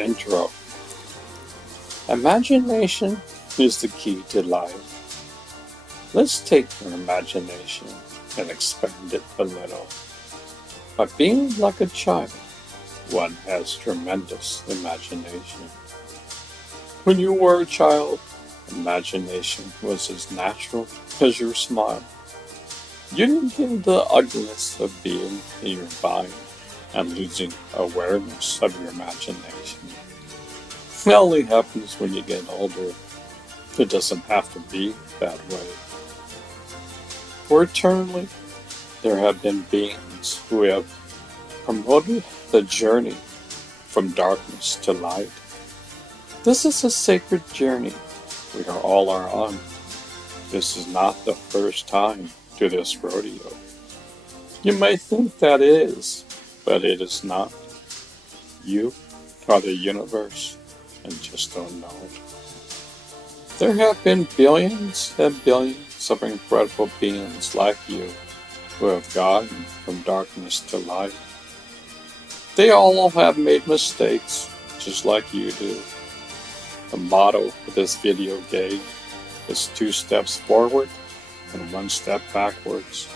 Intro. Imagination is the key to life. Let's take our imagination and expand it a little. By being like a child, one has tremendous imagination. When you were a child, imagination was as natural as your smile. You didn't get the ugliness of being in your mind and losing awareness of your imagination. It only happens when you get older. It doesn't have to be that way. For eternally, there have been beings who have promoted the journey from darkness to light. This is a sacred journey we are all on. This is not the first time to this rodeo. You may think that is, but it is not. You are the universe and just don't know it. There have been billions and billions of incredible beings like you who have gone from darkness to light. They all have made mistakes, just like you do. The motto for this video game is 2 steps forward and 1 step backwards.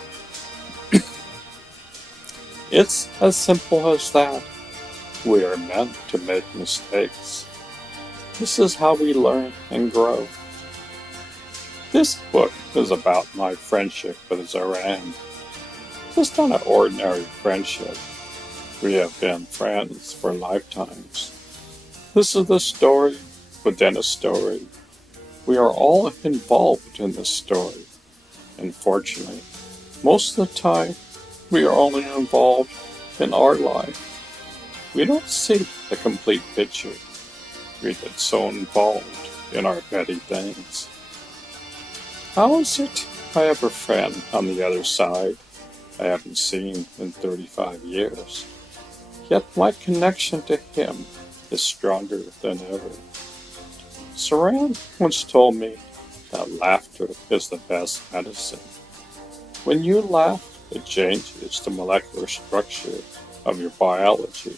It's as simple as that. We are meant to make mistakes. This is how we learn and grow. This book is about my friendship with Zoran. It's not an ordinary friendship. We have been friends for lifetimes. This is the story within a story. We are all involved in this story. Unfortunately, most of the time, we are only involved in our life. We don't see the complete picture. We get so involved in our petty things. How is it I have a friend on the other side I haven't seen in 35 years? Yet my connection to him is stronger than ever. Zoran once told me that laughter is the best medicine. When you laugh, it changes the molecular structure of your biology.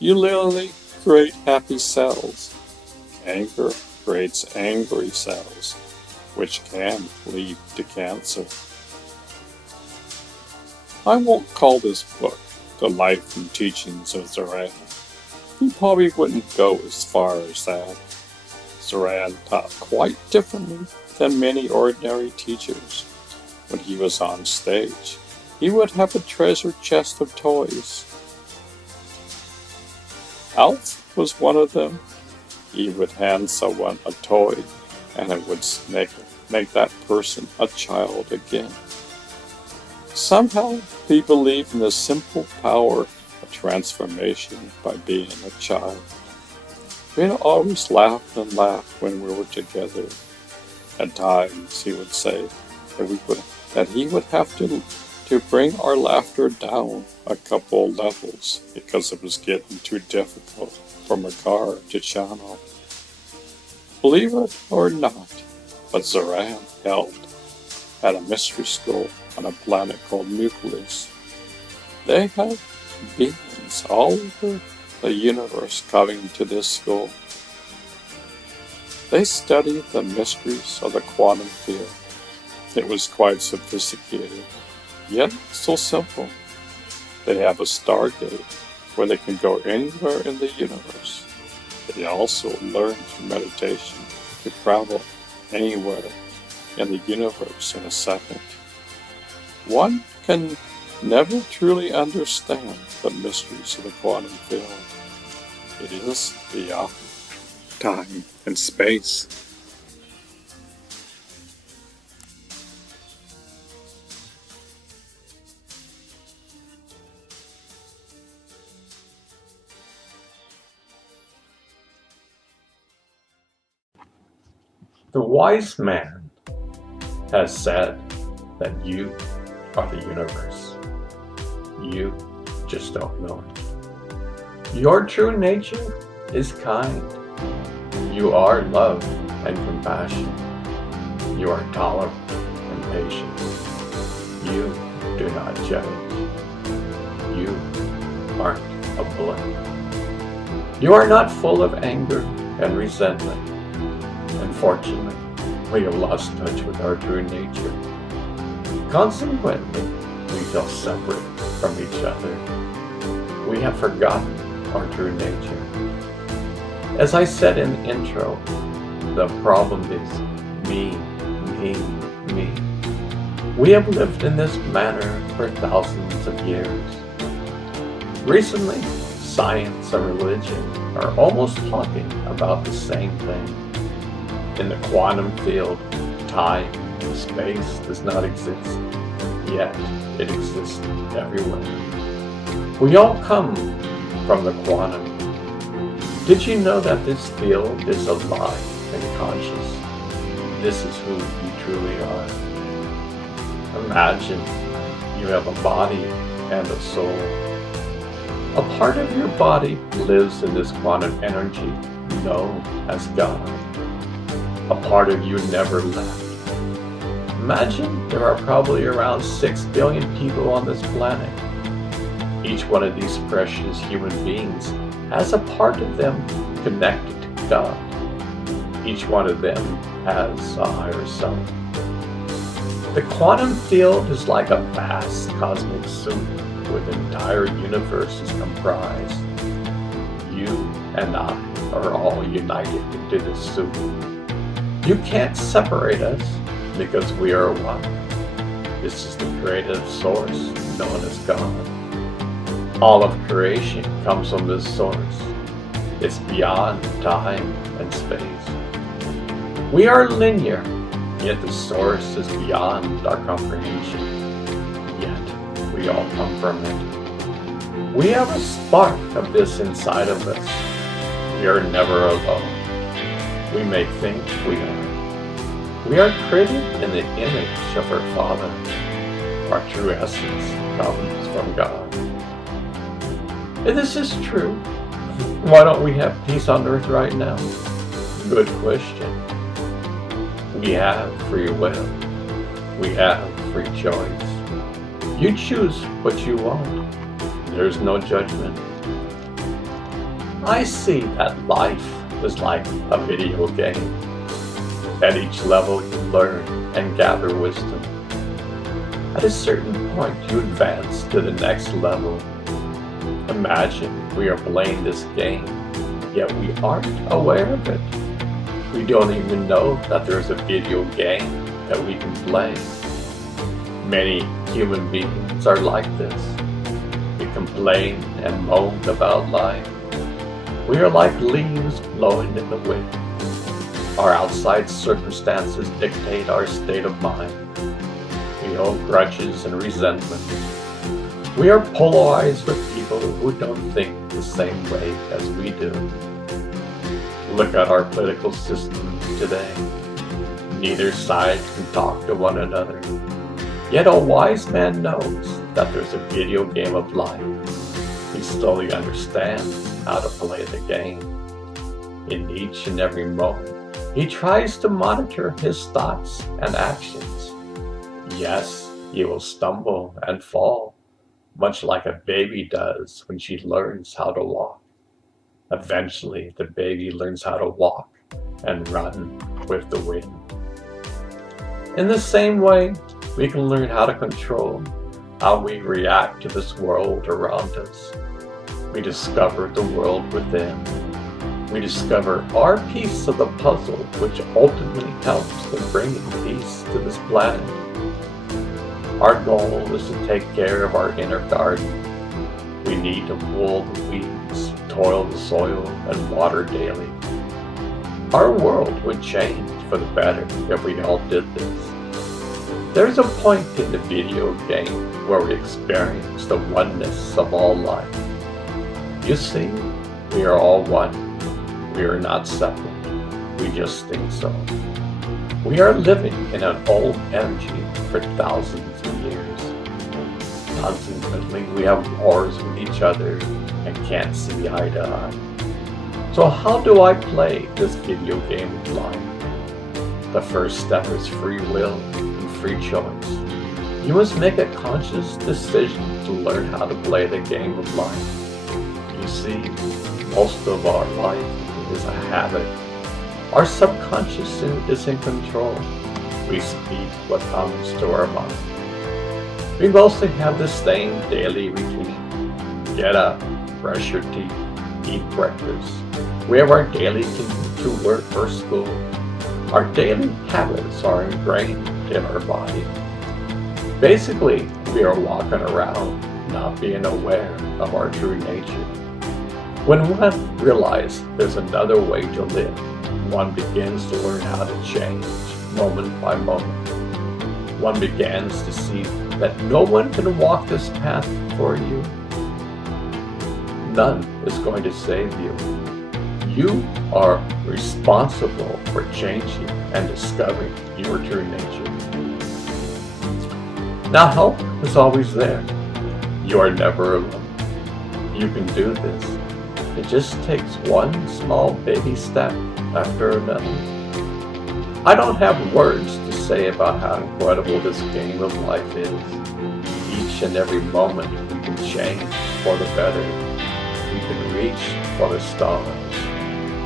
You literally create happy cells. Anger creates angry cells, which can lead to cancer. I won't call this book The Life and Teachings of Zoran. He probably wouldn't go as far as that. Zoran taught quite differently than many ordinary teachers. When he was on stage, he would have a treasure chest of toys. Alf was one of them. He would hand someone a toy, and it would make that person a child again. Somehow, he believed in the simple power of transformation by being a child. We'd always laugh and laugh when we were together. At times, he would say that he would have to bring our laughter down a couple levels because it was getting too difficult for Makar to channel. Believe it or not, but Zoran held at a mystery school on a planet called Nucleus. They had beings all over the universe coming to this school. They studied the mysteries of the quantum field. It was quite sophisticated, yet so simple. They have a stargate where they can go anywhere in the universe. They also learn through meditation to travel anywhere in the universe in a second. One can never truly understand the mysteries of the quantum field. It is beyond time and space. The wise man has said that you are the universe. You just don't know it. Your true nature is kind. You are love and compassion. You are tolerant and patient. You do not judge. You aren't a blip. You are not full of anger and resentment. Unfortunately, we have lost touch with our true nature. Consequently, we feel separate from each other. We have forgotten our true nature. As I said in the intro, the problem is me, me, me. We have lived in this manner for thousands of years. Recently, science and religion are almost talking about the same thing. In the quantum field, time and space does not exist, yet it exists everywhere. We all come from the quantum. Did you know that this field is alive and conscious? This is who you truly are. Imagine you have a body and a soul. A part of your body lives in this quantum energy known as God. A part of you never left. Imagine there are probably around 6 billion people on this planet. Each one of these precious human beings has a part of them connected to God. Each one of them has a higher self. The quantum field is like a vast cosmic soup where the entire universe is comprised. You and I are all united into this soup. You can't separate us because we are one. This is the creative source known as God. All of creation comes from this source. It's beyond time and space. We are linear, yet the source is beyond our comprehension. Yet we all come from it. We have a spark of this inside of us. We are never alone. We may think we are. We are created in the image of our Father. Our true essence comes from God. If this is true, why don't we have peace on earth right now? Good question. We have free will. We have free choice. You choose what you want. There's no judgment. I see that life is like a video game. At each level you learn and gather wisdom. At a certain point you advance to the next level. Imagine we are playing this game, yet we aren't aware of it. We don't even know that there's a video game that we can play. Many human beings are like this. We complain and moan about life. We are like leaves blowing in the wind. Our outside circumstances dictate our state of mind. We hold grudges and resentment. We are polarized with people who don't think the same way as we do. Look at our political system today. Neither side can talk to one another. Yet a wise man knows that there's a video game of life. He slowly understands how to play the game. In each and every moment, he tries to monitor his thoughts and actions. Yes, he will stumble and fall, much like a baby does when she learns how to walk. Eventually, the baby learns how to walk and run with the wind. In the same way, we can learn how to control how we react to this world around us. We discover the world within. We discover our piece of the puzzle, which ultimately helps in bringing peace to this planet. Our goal is to take care of our inner garden. We need to pull the weeds, toil the soil, and water daily. Our world would change for the better if we all did this. There's a point in the video game where we experience the oneness of all life. You see, we are all one. We are not separate. We just think so. We are living in an old energy for thousands of years. Consequently, we have wars with each other and can't see eye to eye. So how do I play this video game of life? The first step is free will and free choice. You must make a conscious decision to learn how to play the game of life. You see, Most of our life is a habit. Our subconscious is in control. We speak what comes to our mind. We mostly have the same daily routine. Get up, brush your teeth, eat breakfast. We have our daily commute to work or school. Our daily habits are ingrained in our body. Basically, we are walking around not being aware of our true nature. When one realizes there's another way to live, one begins to learn how to change moment by moment. One begins to see that no one can walk this path for you. None is going to save you. You are responsible for changing and discovering your true nature. Now, help is always there. You are never alone. You can do this. It just takes one small baby step after another. I don't have words to say about how incredible this game of life is. Each and every moment we can change for the better. We can reach for the stars.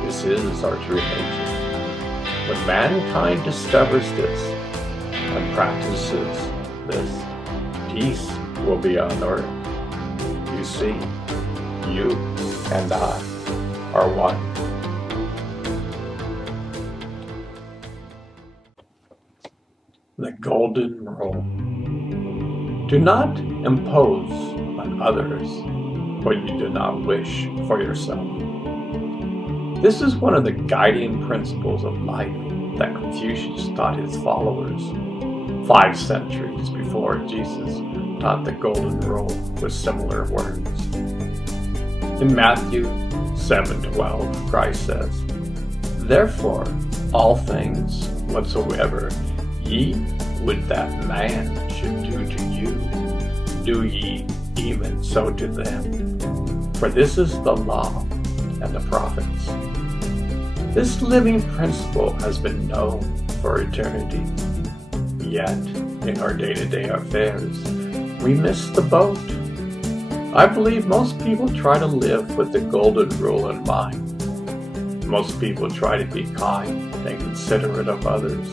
This is our true nature. When mankind discovers this and practices this, peace will be on earth. You see, you and I are one. The Golden Rule. Do not impose on others what you do not wish for yourself. This is one of the guiding principles of life that Confucius taught his followers 5 centuries before Jesus taught the Golden Rule with similar words. In Matthew 7:12, Christ says, "Therefore, all things whatsoever ye would that man should do to you, do ye even so to them. For this is the law and the prophets." This living principle has been known for eternity. Yet, in our day-to-day affairs, we miss the boat. I believe most people try to live with the Golden Rule in mind. Most people try to be kind and considerate of others.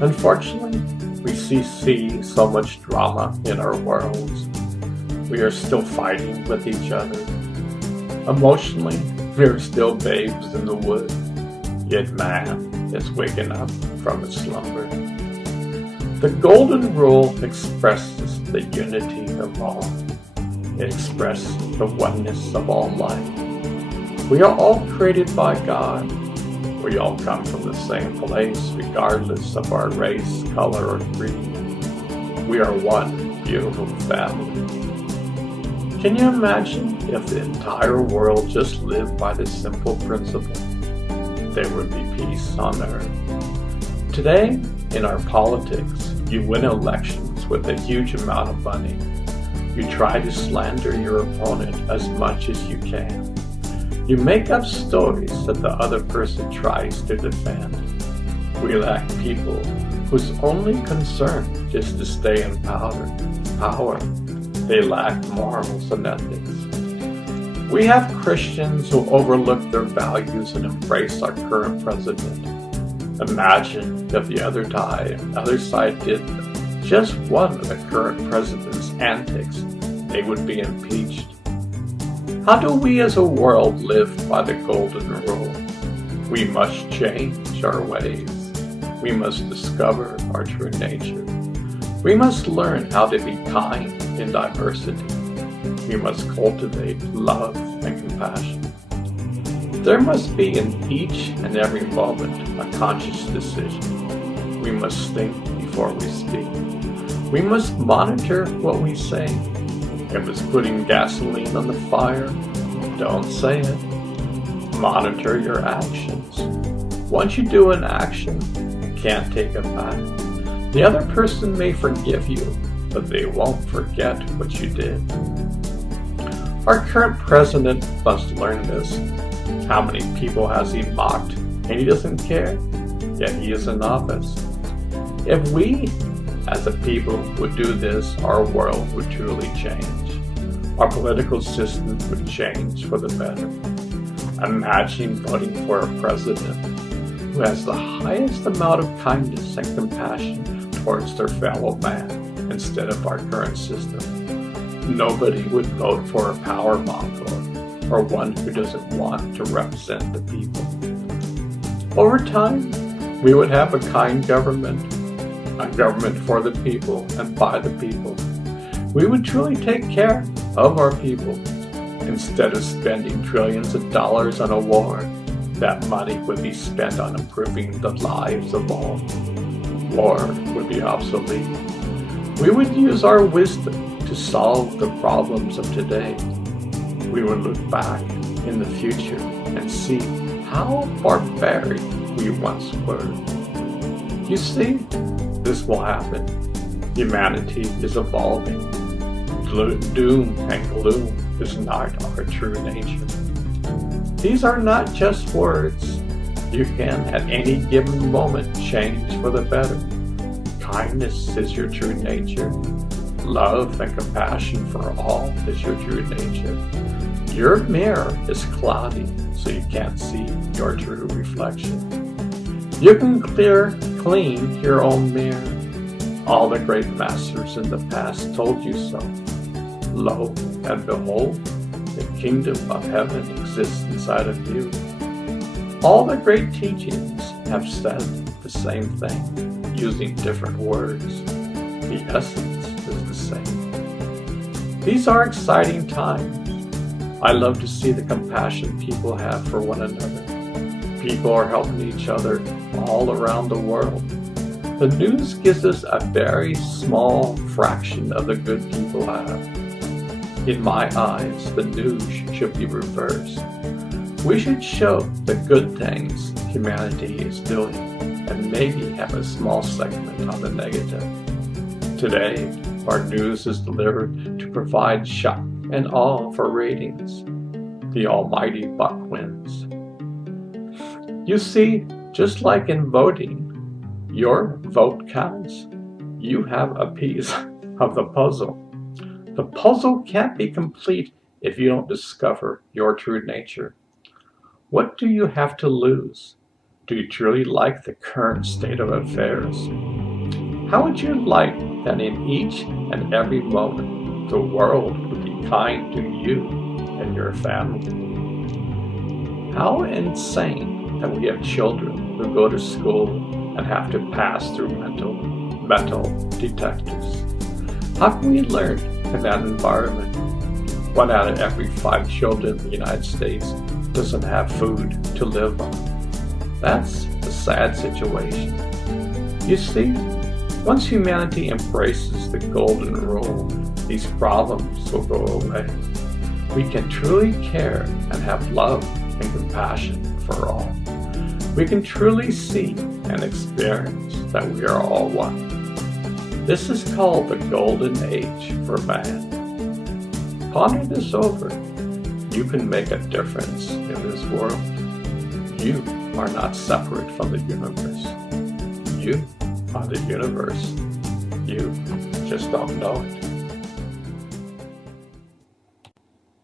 Unfortunately, we see so much drama in our worlds. We are still fighting with each other. Emotionally, we are still babes in the wood. Yet man is waking up from his slumber. The Golden Rule expresses the unity of all. It expresses the oneness of all life. We are all created by God. We all come from the same place, regardless of our race, color, or creed. We are one beautiful family. Can you imagine if the entire world just lived by this simple principle? There would be peace on earth. Today, in our politics, you win elections with a huge amount of money. You try to slander your opponent as much as you can. You make up stories that the other person tries to defend. We lack people whose only concern is to stay in power. They lack morals and ethics. We have Christians who overlook their values and embrace our current president. Imagine if the other side did just one of the current president's antics, they would be impeached. How do we as a world live by the Golden Rule? We must change our ways. We must discover our true nature. We must learn how to be kind in diversity. We must cultivate love and compassion. There must be in each and every moment a conscious decision. We must think before we speak. We must monitor what we say. If it's putting gasoline on the fire, don't say it. Monitor your actions. Once you do an action, you can't take it back. The other person may forgive you, but they won't forget what you did. Our current president must learn this. How many people has he mocked, and he doesn't care, yet he is in office? If we, as a people, would do this, our world would truly change. Our political system would change for the better. Imagine voting for a president who has the highest amount of kindness and compassion towards their fellow man instead of our current system. Nobody would vote for a power monger or one who doesn't want to represent the people. Over time, we would have a kind government, a government for the people and by the people. We would truly take care of our people. Instead of spending trillions of dollars on a war, that money would be spent on improving the lives of all. War would be obsolete. We would use our wisdom to solve the problems of today. We would look back in the future and see how barbaric we once were. You see, this will happen. Humanity is evolving. Doom and gloom is not our true nature. These are not just words. You can at any given moment change for the better. Kindness is your true nature. Love and compassion for all is your true nature. Your mirror is cloudy, so you can't see your true reflection. You can clean your own mirror. All the great masters in the past told you so. Lo and behold, the kingdom of heaven exists inside of you. All the great teachings have said the same thing, using different words. The essence is the same. These are exciting times. I love to see the compassion people have for one another. People are helping each other all around the world. The news gives us a very small fraction of the good people have. In my eyes, the news should be reversed. We should show the good things humanity is doing and maybe have a small segment on the negative. Today, our news is delivered to provide shock and awe for ratings. The almighty buck wins. You see, just like in voting, your vote counts. You have a piece of the puzzle. The puzzle can't be complete if you don't discover your true nature. What do you have to lose? Do you truly like the current state of affairs? How would you like that in each and every moment the world would be kind to you and your family? How insane that we have children who go to school and have to pass through metal detectors. How can we learn in that environment? 1 out of every 5 children in the United States doesn't have food to live on. That's a sad situation. You see, once humanity embraces the golden rule, these problems will go away. We can truly care and have love and compassion for all. We can truly see and experience that we are all one. This is called the golden age for man. Ponder this over. You can make a difference in this world. You are not separate from the universe. You are the universe. You just don't know it.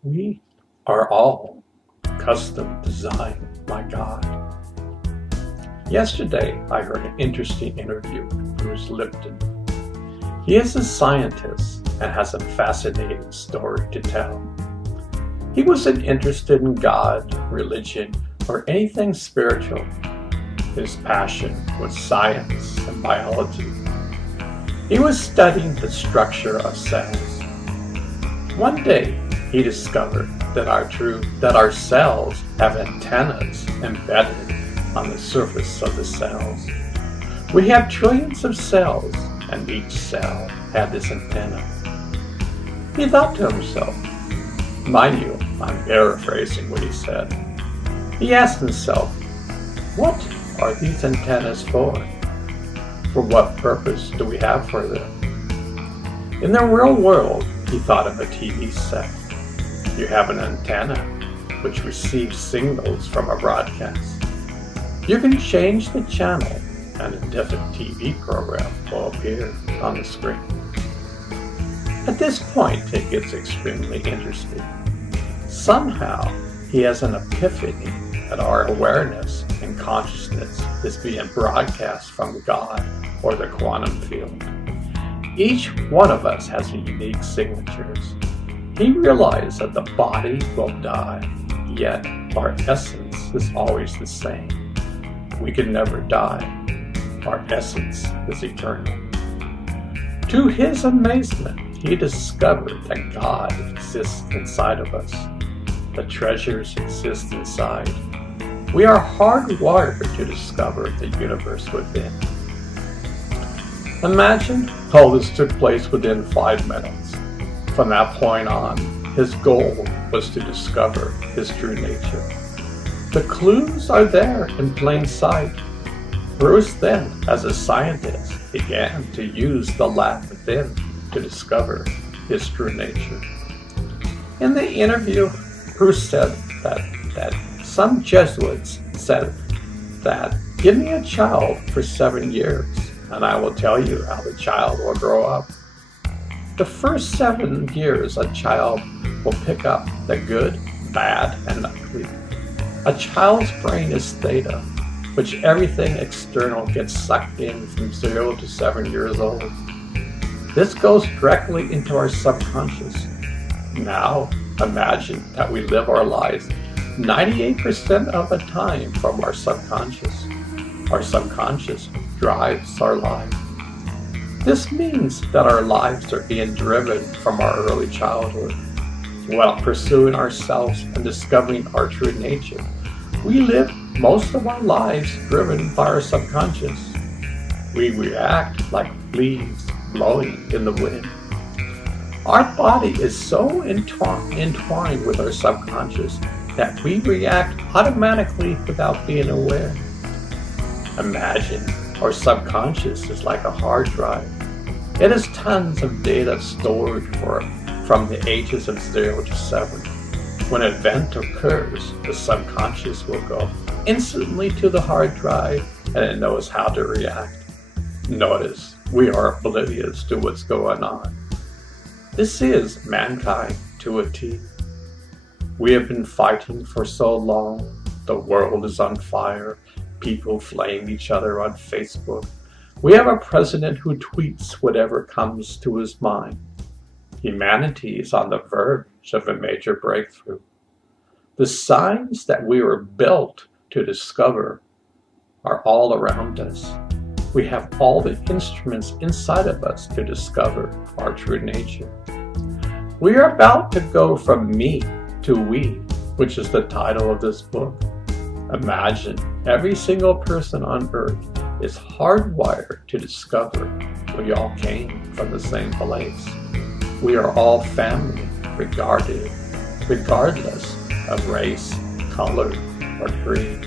We are all custom designed by God. Yesterday, I heard an interesting interview with Bruce Lipton. He is a scientist and has a fascinating story to tell. He wasn't interested in God, religion, or anything spiritual. His passion was science and biology. He was studying the structure of cells. One day, he discovered that our cells have antennas embedded on the surface of the cells. We have trillions of cells, and each cell had this antenna. He thought to himself, mind you, I'm paraphrasing what he said. He asked himself, what are these antennas for? For what purpose do we have for them? In the real world, he thought of a TV set. You have an antenna which receives signals from a broadcast. You can change the channel and a different TV program will appear on the screen. At this point, it gets extremely interesting. Somehow, he has an epiphany that our awareness and consciousness is being broadcast from God or the quantum field. Each one of us has unique signatures. He realized that the body will die, yet our essence is always the same. We can never die. Our essence is eternal. To his amazement, he discovered that God exists inside of us. The treasures exist inside. We are hardwired to discover the universe within. Imagine all this took place within 5 minutes. From that point on, his goal was to discover his true nature. The clues are there in plain sight. Bruce then, as a scientist, began to use the lab within to discover his true nature. In the interview, Bruce said that some Jesuits said that, "Give me a child for 7 years, and I will tell you how the child will grow up." The first 7 years, a child will pick up the good, bad, and ugly. A child's brain is theta, which everything external gets sucked in from 0 to 7 years old. This goes directly into our subconscious. Now, imagine that we live our lives 98% of the time from our subconscious. Our subconscious drives our life. This means that our lives are being driven from our early childhood. While pursuing ourselves and discovering our true nature, we live most of our lives driven by our subconscious. We react like leaves blowing in the wind. Our body is so entwined with our subconscious that we react automatically without being aware. Imagine our subconscious is like a hard drive. It has tons of data stored from the ages of 0 to 7. When an event occurs, the subconscious will go instantly to the hard drive and it knows how to react. Notice, we are oblivious to what's going on. This is mankind to a T. We have been fighting for so long. The world is on fire. People flame each other on Facebook. We have a president who tweets whatever comes to his mind. Humanity is on the verge of a major breakthrough. The signs that we were built to discover are all around us. We have all the instruments inside of us to discover our true nature. We are about to go from me to we, which is the title of this book. Imagine every single person on earth is hardwired to discover we all came from the same place. We are all family, regardless of race, color, or creed.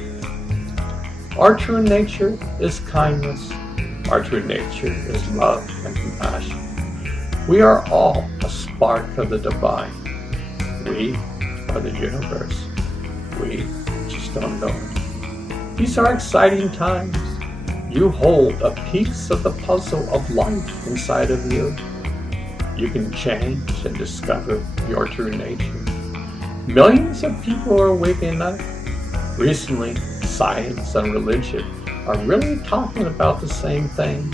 Our true nature is kindness. Our true nature is love and compassion. We are all a spark of the divine. We are the universe. We just don't know it. These are exciting times. You hold a piece of the puzzle of life inside of you. You can change and discover your true nature. Millions of people are waking up. Recently, science and religion are really talking about the same thing.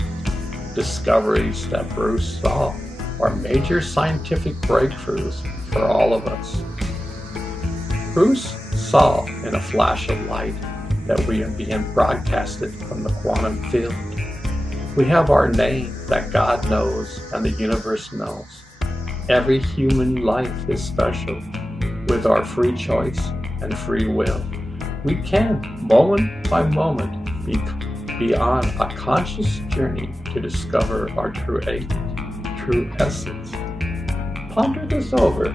Discoveries that Bruce saw are major scientific breakthroughs for all of us. Bruce saw in a flash of light that we are being broadcasted from the quantum field. We have our name that God knows and the universe knows. Every human life is special. With our free choice and free will, we can, moment by moment, be on a conscious journey to discover our true essence. Ponder this over.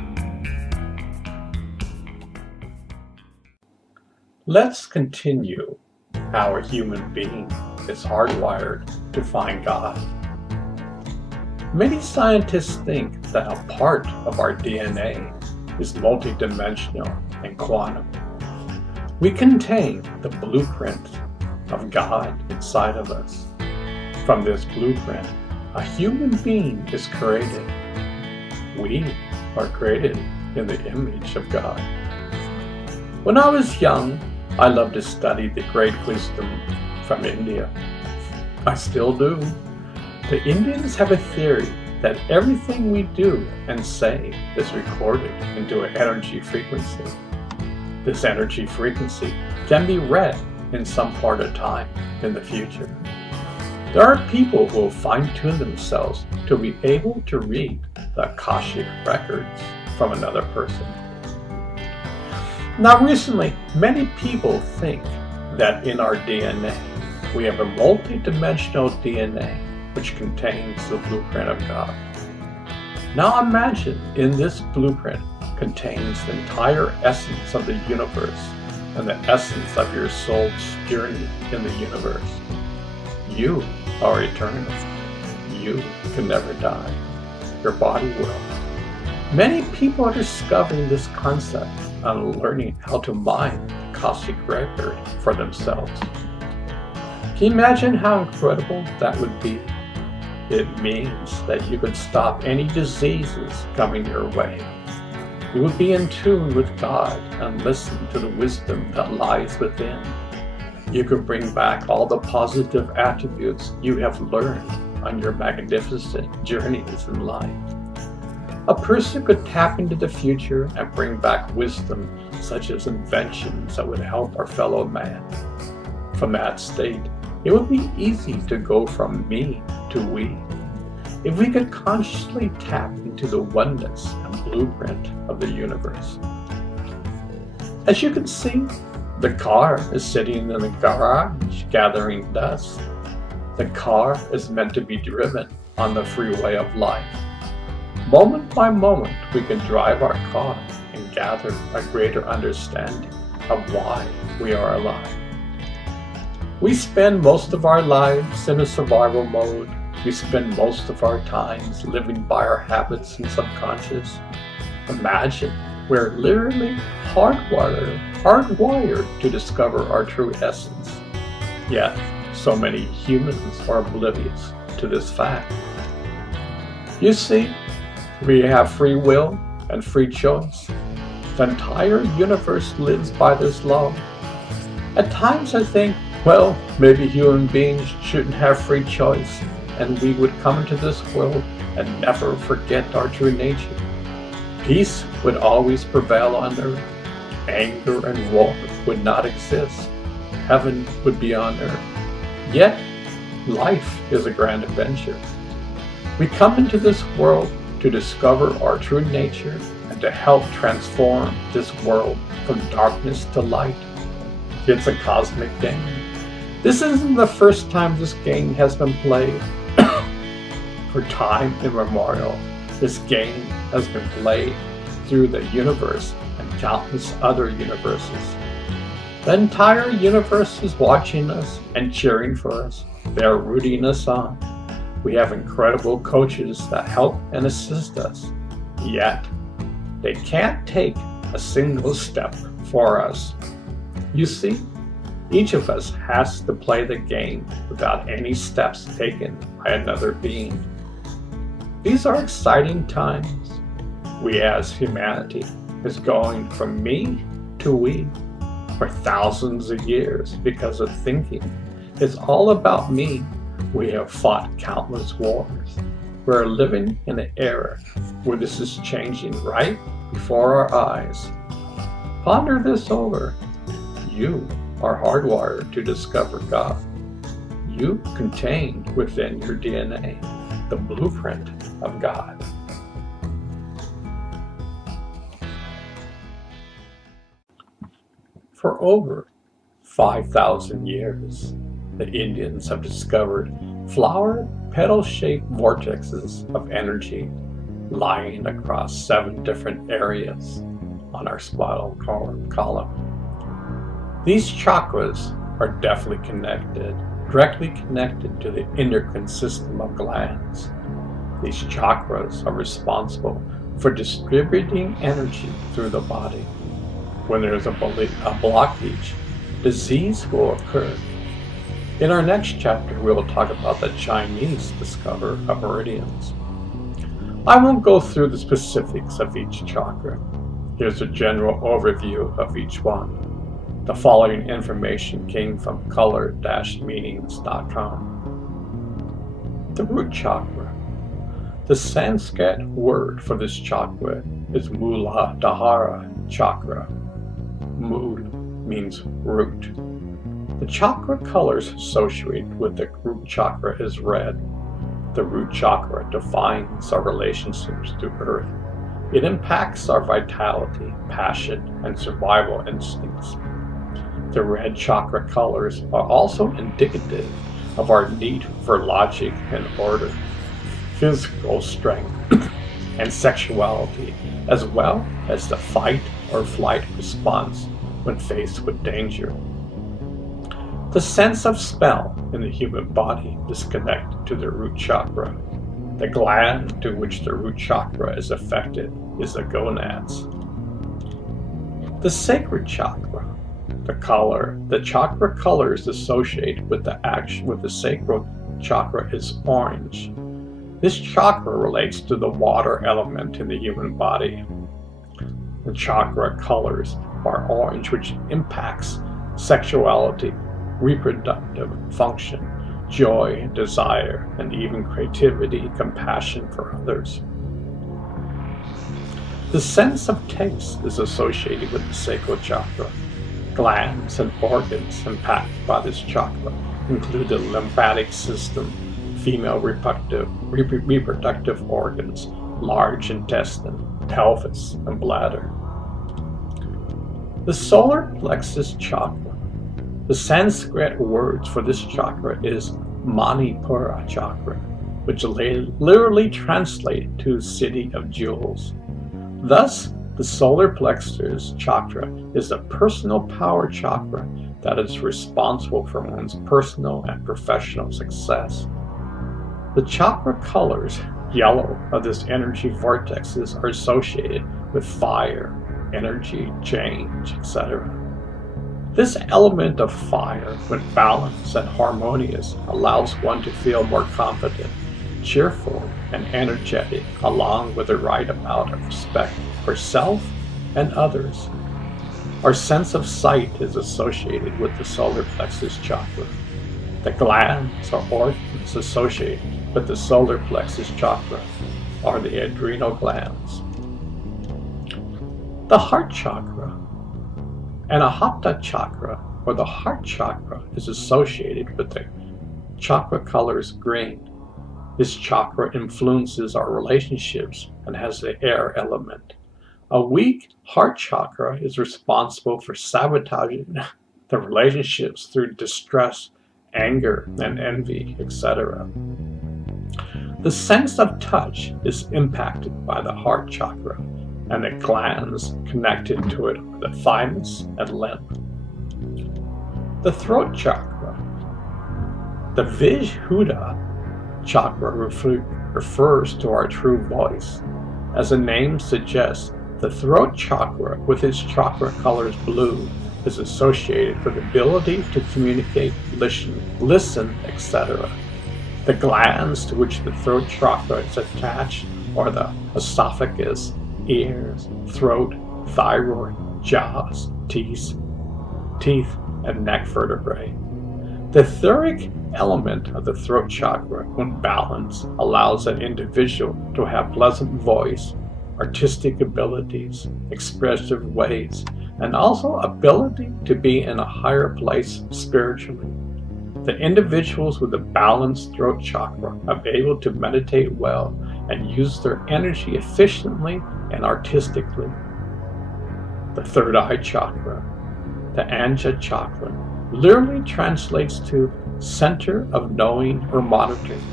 Let's continue how a human being is hardwired to find God. Many scientists think that a part of our DNA is multidimensional and quantum. We contain the blueprint of God inside of us. From this blueprint, a human being is created. We are created in the image of God. When I was young, I loved to study the great wisdom from India. I still do. The Indians have a theory that everything we do and say is recorded into an energy frequency. This energy frequency can be read in some part of time in the future. There are people who will fine-tune themselves to be able to read the Akashic records from another person. Now recently, many people think that in our DNA, we have a multi-dimensional DNA which contains the blueprint of God. Now imagine in this blueprint contains the entire essence of the universe and the essence of your soul's journey in the universe. You are eternal. You can never die. Your body will. Many people are discovering this concept and learning how to mine the Akashic record for themselves. Can you imagine how incredible that would be? It means that you could stop any diseases coming your way. You would be in tune with God and listen to the wisdom that lies within. You could bring back all the positive attributes you have learned on your magnificent journeys in life. A person could tap into the future and bring back wisdom such as inventions that would help our fellow man. From that state, it would be easy to go from me to we. If we could consciously tap into the oneness and blueprint of the universe. As you can see, the car is sitting in the garage gathering dust. The car is meant to be driven on the freeway of life. Moment by moment, we can drive our car and gather a greater understanding of why we are alive. We spend most of our lives in a survival mode. We spend most of our times living by our habits and subconscious. Imagine we're literally hardwired to discover our true essence. Yet, so many humans are oblivious to this fact. You see, we have free will and free choice. The entire universe lives by this law. At times I think, well, maybe human beings shouldn't have free choice and we would come into this world and never forget our true nature. Peace would always prevail on earth. Anger and war would not exist. Heaven would be on earth. Yet, life is a grand adventure. We come into this world to discover our true nature and to help transform this world from darkness to light. It's a cosmic game. This isn't the first time this game has been played. For time immemorial, this game has been played through the universe and countless other universes. The entire universe is watching us and cheering for us. They are rooting us on. We have incredible coaches that help and assist us. Yet, they can't take a single step for us. You see, each of us has to play the game without any steps taken by another being. These are exciting times. We as humanity is going from me to we for thousands of years because of thinking. It's all about me. We have fought countless wars. We're living in an era where this is changing right before our eyes. Ponder this over. You are hardwired to discover God. You contain within your DNA the blueprint of God. For over 5,000 years, the Indians have discovered flower petal-shaped vortexes of energy lying across 7 different areas on our spinal column. These chakras are definitely directly connected to the endocrine system of glands. These chakras are responsible for distributing energy through the body. When there is a blockage, disease will occur. In our next chapter, we will talk about the Chinese discoverer of meridians. I won't go through the specifics of each chakra. Here's a general overview of each one. The following information came from color-meanings.com. The root chakra. The Sanskrit word for this chakra is Muladhara chakra. Mul means root. The chakra colors associated with the root chakra is red. The root chakra defines our relationships to earth. It impacts our vitality, passion, and survival instincts. The red chakra colors are also indicative of our need for logic and order, physical strength, and sexuality, as well as the fight or flight response when faced with danger. The sense of smell in the human body is connected to the root chakra. The gland to which the root chakra is affected is the gonads. The sacred chakra. The chakra colors associated with the sacral chakra is orange. This chakra relates to the water element in the human body. The chakra colors are orange, which impacts sexuality, reproductive function, joy, desire, and even creativity, compassion for others. The sense of taste is associated with the sacral chakra. Glands and organs impacted by this chakra include the lymphatic system, female reproductive organs, large intestine, pelvis, and bladder. The solar plexus chakra. The Sanskrit words for this chakra is Manipura chakra, which literally translates to city of jewels. Thus, the solar plexus chakra is the personal power chakra that is responsible for one's personal and professional success. The chakra colors, yellow, of this energy vortexes are associated with fire, energy, change, etc. This element of fire, when balanced and harmonious, allows one to feel more confident, cheerful, and energetic, along with the right amount of respect for self and others. Our sense of sight is associated with the solar plexus chakra. The glands or organs associated with the solar plexus chakra are the adrenal glands. The heart chakra. Anahata chakra, or the heart chakra, is associated with the chakra colors green. This chakra influences our relationships and has the air element. A weak heart chakra is responsible for sabotaging the relationships through distress, anger, and envy, etc. The sense of touch is impacted by the heart chakra, and the glands connected to it are the thymus and lymph. The throat chakra. The Vishuddha chakra refers to our true voice. As the name suggests, the throat chakra, with its chakra colors blue, is associated with the ability to communicate, listen, etc. The glands to which the throat chakra is attached are the esophagus, ears, throat, thyroid, jaws, teeth, and neck vertebrae. The etheric element of the throat chakra, when balanced, allows an individual to have pleasant voice, artistic abilities, expressive ways, and also ability to be in a higher place spiritually. The individuals with a balanced throat chakra are able to meditate well and use their energy efficiently and artistically. The third eye chakra, the Anja chakra, literally translates to center of knowing or monitoring.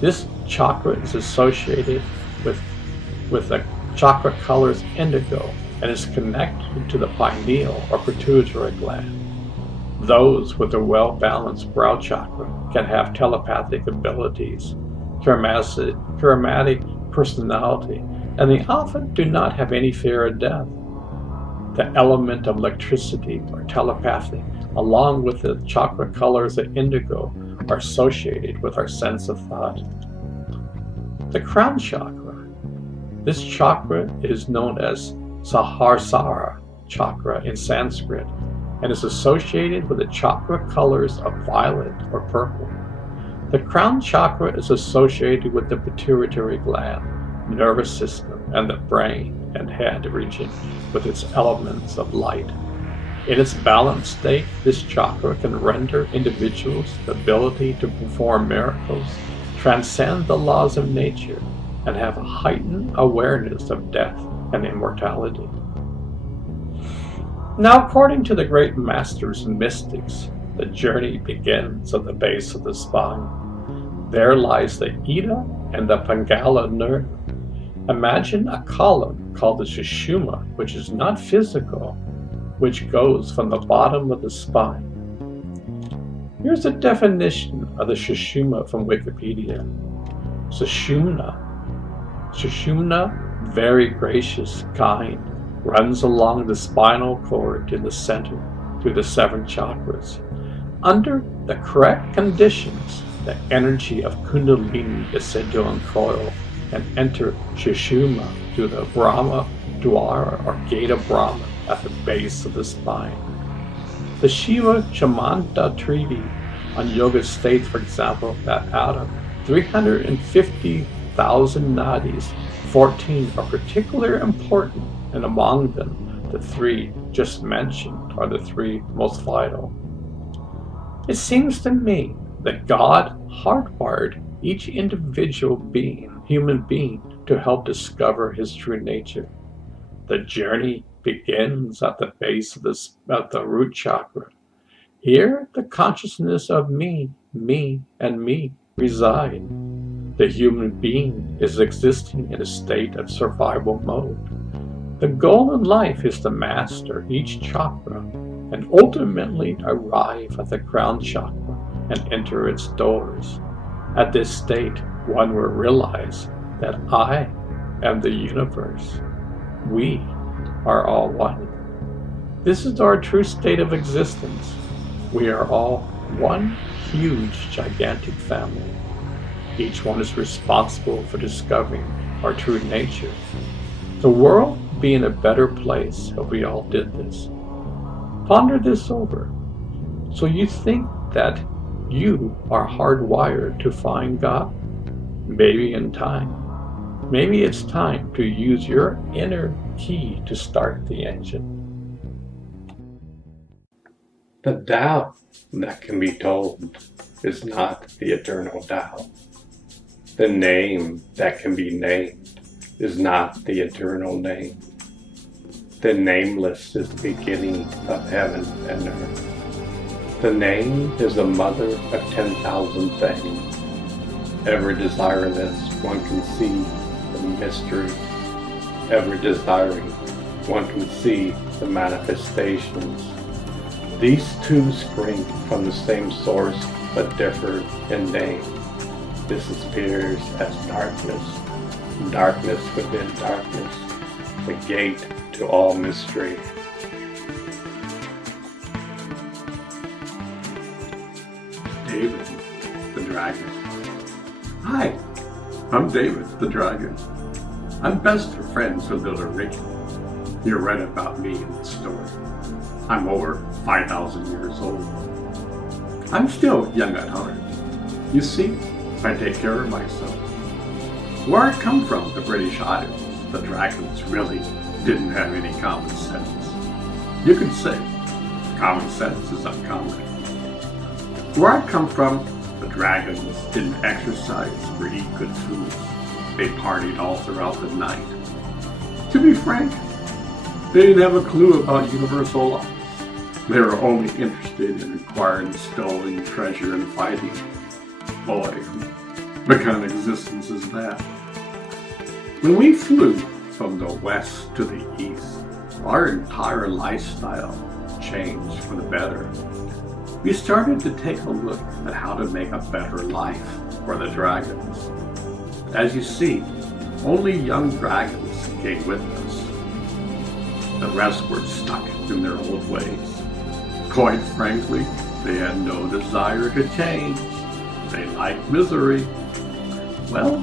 This chakra is associated with the chakra colors indigo and is connected to the pineal or pituitary gland. Those with a well-balanced brow chakra can have telepathic abilities, charismatic personality, and they often do not have any fear of death. The element of electricity or telepathy, along with the chakra colors of indigo, are associated with our sense of thought. The crown chakra. This chakra is known as Sahasrara chakra in Sanskrit and is associated with the chakra colors of violet or purple. The crown chakra is associated with the pituitary gland, nervous system, and the brain and head region with its elements of light. In its balanced state, this chakra can render individuals the ability to perform miracles, transcend the laws of nature, and have a heightened awareness of death and immortality. Now, according to the great masters and mystics, the journey begins at the base of the spine. There lies the Ida and the Pingala nerve. Imagine a column called the Sushumna, which is not physical, which goes from the bottom of the spine. Here's a definition of the Sushumna from Wikipedia. Sushumna, very gracious, kind, runs along the spinal cord in the center through the 7 chakras. Under the correct conditions, the energy of Kundalini is said to uncoil and enter Sushumna through the Brahma Dwara or Gate of Brahma at the base of the spine. The Shiva Chamanta Treaty on Yoga states, for example, that out of 350,000 nadis, 14 are particularly important, and among them, the 3 just mentioned are the 3 most vital. It seems to me that God hardwired each individual human being, to help discover his true nature. The journey begins at the base of the root chakra. Here, the consciousness of me, and me reside. The human being is existing in a state of survival mode. The goal in life is to master each chakra and ultimately arrive at the crown chakra and enter its doors. At this state, one will realize that I am the universe. We are all one. This is our true state of existence. We are all one huge, gigantic family. Each one is responsible for discovering our true nature. The world would be in a better place if we all did this. Ponder this over. So you think that you are hardwired to find God? Maybe in time. Maybe it's time to use your inner key to start the engine. The Tao that can be told is not the eternal Tao. The name that can be named is not the eternal name. The nameless is the beginning of heaven and earth. The name is the mother of 10,000 things. Ever desireless, one can see the mystery. Ever desiring, one can see the manifestations. These two spring from the same source, but differ in name. This appears as darkness, darkness within darkness, the gate to all mystery. David, the dragon. Hi, I'm David, the dragon. I'm best of friends with Little Ricky. You read about me in the story. I'm over 5,000 years old. I'm still young at heart. You see, I take care of myself. Where I come from, the British Isles, the dragons really didn't have any common sense. You could say common sense is uncommon. Where I come from, the dragons didn't exercise or eat good foods. They partied all throughout the night. To be frank, they didn't have a clue about universal laws. They were only interested in acquiring stolen treasure and fighting. Boy, what kind of existence is that? When we flew from the west to the east, our entire lifestyle changed for the better. We started to take a look at how to make a better life for the dragons. As you see, only young dragons came with us. The rest were stuck in their old ways. Quite frankly, they had no desire to change. They liked misery. Well,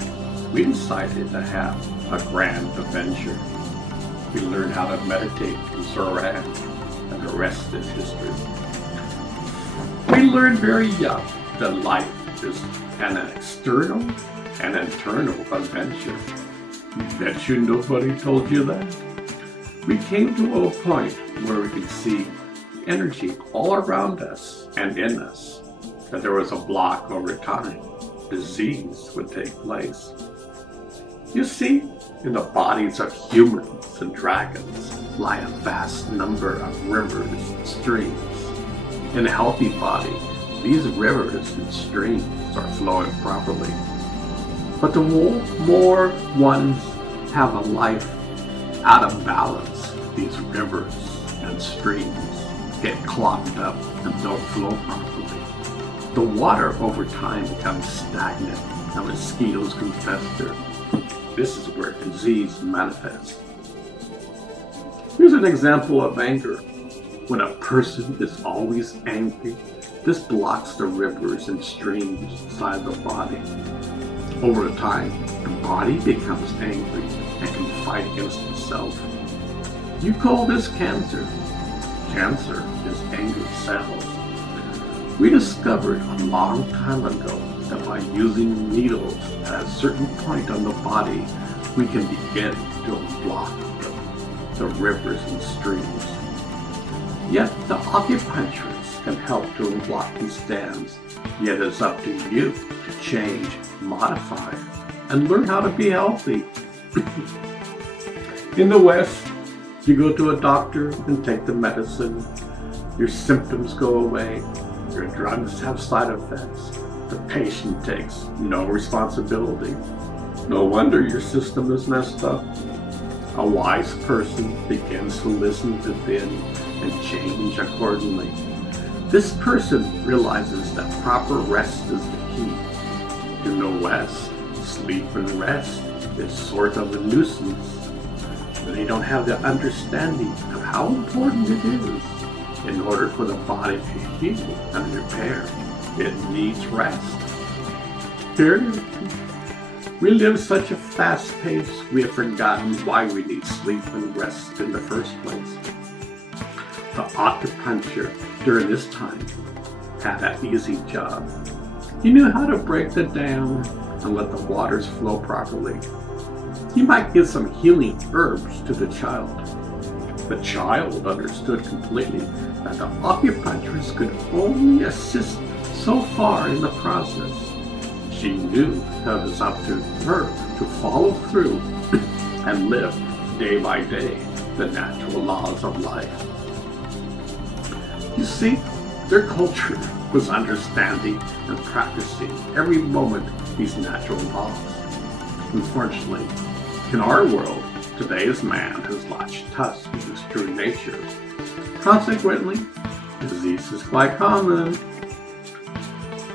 we decided to have a grand adventure. We learn how to meditate from Zoran, and the rest is history. We learn very young that life is an external and internal adventure. Bet you nobody told you that. We came to a point where we could see energy all around us and in us, that there was a block over time. Disease would take place. You see, in the bodies of humans and dragons lie a vast number of rivers and streams. In a healthy body, these rivers and streams are flowing properly. But the more ones have a life out of balance, these rivers and streams get clogged up and don't flow properly. The water over time becomes stagnant and mosquitoes can fester. This is where disease manifests. Here's an example of anger. When a person is always angry, this blocks the rivers and streams inside the body. Over time, the body becomes angry and can fight against itself. You call this cancer. Cancer is angry cells. We discovered a long time ago that by using needles at a certain point on the body, we can begin to unblock the rivers and streams. Yet the acupuncturist can help to unblock these dams. Yet it's up to you to change, modify, and learn how to be healthy. In the West, you go to a doctor and take the medicine. Your symptoms go away. Your drugs have side effects. The patient takes no responsibility. No wonder your system is messed up. A wise person begins to listen to them and change accordingly. This person realizes that proper rest is the key. In the West, sleep and rest is sort of a nuisance. They don't have the understanding of how important it is. In order for the body to heal and repair, it needs rest. Period. We live such a fast pace, we have forgotten why we need sleep and rest in the first place. The acupuncture during this time had an easy job. He knew how to break the dam and let the waters flow properly. He might give some healing herbs to the child. The child understood completely that the acupuncturist could only assist so far in the process. She knew that it was up to her to follow through and live day by day the natural laws of life. You see, their culture was understanding and practicing every moment these natural laws. Unfortunately, in our world, today's man has lost touch with his true nature. Consequently, disease is quite common.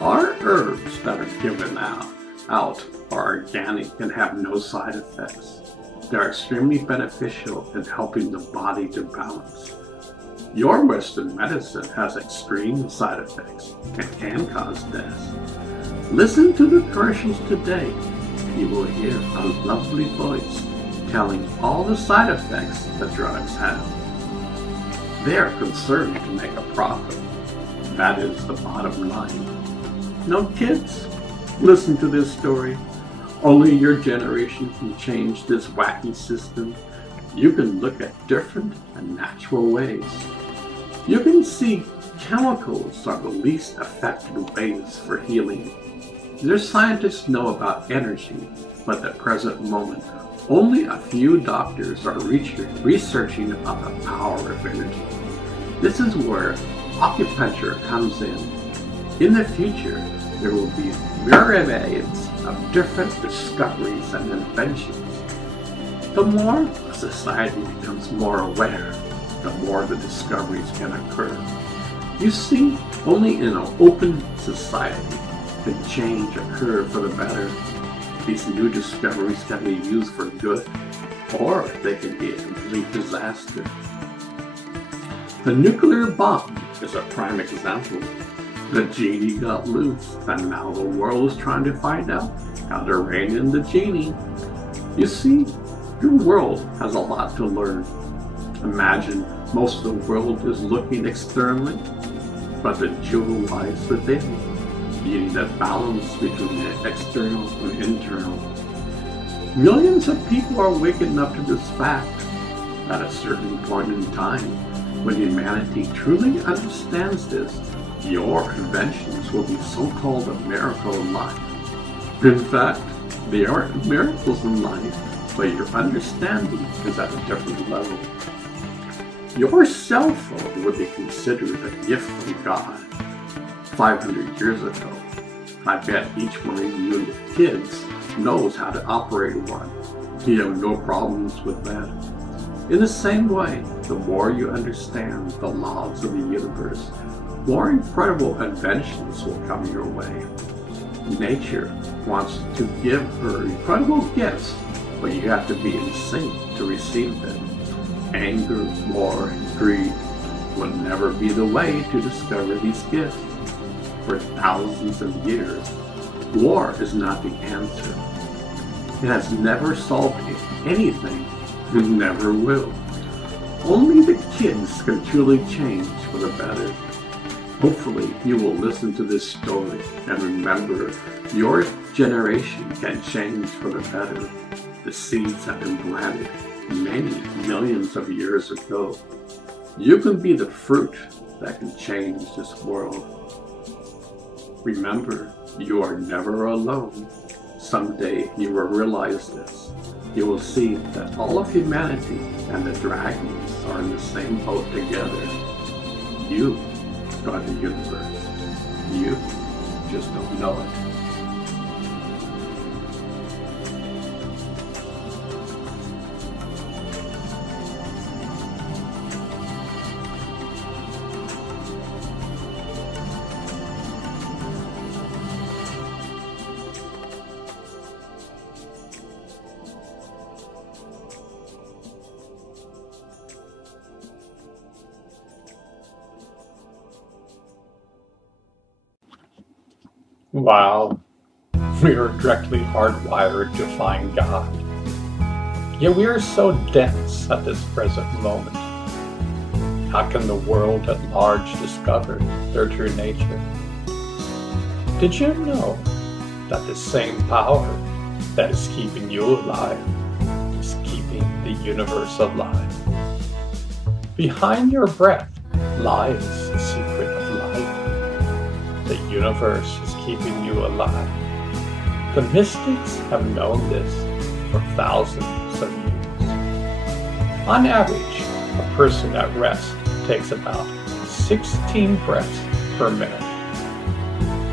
Our herbs that are given out are organic and have no side effects. They're extremely beneficial in helping the body to balance. Your Western medicine has extreme side effects and can cause death. Listen to the commercials today, and you will hear a lovely voice telling all the side effects that drugs have. They are concerned to make a profit. That is the bottom line. No, kids, listen to this story. Only your generation can change this wacky system. You can look at different and natural ways. You can see chemicals are the least effective ways for healing. Their scientists know about energy, but at the present moment, only a few doctors are researching about the power of energy. This is where acupuncture comes in. In the future, there will be myriads of different discoveries and inventions. The more a society becomes more aware, the more the discoveries can occur. You see, only in an open society can change occur for the better. These new discoveries can be used for good, or they can be a complete disaster. The nuclear bomb is a prime example. The genie got loose, and now the world is trying to find out how to rein in the genie. You see, Your world has a lot to learn. Imagine most of the world is looking externally, but the jewel lies within. You need a balance between the external and internal. Millions of people are waking up to this fact. At a certain point in time, when humanity truly understands this, your inventions will be so-called a miracle in life. In fact, they aren't miracles in life, but your understanding is at a different level. Your cell phone would be considered a gift from God. 500 years ago, I bet each one of you kids knows how to operate one. You have no problems with that. In the same way, the more you understand the laws of the universe, more incredible inventions will come your way. Nature wants to give her incredible gifts, but you have to be in sync to receive them. Anger, war, and greed will never be the way to discover these gifts. For thousands of years, war is not the answer. It has never solved anything and never will. Only the kids can truly change for the better. Hopefully, you will listen to this story and remember your generation can change for the better. The seeds have been planted many millions of years ago. You can be the fruit that can change this world. Remember, you are never alone. Someday you will realize this. You will see that all of humanity and the dragons are in the same boat together. You are the universe. You just don't know it. Wow, we are directly hardwired to find God. Yet we are so dense at this present moment. How can the world at large discover their true nature? Did you know that the same power that is keeping you alive is keeping the universe alive? Behind your breath lies the secret of life. The universe is keeping you alive. The mystics have known this for thousands of years. On average, a person at rest takes about 16 breaths per minute.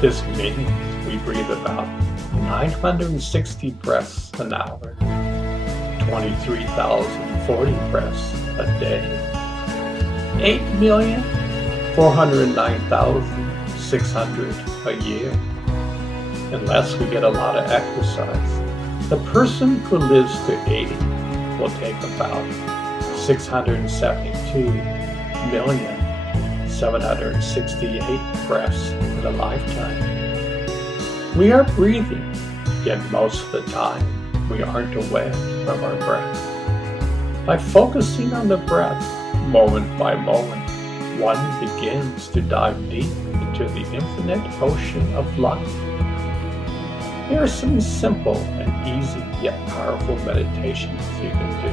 This means we breathe about 960 breaths an hour, 23,040 breaths a day, 8,409,600 a year. Unless we get a lot of exercise, the person who lives to 80 will take about 672,768 breaths in a lifetime. We are breathing, yet most of the time we aren't aware of our breath. By focusing on the breath moment by moment, one begins to dive deep into the infinite ocean of life. Here are some simple and easy yet powerful meditations you can do.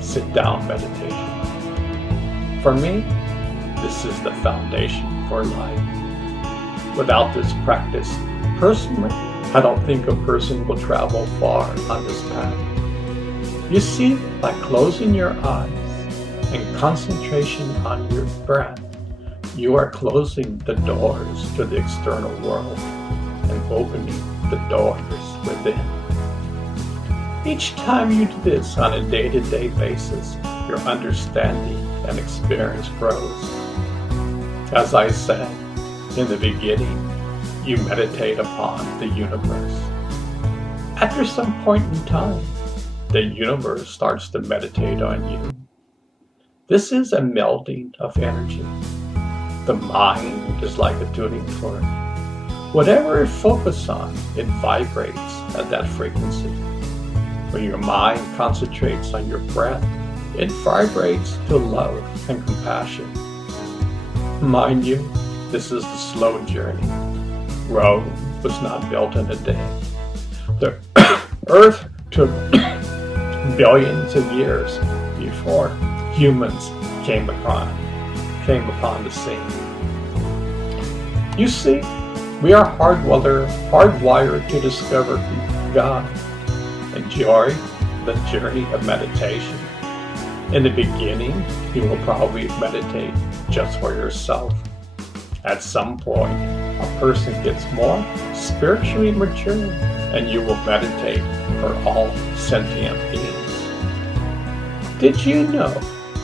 Sit down meditation. For me, this is the foundation for life. Without this practice, personally, I don't think a person will travel far on this path. You see, by closing your eyes and concentration on your breath, you are closing the doors to the external world and opening the doors within. Each time you do this on a day-to-day basis, your understanding and experience grows. As I said in the beginning, you meditate upon the universe. After some point in time, the universe starts to meditate on you. This is a melding of energy. The mind is like a tuning fork. Whatever it focuses on, it vibrates at that frequency. When your mind concentrates on your breath, it vibrates to love and compassion. Mind you, this is the slow journey. Rome was not built in a day. The earth took billions of years before humans came upon the scene. You see, we are hardwired to discover God. Enjoy the journey of meditation. In the beginning, you will probably meditate just for yourself. At some point, a person gets more spiritually mature, and you will meditate for all sentient beings. Did you know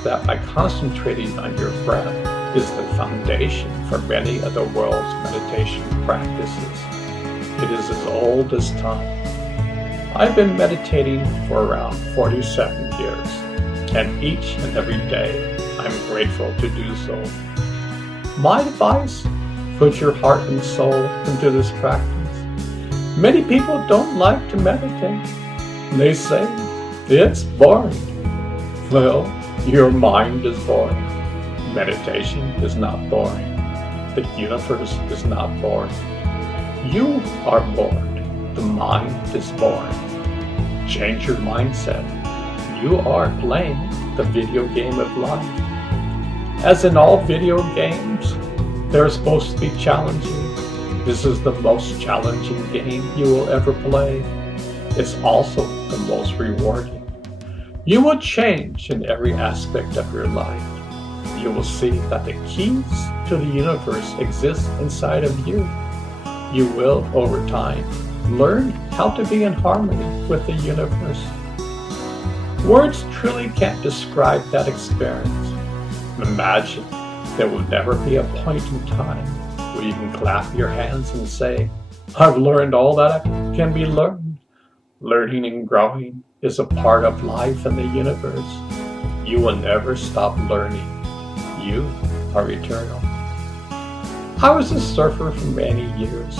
that by concentrating on your breath is the foundation for many of the world's meditation practices? It is as old as time. I've been meditating for around 47 years, and each and every day I'm grateful to do so. My advice: put your heart and soul into this practice. Many people don't like to meditate. They say, it's boring. Well, your mind is boring. Meditation is not boring. The universe is not boring. You are bored. The mind is bored. Change your mindset. You are playing the video game of life. As in all video games, they're supposed to be challenging. This is the most challenging game you will ever play. It's also the most rewarding. You will change in every aspect of your life. You will see that the keys to the universe exist inside of you. You will, over time, learn how to be in harmony with the universe. Words truly can't describe that experience. Imagine there will never be a point in time where you can clap your hands and say, I've learned all that can be learned. Learning and growing is a part of life and the universe. You will never stop learning. You are eternal. I was a surfer for many years.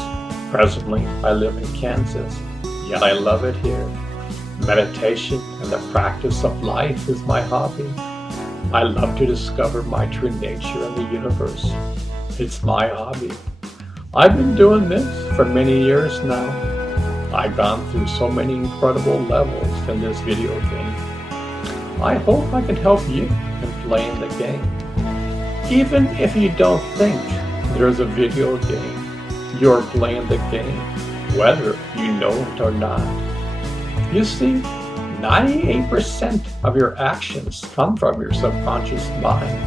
Presently, I live in Kansas, yet I love it here. Meditation and the practice of life is my hobby. I love to discover my true nature in the universe. It's my hobby. I've been doing this for many years now. I've gone through so many incredible levels in this video game. I hope I can help you in playing the game. Even if you don't think there's a video game, you're playing the game, whether you know it or not. You see, 98% of your actions come from your subconscious mind.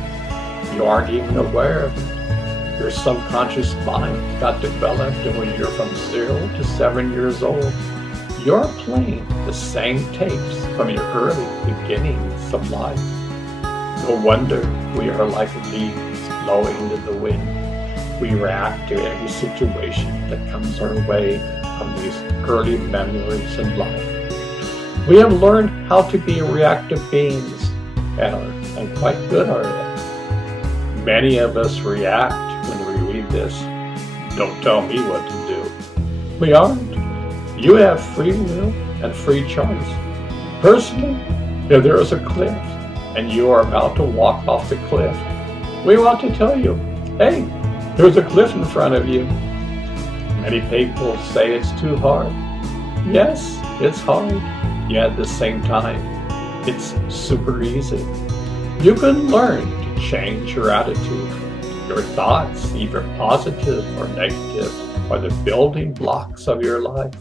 You aren't even aware of it. Your subconscious mind got developed when you're from 0 to 7 years old. You're playing the same tapes from your early beginnings of life. No wonder we are like leaves blowing in the wind. We react to every situation that comes our way from these early memories in life. We have learned how to be reactive beings and quite good at it. Many of us react when we read this. Don't tell me what to do. We aren't. You have free will and free choice. Personally, if there is a cliff and you are about to walk off the cliff, we want to tell you, hey, there's a cliff in front of you. Many people say it's too hard. Yes, it's hard. Yet at the same time, it's super easy. You can learn to change your attitude. Your thoughts, either positive or negative, are the building blocks of your life.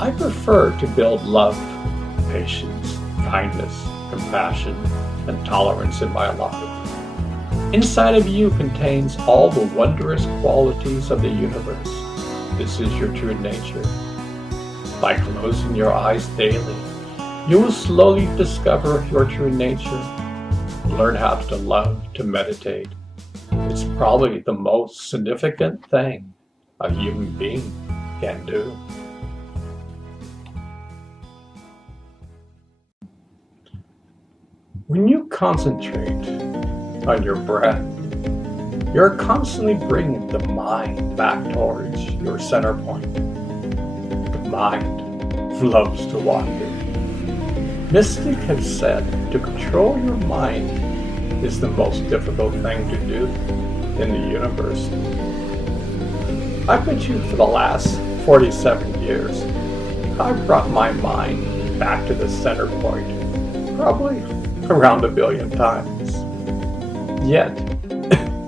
I prefer to build love, patience, kindness, compassion, and tolerance in my life. Inside of you contains all the wondrous qualities of the universe. This is your true nature. By closing your eyes daily, you will slowly discover your true nature. Learn how to love, to meditate. It's probably the most significant thing a human being can do. When you concentrate on your breath, you're constantly bringing the mind back towards your center point. The mind loves to wander. Mystics have said to control your mind is the most difficult thing to do in the universe. I bet you for the last 47 years, I've brought my mind back to the center point, probably around 1 billion times. Yet,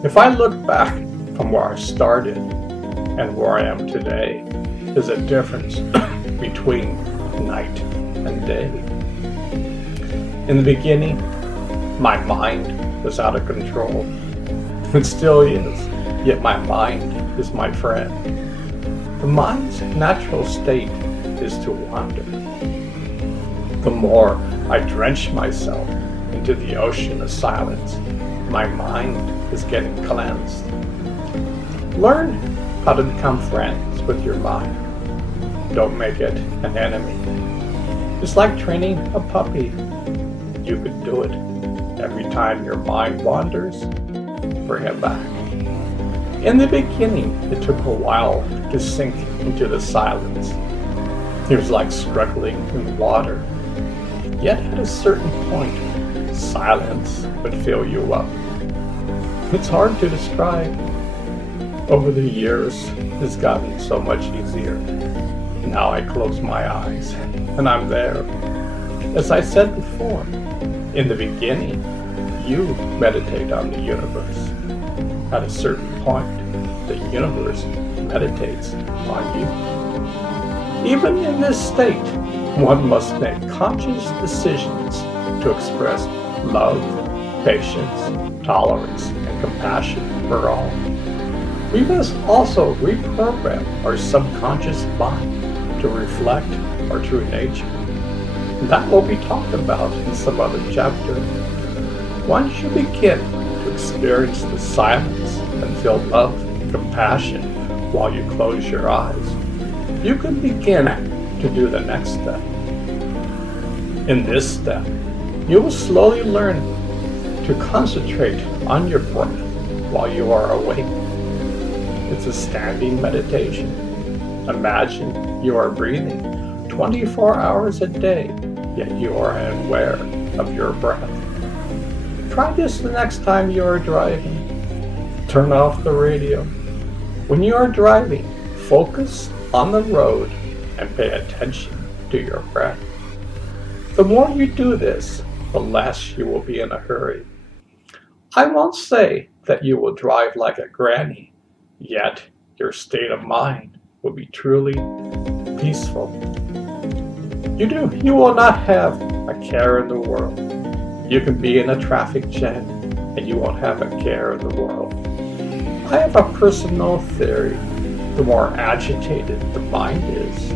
if I look back from where I started and where I am today, there's a difference between night and day. In the beginning, my mind was out of control. It still is, yet my mind is my friend. The mind's natural state is to wander. The more I drench myself into the ocean of silence, my mind is getting cleansed. Learn how to become friends with your mind. Don't make it an enemy. It's like training a puppy. You could do it. Every time your mind wanders, bring it back. In the beginning, it took a while to sink into the silence. It was like struggling in water. Yet at a certain point, silence would fill you up. It's hard to describe. Over the years, it's gotten so much easier. Now I close my eyes, and I'm there. As I said before, in the beginning, you meditate on the universe. At a certain point, the universe meditates on you. Even in this state, one must make conscious decisions to express love, patience, tolerance, and compassion for all. We must also reprogram our subconscious mind to reflect our true nature. That will be talked about in some other chapter. Once you begin to experience the silence and feel love and compassion while you close your eyes, you can begin to do the next step. In this step, you will slowly learn to concentrate on your breath while you are awake. It's a standing meditation. Imagine you are breathing 24 hours a day, yet you are unaware of your breath. Try this the next time you are driving. Turn off the radio. When you are driving, focus on the road and pay attention to your breath. The more you do this, the less you will be in a hurry. I won't say that you will drive like a granny, yet your state of mind will be truly peaceful. You will not have a care in the world. You can be in a traffic jam and you won't have a care in the world. I have a personal theory. The more agitated the mind is,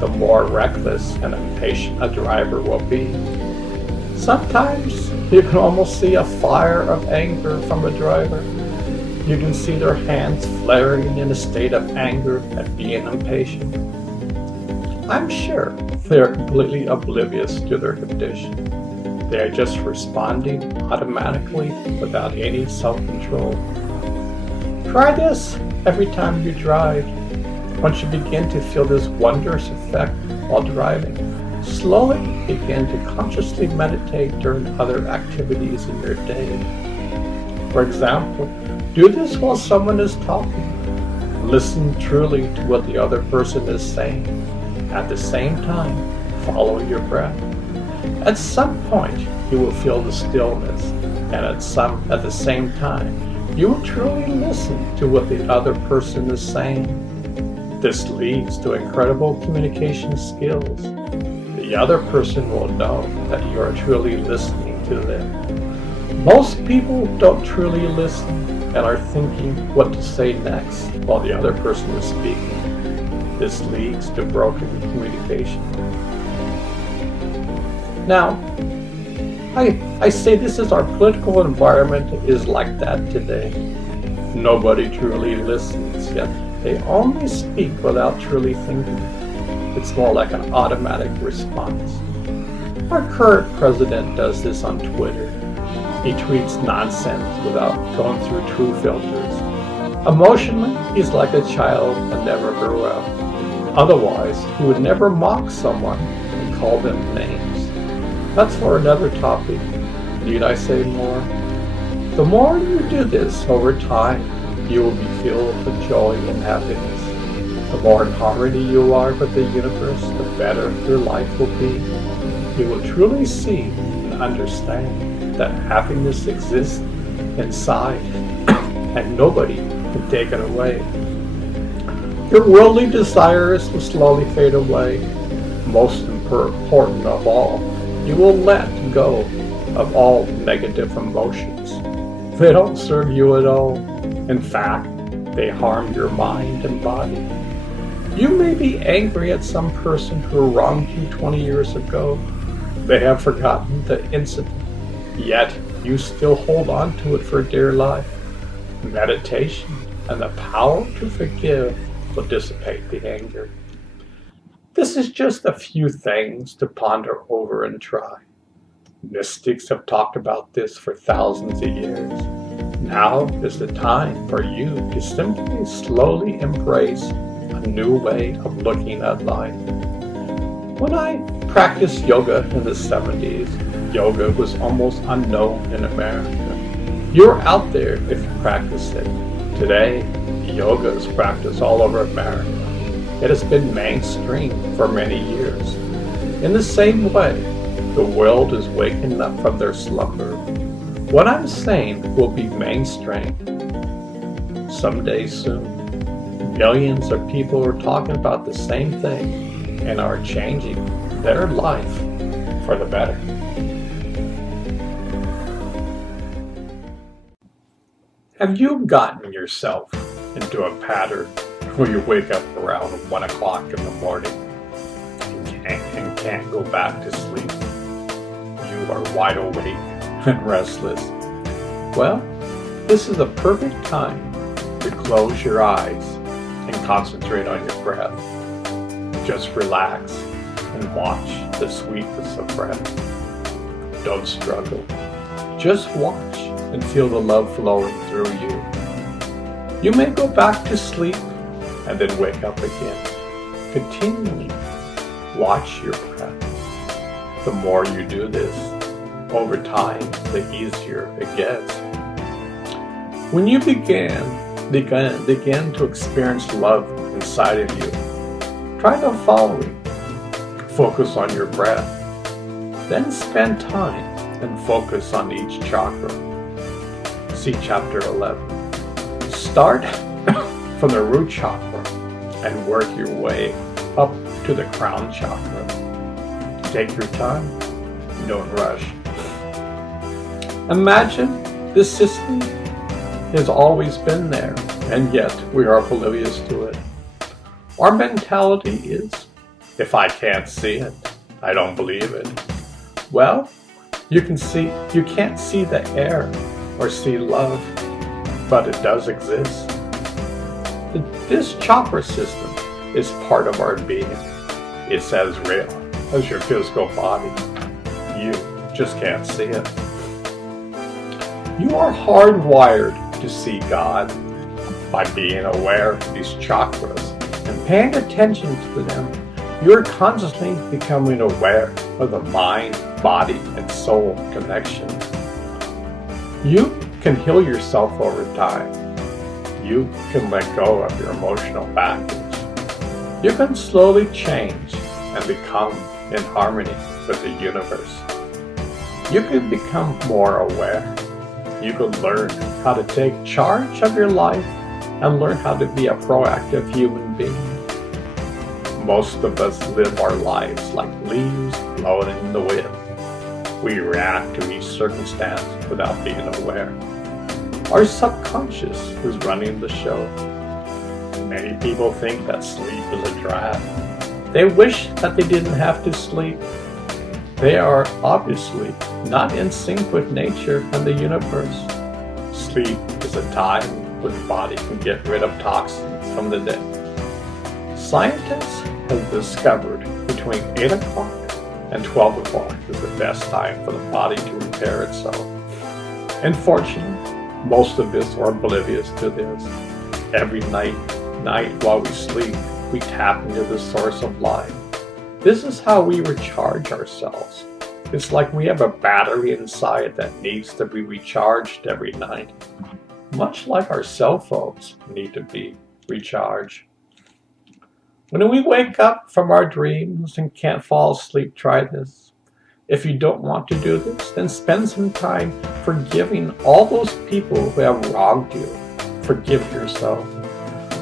the more reckless and impatient a driver will be. Sometimes you can almost see a fire of anger from a driver. You can see their hands flaring in a state of anger at being impatient. I'm sure they are completely oblivious to their condition. They are just responding automatically without any self-control. Try this every time you drive. Once you begin to feel this wondrous effect while driving, slowly begin to consciously meditate during other activities in your day. For example, do this while someone is talking. Listen truly to what the other person is saying. At the same time, follow your breath. At some point, you will feel the stillness, and at the same time, you will truly listen to what the other person is saying. This leads to incredible communication skills. The other person will know that you are truly listening to them. Most people don't truly listen and are thinking what to say next while the other person is speaking. This leads to broken communication. Now, I say this is our political environment is like that today. Nobody truly listens, yet they only speak without truly thinking. It's more like an automatic response. Our current president does this on Twitter. He tweets nonsense without going through true filters. Emotionally, he's like a child that never grew up. Otherwise, he would never mock someone and call them names. That's for another topic. Need I say more? The more you do this over time, you will be filled with joy and happiness. The more in harmony you are with the universe, the better your life will be. You will truly see and understand that happiness exists inside and nobody can take it away. Your worldly desires will slowly fade away. Most important of all, you will let go of all negative emotions. They don't serve you at all. In fact, they harm your mind and body. You may be angry at some person who wronged you 20 years ago. They have forgotten the incident, yet you still hold on to it for dear life. Meditation and the power to forgive will dissipate the anger. This is just a few things to ponder over and try. Mystics have talked about this for thousands of years. Now is the time for you to simply slowly embrace a new way of looking at life. When I practiced yoga in the 70s, yoga was almost unknown in America. You're out there if you practice it. Today, yoga is practiced all over America. It has been mainstream for many years. In the same way, the world is waking up from their slumber. What I'm saying will be mainstream someday soon. Millions of people are talking about the same thing and are changing their life for the better. Have you gotten yourself into a pattern where you wake up around 1 o'clock in the morning and can't go back to sleep? You are wide awake and restless. Well, this is a perfect time to close your eyes and concentrate on your breath. Just relax and watch the sweetness of breath. Don't struggle. Just watch and feel the love flowing through you. You may go back to sleep and then wake up again. Continually watch your breath. The more you do this, over time, the easier it gets. When you begin to experience love inside of you, try the following. Focus on your breath. Then spend time and focus on each chakra. See chapter 11. Start from the root chakra and work your way up to the crown chakra. Take your time. Don't rush. Imagine this system has always been there, and yet we are oblivious to it. Our mentality is, if I can't see it, I don't believe it. Well, you can't see the air or see love, but it does exist. This chakra system is part of our being. It's as real as your physical body. You just can't see it. You are hardwired to see God by being aware of these chakras and paying attention to them. You're constantly becoming aware of the mind, body, and soul connection. You can heal yourself over time. You can let go of your emotional baggage. You can slowly change and become in harmony with the universe. You can become more aware. You can learn how to take charge of your life and learn how to be a proactive human being. Most of us live our lives like leaves blowing in the wind. We react to each circumstance without being aware. Our subconscious is running the show. Many people think that sleep is a drag. They wish that they didn't have to sleep. They are obviously not in sync with nature and the universe. Sleep is a time when the body can get rid of toxins from the day. Scientists have discovered between 8 o'clock and 12 o'clock is the best time for the body to repair itself. Unfortunately, most of us are oblivious to this. Every night while we sleep, we tap into the source of life. This is how we recharge ourselves. It's like we have a battery inside that needs to be recharged every night, much like our cell phones need to be recharged. When we wake up from our dreams and can't fall asleep, try this. If you don't want to do this, then spend some time forgiving all those people who have wronged you. Forgive yourself.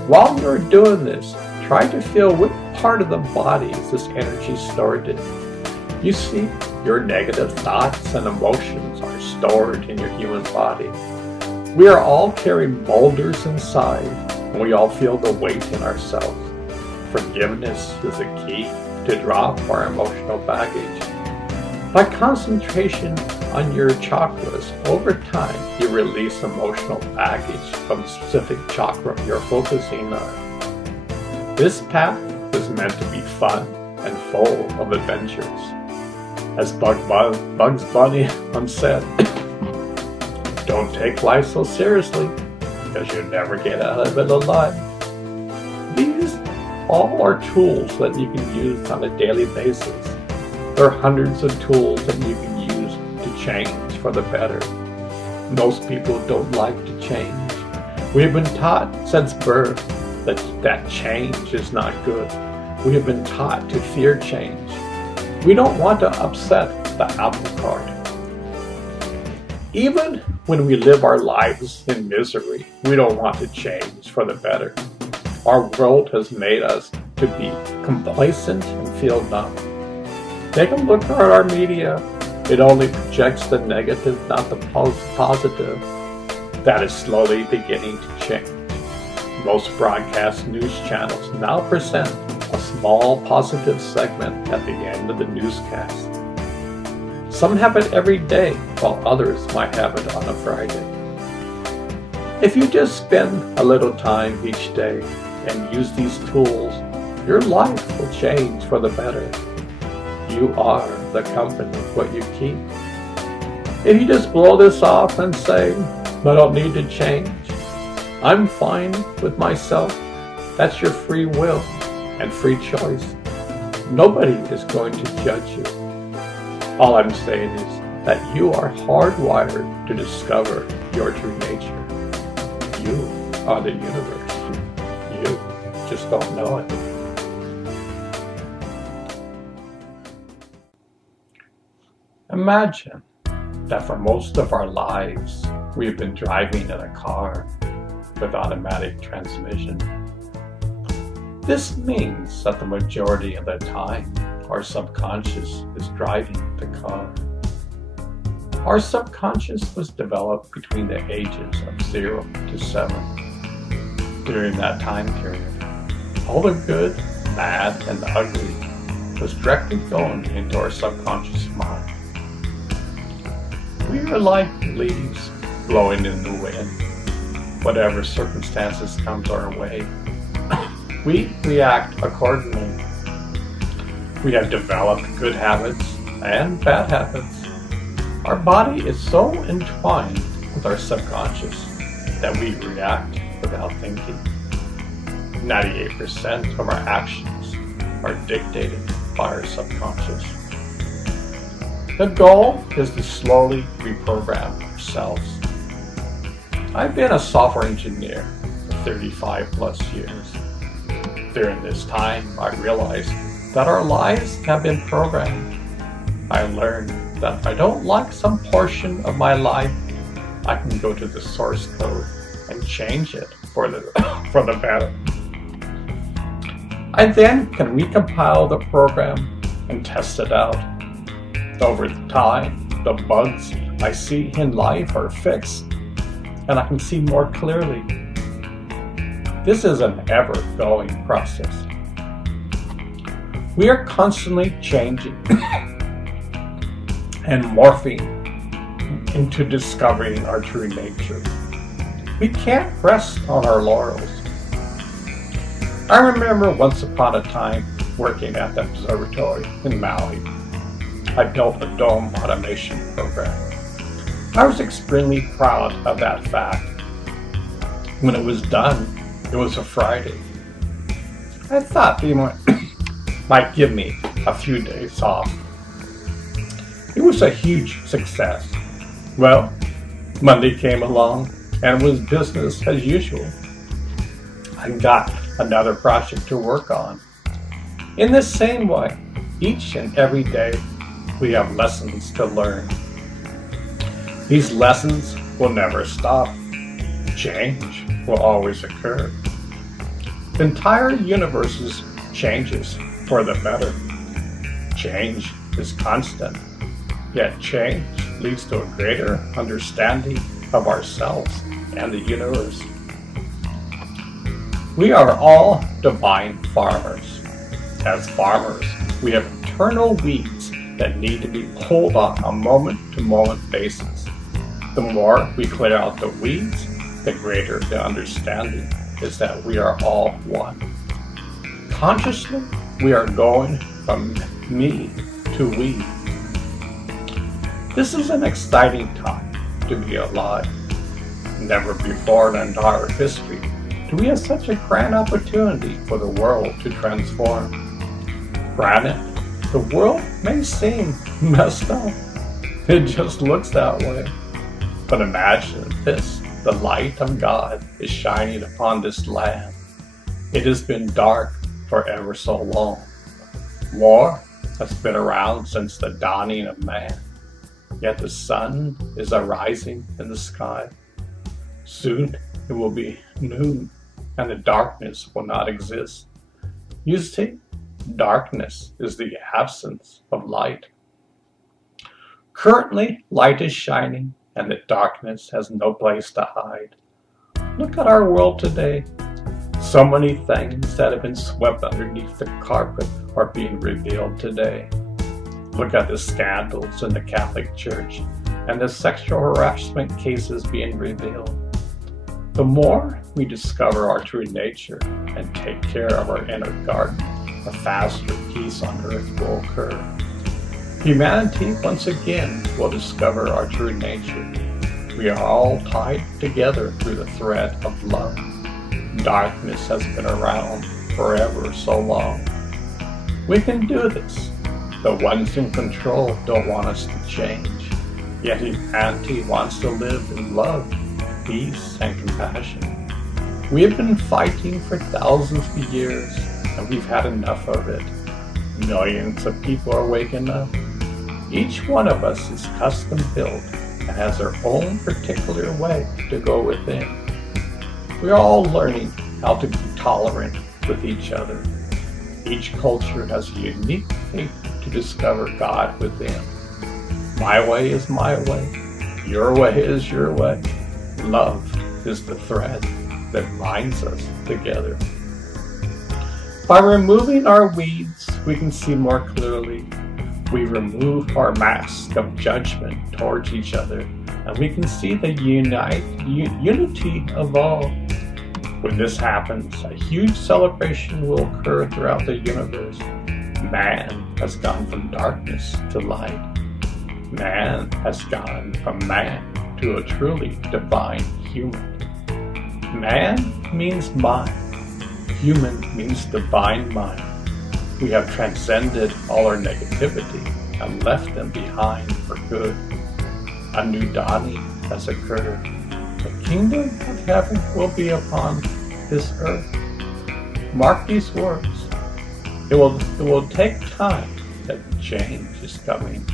While you're doing this, try to feel what part of the body is this energy stored in. You see, your negative thoughts and emotions are stored in your human body. We are all carrying boulders inside, and we all feel the weight in ourselves. Forgiveness is the key to drop our emotional baggage. By concentration on your chakras, over time you release emotional baggage from the specific chakra you're focusing on. This path is meant to be fun and full of adventures. As Bugs Bunny once said, don't take life so seriously, because you'll never get out of it alive. These all are tools that you can use on a daily basis. There are hundreds of tools that you can use to change for the better. Most people don't like to change. We have been taught since birth that change is not good. We have been taught to fear change. We don't want to upset the apple cart. Even when we live our lives in misery, we don't want to change for the better. Our world has made us to be complacent and feel numb. Take a look at our media. It only projects the negative, not the positive. That is slowly beginning to change. Most broadcast news channels now present a small positive segment at the end of the newscast. Some have it every day, while others might have it on a Friday. If you just spend a little time each day and use these tools, your life will change for the better. You are the company what you keep. If you just blow this off and say, I don't need to change, I'm fine with myself, that's your free will and free choice. Nobody is going to judge you. All I'm saying is that you are hardwired to discover your true nature. You are the universe. You just don't know it. Imagine that for most of our lives, we've been driving in a car with automatic transmission. This means that the majority of the time, our subconscious is driving the car. Our subconscious was developed between the ages of 0 to 7. During that time period, all the good, bad, and the ugly was directly going into our subconscious mind. We are like leaves blowing in the wind. Whatever circumstances comes our way, we react accordingly. We have developed good habits and bad habits. Our body is so entwined with our subconscious that we react without thinking. 98% of our actions are dictated by our subconscious. The goal is to slowly reprogram ourselves. I've been a software engineer for 35 plus years. During this time, I realized that our lives have been programmed. I learned that if I don't like some portion of my life, I can go to the source code and change it for the better. I then can recompile the program and test it out. Over time, the bugs I see in life are fixed, and I can see more clearly. This is an ever-going process. We are constantly changing and morphing into discovering our true nature. We can't rest on our laurels. I remember once upon a time working at the observatory in Maui. I built a dome automation program. I was extremely proud of that fact. When it was done, it was a Friday. I thought you might give me a few days off. It was a huge success. Well, Monday came along and it was business as usual. I got another project to work on. In the same way, each and every day we have lessons to learn. These lessons will never stop. Change will always occur. The entire universe changes for the better. Change is constant, yet change leads to a greater understanding of ourselves and the universe. We are all divine farmers. As farmers, we have eternal weeds that need to be pulled on a moment-to-moment basis. The more we clear out the weeds, the greater the understanding is that we are all one. Consciously, we are going from me to we. This is an exciting time to be alive. Never before in entire history do we have such a grand opportunity for the world to transform. Granted, the world may seem messed up. It just looks that way. But imagine this, the light of God is shining upon this land. It has been dark for ever so long. War has been around since the dawning of man. Yet the sun is arising in the sky. Soon it will be noon, and the darkness will not exist. You see, darkness is the absence of light. Currently, light is shining, and the darkness has no place to hide. Look at our world today. So many things that have been swept underneath the carpet are being revealed today. Look at the scandals in the Catholic Church and the sexual harassment cases being revealed. The more we discover our true nature and take care of our inner garden, the faster peace on earth will occur. Humanity once again will discover our true nature. We are all tied together through the thread of love. Darkness has been around forever so long. We can do this. The ones in control don't want us to change. Yet humanity wants to live in love, peace, and compassion. We have been fighting for thousands of years, and we've had enough of it. Millions of people are waking up. Each one of us is custom built and has their own particular way to go within. We are all learning how to be tolerant with each other. Each culture has a unique way to discover God within. My way is my way. Your way is your way. Love is the thread that binds us together. By removing our weeds, we can see more clearly. We remove our mask of judgment towards each other, and we can see the unity of all. When this happens, a huge celebration will occur throughout the universe. Man has gone from darkness to light. Man has gone from man to a truly divine human. Man means mind. Human means divine mind. We have transcended all our negativity and left them behind for good. A new dawning has occurred. The kingdom of heaven will be upon this earth. Mark these words. It will take time, that change is coming.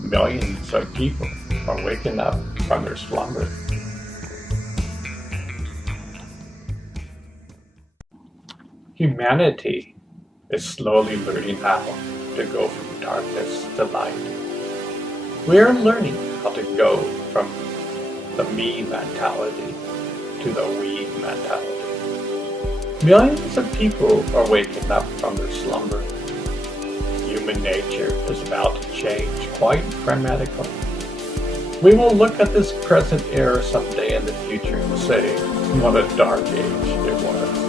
Millions of people are waking up from their slumber. Humanity is slowly learning how to go from darkness to light. We are learning how to go from the me mentality to the we mentality. Millions of people are waking up from their slumber. Human nature is about to change quite dramatically. We will look at this present era someday in the future and say, what a dark age it was.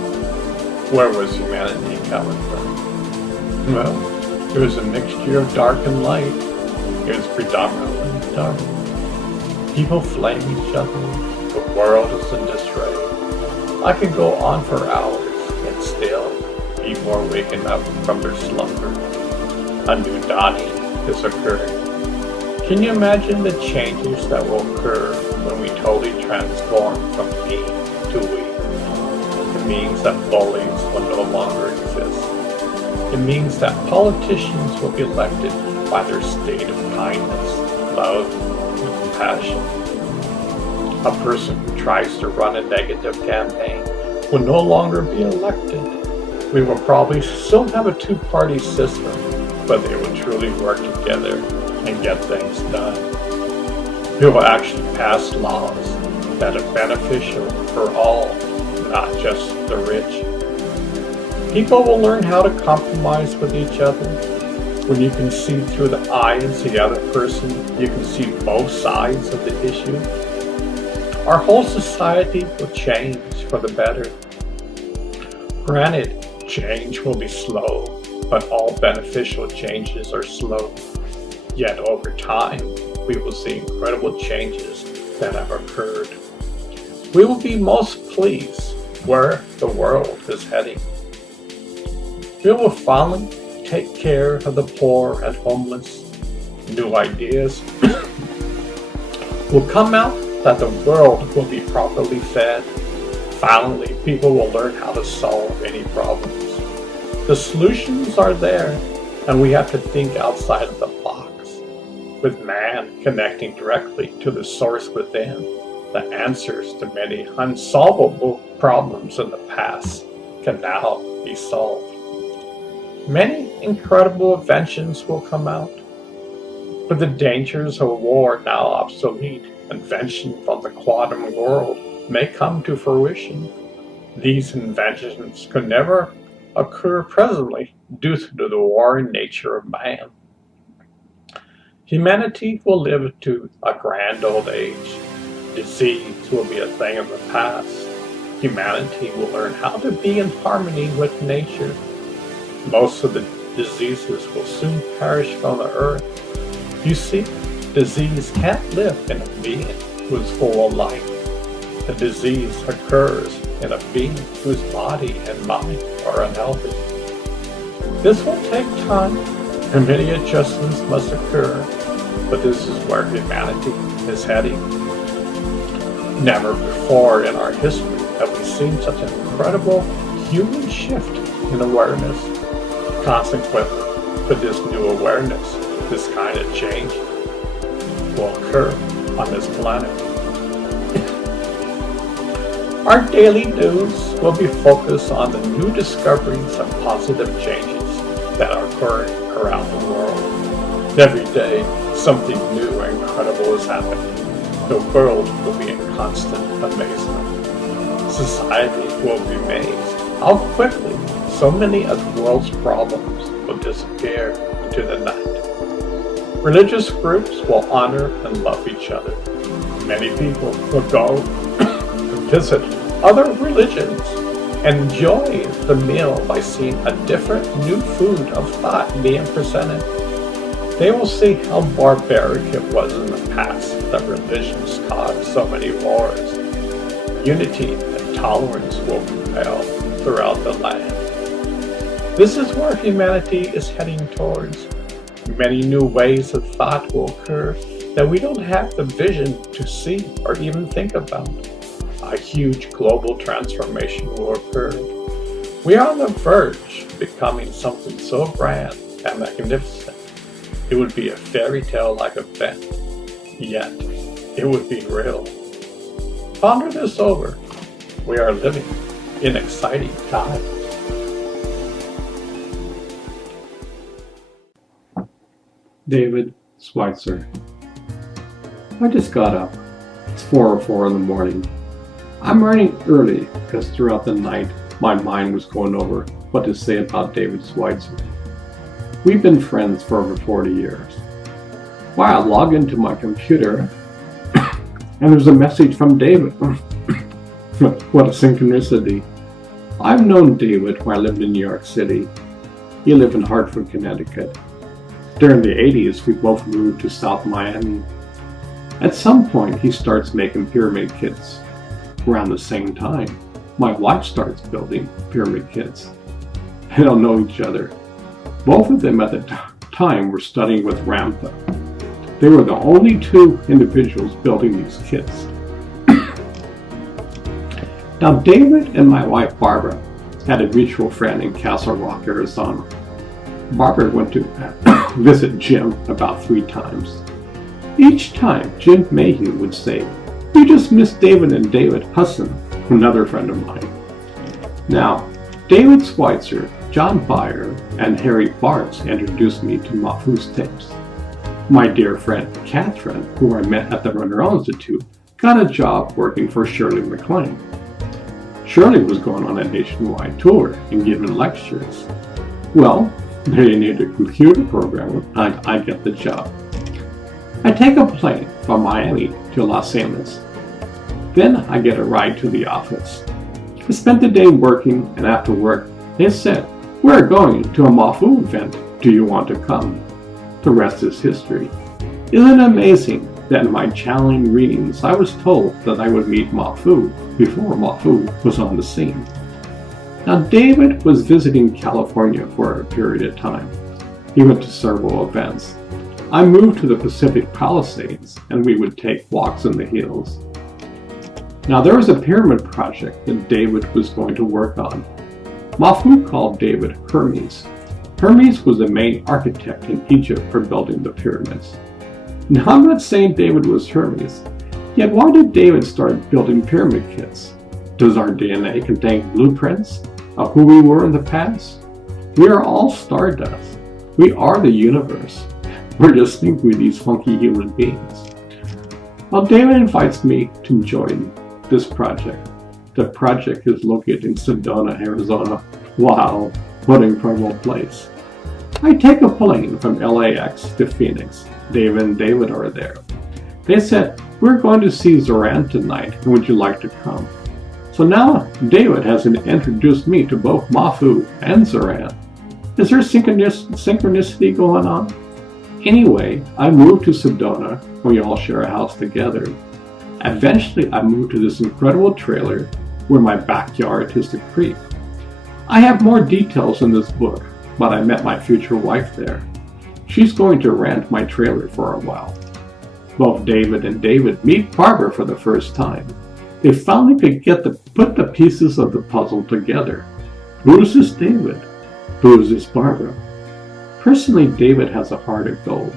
Where was humanity coming from? Well, it was a mixture of dark and light. It was predominantly dark. People flame each other. The world is in disarray. I could go on for hours, and still, people are waking up from their slumber. A new dawning is occurring. Can you imagine the changes that will occur when we totally transform from me to we? It means that bullies will no longer exist. It means that politicians will be elected by their state of kindness, love, and compassion. A person who tries to run a negative campaign will no longer be elected. We will probably still have a two-party system, but they will truly work together and get things done. We will actually pass laws that are beneficial for all, not just the rich. People will learn how to compromise with each other. When you can see through the eyes of the other person, you can see both sides of the issue. Our whole society will change for the better. Granted, change will be slow, but all beneficial changes are slow. Yet over time, we will see incredible changes that have occurred. We will be most pleased where the world is heading. We will finally take care of the poor and homeless. New ideas will come out that the world will be properly fed. Finally, people will learn how to solve any problems. The solutions are there, and we have to think outside of the box. With man connecting directly to the source within, the answers to many unsolvable problems in the past can now be solved. Many incredible inventions will come out, but the dangers of war are now obsolete. Invention from the quantum world may come to fruition. These inventions could never occur presently due to the warring nature of man. Humanity will live to a grand old age. Disease will be a thing of the past. Humanity will learn how to be in harmony with nature. Most of the diseases will soon perish from the earth. You see, disease can't live in a being who is full of life. The disease occurs in a being whose body and mind are unhealthy. This will take time, and many adjustments must occur, but this is where humanity is heading. Never before in our history have we seen such an incredible human shift in awareness. Consequently, with this new awareness, this kind of change will occur on this planet. Our daily news will be focused on the new discoveries and positive changes that are occurring around the world. Every day, something new and incredible is happening. The world will be in constant amazement. Society will be amazed how quickly so many of the world's problems will disappear into the night. Religious groups will honor and love each other. Many people will go and visit other religions and enjoy the meal by seeing a different new food of thought being presented. They will see how barbaric it was in the past that religions caused so many wars. Unity and tolerance will prevail throughout the land. This is where humanity is heading towards. Many new ways of thought will occur that we don't have the vision to see or even think about. A huge global transformation will occur. We are on the verge of becoming something so grand and magnificent. It would be a fairy tale-like event, yet it would be real. Ponder this over. We are living in exciting times. David Schweitzer. I just got up. It's 4:04 in the morning. I'm writing early because throughout the night my mind was going over what to say about David Schweitzer. We've been friends for over 40 years. Why, I log into my computer and there's a message from David. What a synchronicity. I've known David when I lived in New York City. He lived in Hartford, Connecticut. During the 80s, we both moved to South Miami. At some point, he starts making pyramid kits. Around the same time, my wife starts building pyramid kits. They don't know each other. Both of them at the time were studying with Ramtha. They were the only two individuals building these kits. Now, David and my wife Barbara had a mutual friend in Castle Rock, Arizona. Barbara went to visit Jim about 3 times. Each time, Jim Mayhew would say, "You just missed David and David Husson," another friend of mine. Now, David Schweitzer, John Byer, and Harry Bartz introduced me to Mafu's tapes. My dear friend Catherine, who I met at the Monroe Institute, got a job working for Shirley MacLaine. Shirley was going on a nationwide tour and giving lectures. Well, they needed a computer programmer, and I get the job. I take a plane from Miami to Los Angeles. Then I get a ride to the office. I spent the day working, and after work, they said, "We're going to a Mafu event. Do you want to come?" The rest is history. Isn't it amazing that in my channeling readings, I was told that I would meet Mafu before Mafu was on the scene? Now, David was visiting California for a period of time. He went to several events. I moved to the Pacific Palisades, and we would take walks in the hills. Now, there was a pyramid project that David was going to work on. Mafu called David Hermes. Hermes was the main architect in Egypt for building the pyramids. Now, I'm not saying David was Hermes, yet why did David start building pyramid kits? Does our DNA contain blueprints of who we were in the past? We are all stardust. We are the universe. We're just simply these funky human beings. Well, David invites me to join this project. The project is located in Sedona, Arizona. Wow, what an incredible place. I take a plane from LAX to Phoenix. David and David are there. They said, "We're going to see Zoran tonight, and would you like to come?" So now David has introduced me to both Mafu and Zoran. Is there synchronicity going on? Anyway, I moved to Sedona, and we all share a house together. Eventually, I moved to this incredible trailer where my backyard is the creek. I have more details in this book, but I met my future wife there. She's going to rent my trailer for a while. Both David and David meet Barbara for the first time. They finally could put the pieces of the puzzle together. Who is this David? Who is this Barbara? Personally, David has a heart of gold.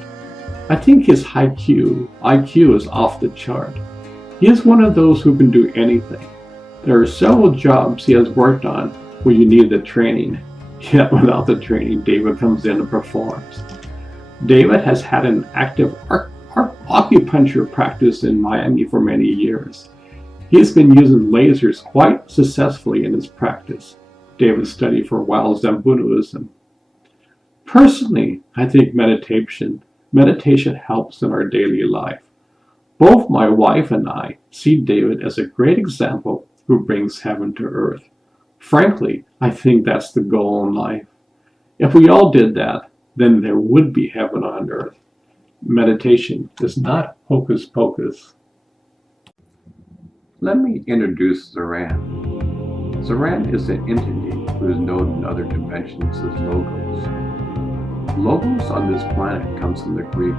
I think his IQ is off the chart. He is one of those who can do anything. There are several jobs he has worked on where you need the training. Yet without the training, David comes in and performs. David has had an active acupuncture practice in Miami for many years. He has been using lasers quite successfully in his practice. David studied for a while Zen Buddhism. Personally, I think meditation helps in our daily life. Both my wife and I see David as a great example who brings heaven to earth. Frankly, I think that's the goal in life. If we all did that, then there would be heaven on earth. Meditation is not hocus pocus. Let me introduce Zoran. Zoran is an entity who is known in other dimensions as Logos. Logos on this planet comes from the Greek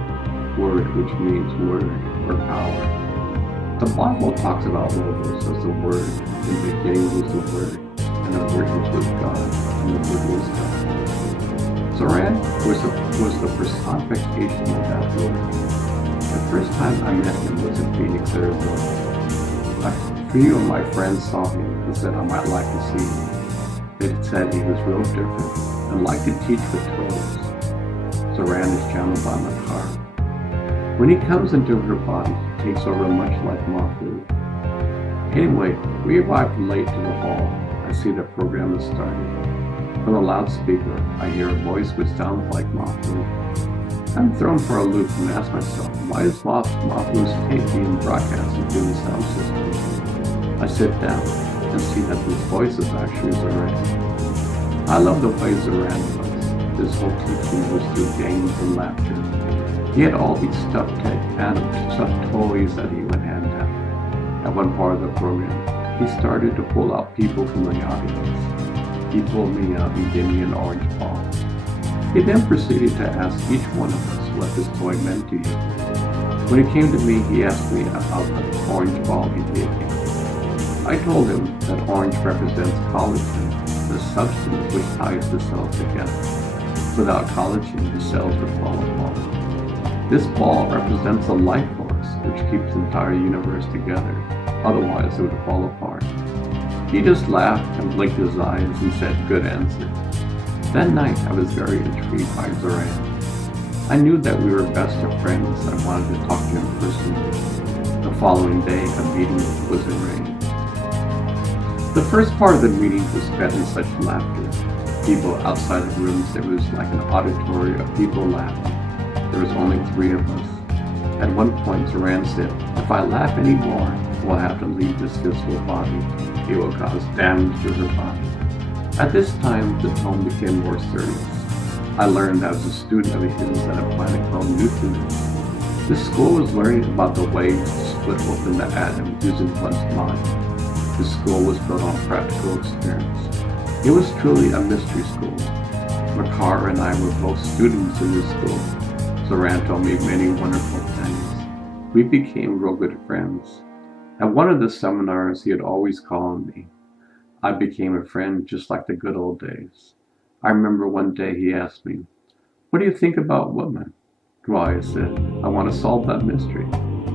word which means word or power. The Bible talks about Logos as the word. In the beginning was the word, and the word was with God, and the word was God. Zoran was the personification of that word. The first time I met him was in Phoenix, Arizona. A few of my friends saw him and said I might like to see him. They said he was real different and liked to teach with toes. Zoran is channeled by my heart. When he comes into her body, he takes over much like Mafu. Anyway, we arrived late to the hall. I see the program is starting. From the loudspeaker, I hear a voice which sounds like Mafu. I'm thrown for a loop and ask myself, why is Mafu's tape being broadcasted through the sound system? I sit down and see that this voice is actually Zoran. I love the way Zoran looks. This whole teaching was through games and laughter. He had all these stuffed toys that he would hand out. At one part of the program, he started to pull out people from the audience. He pulled me up and gave me an orange ball. He then proceeded to ask each one of us what this toy meant to you. When he came to me, he asked me about the orange ball he gave me. I told him that orange represents collagen, the substance which ties the cells together. Without collagen, the cells would fall apart. This ball represents a life force which keeps the entire universe together, otherwise it would fall apart. He just laughed and blinked his eyes and said, "Good answer." That night I was very intrigued by Zoran. I knew that we were best of friends and I wanted to talk to him personally. The following day, a meeting was arranged. The first part of the meeting was spent in such laughter. People outside the rooms, it was like an auditory of people laughing. There was only 3 of us. At one point, Zoran said, "If I laugh anymore, we'll have to leave this physical body. It will cause damage to her body." At this time, the tone became more serious. I learned I was a student of his at a planet called Newton. This school was learning about the ways to split open the atom using one's mind. The school was built on practical experience. It was truly a mystery school. Makar and I were both students in this school. Zoran told me many wonderful things. We became real good friends. At one of the seminars, he had always called me. I became a friend just like the good old days. I remember one day he asked me, "What do you think about women?" "Why," I said, "I want to solve that mystery."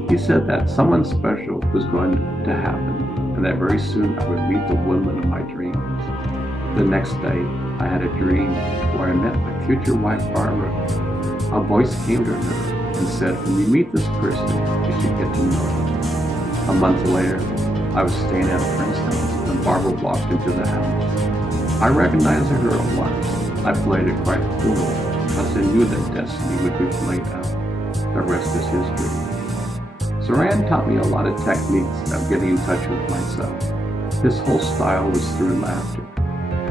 He said that someone special was going to happen and that very soon I would meet the woman of my dreams. The next day, I had a dream where I met my future wife, Barbara. A voice came to her and said, "When you meet this person, you should get to know them." A month later, I was staying at a friend's house and Barbara walked into the house. I recognized her at once. I played it quite cool because I knew that destiny would be played out. The rest is history. Zoran taught me a lot of techniques of getting in touch with myself. His whole style was through laughter.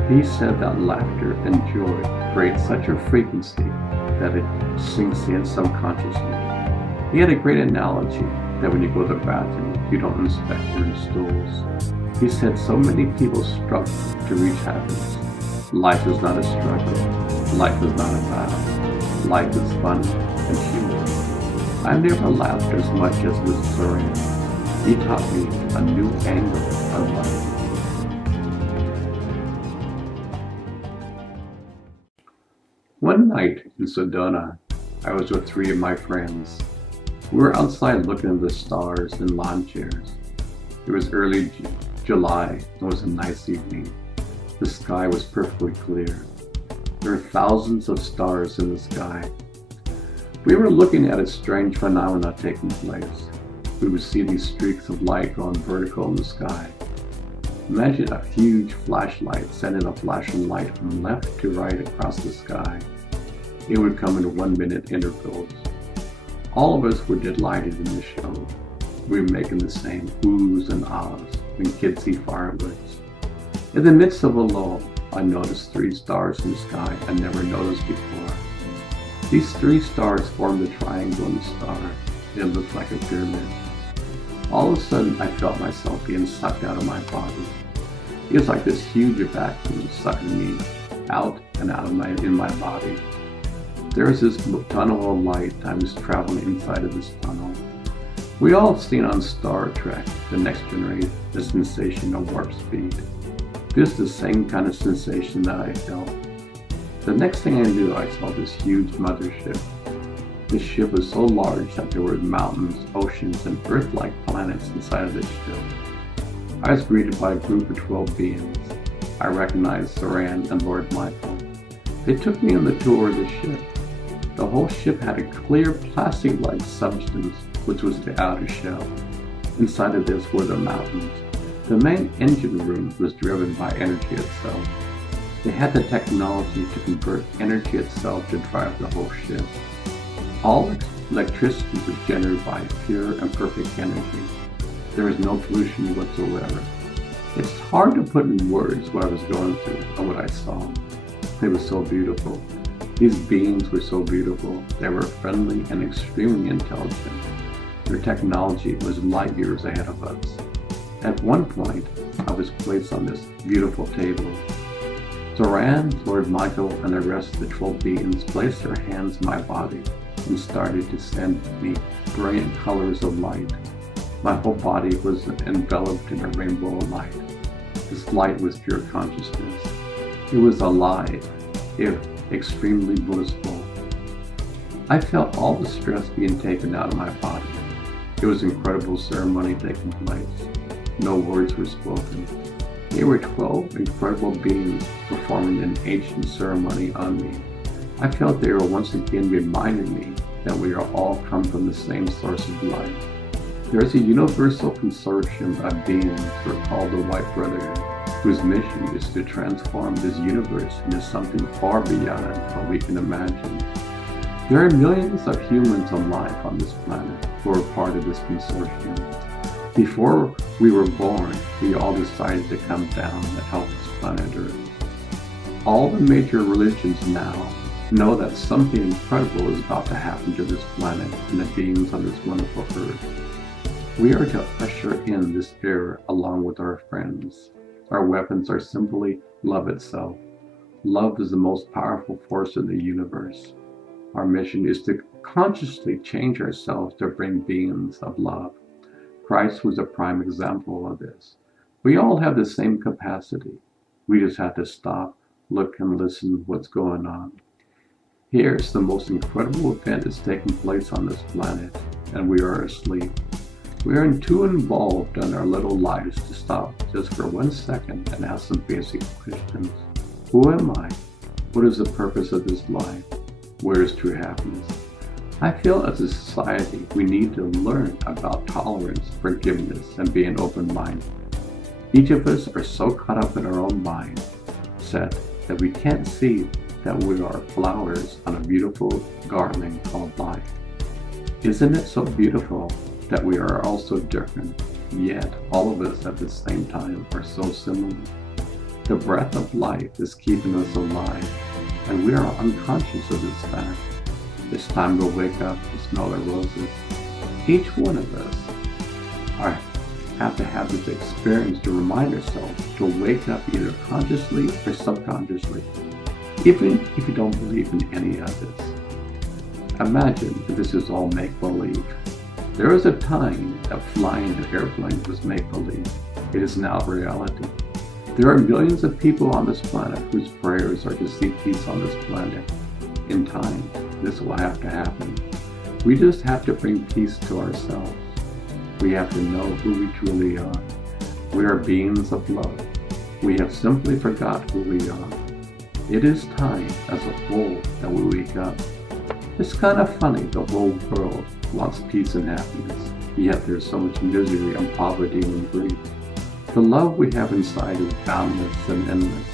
He said that laughter and joy create such a frequency that it sinks in subconsciously. He had a great analogy that when you go to the bathroom, you don't inspect your stools. He said so many people struggle to reach happiness. Life is not a struggle. Life is not a battle. Life is fun and humorous. I never laughed as much as with Zoran. He taught me a new angle of life. One night in Sedona, I was with 3 of my friends. We were outside looking at the stars in lawn chairs. It was early July. It was a nice evening. The sky was perfectly clear. There were thousands of stars in the sky. We were looking at a strange phenomena taking place. We would see these streaks of light going vertical in the sky. Imagine a huge flashlight sending a flashing light from left to right across the sky. It would come in 1-minute intervals. All of us were delighted in the show. We were making the same oohs and ahs when kids see fireworks. In the midst of a lull, I noticed 3 stars in the sky I never noticed before. These 3 stars formed a triangle in the star. It looked like a pyramid. All of a sudden, I felt myself being sucked out of my body. It was like this huge vacuum sucking me out and out of in my body. There was this tunnel of light. I was traveling inside of this tunnel. We all have seen on Star Trek, The Next Generation, the sensation of warp speed. This is the same kind of sensation that I felt. The next thing I knew, I saw this huge mothership. This ship was so large that there were mountains, oceans, and Earth-like planets inside of this ship. I was greeted by a group of 12 beings. I recognized Zoran and Lord Michael. They took me on the tour of the ship. The whole ship had a clear plastic-like substance, which was the outer shell. Inside of this were the mountains. The main engine room was driven by energy itself. They had the technology to convert energy itself to drive the whole ship. All electricity was generated by pure and perfect energy. There was no pollution whatsoever. It's hard to put in words what I was going through and what I saw. It was so beautiful. These beings were so beautiful. They were friendly and extremely intelligent. Their technology was light years ahead of us. At one point, I was placed on this beautiful table. Zoran, Lord Michael, and the rest of the 12 beings placed their hands in my body and started to send me brilliant colors of light. My whole body was enveloped in a rainbow of light. This light was pure consciousness. It was alive, if extremely blissful. I felt all the stress being taken out of my body. It was an incredible ceremony taking place. No words were spoken. There were 12 incredible beings performing an ancient ceremony on me. I felt they were once again reminding me that we are all come from the same source of life. There is a universal consortium of beings who are called the White Brotherhood, whose mission is to transform this universe into something far beyond what we can imagine. There are millions of humans alive on this planet who are part of this consortium. Before we were born, we all decided to come down and help this planet Earth. All the major religions now know that something incredible is about to happen to this planet and the beings on this wonderful Earth. We are to usher in this era along with our friends. Our weapons are simply love itself. Love is the most powerful force in the universe. Our mission is to consciously change ourselves to bring beings of love. Christ was a prime example of this. We all have the same capacity. We just have to stop, look, and listen to what's going on. Here's the most incredible event that's taking place on this planet, and we are asleep. We are too involved in our little lives to stop just for 1 second and ask some basic questions. Who am I? What is the purpose of this life? Where is true happiness? I feel as a society we need to learn about tolerance, forgiveness, and being open-minded. Each of us are so caught up in our own mindset that we can't see that we are flowers on a beautiful garland called life. Isn't it so beautiful that we are all so different, yet all of us at the same time are so similar? The breath of life is keeping us alive, and we are unconscious of this fact. It's time to wake up and smell the roses. Each one of us have to have this experience to remind ourselves to wake up either consciously or subconsciously, even if you don't believe in any of this. Imagine if this is all make-believe. There was a time that flying an airplane was make-believe. It is now reality. There are millions of people on this planet whose prayers are to see peace on this planet. In time, this will have to happen. We just have to bring peace to ourselves. We have to know who we truly are. We are beings of love. We have simply forgot who we are. It is time, as a whole, that we wake up. It's kind of funny the whole world wants peace and happiness, yet there's so much misery and poverty and grief. The love we have inside is boundless and endless.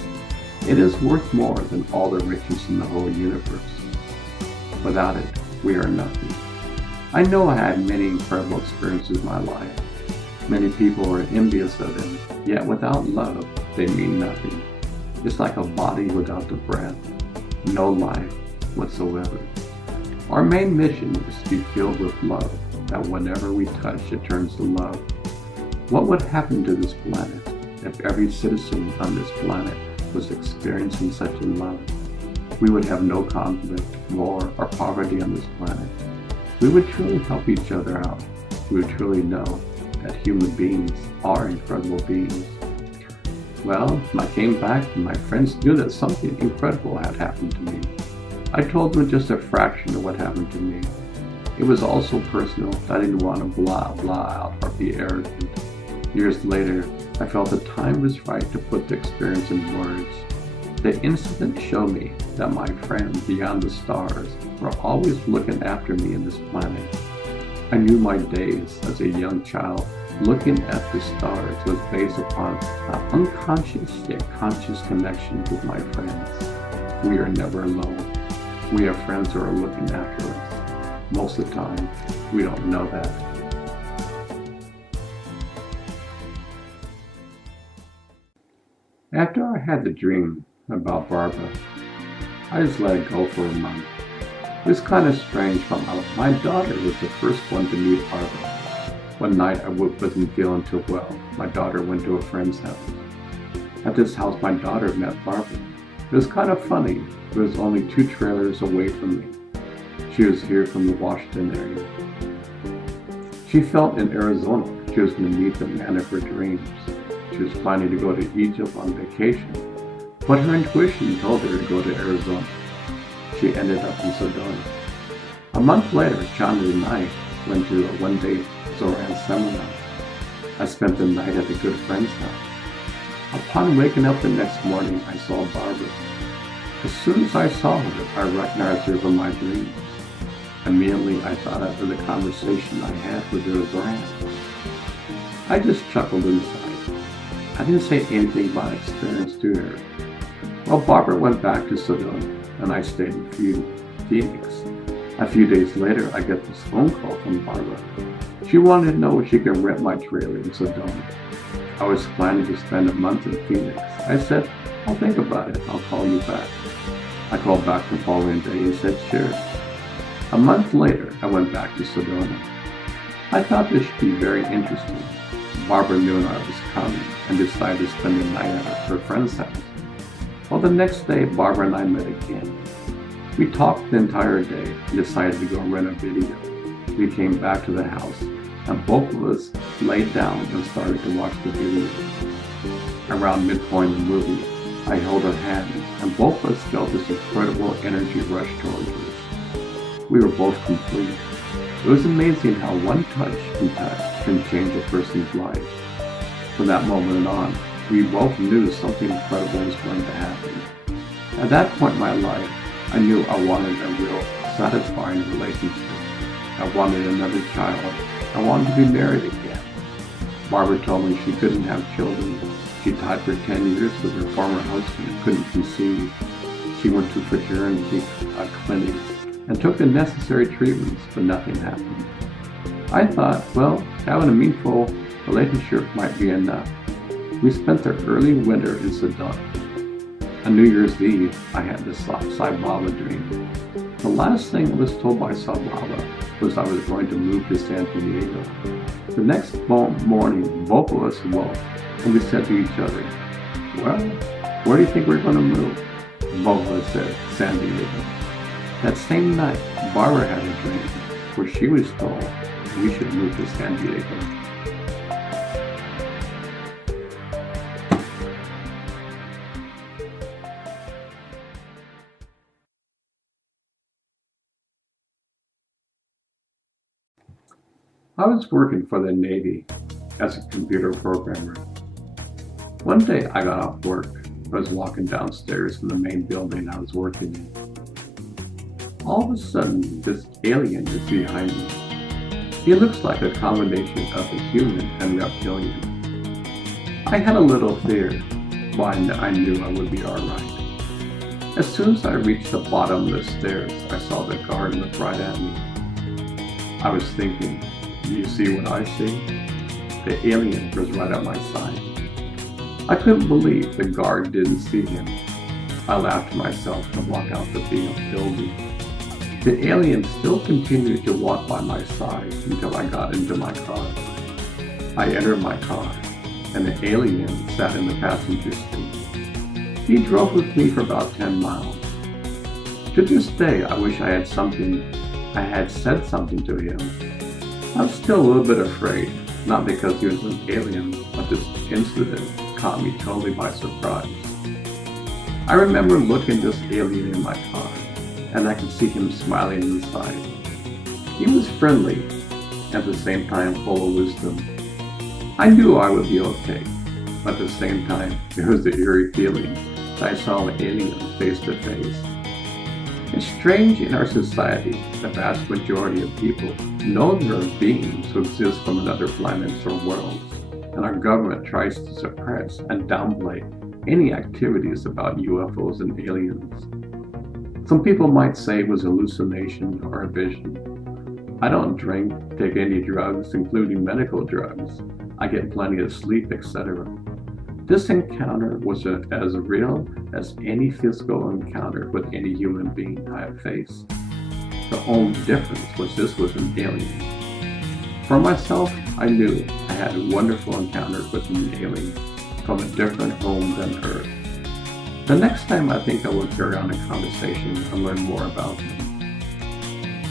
It is worth more than all the riches in the whole universe. Without it, we are nothing. I know I had many incredible experiences in my life. Many people are envious of them, yet without love, they mean nothing. It's like a body without the breath, no life whatsoever. Our main mission is to be filled with love, that whenever we touch, it turns to love. What would happen to this planet if every citizen on this planet was experiencing such a love? We would have no conflict, war, or poverty on this planet. We would truly help each other out. We would truly know that human beings are incredible beings. Well, when I came back, my friends knew that something incredible had happened to me. I told them just a fraction of what happened to me. It was all so personal that I didn't want to blah out or be arrogant. Years later, I felt the time was right to put the experience in words. The incident showed me that my friends beyond the stars were always looking after me in this planet. I knew my days as a young child looking at the stars was based upon an unconscious yet conscious connection with my friends. We are never alone. We have friends who are looking after us. Most of the time, we don't know that. After I had the dream about Barbara, I just let it go for a month. It was kind of strange, but my daughter was the first one to meet Barbara. One night I wasn't feeling too well. My daughter went to a friend's house. At this house, my daughter met Barbara. It was kind of funny. It was only 2 trailers away from me. She was here from the Washington area. She felt in Arizona she was going to meet the man of her dreams. She was planning to go to Egypt on vacation, but her intuition told her to go to Arizona. She ended up in Sedona. A month later, Chandler and I went to a one-day Zoran seminar. I spent the night at a good friend's house. Upon waking up the next morning, I saw Barbara. As soon as I saw her, I recognized her from my dreams. Immediately, I thought of the conversation I had with Zoran. I just chuckled inside. I didn't say anything about my experience to her. Well, Barbara went back to Sedona, and I stayed in Phoenix. A few days later, I get this phone call from Barbara. She wanted to know if she could rent my trailer in Sedona. I was planning to spend a month in Phoenix. I said, I'll think about it. I'll call you back. I called back the following day and said, sure. A month later, I went back to Sedona. I thought this should be very interesting. Barbara knew I was coming and decided to spend the night at her friend's house. Well, the next day, Barbara and I met again. We talked the entire day and decided to go rent a video. We came back to the house, and both of us laid down and started to watch the video. Around midpoint of the movie, I held her hand, and both of us felt this incredible energy rush towards us. We were both complete. It was amazing how one touch can change a person's life. From that moment on, we both knew something incredible was going to happen. At that point in my life, I knew I wanted a real, satisfying relationship. I wanted another child. I wanted to be married again. Barbara told me she couldn't have children. She died for 10 years with her former husband and couldn't conceive. She went to fertility clinics and took the necessary treatments, but nothing happened. I thought, well, having a meaningful relationship might be enough. We spent the early winter in Sedona. On New Year's Eve, I had this Sai Baba dream. The last thing I was told by Sai Baba was I was going to move to San Diego. The next morning, both of us woke, and we said to each other, well, where do you think we're going to move? Both of us said, San Diego. That same night, Barbara had a dream where she was told we should move to San Diego. I was working for the Navy as a computer programmer. One day I got off work. I was walking downstairs in the main building I was working in. All of a sudden, this alien is behind me. He looks like a combination of a human and reptilian. I had a little fear, but I knew I would be alright. As soon as I reached the bottom of the stairs, I saw the guard look right at me. I was thinking, do you see what I see? The alien was right at my side. I couldn't believe the guard didn't see him. I laughed to myself and walked out the building. The alien still continued to walk by my side until I got into my car. I entered my car, and the alien sat in the passenger seat. He drove with me for about 10 miles. To this day, I wish I had said something to him. I'm still a little bit afraid, not because he was an alien, but this incident caught me totally by surprise. I remember looking at this alien in my car, and I could see him smiling inside. He was friendly, at the same time full of wisdom. I knew I would be okay, but at the same time, there was the eerie feeling that I saw an alien face to face. It's strange in our society, the vast majority of people know there are beings who exist from another planets or worlds, and our government tries to suppress and downplay any activities about UFOs and aliens. Some people might say it was hallucination or a vision. I don't drink, take any drugs, including medical drugs. I get plenty of sleep, etc. This encounter was as real as any physical encounter with any human being I have faced. The only difference was this was an alien. For myself, I knew I had a wonderful encounter with an alien from a different home than Earth. The next time I think I will carry on a conversation and learn more about him.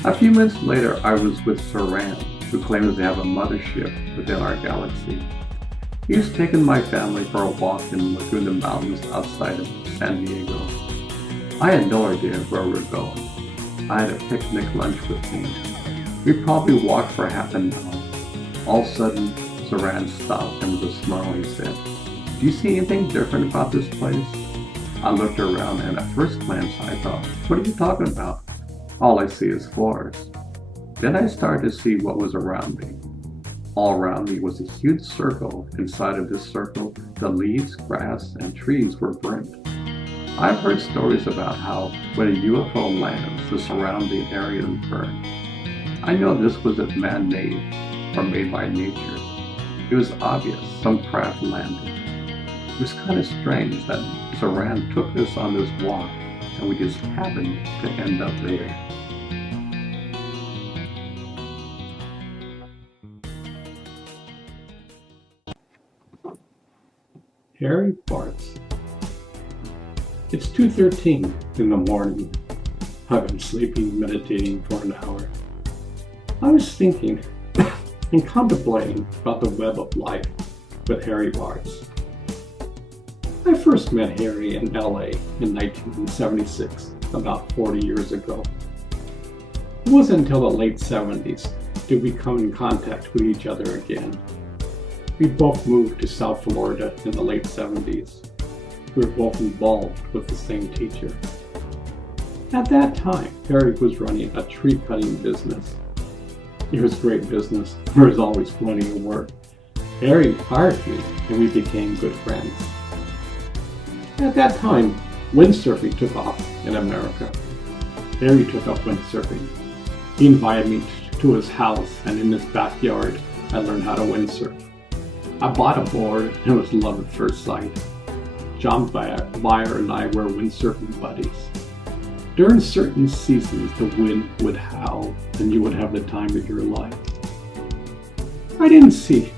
A few minutes later, I was with Zoran, who claims to have a mothership within our galaxy. He has taken my family for a walk in Laguna Mountains outside of San Diego. I had no idea where we were going. I had a picnic lunch with me. We probably walked for half an hour. All of a sudden, Zoran stopped and with a smile he said, "Do you see anything different about this place?" I looked around and at first glance I thought, "What are you talking about? All I see is floors." Then I started to see what was around me. All around me was a huge circle. Inside of this circle, the leaves, grass, and trees were burnt. I've heard stories about how when a UFO lands, the surrounding area is burned. I know this wasn't man-made or made by nature. It was obvious some craft landed. It was kind of strange that Zoran took us on this walk and we just happened to end up there. Harry farts. It's 2:13 in the morning. I've been sleeping, meditating for an hour. I was thinking and contemplating about the web of life with Harry farts. I first met Harry in LA in 1976, about 40 years ago. It wasn't until the late 70s did we come in contact with each other again. We both moved to South Florida in the late 70s. We were both involved with the same teacher. At that time, Harry was running a tree cutting business. It was great business. There was always plenty of work. Harry hired me and we became good friends. At that time, windsurfing took off in America. Harry took up windsurfing. He invited me to his house, and in his backyard, I learned how to windsurf. I bought a board and it was love at first sight. John Byer and I were windsurfing buddies. During certain seasons, the wind would howl and you would have the time of your life. I didn't see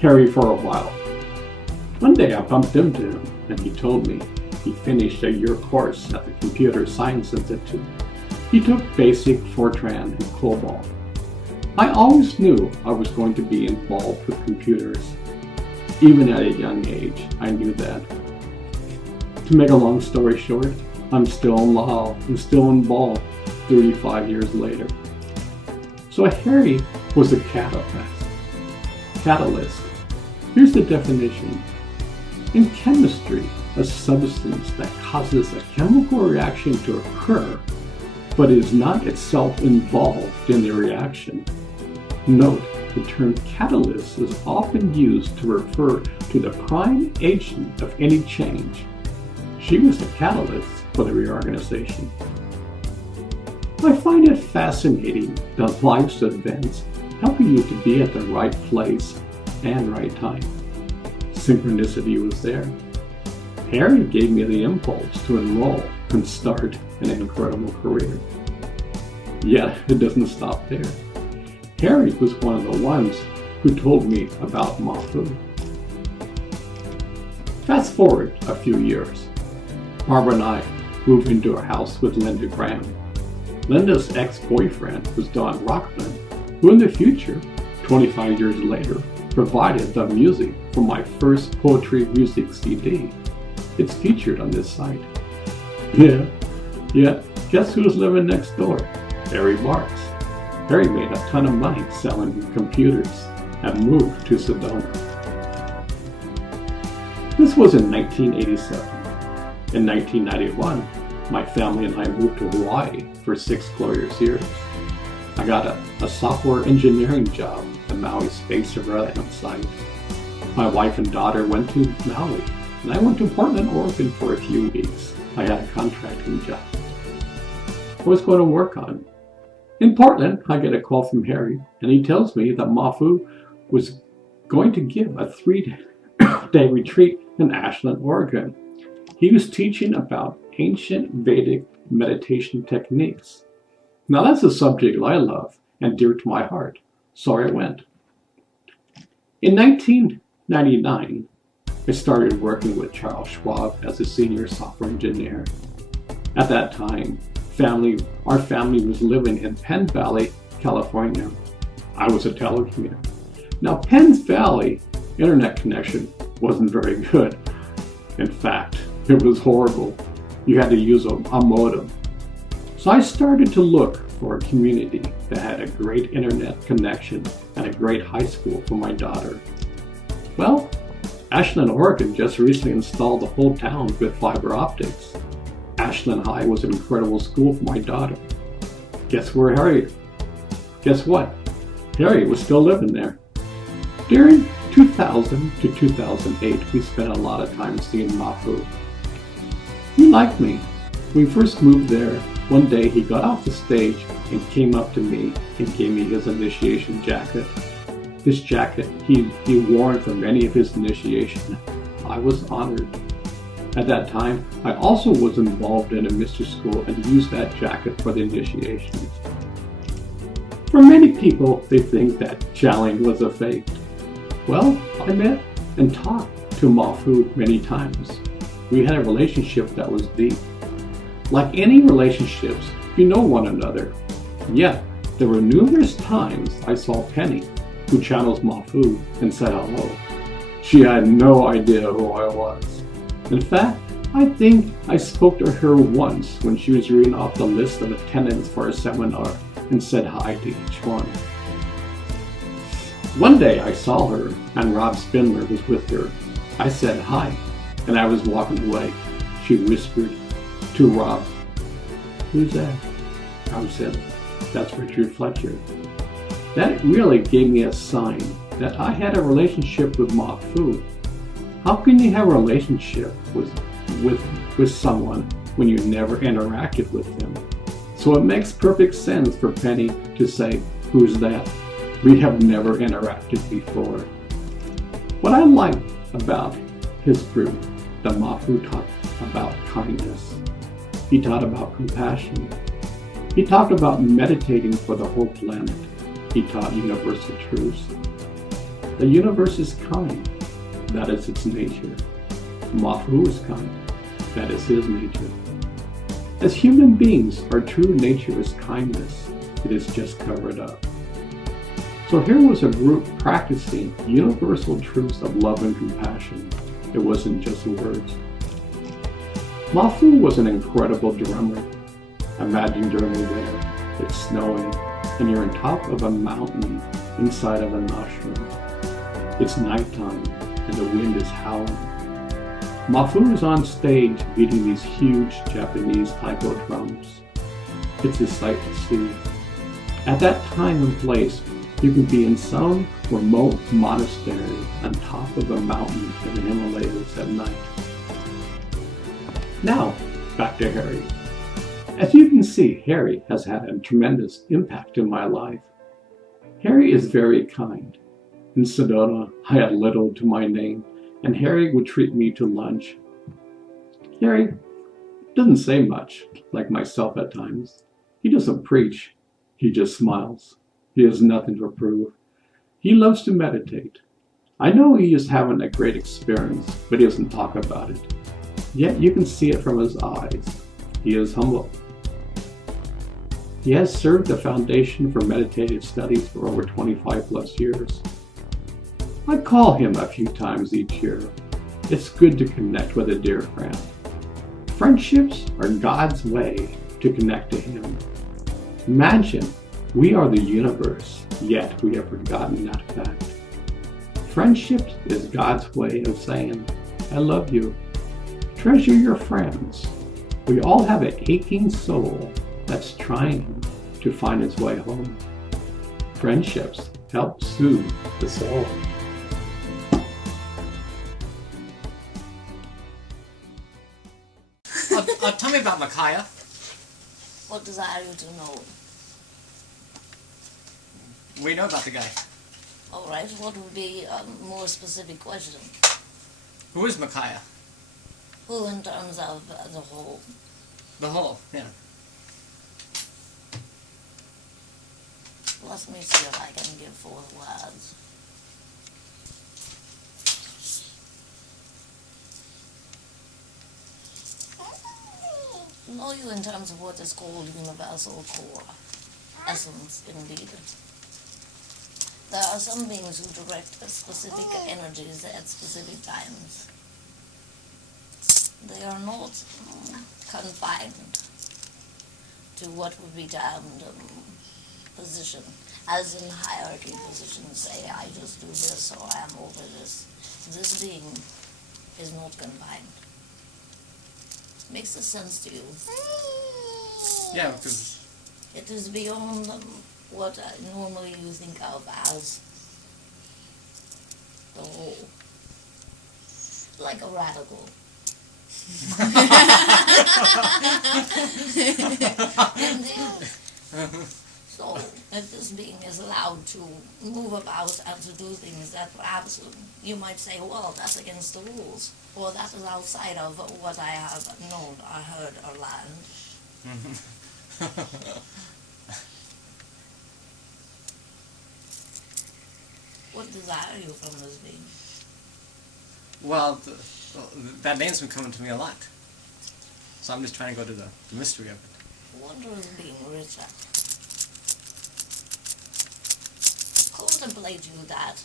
Harry for a while. One day I bumped into him and he told me he finished a year course at the Computer Science Institute. He took Basic, Fortran, and COBOL. I always knew I was going to be involved with computers. Even at a young age, I knew that. To make a long story short, I'm still in law and still involved 35 years later. So Harry was a catalyst. Here's the definition. In chemistry, a substance that causes a chemical reaction to occur, but is not itself involved in the reaction. Note, the term catalyst is often used to refer to the prime agent of any change. She was the catalyst for the reorganization. I find it fascinating that life's events help you to be at the right place and right time. Synchronicity was there. Harry gave me the impulse to enroll and start an incredible career. Yet, it doesn't stop there. Harry was one of the ones who told me about Mafu. Fast forward a few years. Barbara and I moved into a house with Linda Graham. Linda's ex-boyfriend was Don Rockman, who in the future, 25 years later, provided the music for my first poetry music CD. It's featured on this site. Yeah, guess who's living next door? Harry Marks. Harry made a ton of money selling computers and moved to Sedona. This was in 1987. In 1991, my family and I moved to Hawaii for 6 glorious years. I got a software engineering job at Maui Space Surveillance Site. My wife and daughter went to Maui, and I went to Portland, Oregon for a few weeks. I had a contracting job I was going to work on. In Portland, I get a call from Harry, and he tells me that Mafu was going to give a 3-day retreat in Ashland, Oregon. He was teaching about ancient Vedic meditation techniques. Now that's a subject I love and dear to my heart, so I went. In 1999, I started working with Charles Schwab as a senior software engineer. At that time, our family was living in Penn Valley, California. I was a telecommuter. Now, Penn Valley internet connection wasn't very good. In fact, it was horrible. You had to use a modem. So I started to look for a community that had a great internet connection and a great high school for my daughter. Well, Ashland, Oregon just recently installed the whole town with fiber optics. Ashland High was an incredible school for my daughter. Guess what? Harry was still living there. During 2000 to 2008, we spent a lot of time seeing Mafu. He liked me. When we first moved there, one day he got off the stage and came up to me and gave me his initiation jacket. This jacket he wore for many of his initiation. I was honored. At that time, I also was involved in a mystery school and used that jacket for the initiations. For many people, they think that Chaling was a fake. Well, I met and talked to Mafu many times. We had a relationship that was deep. Like any relationships, you know one another. Yet, there were numerous times I saw Penny, who channels Mafu, and said hello. She had no idea who I was. In fact, I think I spoke to her once when she was reading off the list of attendants for a seminar and said hi to each one. One day I saw her and Rob Spindler was with her. I said hi, and I was walking away. She whispered to Rob, "Who's that?" Rob said, "That's Richard Fletcher." That really gave me a sign that I had a relationship with Mafu. How can you have a relationship with someone when you never interacted with them? So it makes perfect sense for Penny to say, "Who's that? We have never interacted before." What I liked about his group, that Mafu taught about kindness. He taught about compassion. He talked about meditating for the whole planet. He taught universal truths. The universe is kind. That is its nature. Mafu is kind. That is his nature. As human beings, our true nature is kindness. It is just covered up. So here was a group practicing universal truths of love and compassion. It wasn't just words. Mafu was an incredible drummer. Imagine drumming there. It's snowing, and you're on top of a mountain inside of an ashram. It's nighttime, and the wind is howling. Mafu is on stage beating these huge Japanese taiko drums. It's a sight to see. At that time and place, you can be in some remote monastery on top of a mountain in the Himalayas at night. Now, back to Harry. As you can see, Harry has had a tremendous impact in my life. Harry is very kind. In Sedona, I had little to my name, and Harry would treat me to lunch. Harry doesn't say much, like myself at times. He doesn't preach. He just smiles. He has nothing to prove. He loves to meditate. I know he is having a great experience, but he doesn't talk about it. Yet you can see it from his eyes. He is humble. He has served the Foundation for Meditative Studies for over 25 plus years. I call him a few times each year. It's good to connect with a dear friend. Friendships are God's way to connect to Him. Imagine we are the universe, yet we have forgotten that fact. Friendship is God's way of saying, "I love you." Treasure your friends. We all have an aching soul that's trying to find its way home. Friendships help soothe the soul. Tell me about Micaiah. What desire you to know? We know about the guy. All right, what would be a more specific question? Who is Micaiah? Who in terms of the whole? The whole, yeah. Let me see if I can give 4 words. know you in terms of what is called universal core, essence indeed. There are some beings who direct specific energies at specific times. They are not confined to what would be termed position, as in hierarchy positions say, I just do this or I am over this. This being is not confined. Makes this sense to you? Yeah, because It is beyond what normally you think of as the whole. Like a radical. Indeed. So, if this being is allowed to move about and to do things that perhaps you might say, well, that's against the rules, or that is outside of what I have known, or heard, or learned. What desire you from this being? well, that name's been coming to me a lot. So I'm just trying to go to the mystery of it. Wondrous being, Richard. Contemplate you that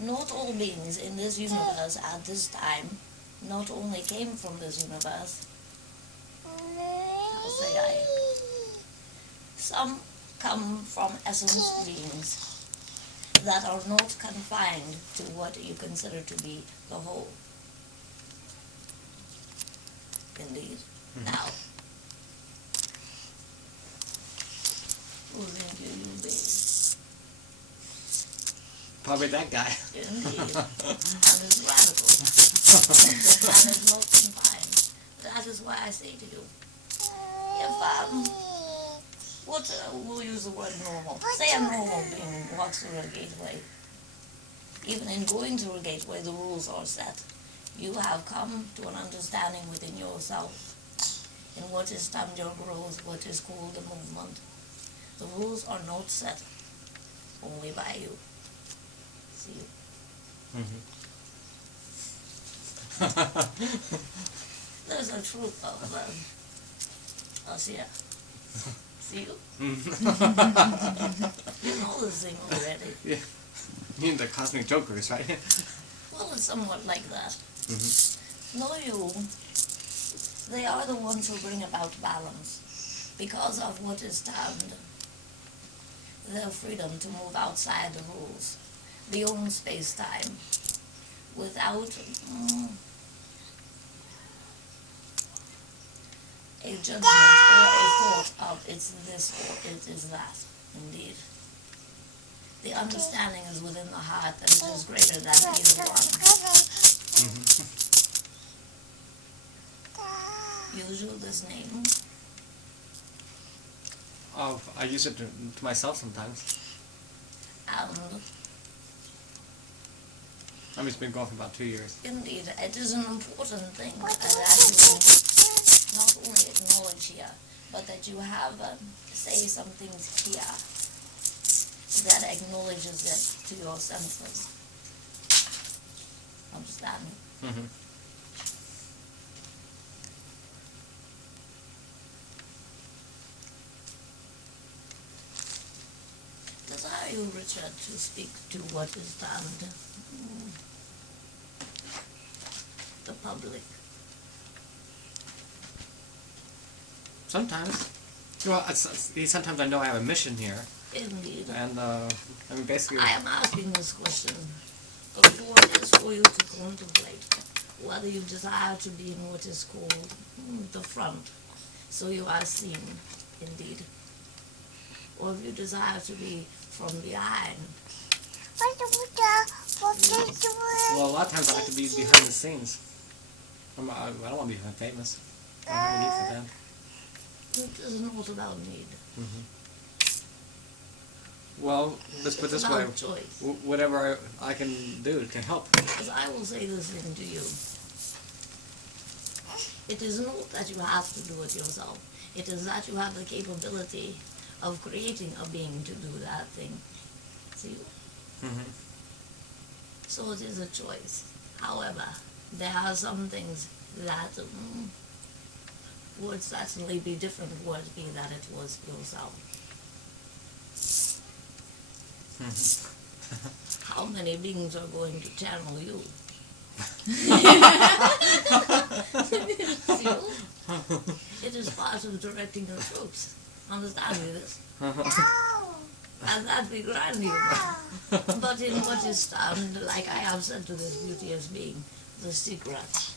not all beings in this universe at this time not only came from this universe, how say I, some come from essence beings that are not confined to what you consider to be the whole. Indeed. Now, who think you be? Probably that guy. Indeed. And is radical. And is not confined. That is why I say to you, if we'll use the word normal. Say a normal being walks through a gateway. Even in going through a gateway, the rules are set. You have come to an understanding within yourself in what is termed your growth, what is called the movement. The rules are not set only by you. See you. There's a truth of us here. See you. You know this thing already. Yeah. You mean the cosmic jokers, right? Well, it's somewhat like that. Know you, they are the ones who bring about balance because of what is termed their freedom to move outside the rules, beyond space-time, without a judgment or a thought of it's this or it is that, indeed. The understanding is within the heart that it is greater than either one. Use you this name. Oh, I use it to myself sometimes. And I mean, it's been going for about 2 years. indeed, it is an important thing that you not only acknowledge here, but that you have, say some things here that acknowledges it to your senses. Understand? Desire you, Richard, to speak to what is termed the public? Sometimes. Well, sometimes I know I have a mission here, Indeed. and I mean, basically, I am asking this question before it is for you to contemplate whether you desire to be in what is called the front, so you are seen, indeed, or if you desire to be from behind. well, a lot of times I like to be behind the scenes. I don't want to be famous. I don't have a need for that. It is not about need. Well, let's put it this way. About choice. Whatever I can do to help. Because I will say this thing to you. It is not that you have to do it yourself. It is that you have the capability of creating a being to do that thing. See? So it is a choice. However, there are some things that would certainly be different were it be that it was yourself. How many beings are going to channel you? You? It is part of directing your troops. Understand me this? And that be grand, you know. But in what is termed, like I have said to this beauteous being, the secret.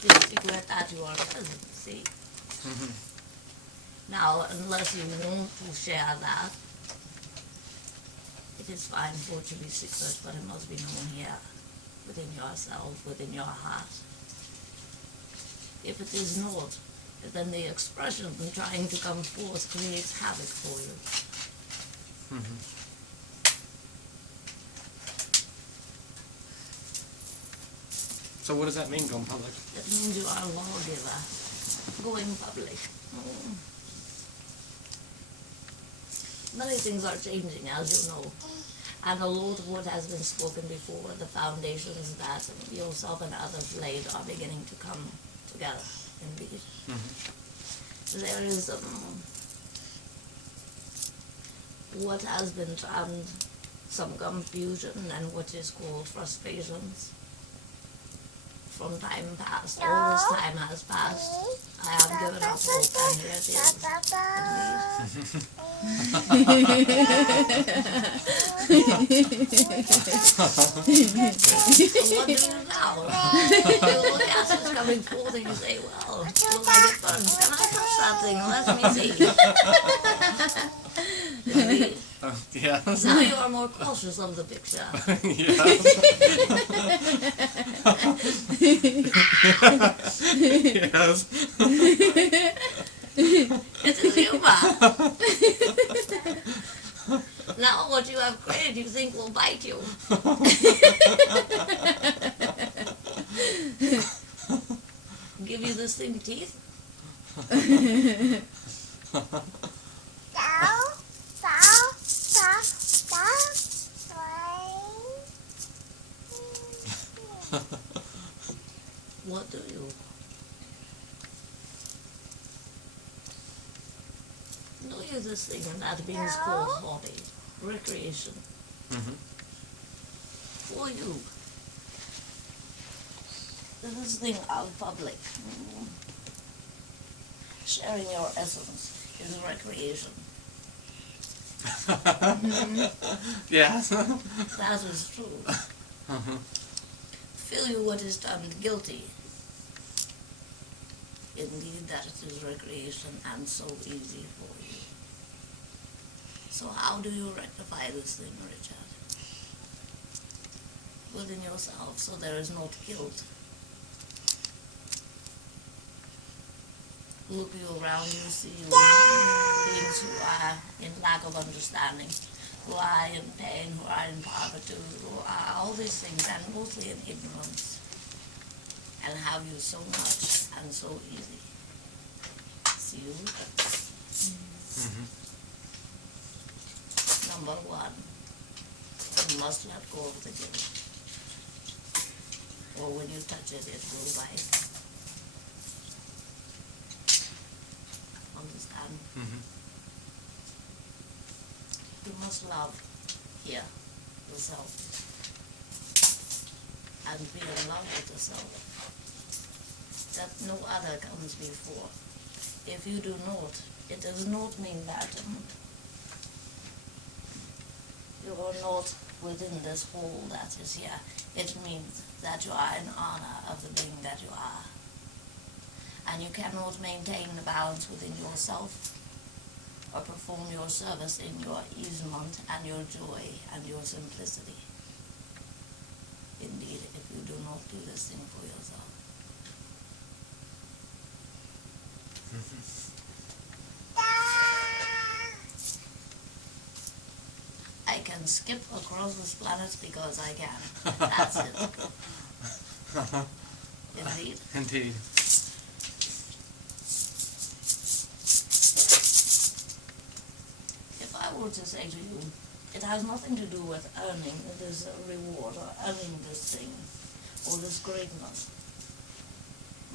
The secret that you are present, see? Now, unless you want to share that, it is fine for it to be secret, but it must be known here, within yourself, within your heart. If it is not, then the expression trying to come forth creates havoc for you. So what does that mean, going public? It means you are a lawgiver, going public. Many things are changing, as you know. And a lot of what has been spoken before, the foundations that yourself and others laid, are beginning to come together, indeed. There is what has been termed some confusion and what is called frustrations. From time past, all this time has passed. I have given up hope, and here it is. So what do you now? Your gas is coming forth and you say, well, will I get burned? Can I touch that thing? Let me see. Indeed. Yeah. Now you are more cautious of the picture. Yes. It is humor. Now what you have created you think will bite you. Give you this thing teeth? What do you? Know you this thing that beings call hobby, recreation? For you, this thing of public, sharing your essence is recreation. Yes. That is true. Feel you what is termed guilty. Indeed, that it is recreation and so easy for you. So how do you rectify this thing, Richard? Within yourself, so there is not guilt. Look you around, you see beings who are in lack of understanding, who are in pain, who are in poverty, who are all these things, and mostly in ignorance, and have you so much and so easy. See you? Number one, you must let go of the guilt, or when you touch it, it will bite. Understand? You must love here yourself and be in love with yourself, that no other comes before. If you do not, it does not mean that you are not within this whole that is here. It means that you are in honor of the being that you are. And you cannot maintain the balance within yourself or perform your service in your easement and your joy and your simplicity. Indeed, if you do not do this thing for yourself. I can skip across this planet because I can. That's it. Indeed. Indeed. If I were to say to you, it has nothing to do with earning this reward or earning this thing or this greatness.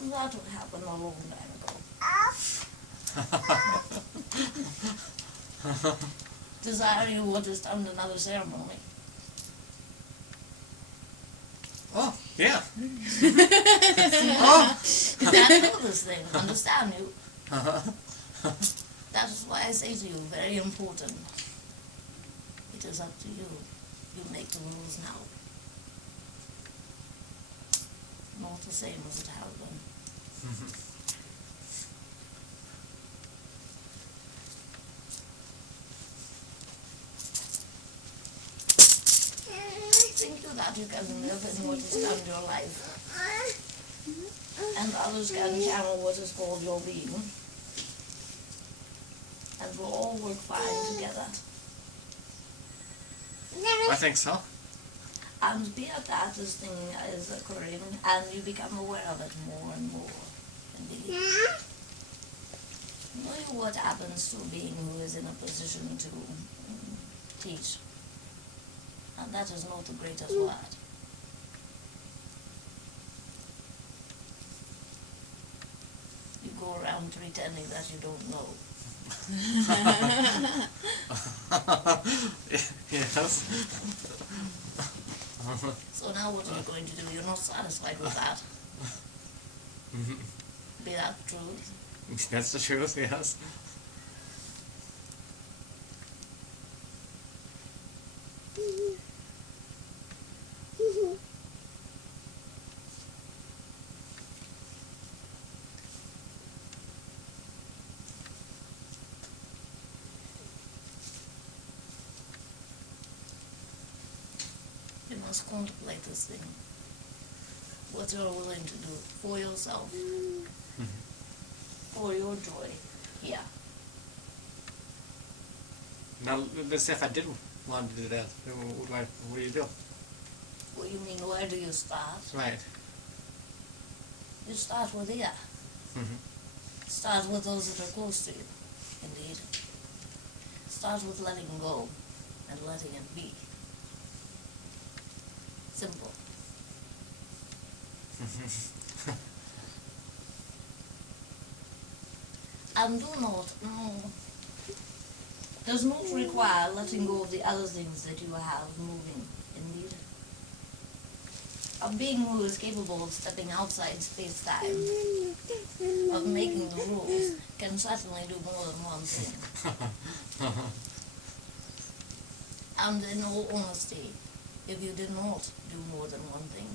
That would happen a long time ago. Desire you would have done another ceremony. Oh, yeah. Oh. I know this thing, understand you. That is why I say to you, very important. It is up to you. You make the rules now. Not the same as it has been. Think you that you can live in what is called your life, and others can channel what is called your being, and we'll all work fine together. I think so. And be it that this thing is occurring, and you become aware of it more and more. Indeed. Know you what happens to a being who is in a position to teach. And that is not the greatest word. You go around pretending that you don't know. Yes. So now what are you going to do? You're not satisfied with that. Be that true? That's the truth, yes. You must contemplate this thing. What you're willing to do for yourself. For your joy. Yeah. Now, let's say if I did want to do that, what do you do? What you mean, where do you start? Right. You start with here. Start with those that are close to you. Indeed. Start with letting go and letting it be. Simple. And do not, does not require letting go of the other things that you have moving, indeed. A being who is capable of stepping outside space-time, of making the rules, can certainly do more than one thing. And in all honesty, if you did not do more than one thing,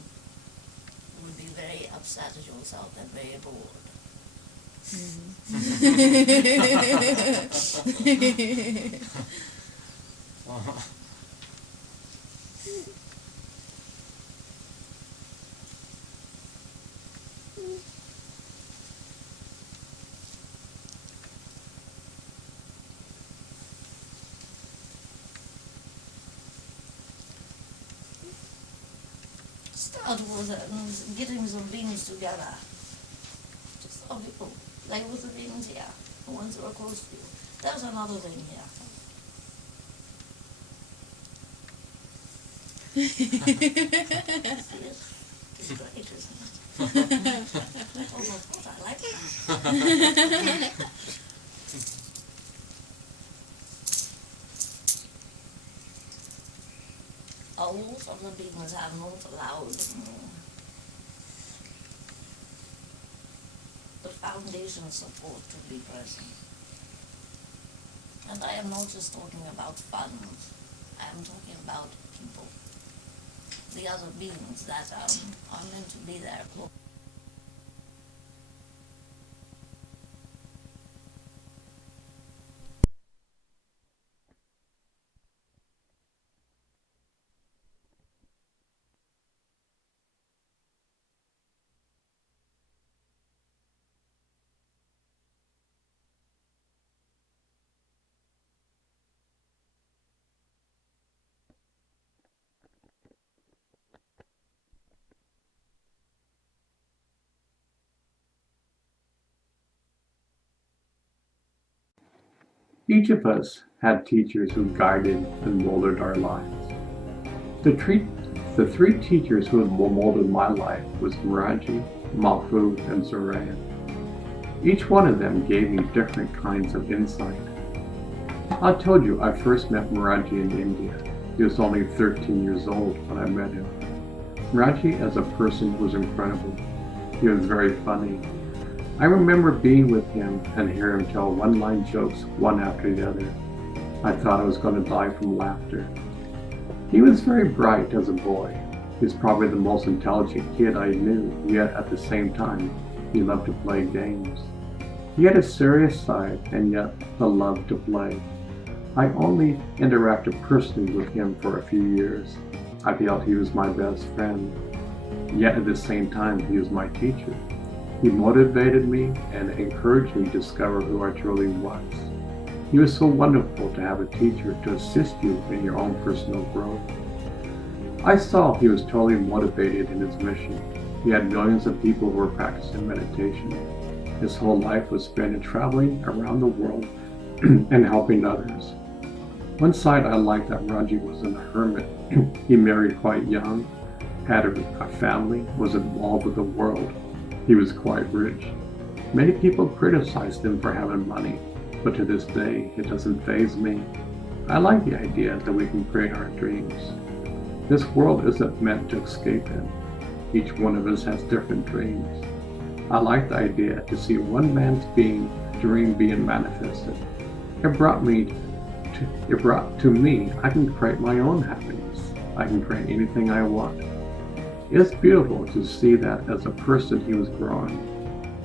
you would be very upset at yourself and very bored. Start with getting some beings together. Just some people, like with the beings here, the ones who are close to you. There's another thing here. It's great, isn't it? Oh, of course, I like that. All of the beings have not allowed the foundation support to be present. And I am not just talking about funds, I am talking about people. The other beings that are meant to be there. Each of us had teachers who guided and molded our lives. The The three teachers who had molded my life was Miraji, Mafu, and Zoran. Each one of them gave me different kinds of insight. I told you I first met Miraji in India. He was only 13 years old when I met him. Miraji as a person was incredible. He was very funny. I remember being with him and hearing him tell one-line jokes one after the other. I thought I was going to die from laughter. He was very bright as a boy. He was probably the most intelligent kid I knew, yet at the same time, he loved to play games. He had a serious side and yet the love to play. I only interacted personally with him for a few years. I felt he was my best friend, yet at the same time he was my teacher. He motivated me and encouraged me to discover who I truly was. He was so wonderful to have a teacher to assist you in your own personal growth. I saw he was totally motivated in his mission. He had millions of people who were practicing meditation. His whole life was spent in traveling around the world and helping others. One side I liked that Raji wasn't a hermit. He married quite young, had a family, was involved with the world. He was quite rich. Many people criticized him for having money, but to this day, it doesn't faze me. I like the idea that we can create our dreams. This world isn't meant to escape it. Each one of us has different dreams. I like the idea to see one man's dream being manifested. It brought to me, I can create my own happiness. I can create anything I want. It's beautiful to see that as a person he was growing.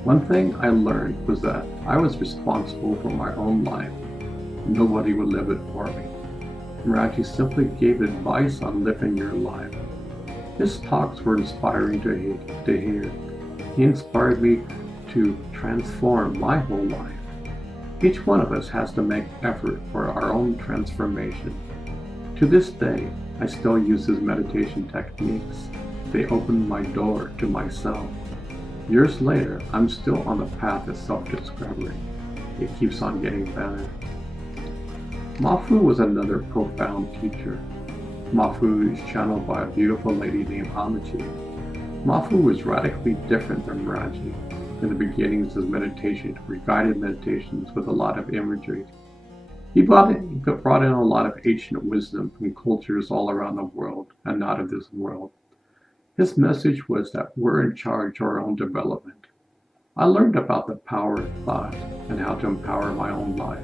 One thing I learned was that I was responsible for my own life. Nobody would live it for me. Miraji simply gave advice on living your life. His talks were inspiring to hear. He inspired me to transform my whole life. Each one of us has to make effort for our own transformation. To this day, I still use his meditation techniques. They opened my door to myself. Years later, I'm still on the path of self-discovery. It keeps on getting better. Mafu was another profound teacher. Mafu is channeled by a beautiful lady named Amaji. Mafu was radically different than Miraji. In the beginnings of meditation, were guided meditations with a lot of imagery. He brought in a lot of ancient wisdom from cultures all around the world and not of this world. His message was that we're in charge of our own development. I learned about the power of thought and how to empower my own life.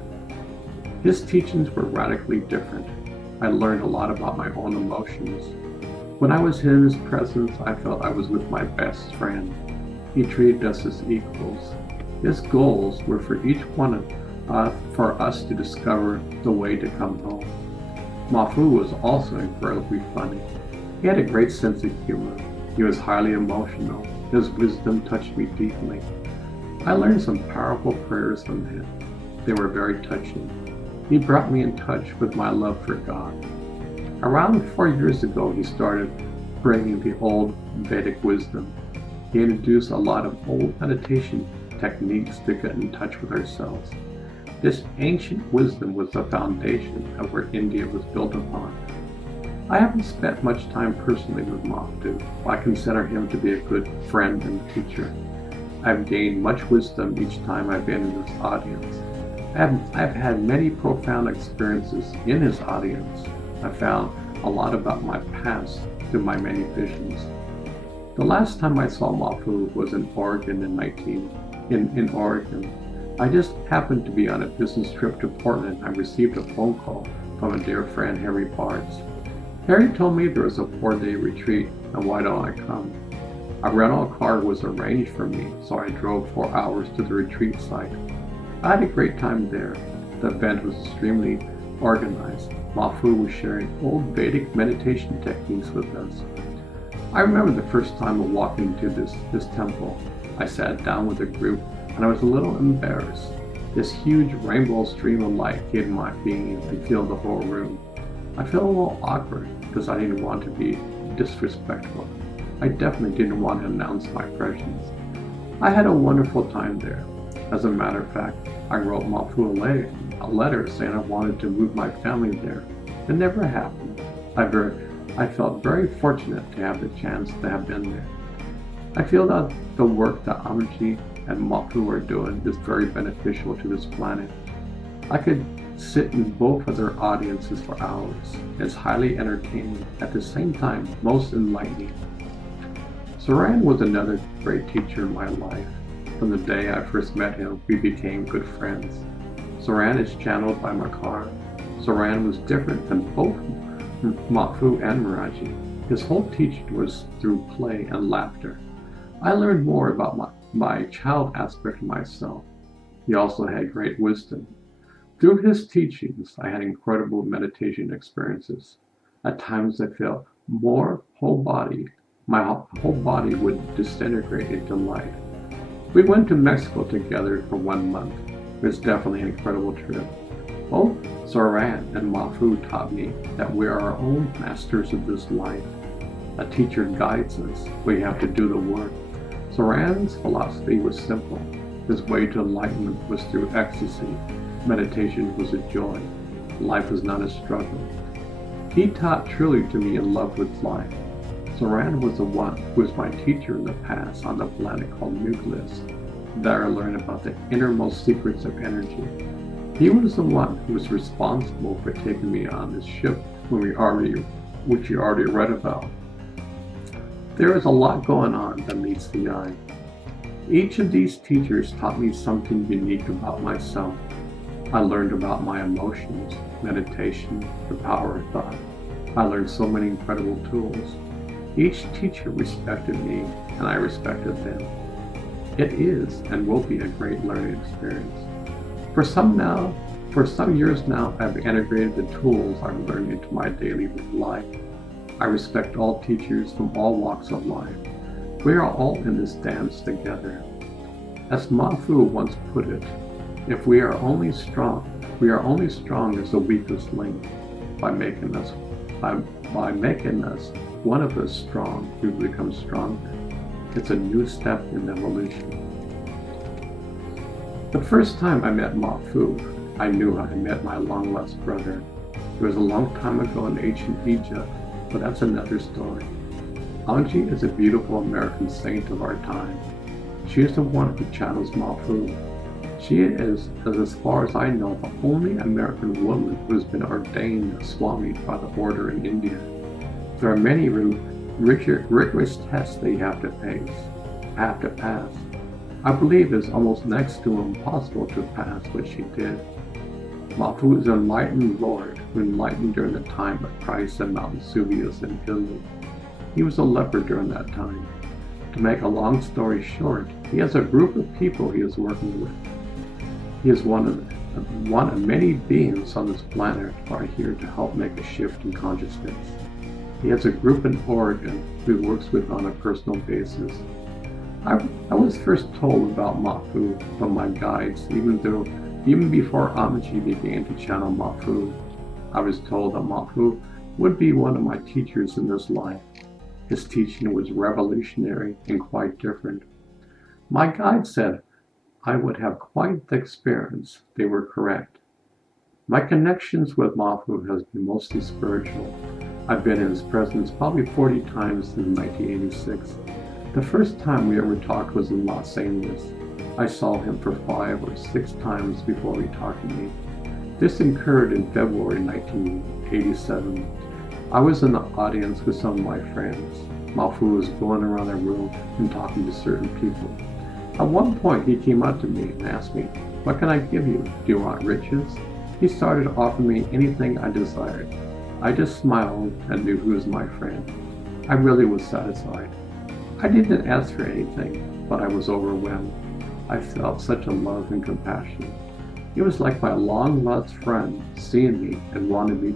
His teachings were radically different. I learned a lot about my own emotions. When I was in his presence, I felt I was with my best friend. He treated us as equals. His goals were for each one for us to discover the way to come home. Mafu was also incredibly funny. He had a great sense of humor. He was highly emotional. His wisdom touched me deeply. I learned some powerful prayers from him. They were very touching. He brought me in touch with my love for God. Around 4 years ago, he started bringing the old Vedic wisdom. He introduced a lot of old meditation techniques to get in touch with ourselves. This ancient wisdom was the foundation of where India was built upon. I haven't spent much time personally with Mafu. I consider him to be a good friend and teacher. I've gained much wisdom each time I've been in his audience. I've had many profound experiences in his audience. I found a lot about my past through my many visions. The last time I saw Mafu was in Oregon in Oregon. I just happened to be on a business trip to Portland. I received a phone call from a dear friend, Harry Barnes. Harry told me there was a 4-day retreat, and why don't I come? A rental car was arranged for me, so I drove 4 hours to the retreat site. I had a great time there. The event was extremely organized. Mafu was sharing old Vedic meditation techniques with us. I remember the first time I walked into this temple. I sat down with a group and I was a little embarrassed. This huge rainbow stream of light hid my being and filled the whole room. I felt a little awkward because I didn't want to be disrespectful. I definitely didn't want to announce my presence. I had a wonderful time there. As a matter of fact, I wrote Mafu a letter saying I wanted to move my family there. It never happened. I I felt very fortunate to have the chance to have been there. I feel that the work that Amaji and Mapu are doing is very beneficial to this planet. I could sit in both of their audiences for hours. It's highly entertaining, at the same time most enlightening. Zoran was another great teacher in my life. From the day I first met him, we became good friends. Zoran is channeled by Makar. Zoran was different than both Mapu and Miraji. His whole teaching was through play and laughter. I learned more about my child aspect of myself. He also had great wisdom. Through his teachings, I had incredible meditation experiences. At times I felt my whole body would disintegrate into light. We went to Mexico together for 1 month. It was definitely an incredible trip. Both Zoran and Mapu taught me that we are our own masters of this life. A teacher guides us. We have to do the work. Zoran's philosophy was simple. His way to enlightenment was through ecstasy. Meditation was a joy. Life was not a struggle. He taught truly to me in love with life. Zoran was the one who was my teacher in the past on the planet called Nucleus. There I learned about the innermost secrets of energy. He was the one who was responsible for taking me on this ship which you already read about. There is a lot going on that meets the eye. Each of these teachers taught me something unique about myself. I learned about my emotions, meditation, the power of thought. I learned so many incredible tools. Each teacher respected me, and I respected them. It is and will be a great learning experience. For some years now, I've integrated the tools I've learned into my daily life. I respect all teachers from all walks of life. We are all in this dance together. As Mafu once put it, if we are only strong as the weakest link. By making us one of us strong, we become stronger. It's a new step in evolution. The first time I met Mafu, I knew I met my long-lost brother. It was a long time ago in ancient Egypt, but that's another story. Anji is a beautiful American saint of our time. She is the one who channels Mafu. She is, as far as I know, the only American woman who has been ordained a Swami by the order in India. There are many rigorous tests they have to pass. I believe it's almost next to impossible to pass what she did. Mafu is an enlightened Lord who enlightened during the time of Christ at Mount Vesuvius in Italy. He was a leper during that time. To make a long story short, he has a group of people he is working with. He is one of many beings on this planet who are here to help make a shift in consciousness. He has a group in Oregon who he works with on a personal basis. I was first told about Mafu from my guides, even before Amaji began to channel Mafu. I was told that Mafu would be one of my teachers in this life. His teaching was revolutionary and quite different. My guide said I would have quite the experience. They were correct. My connections with Mafu has been mostly spiritual. I've been in his presence probably 40 times since 1986. The first time we ever talked was in Los Angeles. I saw him for 5 or 6 times before he talked to me. This occurred in February 1987. I was in the audience with some of my friends. Mafu was going around the room and talking to certain people. At one point, he came up to me and asked me, "What can I give you? Do you want riches?" He started offering me anything I desired. I just smiled and knew he was my friend. I really was satisfied. I didn't ask for anything, but I was overwhelmed. I felt such a love and compassion. It was like my long-lost friend seeing me and wanted me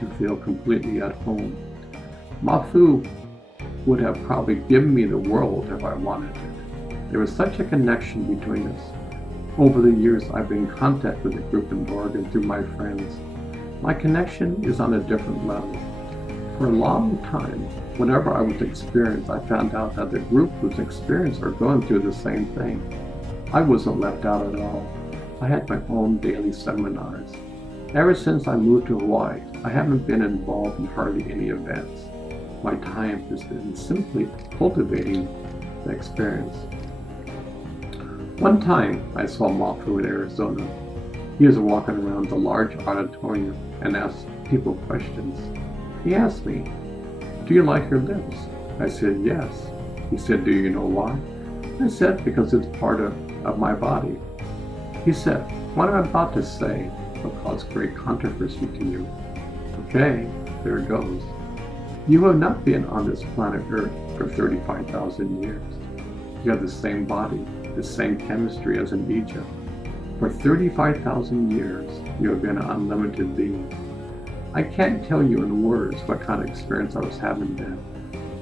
to feel completely at home. Mafu would have probably given me the world if I wanted it. There was such a connection between us. Over the years, I've been in contact with the group in Oregon through my friends. My connection is on a different level. For a long time, whenever I was experienced, I found out that the group was experienced or going through the same thing. I wasn't left out at all. I had my own daily seminars. Ever since I moved to Hawaii, I haven't been involved in hardly any events. My time has been simply cultivating the experience. One time I saw Mafu in Arizona. He was walking around the large auditorium and asked people questions. He asked me, "Do you like your lips?" I said, "Yes." He said, "Do you know why?" I said, "Because it's part of my body." He said, "What I'm about to say will cause great controversy to you." Okay, there it goes. You have not been on this planet Earth for 35,000 years. You have the same body, the same chemistry as in Egypt. For 35,000 years, you have been an unlimited being. I can't tell you in words what kind of experience I was having then.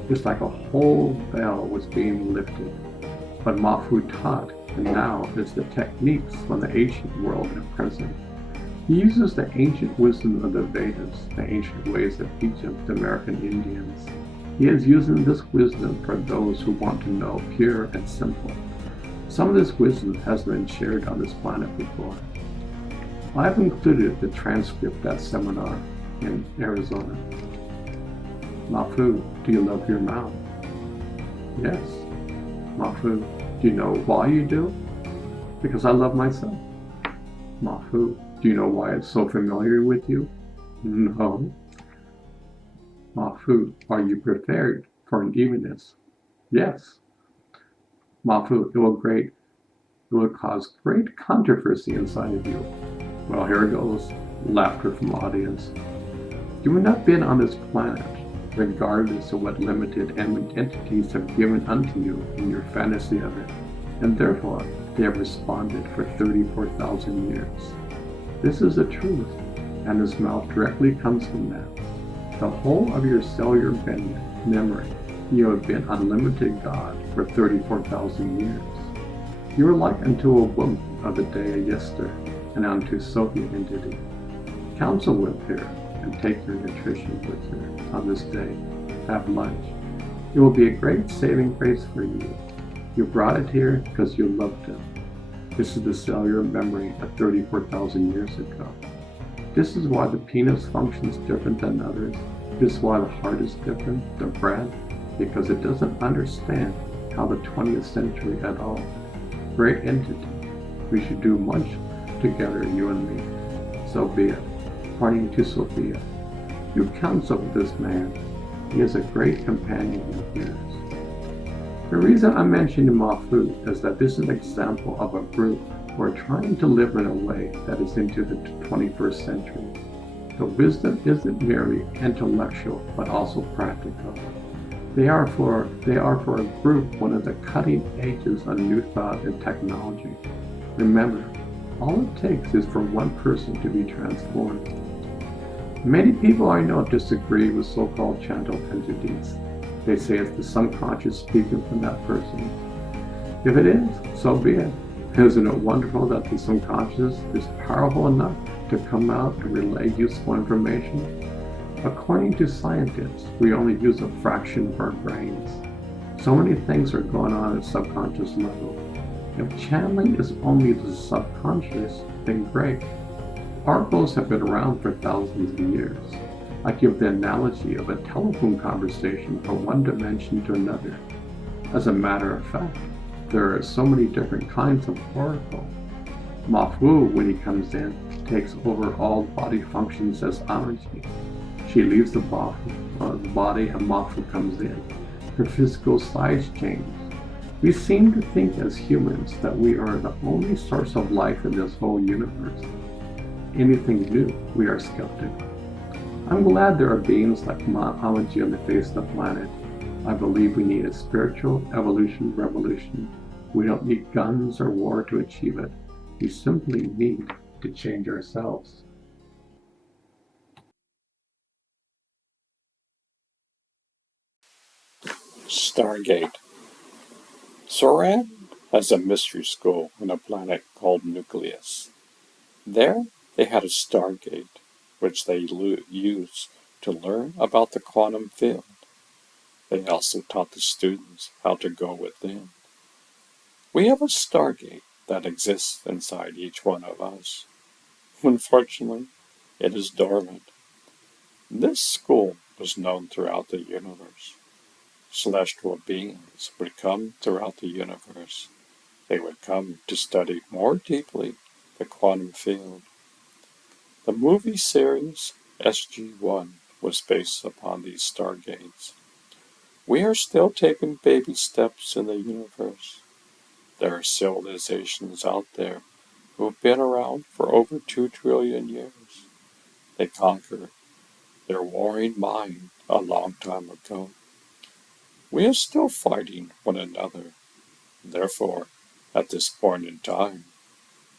It's like a whole veil was being lifted. But Mafu taught, and now is the techniques from the ancient world and present. He uses the ancient wisdom of the Vedas, the ancient ways of Egypt, the American Indians. He is using this wisdom for those who want to know pure and simple. Some of this wisdom has been shared on this planet before. I've included the transcript of that seminar in Arizona. Mafu, do you love your mouth? Yes. Mafu, do you know why you do? Because I love myself. Mafu, do you know why it's so familiar with you? No. Mafu, are you prepared for an evenness? Yes. Mafu, it will cause great controversy inside of you. Well, here it goes. Laughter from audience. You have not been on this planet, regardless of what limited entities have given unto you in your fantasy of it, and therefore they have responded for 34,000 years. This is the truth, and this mouth directly comes from that. The whole of your cellular memory, you have been unlimited God for 34,000 years. You are like unto a woman of the day of yester, and unto Sophia entity. Counsel with her, and take your nutrition with her on this day. Have lunch. It will be a great saving grace for you. You brought it here because you loved him. This is the cellular memory of 34,000 years ago. This is why the penis functions different than others. This is why the heart is different, the breath, because it doesn't understand how the 20th century at all. Great entity. We should do much together, you and me. So be it. Pointing to Sophia. You counsel with this man. He is a great companion of yours. The reason I'm mentioning Mafu is that this is an example of a group who are trying to live in a way that is into the 21st century. The wisdom isn't merely intellectual, but also practical. They are for a group one of the cutting edges on new thought and technology. Remember, all it takes is for one person to be transformed. Many people I know disagree with so-called chantal entities. They say it's the subconscious speaking from that person. If it is, so be it. Isn't it wonderful that the subconscious is powerful enough to come out and relay useful information? According to scientists, we only use a fraction of our brains. So many things are going on at subconscious level. If channeling is only the subconscious, then great. Oracles have been around for thousands of years. I give the analogy of a telephone conversation from one dimension to another. As a matter of fact, there are so many different kinds of oracle. Mafu, when he comes in, takes over all body functions as energy. She leaves the body and Mafu comes in. Her physical size changes. We seem to think as humans that we are the only source of life in this whole universe. Anything new, we are skeptical. I'm glad there are beings like Mahamaji on the face of the planet. I believe we need a spiritual evolution revolution. We don't need guns or war to achieve it. We simply need to change ourselves. Stargate. Zoran has a mystery school on a planet called Nucleus. There, they had a Stargate, which they used to learn about the quantum field. They also taught the students how to go within. We have a Stargate that exists inside each one of us. Unfortunately, it is dormant. This school was known throughout the universe. Celestial beings would come throughout the universe. They would come to study more deeply the quantum field. The movie series SG-1 was based upon these stargates. We are still taking baby steps in the universe. There are civilizations out there who have been around for over 2 trillion years. They conquered their warring mind a long time ago. We are still fighting one another. Therefore, at this point in time,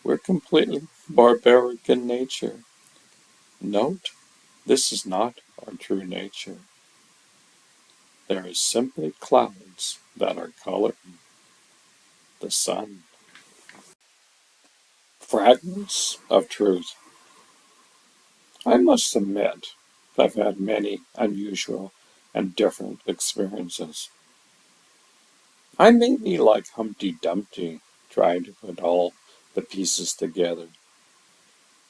we're completely barbaric in nature. Note, this is not our true nature. There is simply clouds that are coloring the sun. Fragments of truth. I must admit, I've had many unusual and different experiences. I may be like Humpty Dumpty, trying to put all the pieces together.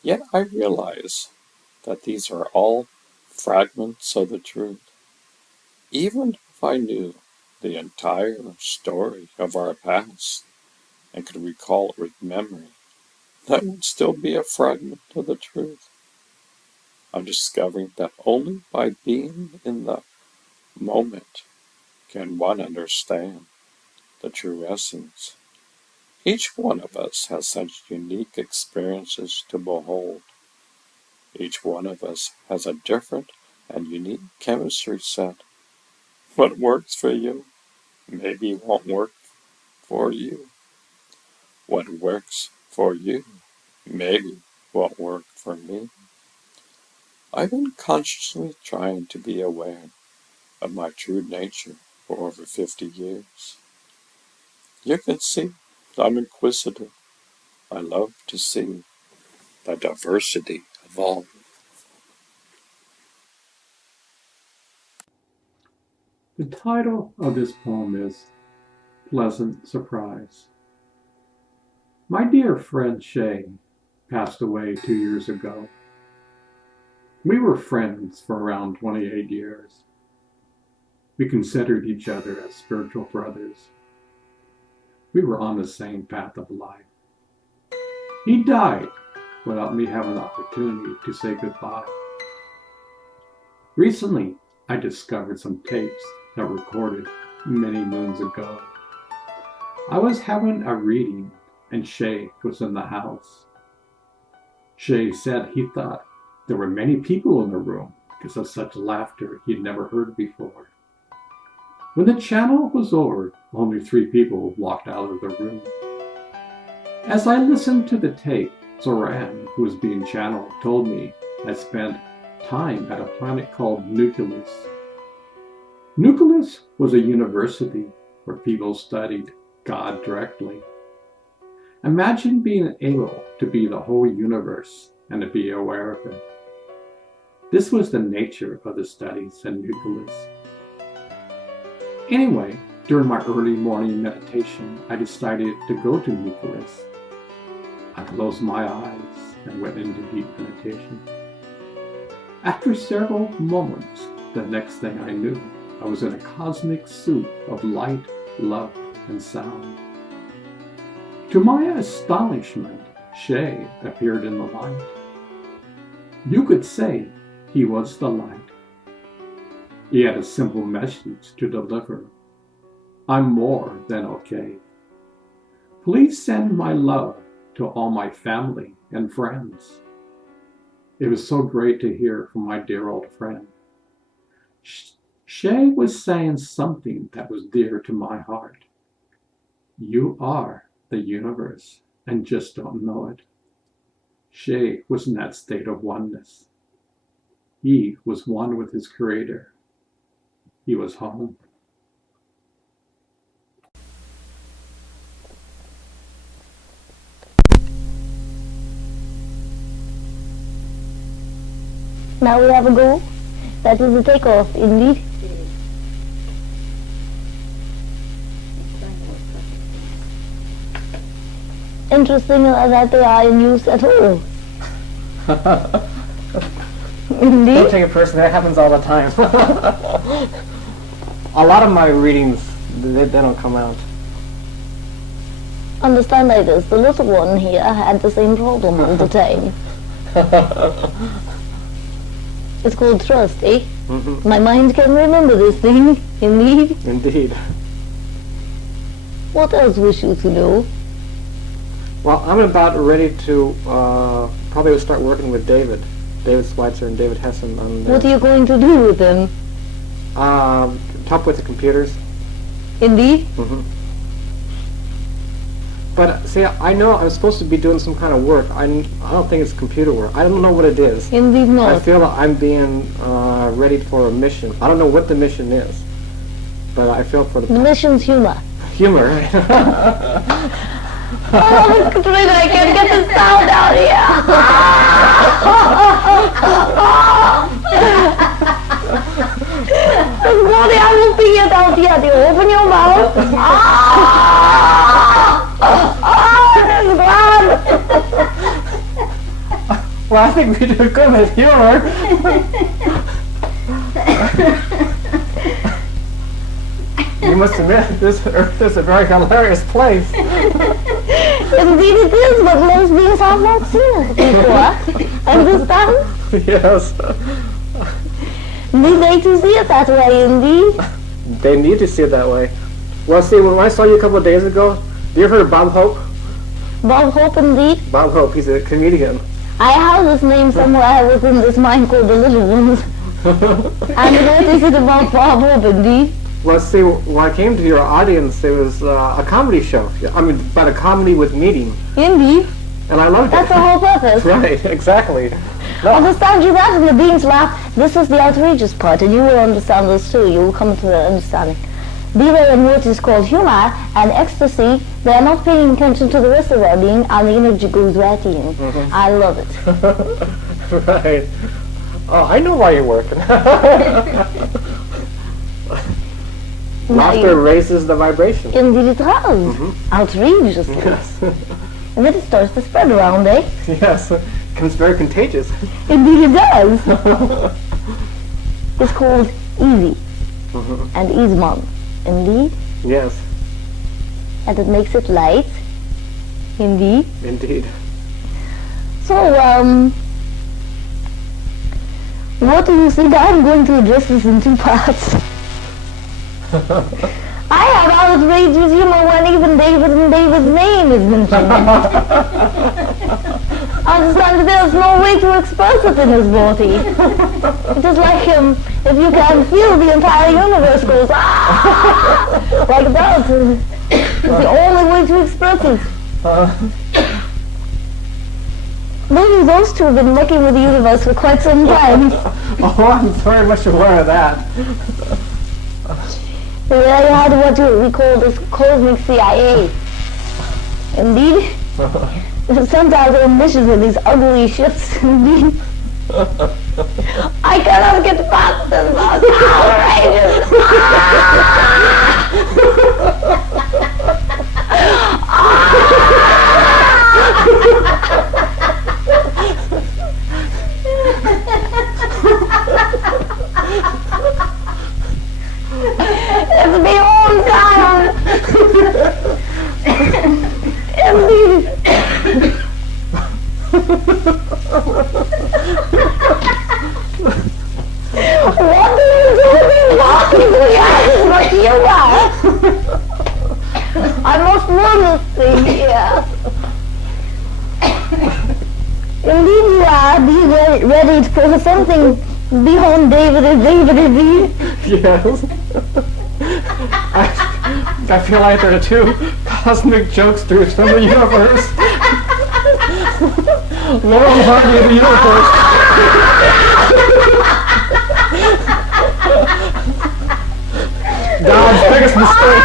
Yet I realize that these are all fragments of the truth. Even if I knew the entire story of our past and could recall it with memory, that would still be a fragment of the truth. I'm discovering that only by being in the moment can one understand the true essence. Each one of us has such unique experiences to behold. Each one of us has a different and unique chemistry set. What works for you maybe won't work for you. What works for you maybe won't work for me. I've been consciously trying to be aware of my true nature for over 50 years. You can see I'm inquisitive. I love to see the diversity of all. The title of this poem is Pleasant Surprise. My dear friend Shay passed away 2 years ago. We were friends for around 28 years. We considered each other as spiritual brothers. We were on the same path of life. He died without me having the opportunity to say goodbye. Recently, I discovered some tapes that were recorded many moons ago. I was having a reading and Shay was in the house. Shay said he thought there were many people in the room because of such laughter he'd never heard before. When the channel was over, only 3 people walked out of the room. As I listened to the tape, Zoran, who was being channeled, told me I spent time at a planet called Nucleus. Nucleus was a university where people studied God directly. Imagine being able to be the whole universe and to be aware of it. This was the nature of the studies in Nucleus. Anyway, during my early morning meditation, I decided to go to Nucleus. I closed my eyes and went into deep meditation. After several moments, the next thing I knew, I was in a cosmic soup of light, love, and sound. To my astonishment, Shay appeared in the light. You could say he was the light. He had a simple message to deliver. I'm more than okay. Please send my love to all my family and friends. It was so great to hear from my dear old friend. Shay was saying something that was dear to my heart. You are the universe and just don't know it. Shay was in that state of oneness. He was one with his Creator. He was home. Now we have a go. That is a takeoff, indeed. Interesting that they are in use at all. Indeed. Don't take it personally. That happens all the time. A lot of my readings, they don't come out. Understand like this, the little one here had the same problem all the time. It's called trust, eh? Mm-hmm. My mind can remember this thing, indeed. Indeed. What else wish you to do? Well, I'm about ready to probably start working with David Schweitzer and David Hessen on What are you going to do with them? top with the computers. Indeed? Mm-hmm. But see, I know I'm supposed to be doing some kind of work. I don't think it's computer work. I don't know what it is. Indeed not. I feel that I'm being ready for a mission. I don't know what the mission is, but I feel for The the mission's humor. humor. Oh, Katrina, I can't get the sound out here. Scotty, I will be it out here. You open your mouth. That's glad. Well, I think we do good with humor. You must admit, this Earth is a very hilarious place. Indeed it is, but most beings have not seen it before. Understand? Yes. Need they to see it that way, indeed? They need to see it that way. Well, see, when I saw you a couple of days ago, you heard of Bob Hope? Bob Hope, indeed. Bob Hope, he's a comedian. I have this name somewhere within this mind called the Little Ones. And what is it about Bob Hope, indeed? Well, see, when I came to your audience, it was a comedy show. I mean, about a comedy with meaning. Indeed. And I loved That's it. the whole purpose. Right, exactly. No. Understand you that, and the beings laugh. This is the outrageous part, and you will understand this too. You will come to the understanding. Be they in what is called humor and ecstasy, they are not paying attention to the rest of their being, and the energy goes right in. Mm-hmm. I love it. Right. Oh, I know why you're working. Laughter raises the vibration. Indeed it does. Outrageously. Yes. And then it starts to spread around, eh? Yes. It's very contagious. Indeed it does. It's called easy and easemon. Indeed. Yes. And it makes it light. Indeed. Indeed. So, what do you think? I'm going to address this in two parts. I have outrageous humor when even David and David's name is mentioned. Understand, there's no way to express it in his body. It is like if you can feel the entire universe goes like that. It's the only way to express it. Maybe those two have been working with the universe for quite some time. Oh, I'm very much aware of that. They had what we call this cosmic CIA. Indeed. Sent out their missions in these ugly ships. Indeed. I cannot get past them. That's outrageous. It's beyond time. Indeed. What do you do walking the eyes like you are? I must learn this thing here. Indeed you are. Be ready for something beyond David and David indeed. Yes. I feel like there are two cosmic jokesters from the universe. Laurel Harvey of the universe. God's biggest mistake.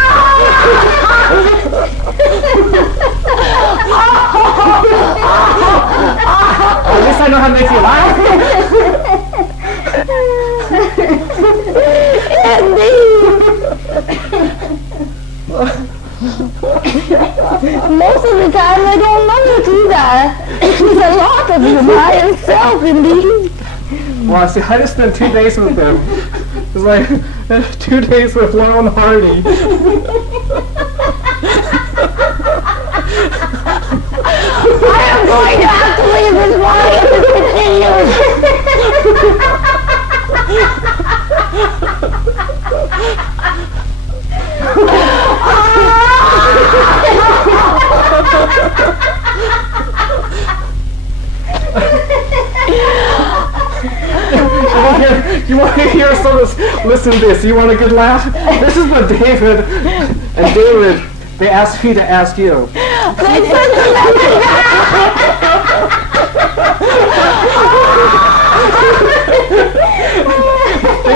At least I know how to make you laugh. Most of the time I don't know to do that. It was a lot of humor itself, indeed. Well, see, I just spent 2 days with them. It's like 2 days with Lauren Hardy. I am going to have to leave this morning if this You want to hear some of this? Listen to this. You want a good laugh? This is what David and David, they asked me to ask you. They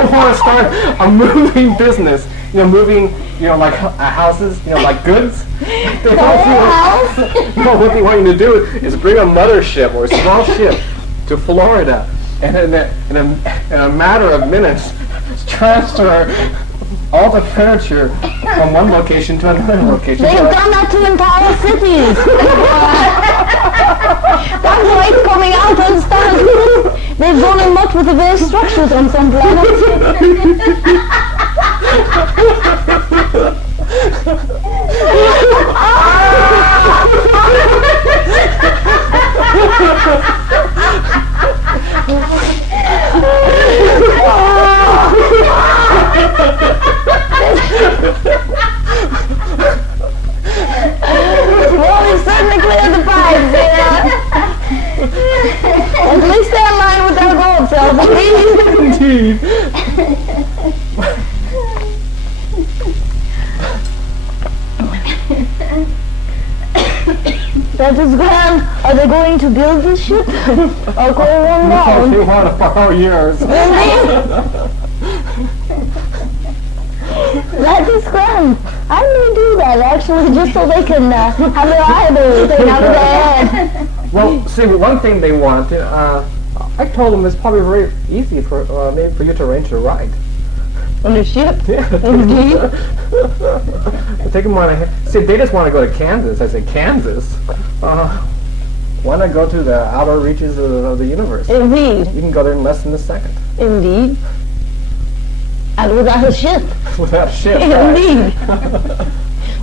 want to start a moving business. Moving, like houses, like goods. They what they want you to do is bring a mothership or a small ship to Florida, and in a matter of minutes, transfer all the furniture from one location to another location. They've done that to entire cities. That's why it's coming out and stuff. They've gone in much with the very structures on some planets. Well, we certainly cleared the pipes, At least they're in line with their gold selves, Indeed. That is grand. Are they going to build this ship? Or go one down? They want to borrow yours. That is grand. I may do that actually, just so they can have their idol thing out of their head. Well, see, one thing they want, I told them it's probably very easy for maybe for you to arrange a ride. On the ship? Indeed. Take them on a... See, they just want to go to Kansas. I said, Kansas? Why not go to the outer reaches of the universe? Indeed. You can go there in less than a second. Indeed. And without a ship. Without a ship, Indeed.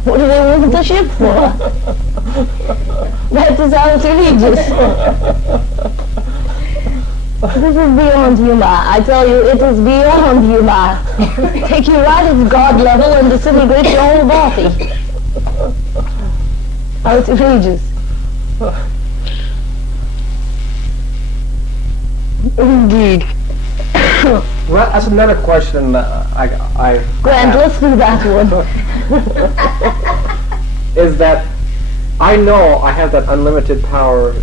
What do they want the ship for? That is outrageous. This is beyond humor. I tell you, it is beyond humor. Take you right at God level and disintegrate your whole body. Outrageous. Indeed. Well, that's another question. Grant, let's do that one. Is that I know I have that unlimited power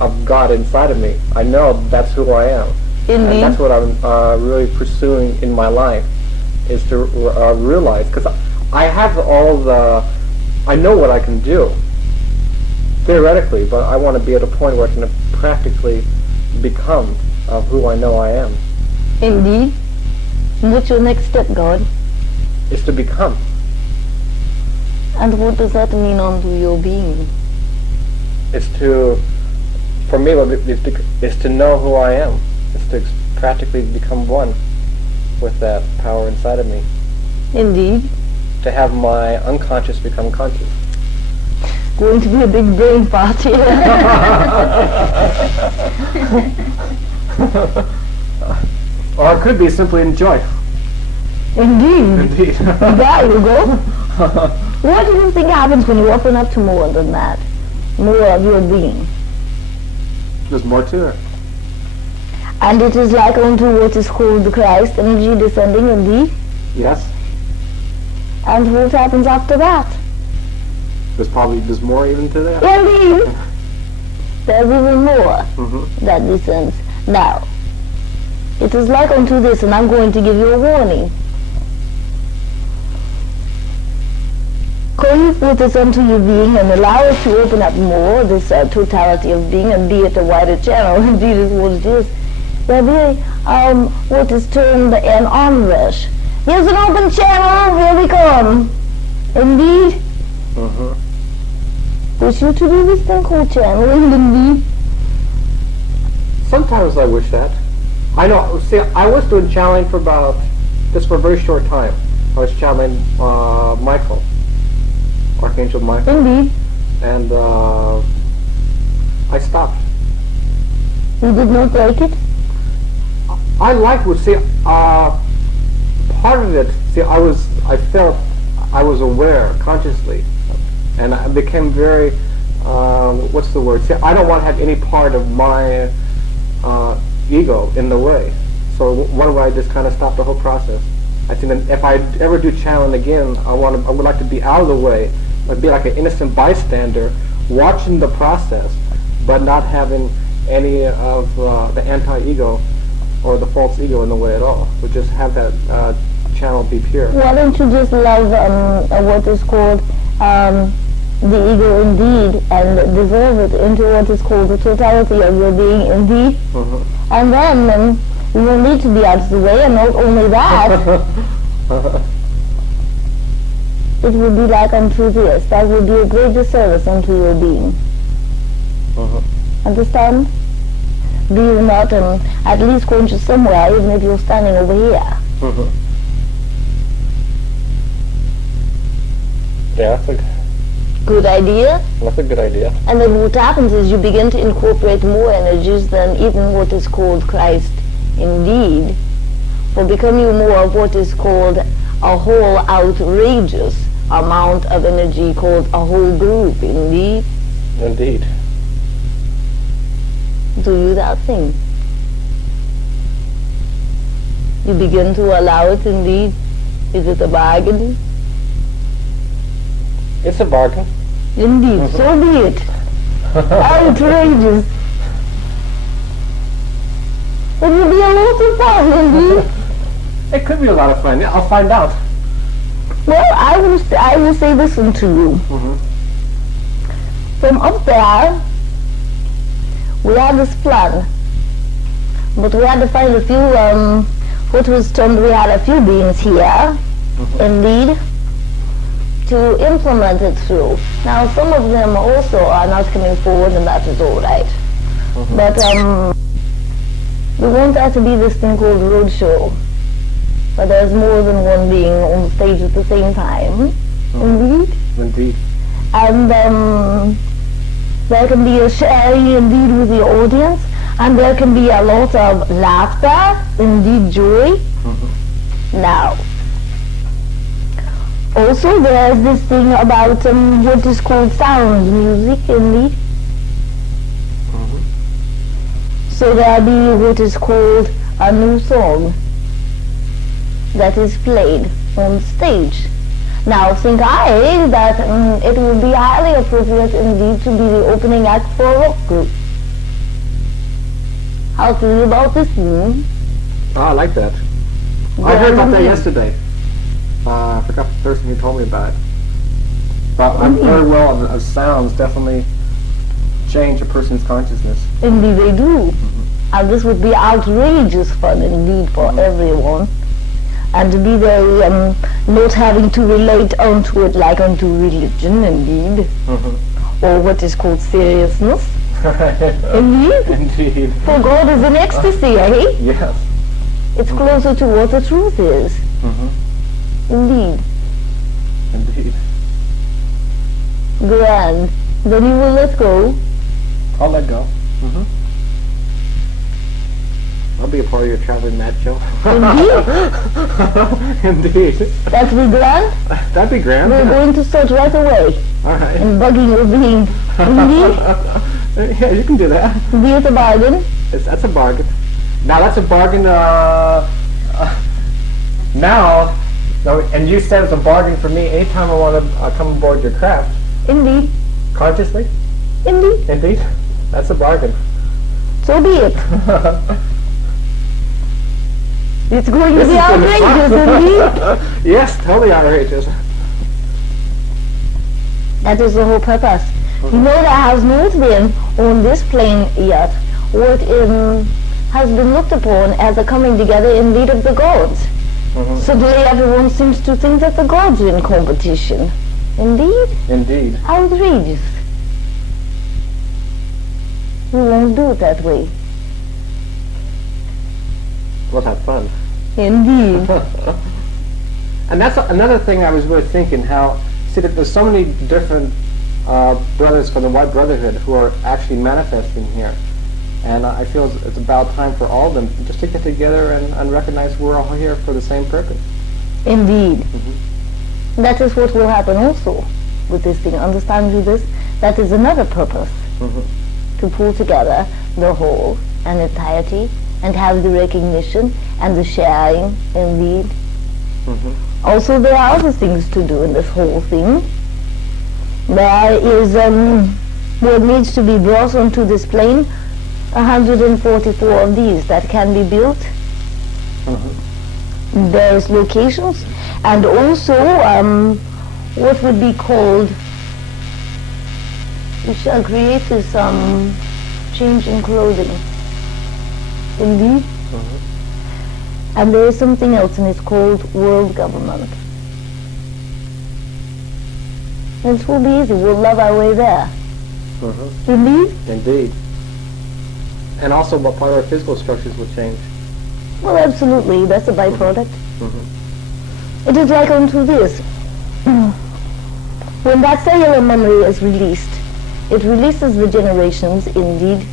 of God inside of me. I know that's who I am. Indeed. And that's what I'm really pursuing in my life, is to realize, because I have I know what I can do, theoretically, but I want to be at a point where I can practically become who I know I am. Indeed. What's your next step, God? Is to become. And what does that mean unto your being? It's to, for me, is to know who I am. It's to practically become one with that power inside of me. Indeed. To have my unconscious become conscious. Going to be a big brain party. Or it could be simply enjoy. Indeed. Indeed. There you go. What do you think happens when you open up to more than that? More of your being. There's more to it. And it is like unto what is called the Christ energy descending in thee. Yes. And what happens after that? There's more even to that. Indeed. There's even more that descends. Now, it is like unto this, and I'm going to give you a warning. Call you forth this unto your being and allow it to open up more, this totality of being, and be it a wider channel. Indeed is what it is. There'll be what is termed an onrush. Here's an open channel, here we come. Indeed. Wish you to do this thing called channeling, indeed. Sometimes I wish that. I know. See, I was doing channeling for just for a very short time. I was channeling Michael, Archangel Michael, Indeed. and I stopped. You did not like it? I liked it. See, part of it. See, I felt I was aware consciously, and I became very. What's the word? See, I don't want to have any part of my ego in the way. So one way I just kind of stopped the whole process. I think that if I ever do channeling again, I would like to be out of the way, like be like an innocent bystander, watching the process, but not having any of the anti-ego or the false ego in the way at all. But just have that channel be pure. Why don't you just love what is called the ego indeed, and dissolve it into what is called the totality of your being indeed, and then you will need to be out of the way, and not only that, it will be like unto this. That will be a great disservice unto your being. Understand? Be you not at least conscious somewhere, even if you're standing over here. Yeah, Good idea. that's a good idea. And then what happens is you begin to incorporate more energies than even what is called Christ indeed, for becoming more of what is called a whole outrageous amount of energy called a whole group indeed. Indeed. Do you that thing? You begin to allow it indeed. Is it a bargain? It's a bargain. Indeed, so be it. Outrageous. It will be a lot of fun indeed. It could be a lot of fun. Yeah, I'll find out. Well, I will say this unto you. From up there, we had this plan, but we had to find a few, what was termed, we had a few beings here, indeed, to implement it through. Now, some of them also are not coming forward, and that is all right. But we want that to be this thing called roadshow, where there's more than one being on the stage at the same time. Indeed. Indeed. And there can be a sharing indeed with the audience, and there can be a lot of laughter, indeed joy. Now, also there's this thing about what is called sound music indeed. So there'll be what is called a new song that is played on stage. Now, think I that it would be highly appropriate indeed to be the opening act for a rock group. How feel you about this? Oh, I like that. I heard about that yesterday. I forgot the person who told me about it. But I'm very well of sounds definitely change a person's consciousness. Indeed they do. And this would be outrageous fun indeed for everyone. And to be very, not having to relate onto it like unto religion, indeed, or what is called seriousness. Indeed. Indeed. For God is in ecstasy, eh? Yes. It's closer to what the truth is. Indeed. Indeed. Grand. Then you will let go. I'll let go. I'll be a part of your traveling mad show. Indeed. Indeed. That'd be grand. That'd be grand. We're going to start right away. Alright. And bugging your being. Indeed. Yeah, you can do that. Be it a bargain. That's a bargain. Now that's a bargain, now, and you said it's a bargain for me anytime I want to come aboard your craft. Indeed. Consciously? Indeed. Indeed. That's a bargain. So be it. It's going to be outrageous, indeed. Yes, totally outrageous. That is the whole purpose. You know, there has not been on this plane yet what has been looked upon as a coming together indeed of the gods. Suddenly everyone seems to think that the gods are in competition. Indeed. Indeed. Outrageous. We won't do it that way. Let's have fun. Indeed. And that's another thing I was really thinking, how, see that there's so many different brothers from the White Brotherhood who are actually manifesting here. And I feel it's about time for all of them just to get together and recognize we're all here for the same purpose. Indeed. Mm-hmm. That is what will happen also with this thing. Understand you this? That is another purpose. Mm-hmm. To pull together the whole and entirety and have the recognition and the sharing, indeed. Mm-hmm. Also, there are other things to do in this whole thing. There is what needs to be brought onto this plane, 144 of these that can be built. Mm-hmm. Various locations, and also what would be called, we shall create this change in clothing. Indeed. Mm-hmm. And there is something else, and it's called world government. And it will be easy. We'll love our way there. Mm-hmm. Indeed. Indeed. And also what part of our physical structures will change. Well, absolutely. That's a byproduct. Mm-hmm. It is like unto this. When that cellular memory is released, it releases the generations, indeed.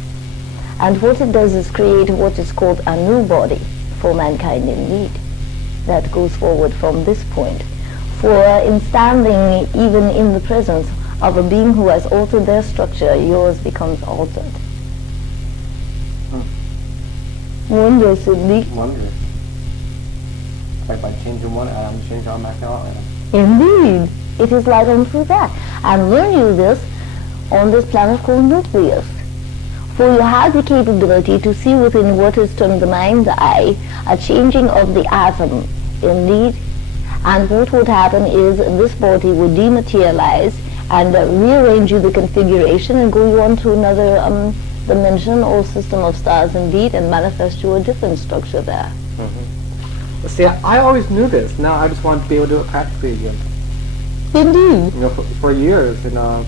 And what it does is create what is called a new body for mankind, indeed. That goes forward from this point. For in standing even in the presence of a being who has altered their structure, yours becomes altered. Wondrous, indeed. Wondrous. Like by changing one atom, change our macro atom. Indeed. It is like unto that. And learn you this on this planet called nucleus. For you have the capability to see within what is termed the mind's eye a changing of the atom, indeed. And what would happen is this body would dematerialize and rearrange you the configuration and go you on to another dimension or system of stars, indeed, and manifest you a different structure there. Mm-hmm. See, I always knew this. Now I just want to be able to do it practically again. Indeed. You know, for years, you know,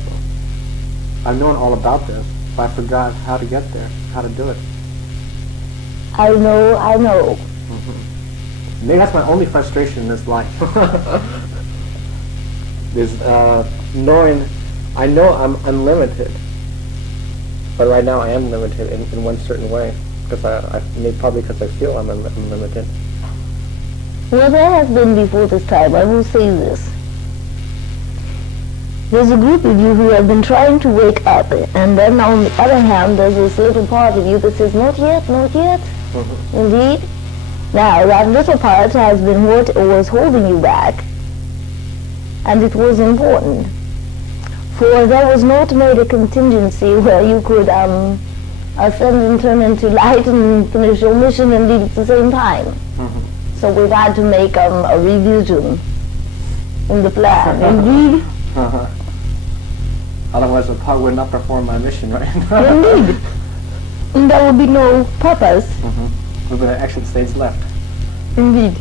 I've known all about this, but I forgot how to get there, how to do it. I know. Mm-hmm. Maybe that's my only frustration in this life. Is knowing, I know I'm unlimited, but right now I am limited in one certain way, because probably because I feel I'm unlimited. Well, there has been before this time, I will say this. There's a group of you who have been trying to wake up, and then on the other hand, there's this little part of you that says, not yet, not yet. Mm-hmm. Indeed. Now, that little part has been what was holding you back, and it was important. For there was not made a contingency where you could ascend and turn into light and finish your mission and leave at the same time. Mm-hmm. So we've had to make a revision in the plan. Indeed. Uh-huh. Otherwise the pod would not perform my mission, right? Indeed. And there will be no purpose. Mm-hmm. We've got an exit stage left. Indeed.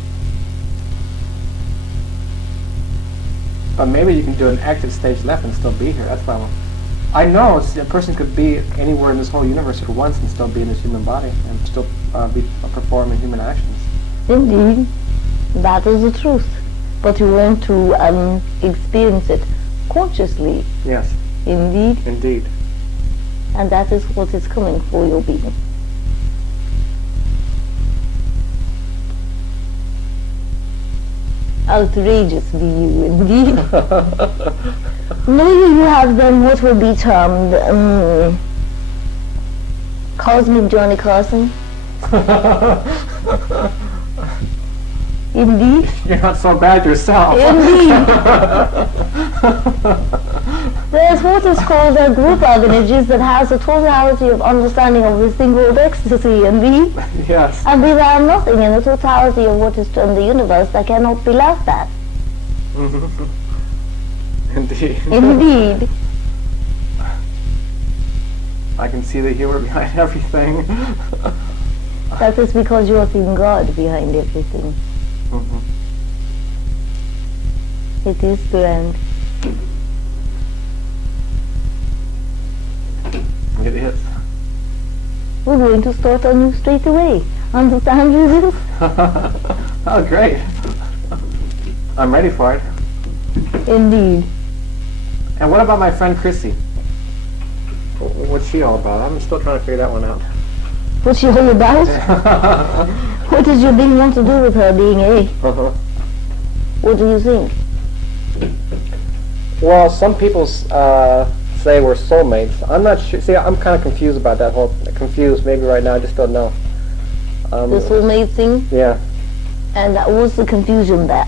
But maybe you can do an active stage left and still be here. That's why I know a person could be anywhere in this whole universe at once and still be in this human body and still be performing human actions. Indeed. That is the truth. But you want to experience it consciously. Yes. Indeed. Indeed. And that is what is coming for your being. Outrageous be you, indeed. Maybe you have then what will be termed cosmic Johnny Carson. Indeed. You're not so bad yourself. Indeed. There's what is called a group organism that has a totality of understanding of this thing called ecstasy, indeed. Yes. And we are nothing in the totality of what is termed the universe that cannot be laughed at. Indeed. Indeed. I can see the humor behind everything. That is because you are seeing God behind everything. Mm-hmm. It is grand. It is. We're going to start on you straight away. Understand you? Oh, great. I'm ready for it. Indeed. And what about my friend Chrissy? What's she all about? I'm still trying to figure that one out. What's she all about? What did you being want to do with her being A? Uh-huh. What do you think? Well, some people say we're soulmates. I'm not sure. See, I'm kind of confused about that whole. Confused, maybe right now. I just don't know. The soulmate thing? Yeah. And what's the confusion there?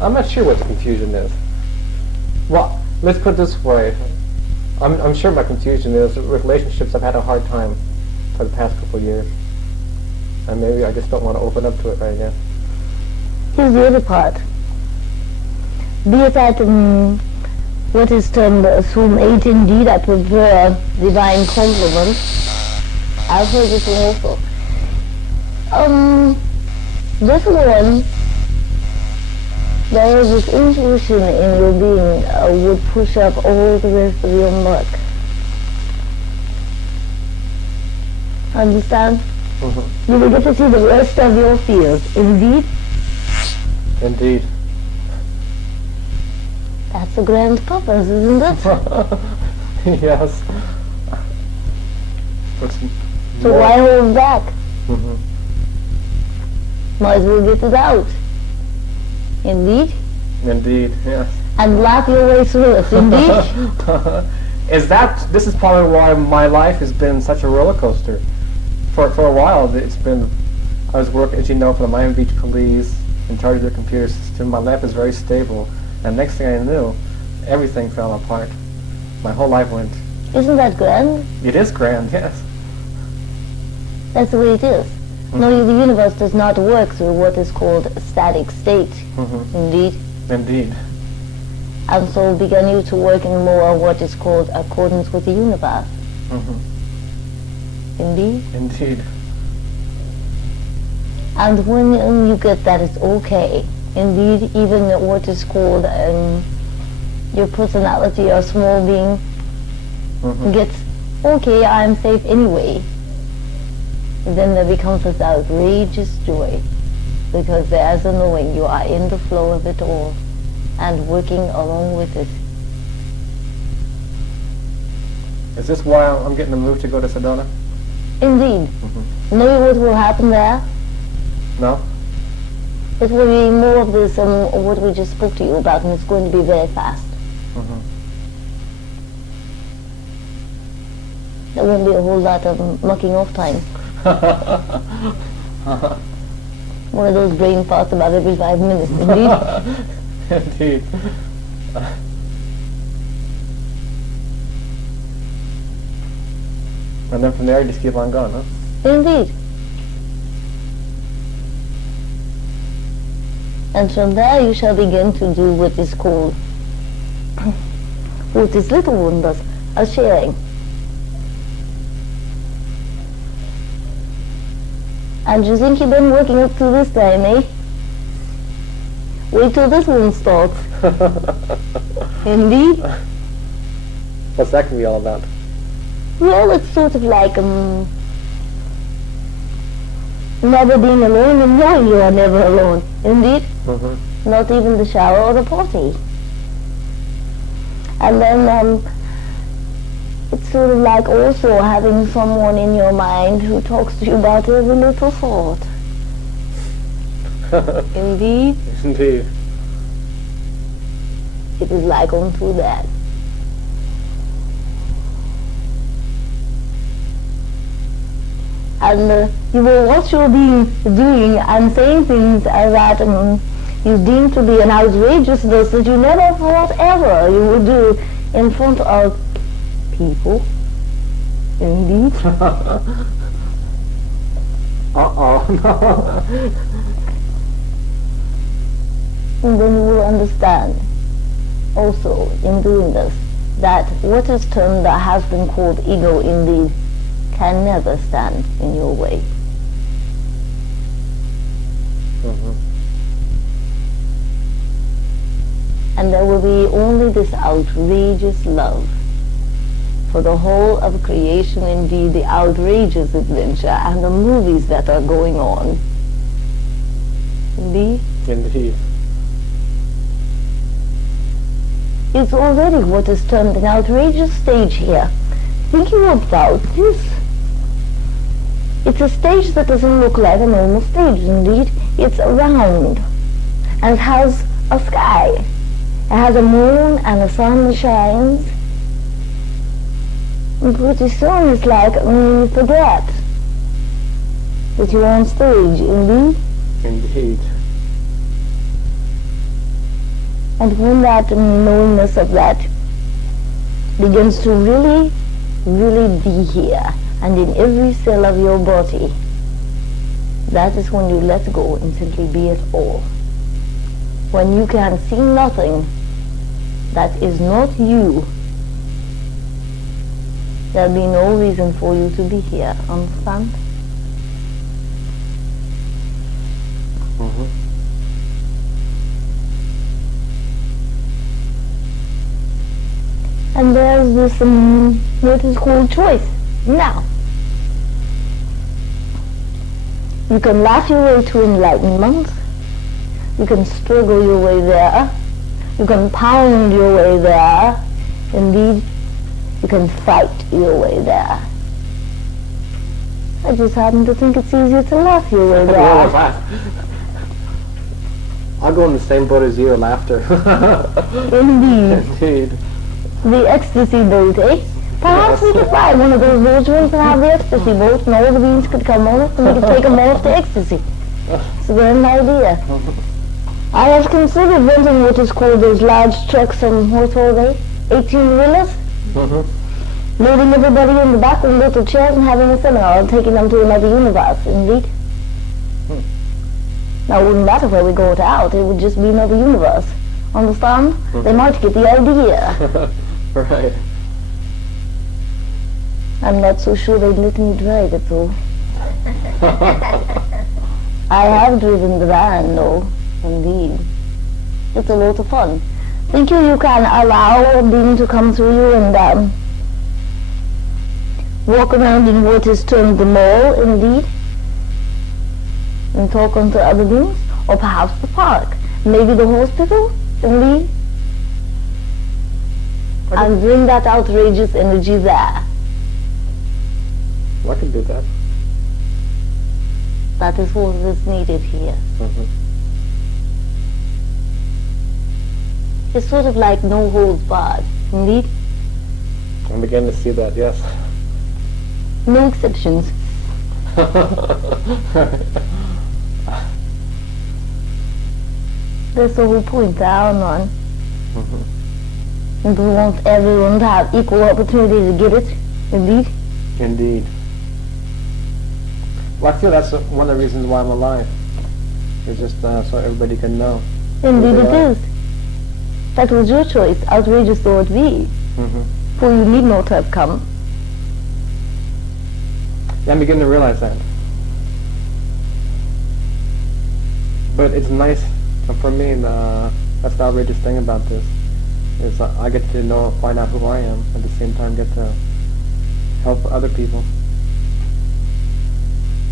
I'm not sure what the confusion is. Well, let's put it this way. I'm sure my confusion is with relationships. I've had a hard time for the past couple of years, and maybe I just don't want to open up to it right now. Here's the other part. Be it that what is termed soulmate, indeed, I prefer divine compliment. I've heard this one also. This one, there is this intuition in your being would push up all the rest of your muck. Understand? Mm-hmm. You will get to see the rest of your fears. Indeed? Indeed. That's a grand purpose, isn't it? Yes. So why hold back? Mm-hmm. Might as well get it out. Indeed? Indeed, yes. And laugh your way through it. Indeed? This is probably why my life has been such a roller coaster. For a while, I was working, as you know, for the Miami Beach Police, in charge of the computer system. My life was very stable. And next thing I knew, everything fell apart. My whole life went. Isn't that grand? It is grand, yes. That's the way it is. Mm-hmm. No, the universe does not work through what is called a static state. Mm-hmm. Indeed. Indeed. And so began you to work in more what is called accordance with the universe. Mm-hmm. Indeed. Indeed. And when you get that, it's okay. Indeed, even what is called your personality or small being Mm-hmm. gets, okay, I'm safe anyway. Then there becomes this outrageous joy, because there's a knowing you are in the flow of it all and working along with it. Is this why I'm getting the move to go to Sedona? Indeed. Mm-hmm. Know what will happen there? No? It will be more of this, what we just spoke to you about, and it's going to be very fast. Mm-hmm. There won't be a whole lot of mucking off time. One of those brain farts about every 5 minutes, indeed. Indeed. And then from there, you just keep on going, huh? Indeed. And from there you shall begin to do what is called, what this little one does, a sharing. And you think you've been working up to this time, eh? Wait till this one starts. Indeed. What's that gonna be all about? Well, it's sort of like never being alone and knowing you are never alone. Indeed. Mm-hmm. Not even the shower or the potty. And then it's sort of like also having someone in your mind who talks to you about every little thought. Indeed. Indeed. It is like going through that. And you will what you'll be doing and saying things that you deem to be an outrageousness that you never thought ever you would do in front of people. Indeed. Uh-oh. And then you will understand also in doing this that what is termed that has been called ego indeed can never stand in your way. Mm-hmm. And there will be only this outrageous love for the whole of creation, indeed, the outrageous adventure and the movies that are going on. Indeed. Indeed. It's already what is termed an outrageous stage here. Thinking about this, it's a stage that doesn't look like a normal stage, indeed. It's round, and it has a sky. It has a moon and a sun that shines. And pretty soon it's like you forget that you're on stage, indeed. Indeed. And when that knowingness of that begins to really, really be here, and in every cell of your body, that is when you let go and simply be it all. When you can see nothing that is not you, there'll be no reason for you to be here, understand? Mm-hmm. And there's this, what is called choice. Now, you can laugh your way to enlightenment, you can struggle your way there, you can pound your way there, indeed, you can fight your way there. I just happen to think it's easier to laugh your way there. I'll go in the same boat as you, laughter. Indeed. Indeed. The ecstasy boat, eh? Perhaps we could buy one of those boats and have the ecstasy boat, and all the beans could come on it, and we could take them off to ecstasy. It's a grand idea. I have considered renting what is called those large trucks from, what are they? 18-wheelers? Mm-hmm. Loading everybody in the back with little chairs and having a seminar and taking them to another universe, indeed. Now, it wouldn't matter where we got out, it would just be another universe. Understand? They might get the idea. Right. I'm not so sure they'd let me drive it, though. I have driven the van, though, indeed. It's a lot of fun. Think you can allow a being to come through you and walk around in what is termed the mall, indeed, and talk unto other beings, or perhaps the park, maybe the hospital, indeed, and bring that outrageous energy there. I can do that. That is what is needed here. Mm-hmm. It's sort of like no holds barred, indeed. I'm beginning to see that, yes. No exceptions. That's the whole point down on. Mm-hmm. And we want everyone to have equal opportunity to get it, indeed. Indeed. Well, I feel that's one of the reasons why I'm alive. It's just so everybody can know. Indeed it is. That was your choice, outrageous though it be. Mm-hmm. For you need not have come. Yeah, I'm beginning to realize that. But it's nice for me, that's the outrageous thing about this, is I get to know, find out who I am, at the same time get to help other people.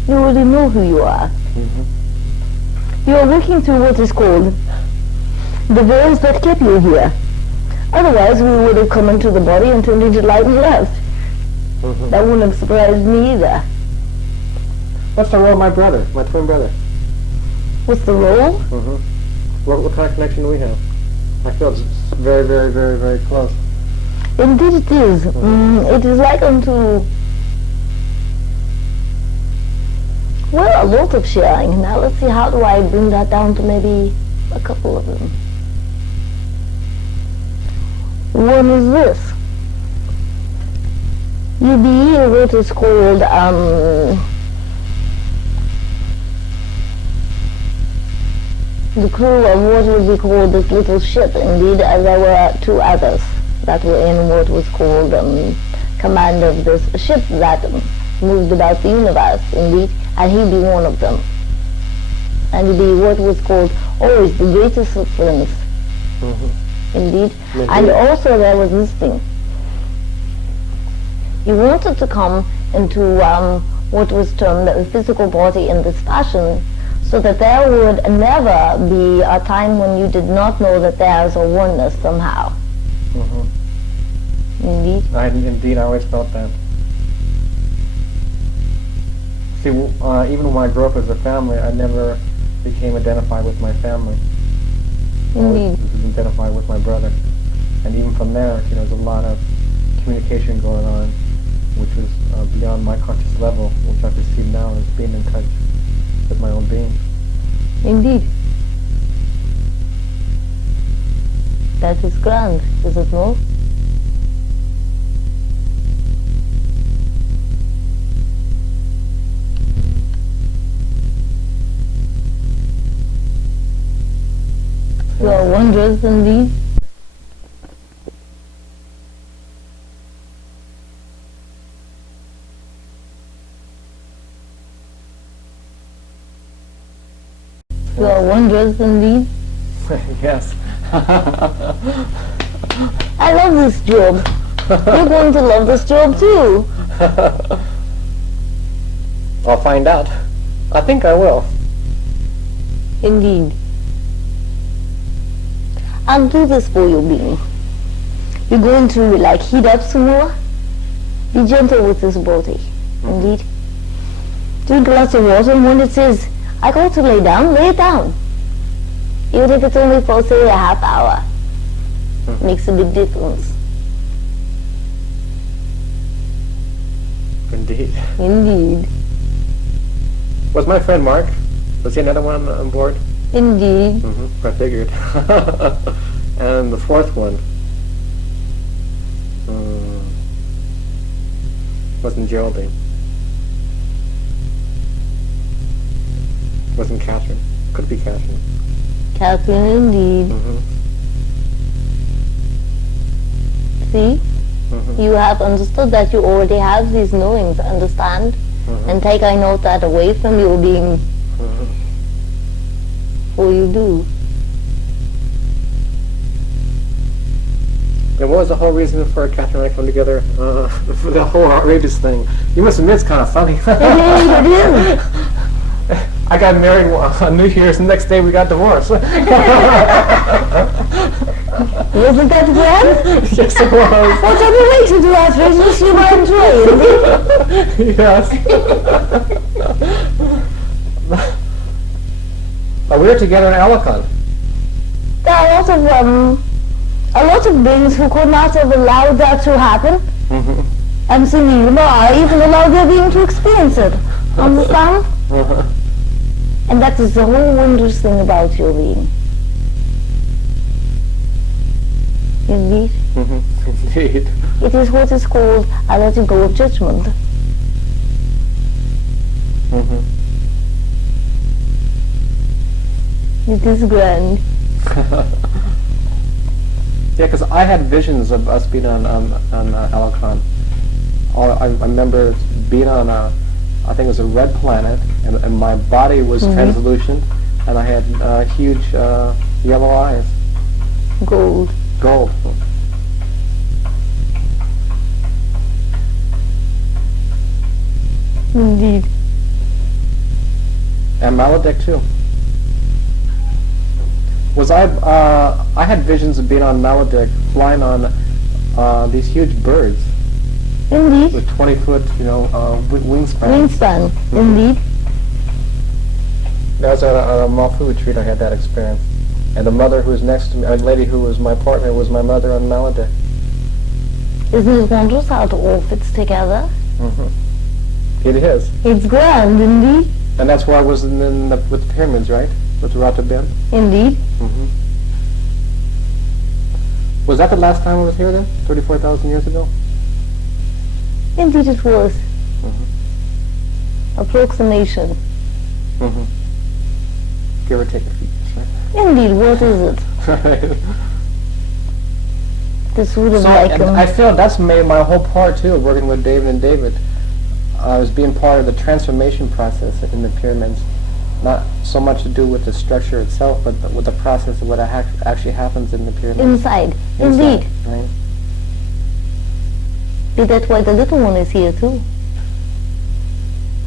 You already know who you are. Mm-hmm. You are working through what is called the veils that kept you here. Otherwise we would have come into the body and turned into light and left. Mm-hmm. That wouldn't have surprised me either. What's the role of my brother, my twin brother? What's the role? Mm-hmm. What kind of connection do we have? I feel it's very, very, very, very close. Indeed it is. It is like unto, well, a lot of sharing. Now let's see, how do I bring that down to maybe a couple of them? One is this. You be what is called, the crew of what would be called this little ship, indeed, as there were two others that were in what was called command of this ship that moved about the universe, indeed, and he'd be one of them. And he'd be what was called always the greatest of friends, indeed. And also there was this thing. He wanted to come into what was termed a physical body in this fashion, so that there would never be a time when you did not know that there is a oneness somehow. Indeed. Indeed, I always felt that. See, even when I grew up as a family, I never became identified with my family. Indeed. I was identified with my brother. And even from there, there's a lot of communication going on, which was beyond my conscious level, which I perceive now as being in touch with my own being. Indeed. That is grand, is it not? You are wondrous indeed. You are wondrous indeed. Yes. I love this job. You're going to love this job too. I'll find out. I think I will. Indeed. I'll do this for you, being. You're going to heat up some more. Be gentle with this body. Indeed. Drink lots of water, and when it says, I go to lay down, lay it down. Even if it's only for, say, a half hour. Makes a big difference. Indeed. Indeed. Was my friend Mark? Was he another one on board? Indeed. I figured. And the fourth one wasn't Geraldine. Wasn't Catherine. Could be Catherine. Catherine, indeed. See? You have understood that you already have these knowings, understand? And take I note that away from your being. Or you do. And what was the whole reason for Catherine and I come together? For the whole outrageous thing. You must admit it's kind of funny. It is. I got married on New Year's, and the next day we got divorced. Wasn't that grand? Yes, it was. Whatever way to do outrageous, you might enjoy. Yes. We were together in Alicante. There are a lot of beings who could not have allowed that to happen. And some even allowed their being to experience it. Understand? And that is the whole wondrous thing about your being. Indeed. Indeed. It is what is called a letting go of judgment. It is grand. Yeah, because I had visions of us being on Alicante. I remember being on I think it was a red planet, and my body was translucent, and I had huge yellow eyes. Gold. Gold. Indeed. And Maledict too. Was I had visions of being on Maledict, flying on these huge birds. Indeed. With 20-foot, wingspan. Wingspan. Indeed. That was at a Mafu retreat. I had that experience. And the mother who was next to me, a lady who was my partner, was my mother on Maledict. Isn't it wondrous how it all fits together? It is. It's grand, indeed. And that's where I was with the pyramids, right? With Rata Ben. Indeed. Was that the last time I was here then? 34,000 years ago? Indeed it was. Approximation. Give or take a few years, Indeed, what is it? This would have I feel that's made my whole part too, of working with David and David. I was being part of the transformation process in the pyramids. Not so much to do with the structure itself, but with the process of what actually happens in the pyramids. Inside. Indeed. Right? That's why the little one is here too.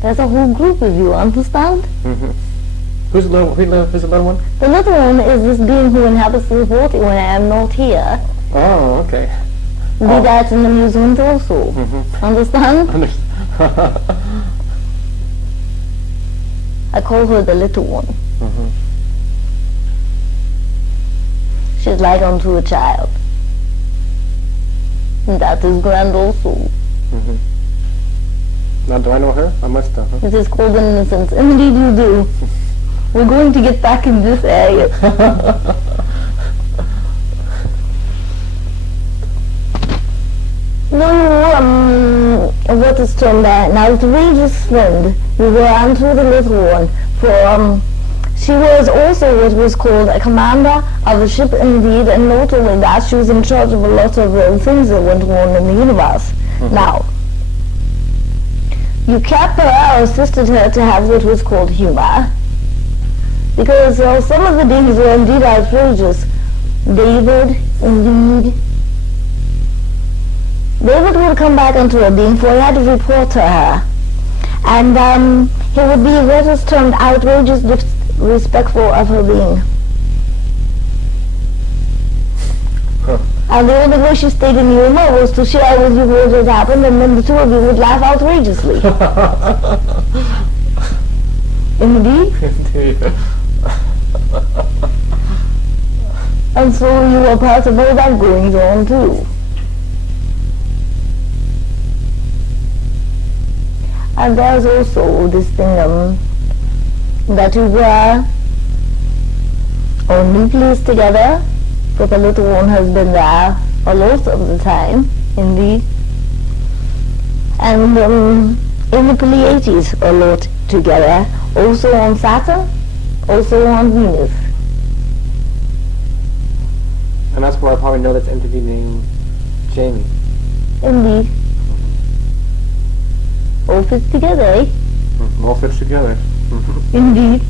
There's a whole group of you, understand? Mm-hmm. Who's the little one? The little one is this being who inhabits the body when I am not here. Oh, okay. Be that an amusement also. Mm-hmm. Understand? I call her the little one. Mm-hmm. She's like unto a child. And that is grand also. Mm-hmm. Now, do I know her? I must have. Huh? It is called innocence. Indeed you do. We're going to get back in this area. No, what is termed an outrageous friend. You were unto the little one. For she was also what was called a commander of a ship indeed, and not only that, she was in charge of a lot of things that went on in the universe. Mm-hmm. Now, you kept her or assisted her to have what was called humor, because some of the things were indeed outrageous. David, indeed. David would come back unto her being, for he had to report to her. And he would be what is termed outrageous disrespectful of her being. Huh. And the only way she stayed in the humor was to share with you what had happened, and then the two of you would laugh outrageously. Indeed. Indeed. And so you were part of all that goings on too. And there's also this thing that you were only placed together, but the little one has been there a lot of the time, indeed. And in the Pleiades a lot together, also on Saturn, also on Venus. And that's where I probably know that's entity named Jamie. Indeed. All fits together, eh? Mm-hmm. All fits together. Mm-hmm. Indeed.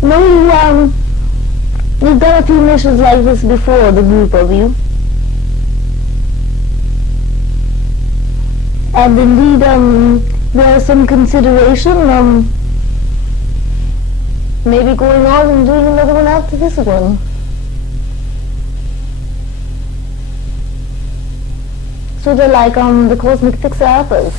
No, you've done a few missions like this before, the group of you. And indeed, there's some consideration, maybe going on and doing another one after this one. Sort of like the cosmic fixer-uppers.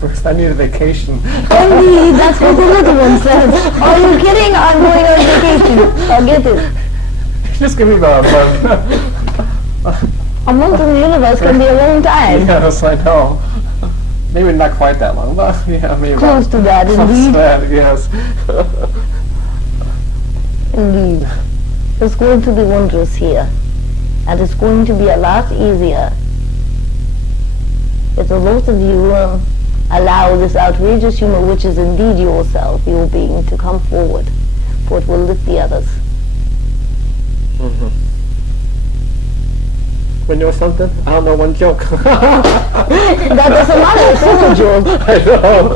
First I need a vacation. Indeed, that's what the little one said. Are you kidding? I'm going on vacation. I'll get it. Just give me the A month in the universe can be a long time. Yes, I know. Maybe not quite that long, but yeah, maybe close to that, close indeed. to that, yes. Indeed. It's going to be wondrous here. And it's going to be a lot easier if a lot of you allow this outrageous humor, which is indeed yourself, your being, to come forward, for it will lift the others. Mm-hmm. You know something? I don't know one joke. That doesn't matter, it's all a joke. I know.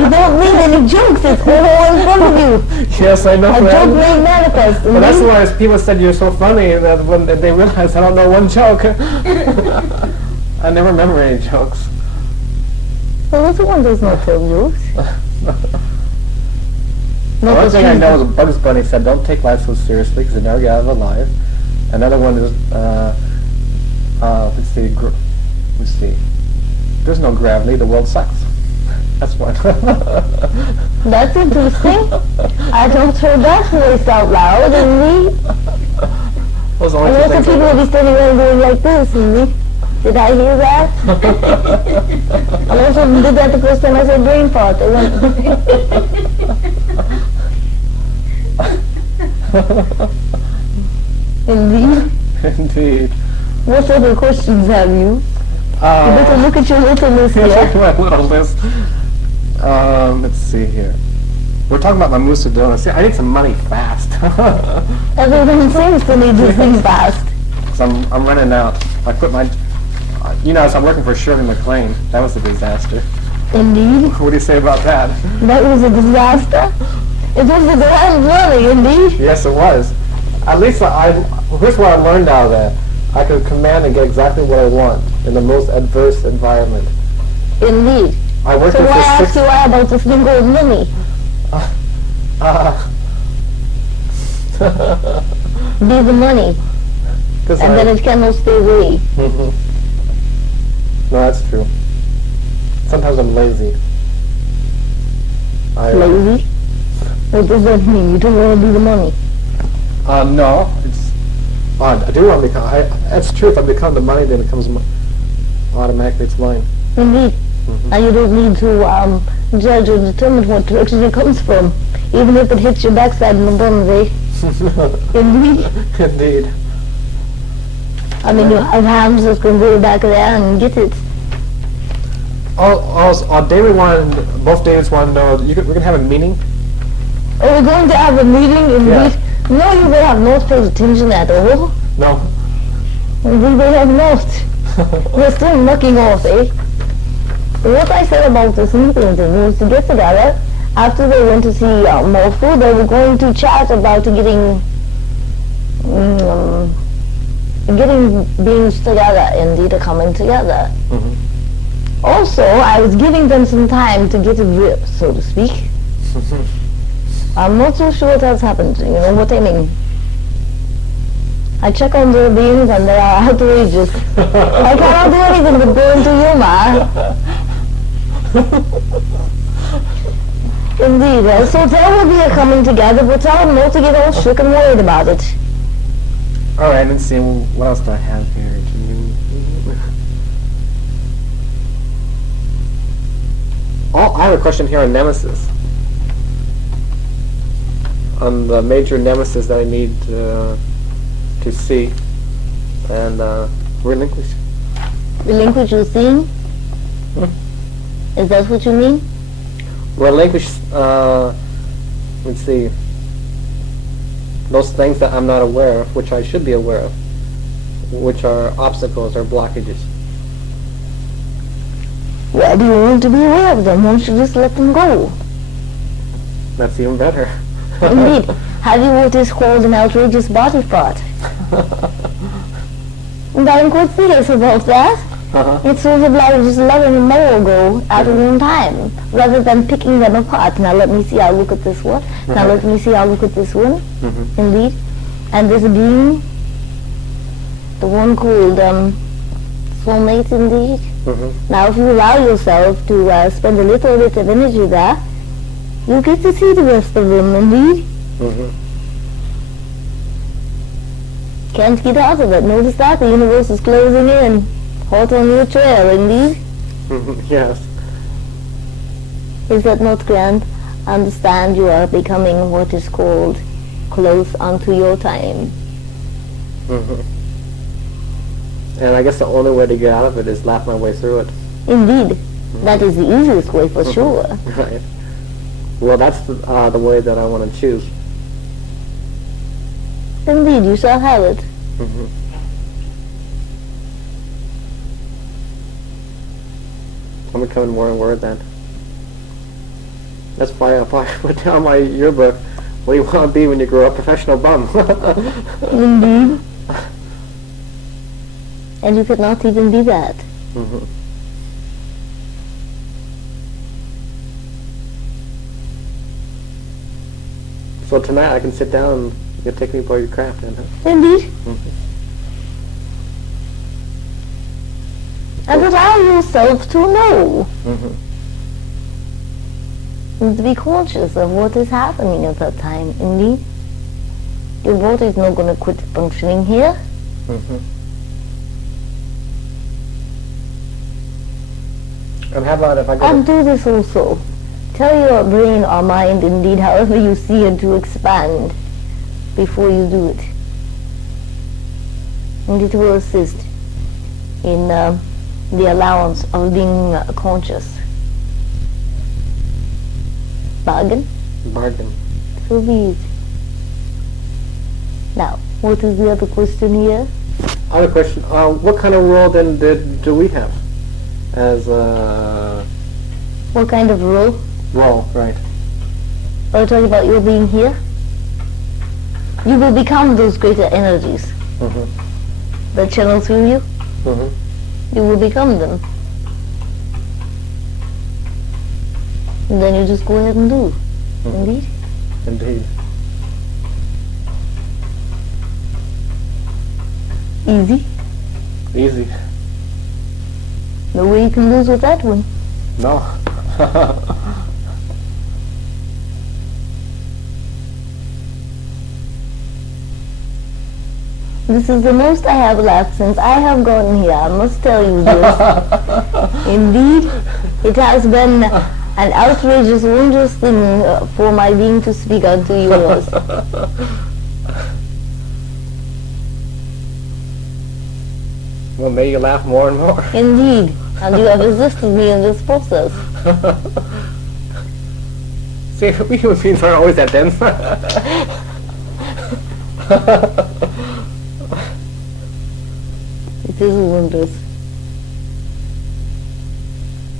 You don't need any jokes, it's all in front of you. Yes, I know. A joke may manifest. Well, that's why people said you're so funny that when they realized I don't know one joke. I never remember any jokes. The little one does not tell jokes. One thing I know is Bugs Bunny said, don't take life so seriously because you never get out of it alive. Another one is, let's see. There's no gravity, the world sucks. That's one. That's interesting. I don't hear that voice out loud, and Those are and lots of people will be standing there going like this, and did I hear that? And most of them did that the first time I said brain fart. They went Indeed. Indeed. What other questions have you? You better look at your little list here. My little list. Let's see here. We're talking about my Musadona. See, I need some money fast. Everyone seems to need this thing fast. So I'm running out. I quit my... so I'm working for Shirley MacLaine. That was a disaster. Indeed. What do you say about that? That was a disaster. It was a grand running, indeed. Yes, it was. At least here's what I learned out of that. I could command and get exactly what I want in the most adverse environment. Indeed. I worked So with why this ask you why about this thing called money? Be the money. And then it cannot stay away. No, that's true. Sometimes I'm lazy. Lazy? What does that mean? You don't want to be the money? No, it's. I do want to become. That's true. If I become the money, then it comes automatically. It's mine. Indeed. And you don't need to judge or determine what direction it comes from, even if it hits your backside in the bottom, eh? Indeed. Indeed. I mean, you have hands that can go back there and get it. Both Davids wanted to know, we're going to have a meeting? Are we going to have a meeting? Indeed. Yeah. No, you will have not paid attention at all. No. Indeed, they have not. We're still knocking off, eh? What I said about this meeting thing was to get together. After they went to see more food, they were going to chat about getting beings together, indeed, coming together. Also, I was giving them some time to get a grip, so to speak. I'm not so sure what has happened, you know what I mean. I check on their beings and they are outrageous. I cannot do anything but go into humor. Indeed, so they will be coming together, but tell them not to get all shook and worried about it. Alright, let's see, what else do I have here? I have a question here on Nemesis. On the major Nemesis that I need to see and relinquish. Relinquish your seeing? Is that what you mean? Relinquish, let's see, those things that I'm not aware of, which I should be aware of, which are obstacles or blockages. Why do you want to be aware of them? Why don't you just let them go? That's even better. Indeed. Have you what is called an outrageous body part? And I'm quite serious about that. It's sort of like just letting them all go at one time, rather than picking them apart. Now let me see, I'll look at this one. Now let me see, I'll look at this one. Indeed. And this being, the one called soulmate, indeed. Now if you allow yourself to spend a little bit of energy there, you get to see the rest of them, indeed. Can't get out of it. Notice that the universe is closing in. Hot on your trail, indeed. Yes. Is that not grand? Understand you are becoming what is called close unto your time. And I guess the only way to get out of it is laugh my way through it. Indeed. That is the easiest way for sure. Right. Well, that's the way that I want to choose. Indeed, you shall have it. I'm becoming more aware then. That's why I put down my yearbook. What do you want to be when you grow up? Professional bum. Indeed. And you could not even be that. So tonight I can sit down and you take me by your craft then, huh? Indeed. And allow yourself to know. And to be conscious of what is happening at that time, indeed. Your body is not going to quit functioning here. And how about if I go And do this also. Tell your brain or mind, indeed, however you see it, to expand before you do it. And it will assist in the allowance of being conscious. Bargain? Bargain. So be it. Now, what is the other question here? Other question, what kind of role then do we have? As What kind of role? role, right. Are you talking about your being here? you will become those greater energies that channel through you. You will become them. And then you just go ahead and do. Indeed. Indeed. Easy. Easy. No way you can lose with that one. No. This is the most I have laughed since I have gotten here. I must tell you this. Indeed, it has been an outrageous, wondrous thing for my being to speak unto you. Well, may you laugh more and more. Indeed, and you have assisted me in this process. See, we human beings aren't always that dense. It is wondrous.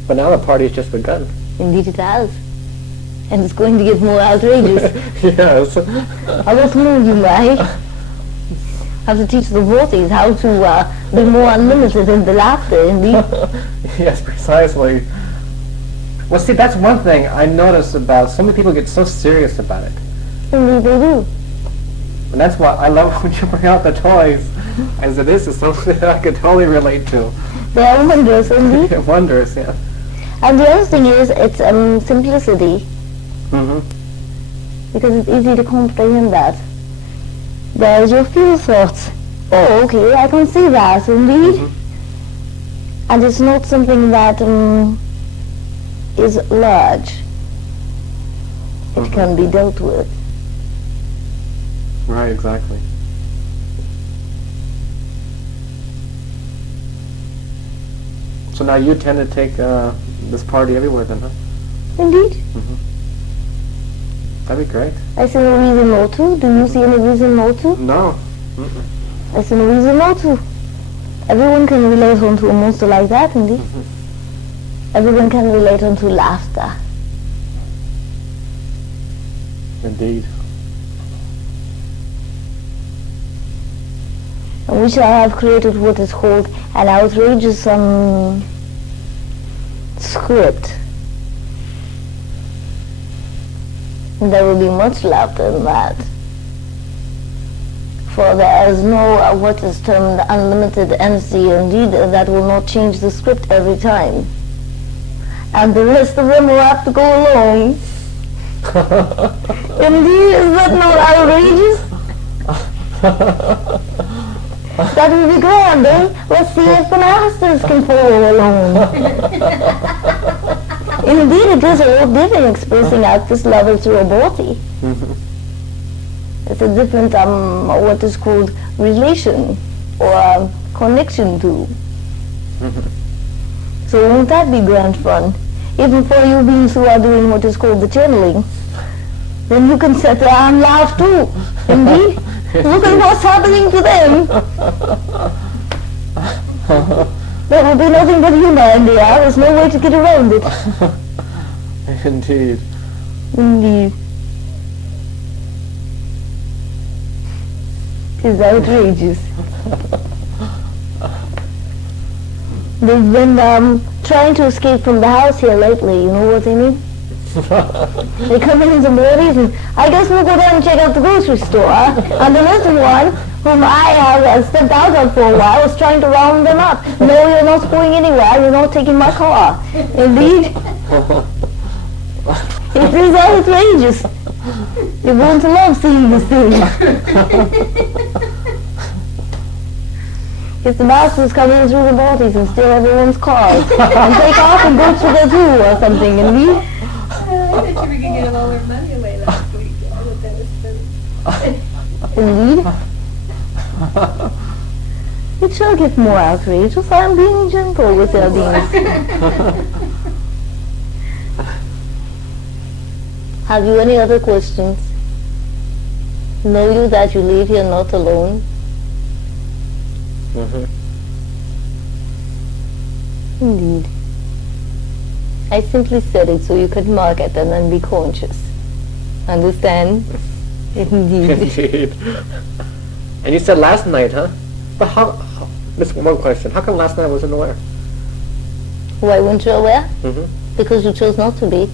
But now the party's just begun. Indeed it has. And it's going to get more outrageous. Yes. I will move you, right? Have to teach the vorties how to be more unlimited in the laughter, indeed. Yes, precisely. Well, see, that's one thing I notice about so many people get so serious about it. Indeed they do. And that's why I love when you bring out the toys. And so this is something I could totally relate to. They are wondrous, indeed. Wondrous, yeah. And the other thing is, it's simplicity. Because it's easy to comprehend that. There's your few thoughts. Oh, okay, I can see that, indeed. And it's not something that is large. It can be dealt with. Right, exactly. So now you tend to take this party everywhere then, huh? Indeed. That'd be great. I see no reason not to. Do you see any reason not to? No. I see no reason not to. Everyone can relate onto a monster like that, indeed. Everyone can relate onto laughter. Indeed. And we shall have created what is called an outrageous script. And there will be much laughter in that. For there is no what is termed unlimited energy, indeed, that will not change the script every time. And the rest of them will have to go along. Indeed, is that not outrageous? That would be grand, eh? Let's see if the masters can follow along. Indeed, it is a lot different expressing out this level through a body. It's a different, what is called relation or connection to. So won't that be grand fun? Even for you beings who are doing what is called the channeling, then you can sit there and laugh too. Indeed. Look at what's happening to them. There will be nothing but humor in the air. There's no way to get around it. Indeed. Indeed. It's outrageous. They've been trying to escape from the house here lately, you know what I mean? They come in the mornings and I guess we'll go down and check out the grocery store. And the little one, whom I have stepped out of for a while, is trying to round them up. No, you're not going anywhere. You're not taking my car. Indeed. It is outrageous. You're going to love seeing this thing. If the masters come in through the bodies and steal everyone's cars and take off and go to the zoo or something, indeed. I thought you were going to give all our money away last week. I thought that was Indeed. It shall get more outrageous. I'm being gentle with their beings. Have you any other questions? Know you that you leave here not alone? Indeed. I simply said it so you could mark it and then be conscious. Understand? Indeed. Indeed. And you said last night, huh? But Miss, one question. How come last night I wasn't aware? Why weren't you aware? Mm-hmm. Because you chose not to be.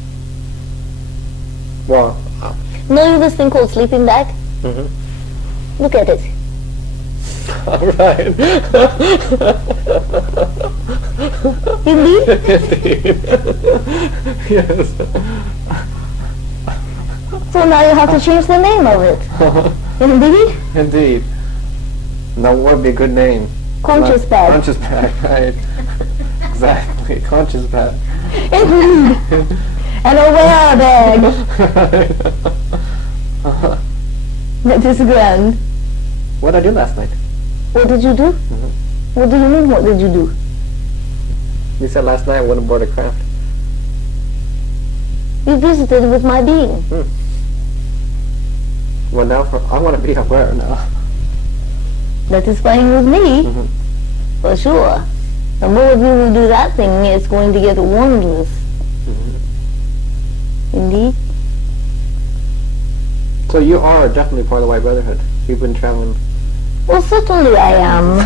Well, Know this thing called sleeping bag? mm-hmm. Look at it. All right. Indeed? Indeed. Yes. So now you have to change the name of it. Indeed? Indeed. Now what would be a good name? Conscious bag. Conscious bag, right. Exactly. Conscious bag. Indeed. And aware bag. That is grand. What did I do last night? What did you do? Mm-hmm. What do you mean, what did you do? You said last night I went aboard a craft. You visited with my being. Well, now I want to be aware now. That is fine with me. Mm-hmm. For sure. The more of you who do that thing, it's going to get wondrous. Mm-hmm. Indeed. So you are definitely part of the White Brotherhood. You've been traveling. Well, certainly I am. I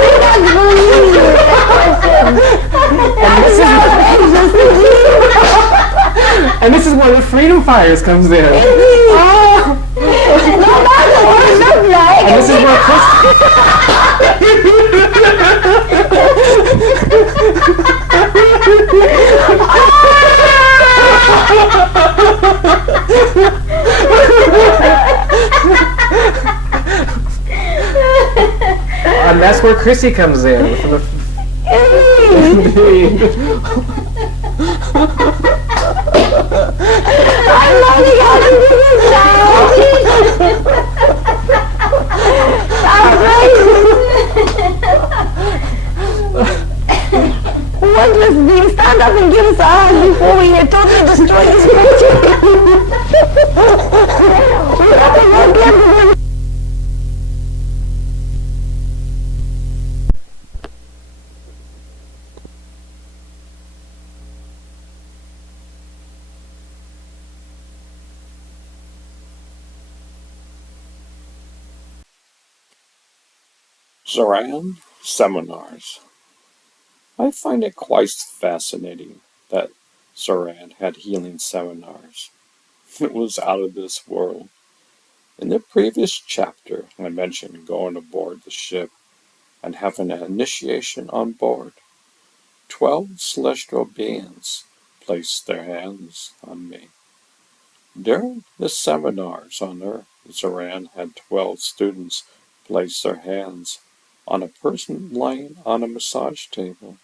cannot believe it. And this is where the Freedom Fighters comes in. Oh. No matter what it looks like. And this is where and that's where Chrissy comes in. Indeed. I'm learning how to do this now. Wondrous being, stand up and give us a hand before we have totally destroyed this picture. We have to go again. Zoran seminars. I find it quite fascinating that Zoran had healing seminars. It was out of this world. In the previous chapter, I mentioned going aboard the ship and having an initiation on board. 12 celestial beings placed their hands on me. During the seminars on Earth, Zoran had 12 students place their hands on a person lying on a massage table.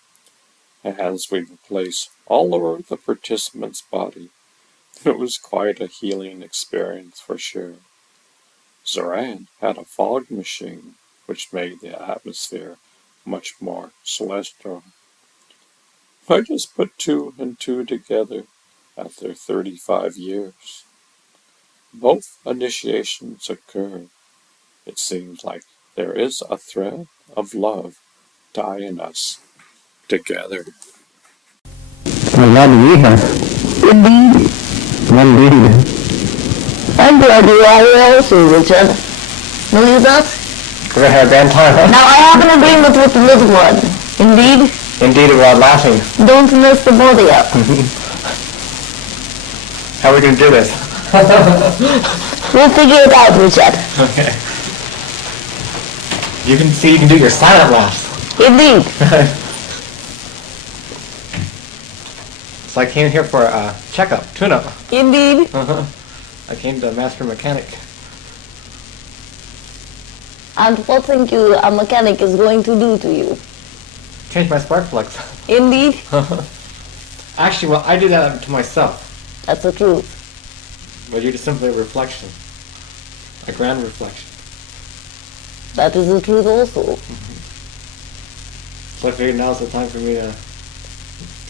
The hands we would place all over the participant's body. It was quite a healing experience for sure. Zoran had a fog machine, which made the atmosphere much more celestial. I just put 2 and 2 together after 35 years. Both initiations occur. It seems like there is a thread of love tying us together. I'm glad to be here. Indeed. Indeed. I'm glad you are here also, Richard. Know you that? We're gonna have a grand time, huh? Now I have an agreement with the little one. Indeed. Indeed, we're all laughing. Don't mess the body up. How are we gonna do this? We'll figure it out, Richard. Okay. You can do your silent laughs. Indeed. So I came here for a checkup, tune-up. Indeed. I came to Master Mechanic. And what think you a mechanic is going to do to you? Change my spark plugs. Indeed. Actually, well, I do that to myself. That's the truth. But you're just simply a reflection. A grand reflection. That is the truth also. So I figured now's the time for me to... A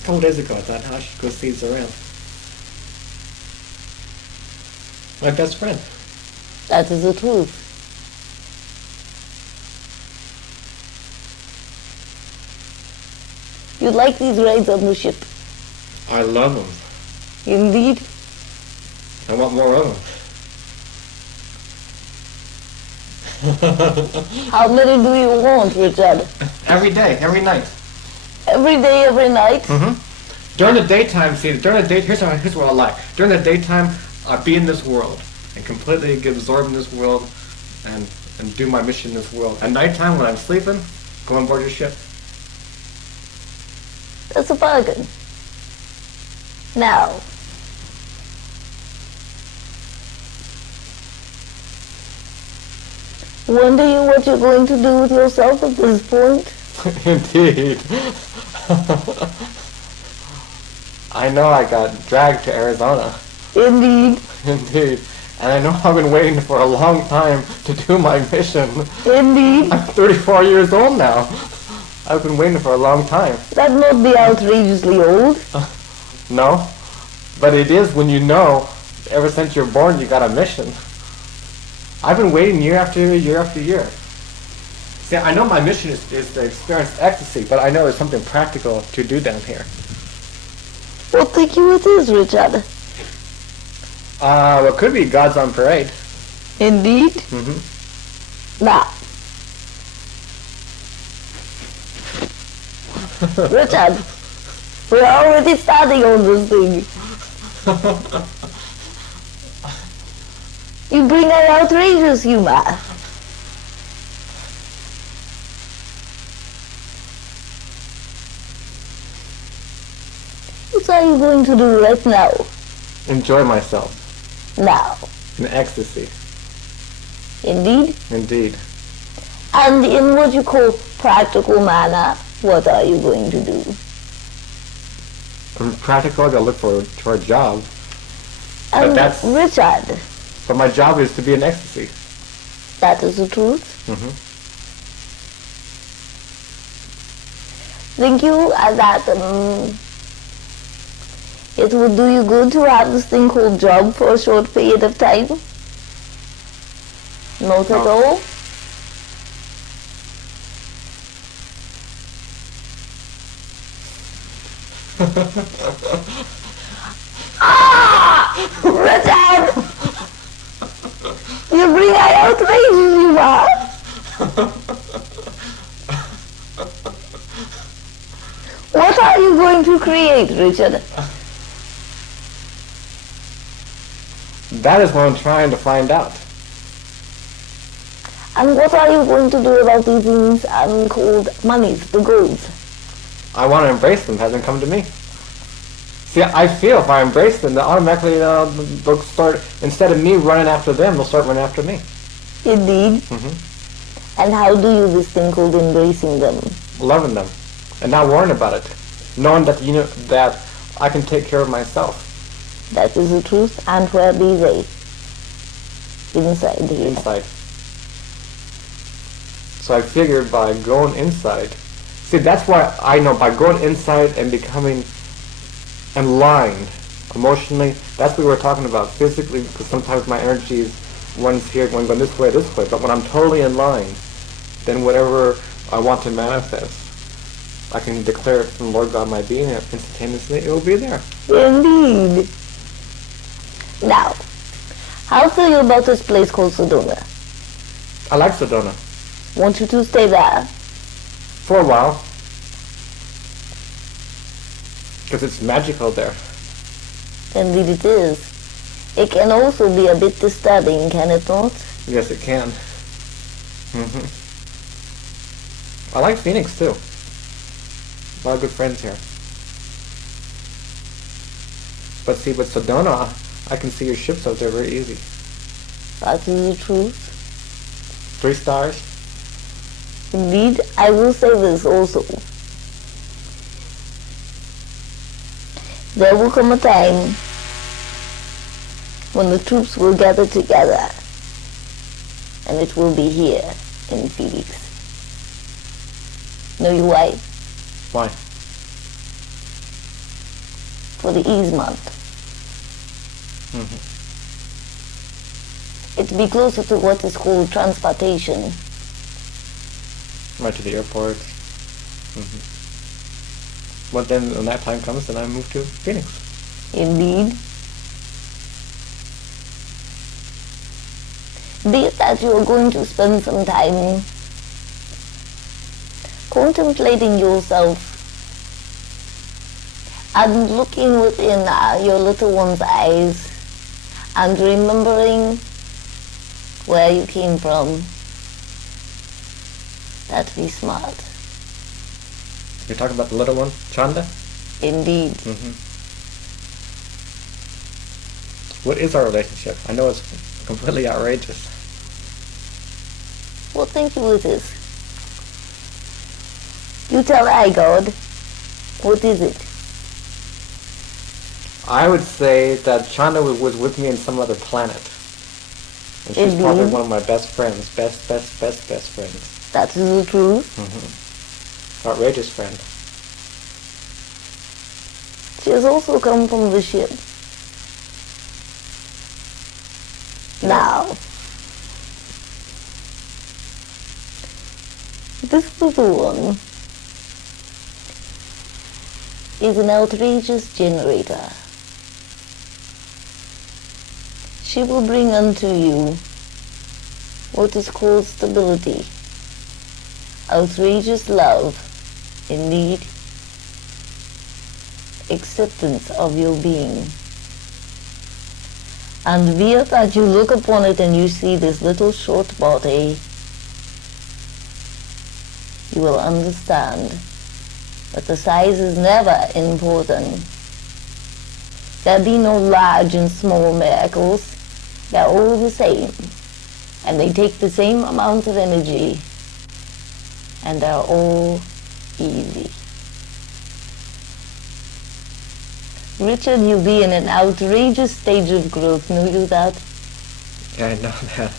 couple days ago I thought, I should go see Zoran. My best friend. That is the truth. You like these rides on the ship? I love them. Indeed. I want more of them. How many do you want, Richard? Every day, every night. Every day, every night? Mm-hmm. During the daytime, here's what I like. During the daytime, I be in this world and completely get absorbed in this world and do my mission in this world. At nighttime, when I'm sleeping, go on board your ship. That's a bargain. Now, wonder you what you're going to do with yourself at this point? Indeed. I know I got dragged to Arizona. Indeed. Indeed. And I know I've been waiting for a long time to do my mission. Indeed. I'm 34 years old now. I've been waiting for a long time. That not be outrageously old. No, but it is when you know, ever since you're born, you got a mission. I've been waiting year after year, year after year. See, I know my mission is to experience ecstasy, but I know there's something practical to do down here. What think you it is, Richard? It could be God's on parade. Indeed. Mm-hmm. Now, Richard, we're already starting on this thing. You bring an outrageous humor. What are you going to do right now? Enjoy myself. Now. In ecstasy. Indeed. Indeed. And in what you call practical manner, what are you going to do? In practical, I gotta look for a job. And that's Richard. But my job is to be in ecstasy. That is the truth. Mm-hmm. Think you that it would do you good to have this thing called job for a short period of time? Not at all? Richard! You bring out outrageous you are! What are you going to create, Richard? That is what I'm trying to find out. And what are you going to do about these things called monies, the goods? I want to embrace them, have them come to me. See, I feel if I embrace them, they automatically they'll start, instead of me running after them, they'll start running after me. Indeed. Mm-hmm. And how do you this thing called embracing them? Loving them, and not worrying about it, knowing that that I can take care of myself. That is the truth. And where be they? Inside here. Inside. So I figured by going inside, see, that's why I know by going inside and becoming aligned emotionally, that's what we were talking about physically, because sometimes my energies, one's here, one going this way, but when I'm totally in line, then whatever I want to manifest, I can declare it from Lord God my being instantaneously, it will be there. Indeed. Now, how feel you about this place called Sedona? I like Sedona. Want you to stay there? For a while. Because it's magical there. Indeed it is. It can also be a bit disturbing, can it not? Yes, it can. Mm-hmm. I like Phoenix too. A lot of good friends here. But see, with Sedona, I can see your ships out there very easy. That is the truth. 3 stars. Indeed, I will say this also. There will come a time when the troops will gather together, and it will be here in Phoenix. Know you why? Why? For the Ease Month. Mm-hmm. It be closer to what is called transportation. Right to the airport. Mm-hmm. Well, then when that time comes, then I move to Phoenix. Indeed. Be it that you are going to spend some time contemplating yourself and looking within your little one's eyes and remembering where you came from. That'd be smart. You're talking about the little one, Chanda? Indeed. What is our relationship? I know it's completely outrageous. What think you it is? You tell I, God. What is it? I would say that Chanda was with me in some other planet. And she's probably Indeed. one of my best friends. Best friends. That is the truth. Outrageous friend. She has also come from the ship. Now, this little one is an outrageous generator. She will bring unto you what is called stability, outrageous love, indeed, acceptance of your being. And via that you look upon it and you see this little short body, you will understand that the size is never important. There be no large and small miracles. They're all the same. And they take the same amount of energy. And they're all easy. Richard, you be in an outrageous stage of growth. Know you that? Yeah, I know that.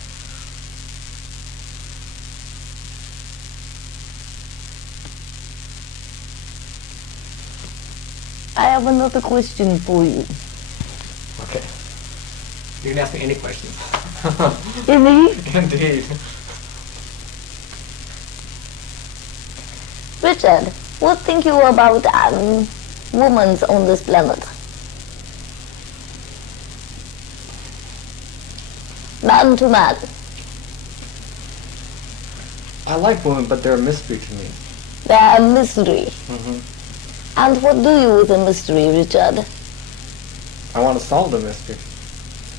I have another question for you. Okay. You can ask me any questions. Indeed? Indeed. Richard, what think you about women on this planet? Man to man. I like women, but they're a mystery to me. They're a mystery. And what do you with a mystery, Richard? I want to solve the mystery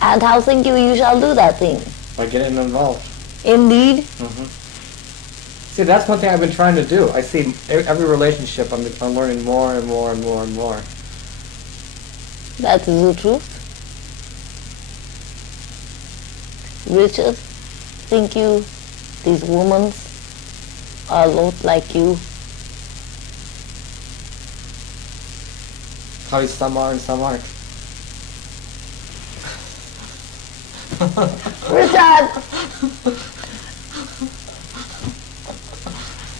And how think you shall do that thing? by getting involved. Indeed? See, that's one thing I've been trying to do. I see every relationship, I'm learning more and more and more and more. That is the truth. Richard, think you these women are a lot like you? How some are and some aren't. Richard!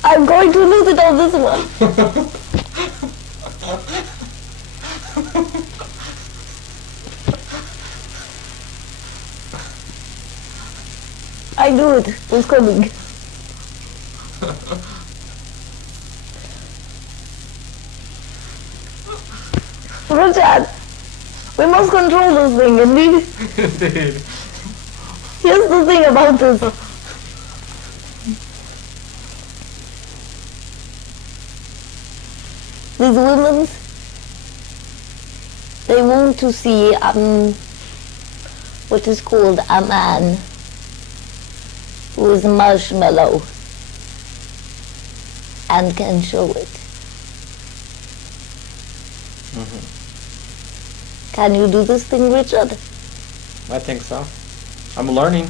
I'm going to lose it on this one. I knew it was coming. Richard, we must control this thing, indeed. Indeed. Here's the thing about this. These women, they want to see what is called a man who is marshmallow and can show it. Can you do this thing, Richard? I think so. I'm learning.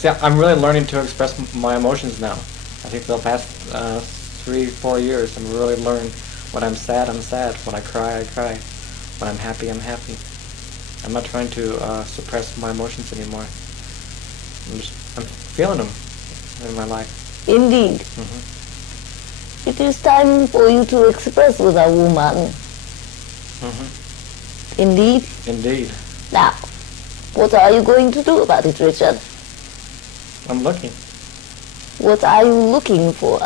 See, I'm really learning to express my emotions now. I think the past 3-4 years, I'm really learning when I'm sad, I'm sad. When I cry, When I'm happy, I'm happy. I'm not trying to suppress my emotions anymore. I'm feeling them in my life. Indeed. It is time for you to express with a woman. Indeed. Indeed. Now, what are you going to do about it, Richard? I'm looking. What are you looking for?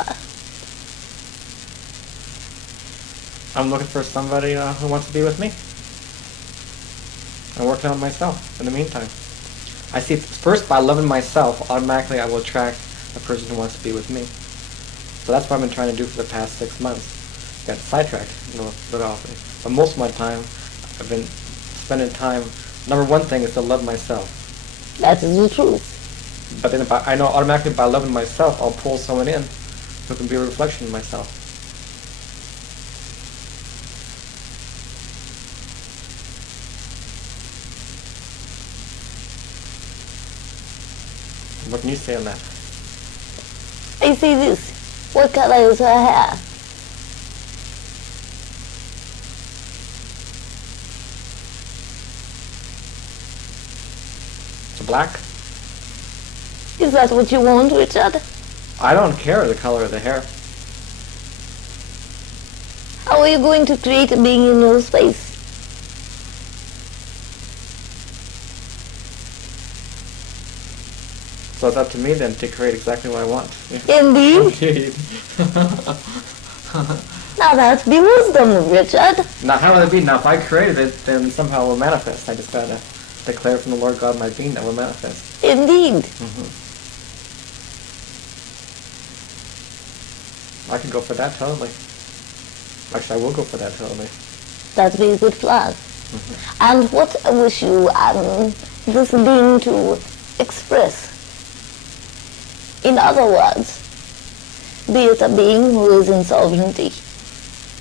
I'm looking for somebody who wants to be with me. I'm working on myself in the meantime. I see first by loving myself, automatically I will attract a person who wants to be with me. So that's what I've been trying to do for the past 6 months. Got sidetracked, but often. But most of my time, I've been spending time. Number one thing is to love myself. That is the truth. But then I know automatically by loving myself, I'll pull someone in who can be a reflection of myself. What can you say on that? I see this. What color is her hair? It's black? Is that what you want, Richard? I don't care the color of the hair. How are you going to create a being in your space? So it's up to me then to create exactly what I want. Indeed. Indeed. Now that be wisdom, Richard. Now how will it be? Now if I created it, then somehow it will manifest. I just gotta declare from the Lord God my being that will manifest. Indeed. I can go for that totally. Actually, I will go for that totally. That'd be a good plan. And what I wish you this being to express. In other words, be it a being who is in sovereignty,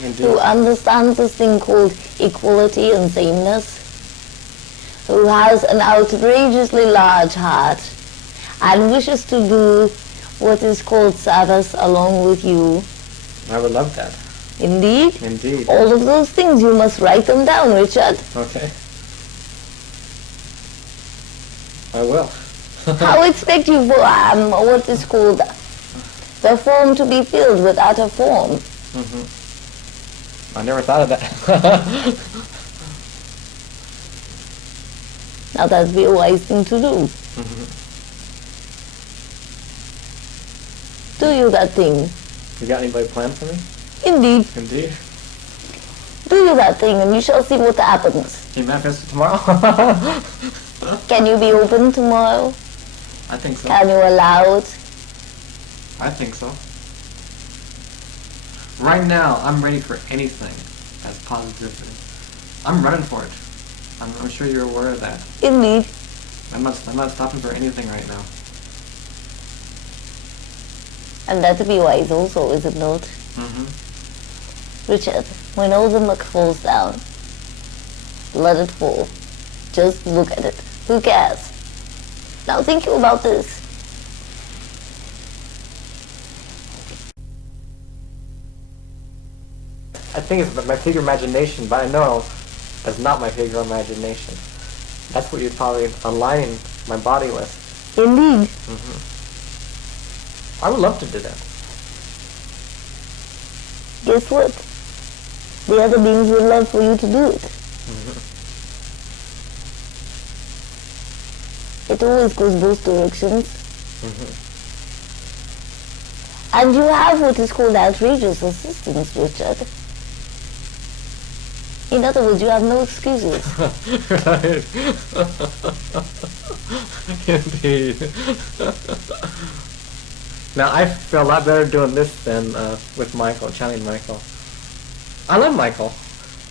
Indeed. who understands this thing called equality and sameness, who has an outrageously large heart, and wishes to do what is called service along with you. I would love that. Indeed. Indeed. All of those things, you must write them down, Richard. Okay. I will. How expect you for what is called the form to be filled without a form? I never thought of that. Now that'd be a wise thing to do. Do you that thing? You got anybody planned for me? Indeed. Indeed. Do you that thing and you shall see what happens. Can you manifest it tomorrow? Can you be open tomorrow? I think so. Can you allow it? I think so. Right now, I'm ready for anything that's positivity. I'm running for it. I'm sure you're aware of that. Indeed. I'm not stopping for anything right now. And that'd be wise also, is it not? Richard, when all the muck falls down, let it fall. Just look at it. Who cares? Now think about this. I think it's my figure imagination, but I know that's not my figure imagination. That's what you're probably aligning my body with. Indeed. I would love to do that. Guess what? The other beings would love for you to do it. It always goes both directions. And you have what is called outrageous assistance, Richard. In other words, you have no excuses. Right. Indeed. Now I feel a lot better doing this than with Michael, channeling Michael. I love Michael,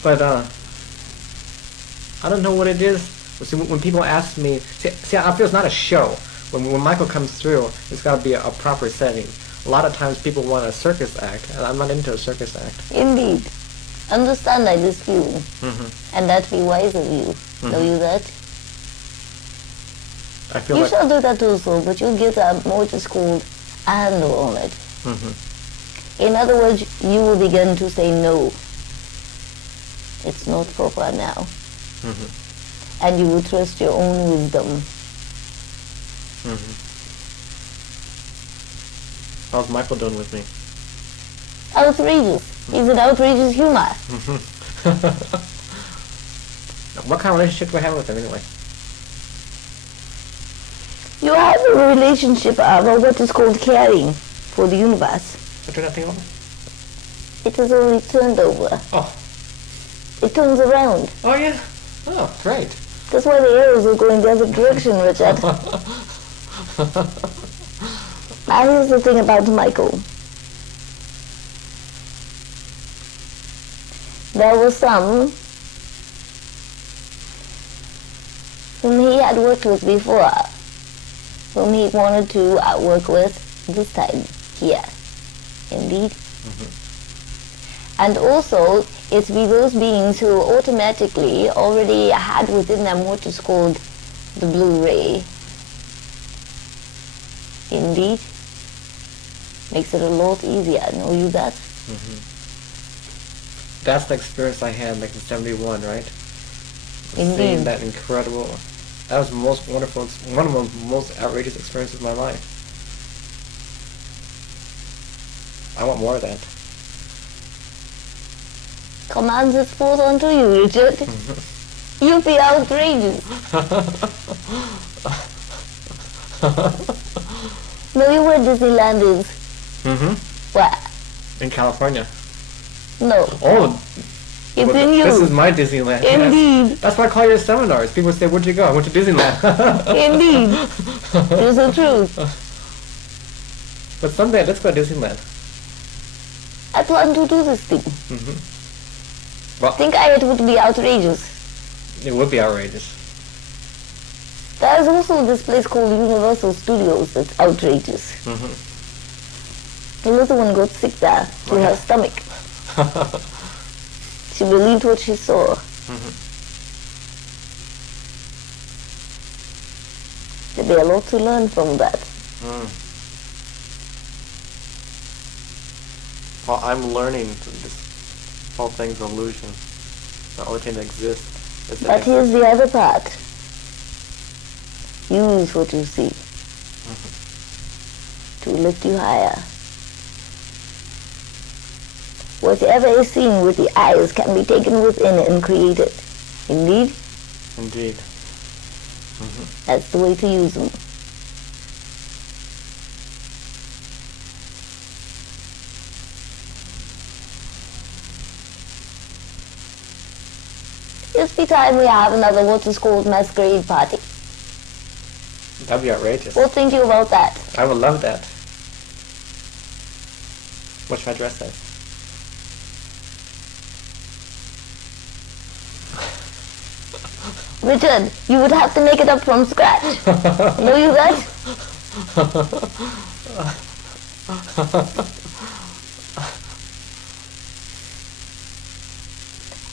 but I don't know what it is. See, when people ask me, see, I feel it's not a show. When Michael comes through, it's got to be a proper setting. A lot of times people want a circus act, and I'm not into a circus act. Indeed. Understand I dispute. And that be wise of you. Know you that? I feel You like shall do that also, but you'll get a what is called a handle on it. In other words, you will begin to say no. It's not proper now. And you will trust your own wisdom. how's Michael doing with me? Outrageous. He's an outrageous humor. What kind of relationship do I have with him anyway? You have a relationship of what is called caring for the universe. I do nothing about it. It is only turned over. Oh. It turns around. Oh, yeah. Oh, great. That's why the arrows are going the other direction, Richard. Now here's the thing about Michael. There were some whom he had worked with before, whom he wanted to work with this time here. Indeed. And also, it's be those beings who automatically already had within them what is called the blue ray. Indeed. Makes it a lot easier, know you that? That's the experience I had like in 71, right? Indeed. Seeing that incredible, that was the most wonderful, one of the most outrageous experiences of my life. I want more of that. Commands is forth unto you, Richard. You be outrageous. Know you where Disneyland is? Where? In California. No. Oh, It's in you. this is my Disneyland. Yes. Indeed. That's why I call your seminars. People say, where'd you go? I went to Disneyland. Indeed. It's the truth. But someday, let's go to Disneyland. I plan to do this thing. Well, Think it would be outrageous. it would be outrageous. There is also this place called Universal Studios that's outrageous. The little one got sick there to her stomach. She believed what she saw. There'd be a lot to learn from that. Well, I'm learning this whole thing's an illusion. The only thing that exists is that But here's the other part. Use what you see to lift you higher. Whatever is seen with the eyes can be taken within and created. Indeed, Indeed. that's the way to use them. It's the time we have another what is called masquerade party. That'd be outrageous. What think you about that? I would love that. What should I dress as? Richard, you would have to make it up from scratch. Know you that?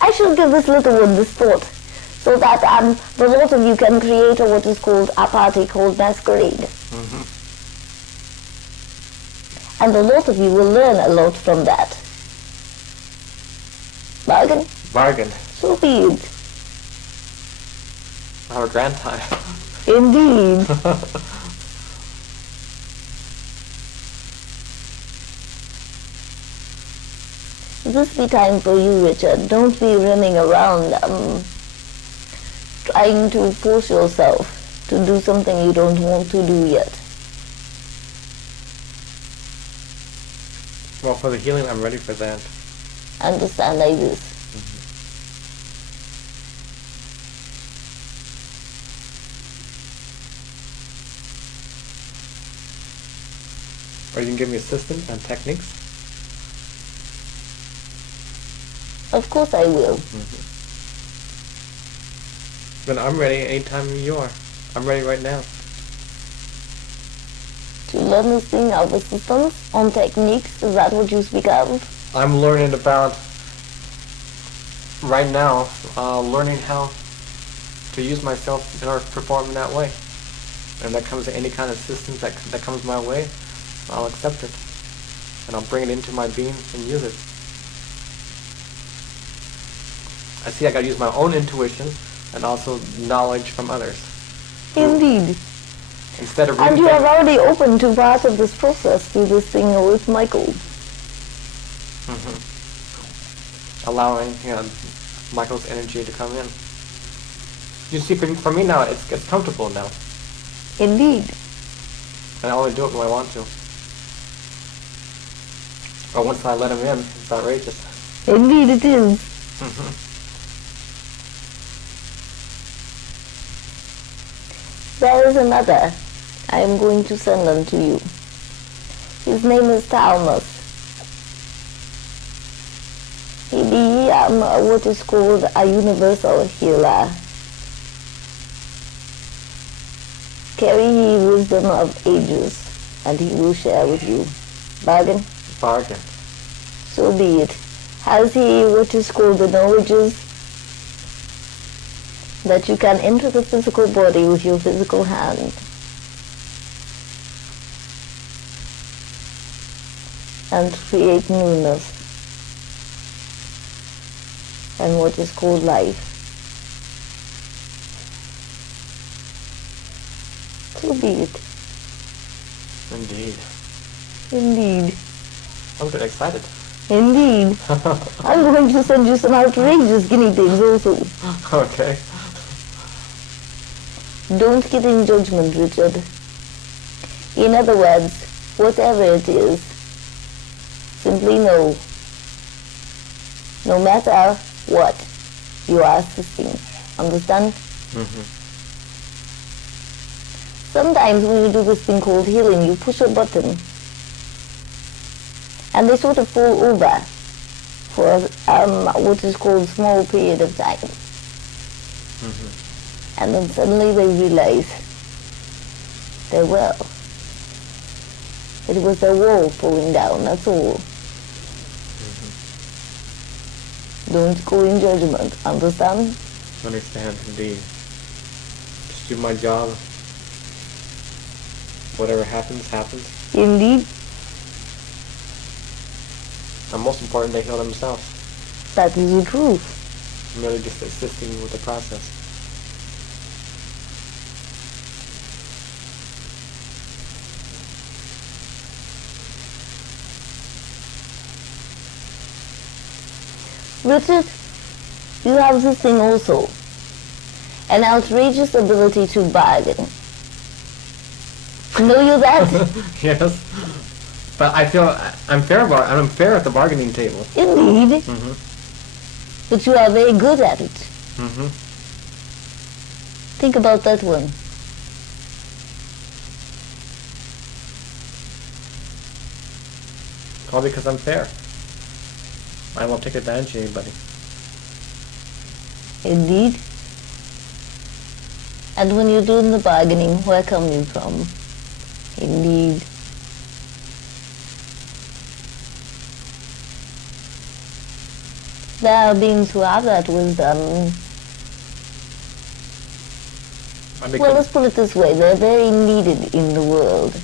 I should give this little one this thought, so that the lot of you can create what is called a party called masquerade. And a lot of you will learn a lot from that. Bargain? Bargain. So be it. Have a grand time. Indeed. This be time for you, Richard. Don't be running around trying to force yourself to do something you don't want to do yet. Well, for the healing, I'm ready for that. Understand like this. Or you can give me assistance and techniques. Of course I will. Then I'm ready anytime you are. I'm ready right now. To learn this thing of assistance on techniques, is that what you speak of? I'm learning about, right now, learning how to use myself in order to perform in that way. And that comes to any kind of assistance that comes my way, I'll accept it. And I'll bring it into my being and use it. I see I gotta use my own intuition and also knowledge from others. Indeed. Instead of And you have already opened to part of this process through this thing with Michael. allowing Michael's energy to come in. You see, for me now, it's comfortable now. Indeed. And I only do it when I want to. Or once I let him in, it's outrageous. Indeed it is. There is another I am going to send unto you. His name is Talmus. He be what is called a universal healer. Carry ye wisdom of ages, and he will share with you. Bargain? Bargain. So be it. Has he what is called the knowledges that you can enter the physical body with your physical hand and create newness and what is called life. So be it. Indeed. Indeed. I'm getting excited. Indeed. I'm going to send you some outrageous guinea pigs also. Okay. Don't get in judgment, Richard. In other words, whatever it is, simply know. No matter what, you are assisting. Understand? Sometimes when you do this thing called healing, you push a button and they sort of fall over for what is called small period of time. And then suddenly they realize they're well. It was their wall falling down, that's all. Don't go in judgment, understand? Understand, indeed. Just do my job. Whatever happens, happens. Indeed. And most important, they heal themselves. That is the truth. I'm merely just assisting with the process. Richard, you have this thing also. An outrageous ability to bargain. Know you that? Yes. But I feel I'm fair at the bargaining table. Indeed. But you are very good at it. Think about that one. All because I'm fair. I won't take advantage of anybody. Indeed. And when you're doing the bargaining, where come you from? Indeed. There are beings who have that wisdom. Well, let's put it this way, they're very needed in the world.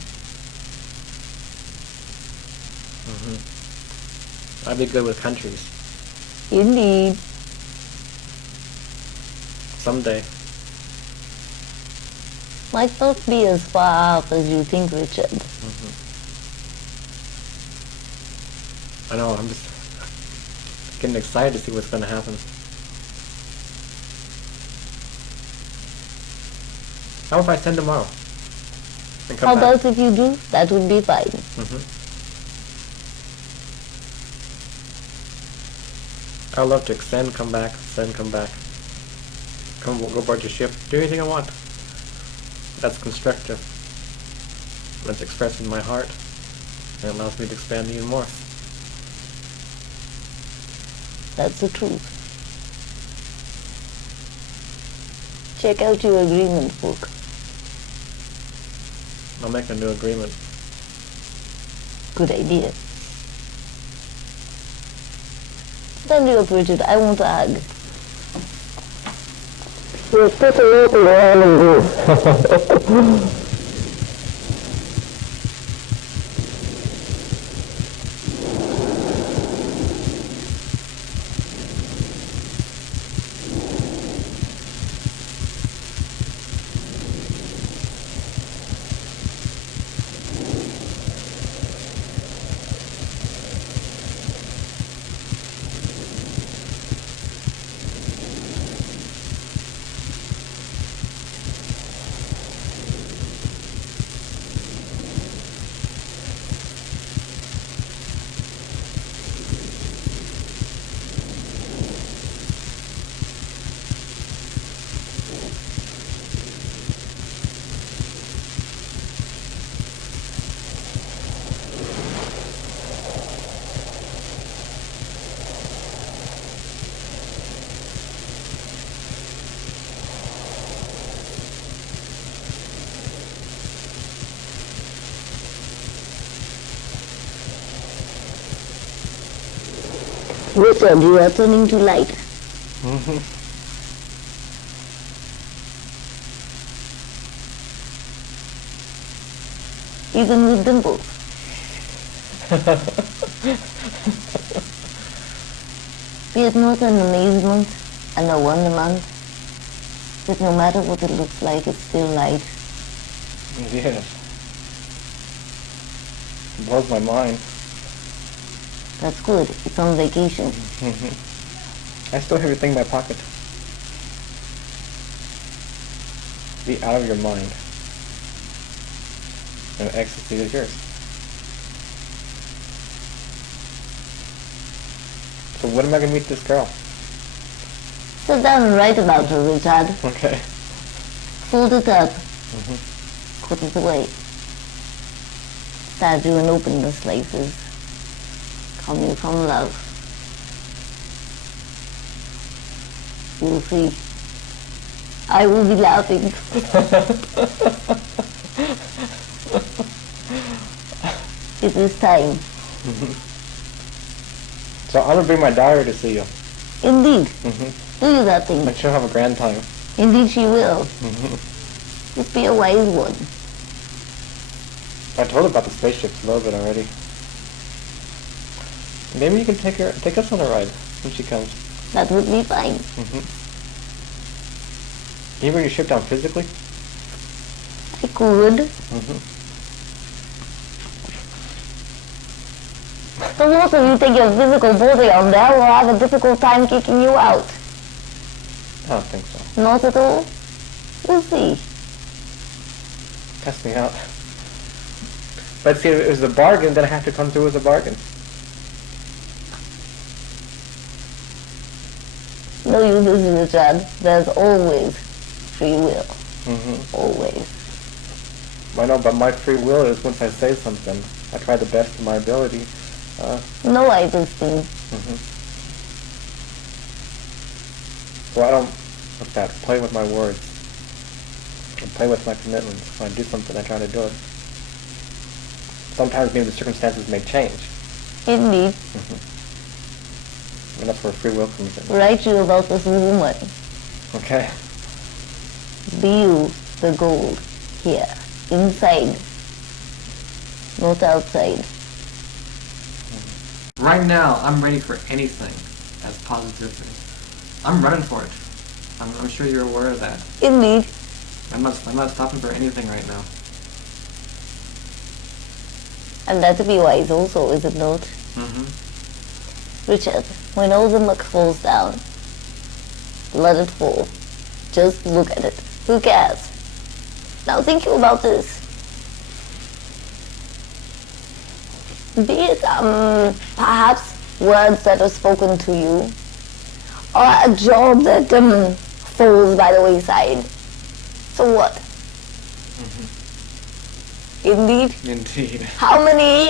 I'd be good with countries. Indeed. Someday. Might not be as far off as you think, Richard. I know, I'm just getting excited to see what's going to happen. How if I send tomorrow? And come How back? about if you do? That would be fine. I love to extend, come back, send, come back. Go aboard your ship, do anything I want. That's constructive. That's expressed in my heart. And it allows me to expand even more. That's the truth. Check out your agreement book. I'll make a new agreement. Good idea. Stand you up, Richard. I want a hug. You're such a little animal. Richard, you are turning to light. Even with dimples. Be it not an amazement and a wonderment that no matter what it looks like, it's still light. Yes. It blows my mind. That's good. It's on vacation. I still have your thing in my pocket. Be out of your mind. And ecstasy is yours. So when am I going to meet this girl? Sit down and write about her, Richard. Okay. Fold it up. Put it away. Statue and open the slices. Coming from love. You'll see. I will be laughing. It is time. So I'm going to bring my daughter to see you. Indeed. Do you that thing. And she'll have a grand time. Indeed she will. Just be a wise one. I told her about the spaceships a little bit already. Maybe you can take us on a ride when she comes. That would be fine. Can you bring your ship down physically? I could. The most of you take your physical body on there will have a difficult time kicking you out. I don't think so. Not at all? We'll see. Test me out. But see, if it was a bargain, then I have to come through with a bargain. No, you listen, Richard. There's always free will. Always. I know, but my free will is once I say something, I try the best of my ability. No, I understand. So I don't, what's that, play with my words. I play with my commitments. When I do something, I try to do it. Sometimes maybe the circumstances may change. Indeed. And that's where free will comes in. Write you about this woman. Okay. Be you the gold here, inside, not outside. Right now, I'm ready for anything that's positivity. I'm running for it. I'm sure you're aware of that. Indeed. I'm not stopping for anything right now. And that to be wise also, is it not? Richard, when all the muck falls down, let it fall. Just look at it. Who cares? Now think about this. Be it, perhaps words that are spoken to you, or a job that falls by the wayside. So what? Indeed. Indeed. How many,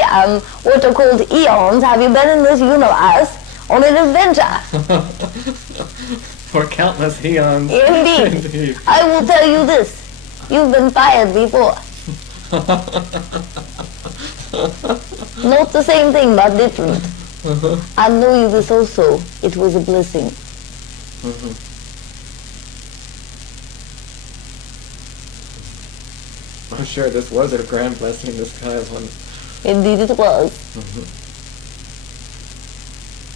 what are called eons have you been in this universe on an adventure? For countless eons. Indeed. Indeed. I will tell you this. You've been fired before. Not the same thing, but different. I know you this also. It was a blessing. I'm sure this was a grand blessing in disguise one. Indeed it was.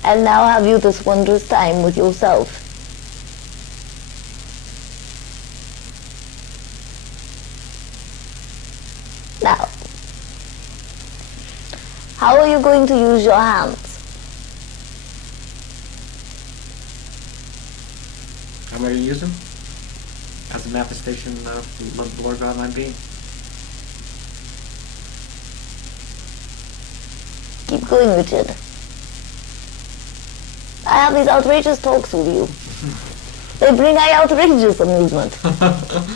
And now have you this wondrous time with yourself. Now, how are you going to use your hands? I'm going to use them as a manifestation of the Lord God my being. Keep going, Richard. I have these outrageous talks with you. They bring outrageous amusement.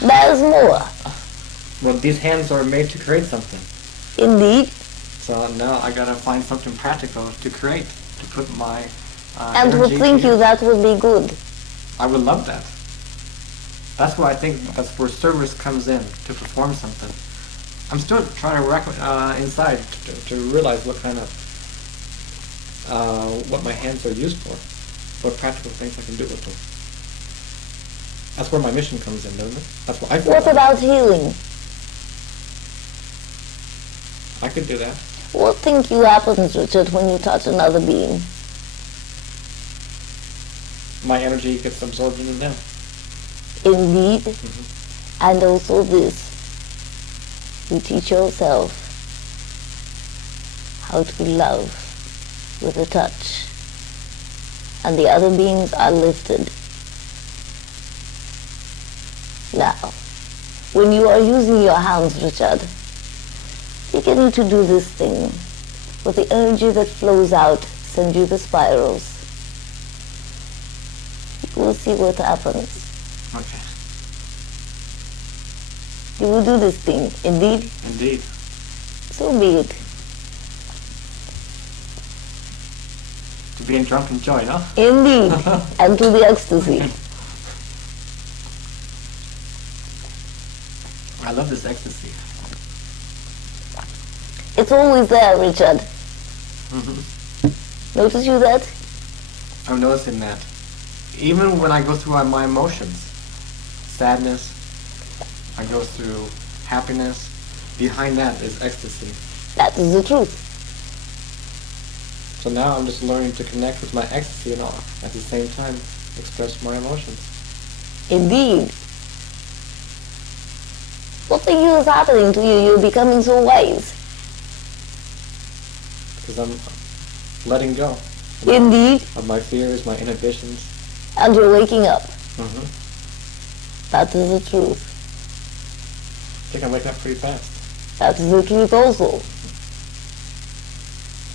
There's more. Well, these hands are made to create something. Indeed. So now I gotta find something practical to create, to put my And would energy think into. you that would be good. I would love that. That's why I think that's where service comes in, to perform something. I'm still trying to work inside to realize what kind of what my hands are used for, what practical things I can do with them. That's where my mission comes in, doesn't it? That's what I feel. What about healing? I could do that. What think you happens, Richard, when you touch another being? My energy gets absorbed into them. Indeed. Mm-hmm. And also this. You teach yourself how to love with a touch. And the other beings are lifted. Now, when you are using your hands, Richard, begin to do this thing with the energy that flows out, send you the spirals. You will see what happens. Okay. You will do this thing, indeed? Indeed. So be it. To be in drunken joy, huh? Indeed. And to the ecstasy. I love this ecstasy. It's always there, Richard. Mm-hmm. Notice you that? I'm noticing that. Even when I go through my emotions, sadness, I go through happiness, behind that is ecstasy. That is the truth. So now I'm just learning to connect with my ecstasy and all, at the same time express my emotions. Indeed. What think you is happening to you? You're becoming so wise. Because I'm letting go Indeed. of my fears, my inhibitions. And you're waking up. Mm-hmm. That is the truth. I think I'm waking up pretty fast. That is the truth also.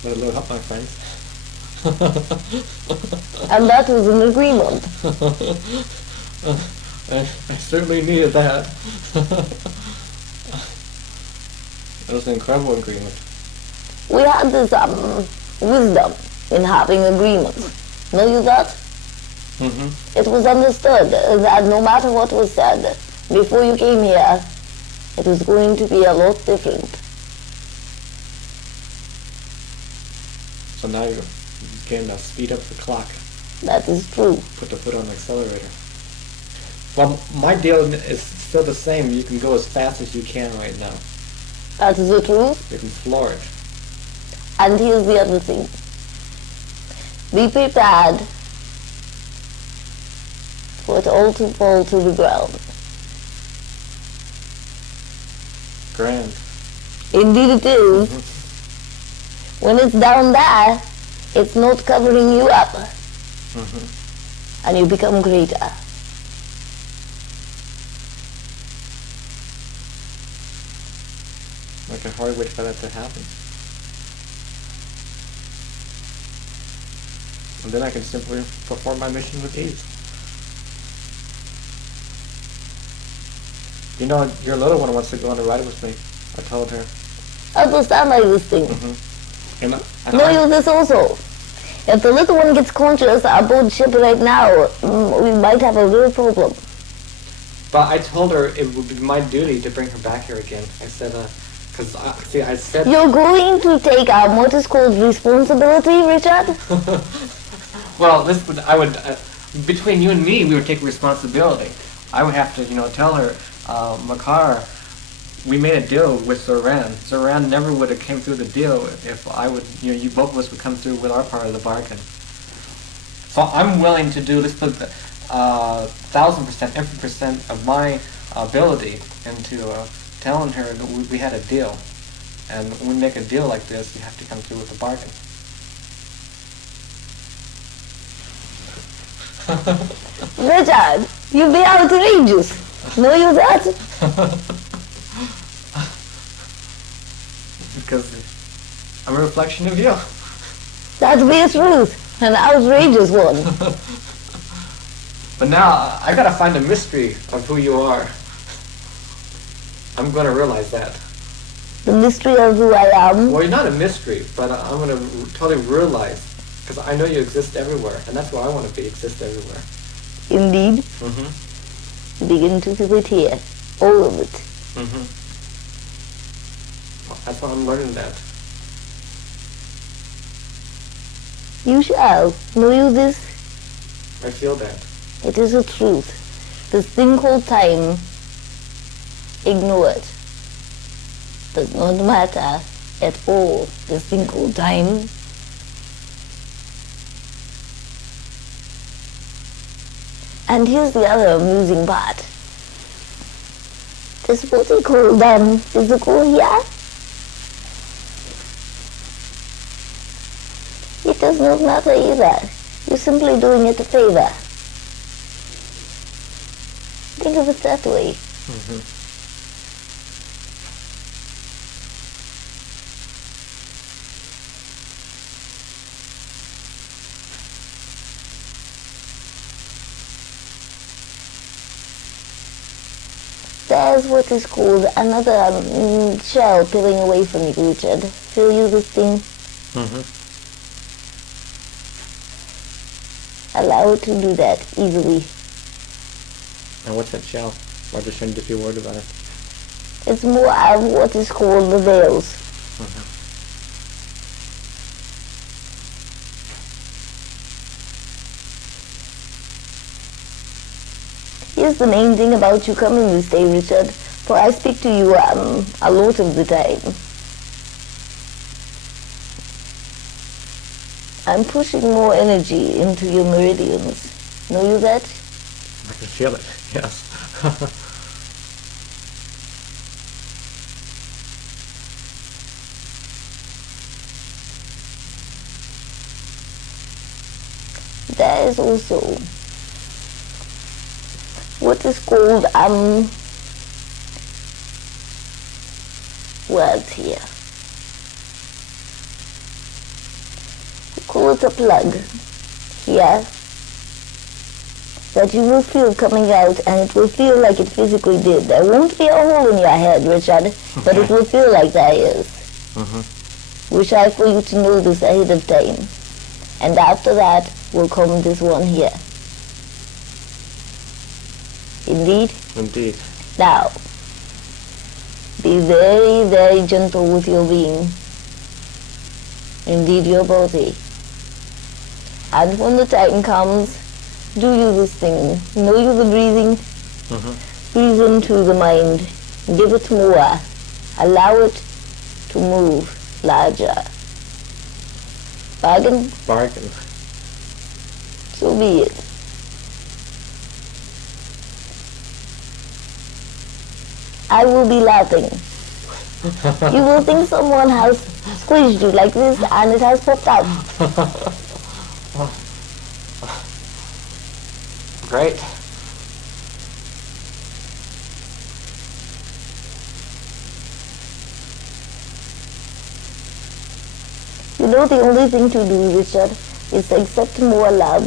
Let a little help, my friends. And that was an agreement. I certainly needed that. It was an incredible agreement. We had this wisdom in having agreements. Know you that? Mm-hmm. It was understood that no matter what was said before you came here, it was going to be a lot different. So now you're getting to speed up the clock. That is true. Put the foot on the accelerator. Well, my deal is still the same. You can go as fast as you can right now. That is the truth. You can floor it. And here's the other thing. Be prepared for it all to fall to the ground. Grand. Indeed it is. Mm-hmm. When it's down there, it's not covering you up. Mm-hmm. And you become greater. I can hardly wait for that to happen. And then I can simply perform my mission with ease. You know, your little one wants to go on a ride with me. I told her. Understand like this thing. Mm-hmm. And Know you this also. If the little one gets conscious aboard ship right now, we might have a real problem. But I told her it would be my duty to bring her back here again. I said, because I said... You're going to take what is called responsibility, Richard? Well, between you and me, we would take responsibility. I would have to, tell her, Makar, we made a deal with Zoran. Zoran never would have came through the deal if I would, you both of us would come through with our part of the bargain. So I'm willing to do, let's put 1,000%, every percent of my ability into telling her that we had a deal. And when we make a deal like this, you have to come through with the bargain. Richard, you be outrageous. Know you that? Because I'm a reflection of you. That be the truth. An outrageous one. But now, I gotta find the mystery of who you are. I'm gonna realize that. The mystery of who I am. Well, you're not a mystery, but I'm gonna totally realize, because I know you exist everywhere, and that's where I want to be, exist everywhere. Indeed. Mm-hmm. Begin to feel it here. All of it. Mm-hmm. That's why I'm learning that. You shall. Know you this? I feel that. It is a truth. This thing called time, ignore it. Does not matter at all. This thing called time. And here's the other amusing part. This what they call physical here. It does not matter either. You're simply doing it a favor. Think of it that way. There's what is called another shell peeling away from you, Richard. Feel you this thing? Allow it to do that easily. And what's that shell? Why just shouldn't just be worried about it? It's more of what is called the veils. Here's the main thing about you coming this day, Richard, for I speak to you a lot of the time. I'm pushing more energy into your meridians. Know you that? I can feel it, yes. There is also what is called words here. We call it a plug here that you will feel coming out, and it will feel like it physically did. There won't be a hole in your head, Richard, but it will feel like there is. Wish I for you to know this ahead of time. And after that will come this one here. Indeed? Indeed. Now, be very, very gentle with your being. Indeed, your body. And when the time comes, do you this thing. Know you the breathing? Breathe into the mind. Give it more. Allow it to move larger. Bargain? Bargain. So be it. I will be laughing. You will think someone has squeezed you like this and it has popped out. Great. You know the only thing to do, Richard, is to accept more love.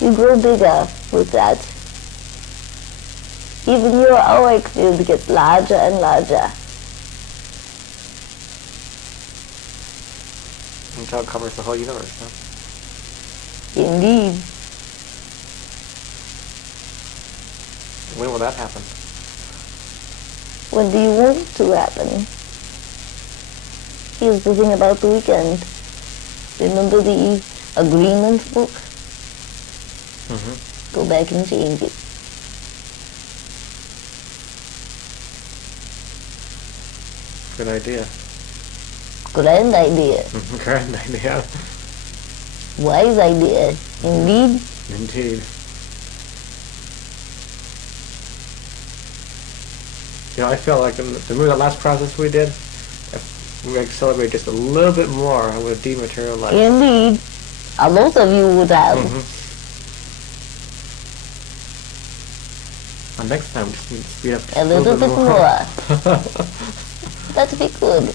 You grow bigger with that. Even your auric field gets larger and larger. Until it covers the whole universe, huh? Indeed. When will that happen? When do you want it to happen? Here's the thing about the weekend. Remember the agreement book? Go back and change it. Good idea. Grand idea. Grand idea. Wise idea. Indeed. Indeed. You know, I feel like the last process we did, if we accelerate just a little bit more, I would dematerialize. Indeed. A lot of you would have. And next time, just need to speed up just A little bit more. more. That'd be good.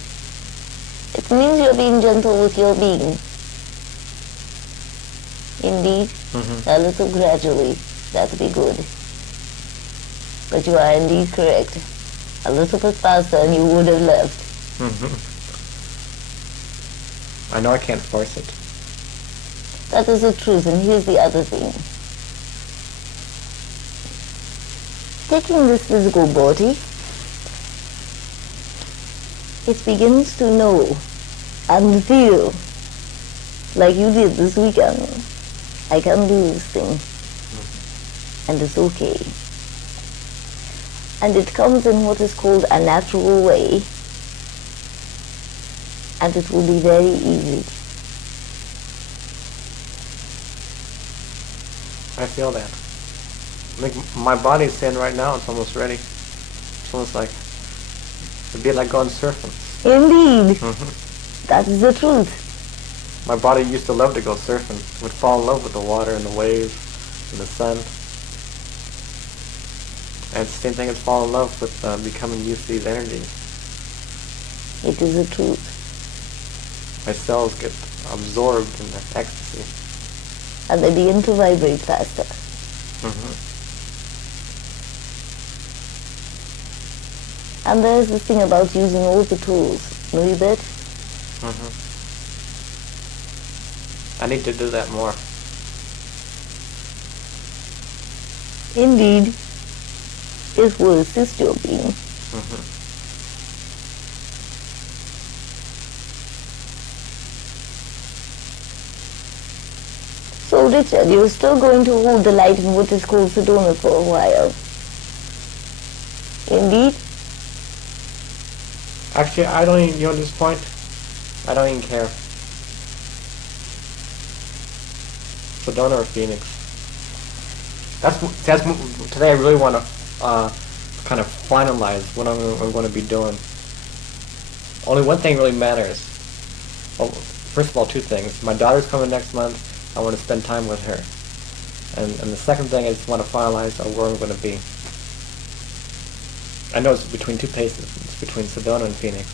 It means you're being gentle with your being. Indeed. A little gradually. That'd be good. But you are indeed correct. A little bit faster and you would have left. I know I can't force it. That is the truth, and here's the other thing. Taking this physical body, it begins to know and feel like you did this weekend. I can do this thing, and it's okay. And it comes in what is called a natural way, and it will be very easy. I feel that. Like my body's saying right now, it's almost ready. It's almost like it'd be like going surfing. Indeed. That is the truth. My body used to love to go surfing. Would fall in love with the water and the waves and the sun. And it's the same thing as fall in love with becoming used to these energies. It is the truth. My cells get absorbed in the ecstasy. And they begin to vibrate faster. And there's this thing about using all the tools. Know you that? I need to do that more. Indeed. It will assist your being. So Richard, you're still going to hold the light in what is called Sedona for a while. Indeed? Actually, I don't even, at this point, I don't even care. Sedona or Phoenix. That's today I really want to kind of finalize what I'm going to be doing. Only one thing really matters. Well, first of all, two things. My daughter's coming next month. I want to spend time with her. And the second thing I just want to finalize where I'm going to be. I know it's between two places. It's between Sedona and Phoenix.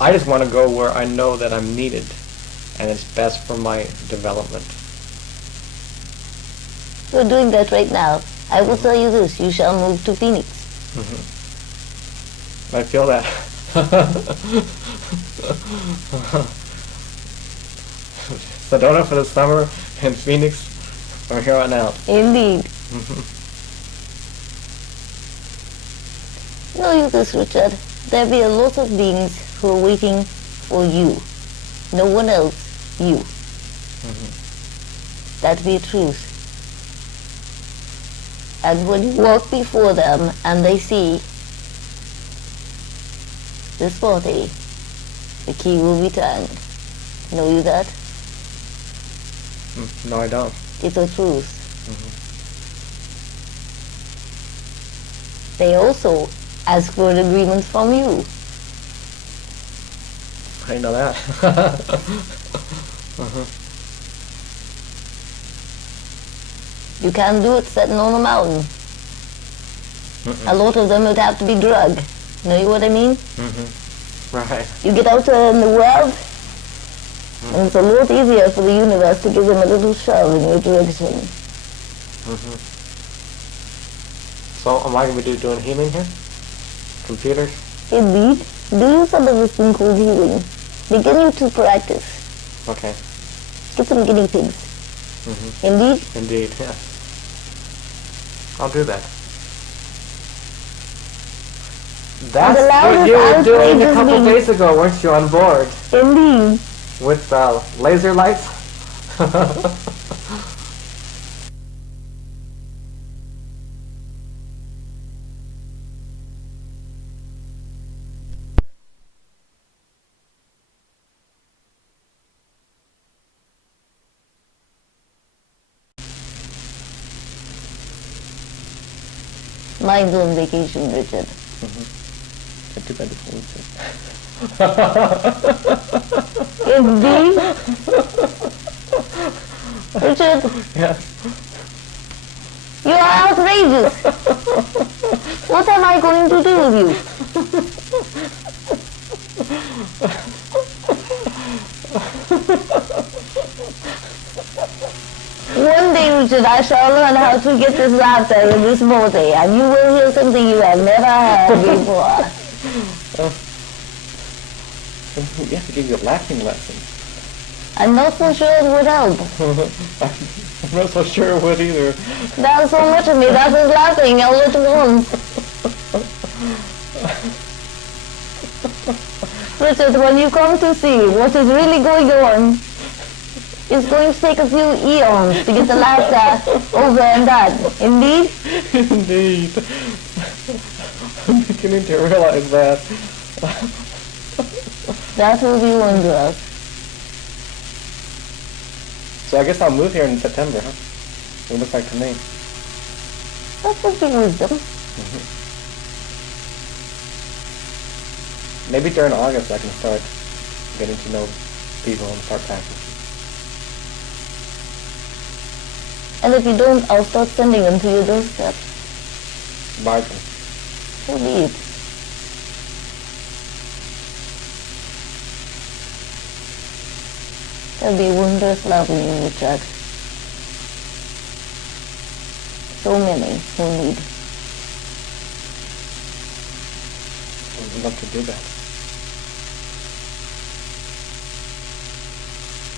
I just want to go where I know that I'm needed and it's best for my development. You're doing that right now. I will tell you this, you shall move to Phoenix. I feel that. Sedona for the summer and Phoenix from here on out. Indeed. Know you this, Richard. There be a lot of beings who are waiting for you. No one else, you. That be truth. And when you walk before them and they see this body, the key will be turned. Know you that? No, I don't. It's a truth. They also ask for an agreement from you. I know that. You can't do it sitting on a mountain. A lot of them would have to be drugged. Know you what I mean? Right. You get out there in the world, and it's a lot easier for the universe to give them a little shove in your direction. So am I going to be doing healing here? Computers? Indeed. Do some of this thing called healing. Begin you to practice. Okay. Get some guinea pigs. Indeed? Indeed, yeah. I'll do that. That's what you were doing a couple days ago, weren't you, on board? Indeed. With laser lights? Mine's on vacation, Richard. I too bad it's winter. Indeed? Richard? Yes. You are outrageous. What am I going to do with you? One day, Richard, I shall learn how to get this laughter in this body, and you will hear something you have never heard before. You have to give you a laughing lesson. I'm not so sure it would help. I'm not so sure it would either. There's so much of me that is laughing all at once. Richard, when you come to see what is really going on, it's going to take a few eons to get the laughter over and done. Indeed? Indeed. I'm beginning to realize that. That will be wondrous. So I guess I'll move here in September, huh? It looks like to me. That would be wisdom. Maybe during August I can start getting to know people and start practicing. And if you don't, I'll start sending them to your doorstep. Bargain. So be it. There'll be wondrous love in you, Richard. So many who need. I would love to do that.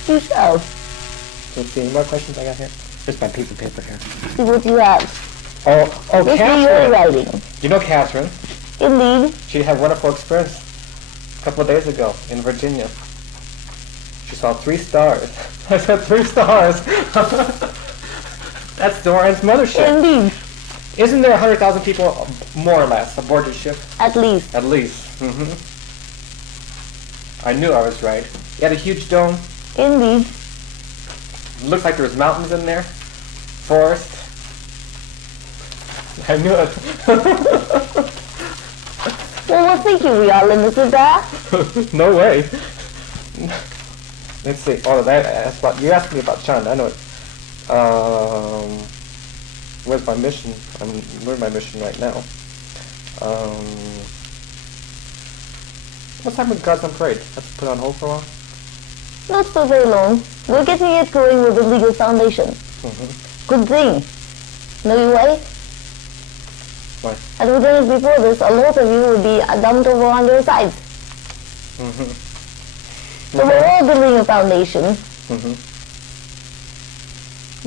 You shall. Let's see, any more questions I got here? Here's my piece of paper here. See what you have. Oh, This is your Catherine! writing. You know Catherine? Indeed. She had a wonderful experience a couple of days ago in Virginia. She saw 3 stars. I said 3 stars! That's Zoran's mothership. Indeed. Isn't there 100,000 people, more or less, aboard your ship? At least. At least. I knew I was right. You had a huge dome. Indeed. Looks like there was mountains in there. Forest. I knew it. Well, what think you we are limited there? No way. Let's see. Oh, you asked me about Chanda. I know it. Where's my mission? We're in my mission right now. What's happened with God's on Parade? Have to put it on hold for a while? Not for very long. We're getting it going with the legal foundation. Good thing. Know your way? Why? Had we done it before this, a lot of you would be dumped over on your sides. So we're all building a foundation.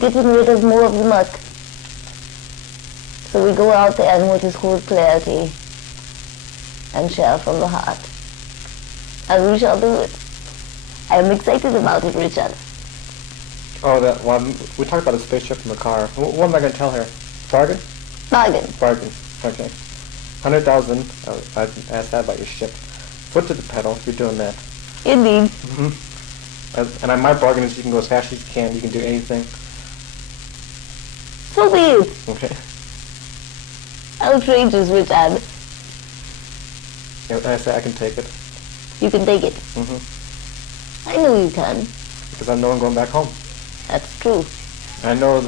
Getting rid of more of the muck. So we go out there in what is called clarity and share from the heart. And we shall do it. I am excited about it, Richard. Oh, that one. We talked about a spaceship in the car. What am I going to tell her? Bargain? Bargain. Bargain. Okay. 100,000. I asked that about your ship. Foot to the pedal. You're doing that. Indeed. And my bargain is you can go as fast as you can. You can do anything. So be it. Okay. Outrageous, Richard. And I say I can take it. You can take it. I know you can. Because I know I'm going back home. That's true. I know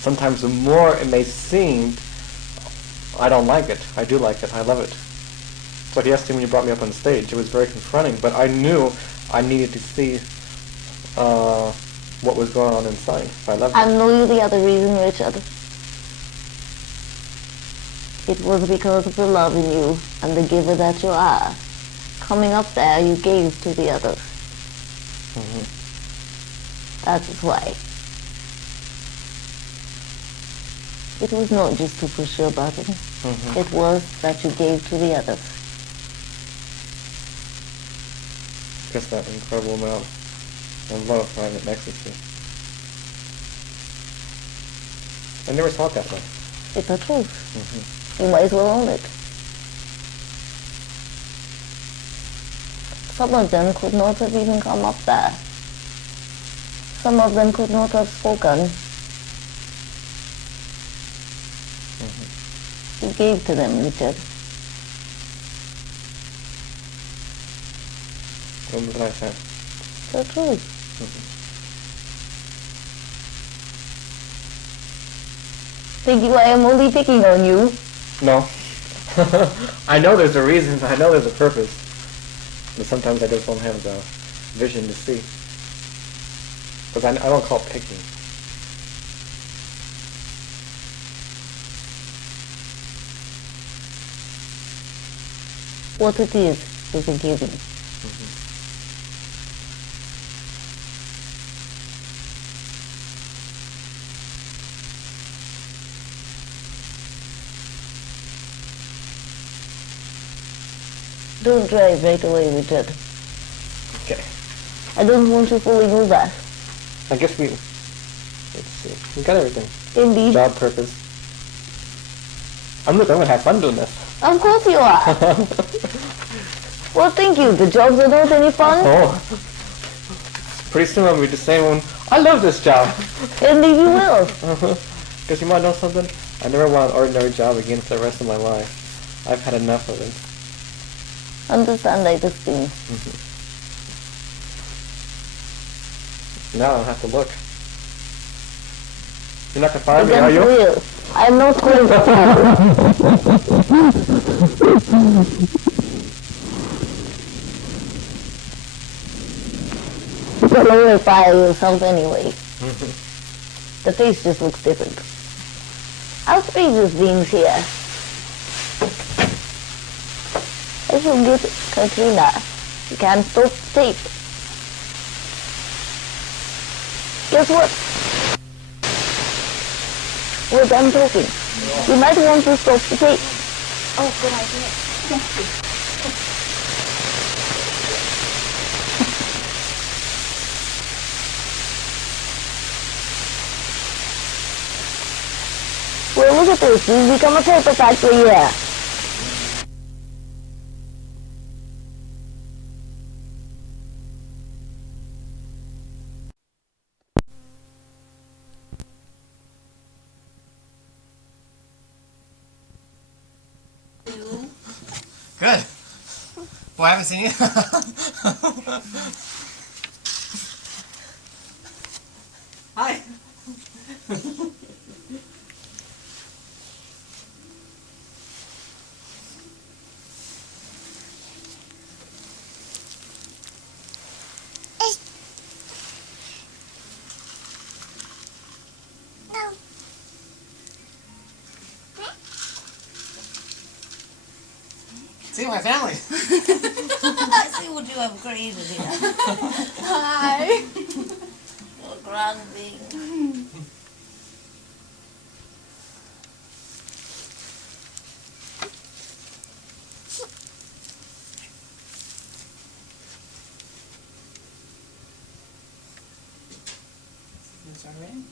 sometimes the more it may seem, I don't like it. I do like it. I love it. So yesterday when you brought me up on stage, it was very confronting, but I knew I needed to see what was going on inside. I loved it. I know you the other reason, Richard. It was because of the love in you and the giver that you are. Coming up there, you gave to the others. That is why. It was not just to push your button. It was that you gave to the others. Just that incredible amount of love and ecstasy. I never saw it that way. It's the truth. You might as well own it. Some of them could not have even come up there. Some of them could not have spoken. You gave to them, Richard. What did I say? The truth. Think you I am only picking on you? No. I know there's a reason. I know there's a purpose. But sometimes I just don't have the vision to see. Because I don't call it picking. What it is a giving. Don't drive right away, Richard. Okay. I don't want you fully know that. I guess let's see. We got everything. Indeed. Job, purpose. I'm gonna have fun doing this. Of course you are. Well, thank you. The jobs are not any fun. Oh. Pretty soon I'll be just saying, I love this job. Indeed you will. Because you might know something? I never want an ordinary job again for the rest of my life. I've had enough of it. Understand like this thing. Now I don't have to look. You're not gonna fire me, are you? Real. I'm not going to fire you. But I will fire yourself anyway. The face just looks different. Outrageous beings here. I shall get Katrina. You can't stop the tape. Guess what? We're done talking. You might want to stop the tape. Oh, good idea. Thank you. Well, look at this. We've become a paper factory here. Good. Boy, I haven't seen you. Hi. See my family. I see what you have created here. Hi. You're grand being. Zoran?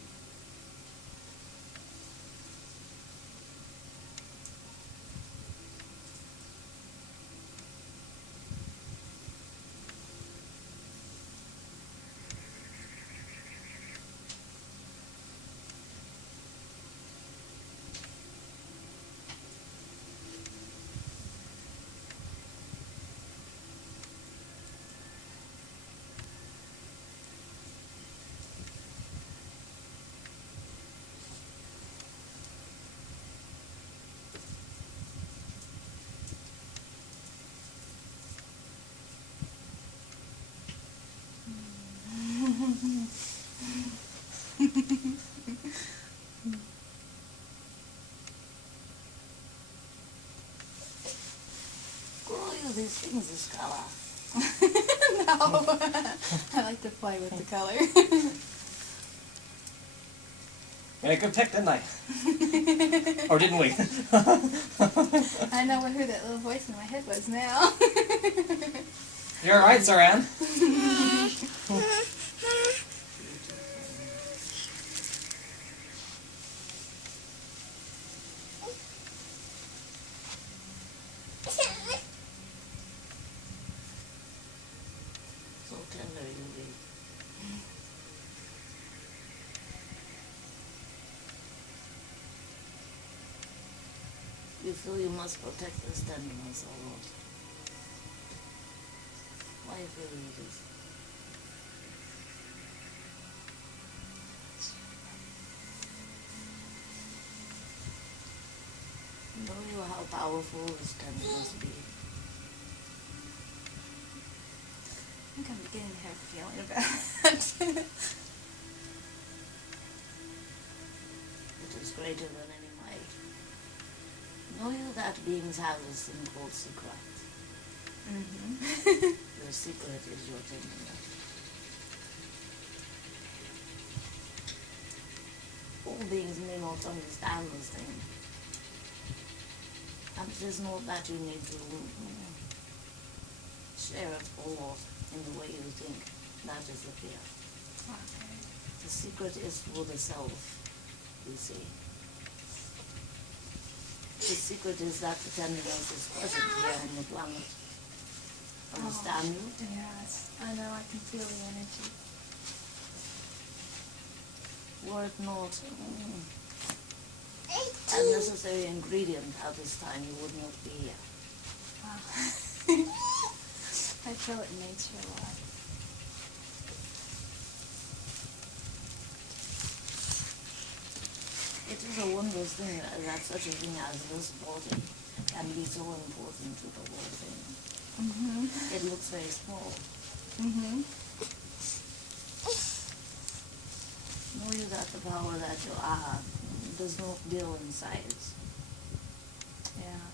Grow you these things this color. No. I like to play with the color. Made a good pick, didn't I? Or didn't we? I know who that little voice in my head was now. You're alright, Zoran. So tender you be. You feel you must protect this tenderness a lot. Why you feel you do? Know you how powerful this tenderness be? I think I'm beginning to have a feeling about it. It is greater than any might. Know you that beings have this thing called secret? Your secret is your tenderness. All beings may not understand this thing. And it is not that you need to share it all in the way you think. That is the fear. Okay. The secret is for the self, you see. The secret is that the tenderness is present here on the planet. Understand you? Yes, I know, I can feel the energy. Were it not a necessary ingredient at this time, you would not be here. Wow. I feel it in nature a lot. It is a wondrous thing that such a thing as this body can be so important to the whole thing. Mm-hmm. It looks very small. Mm-hmm. Know you that the power that you are does not deal in size. Yeah.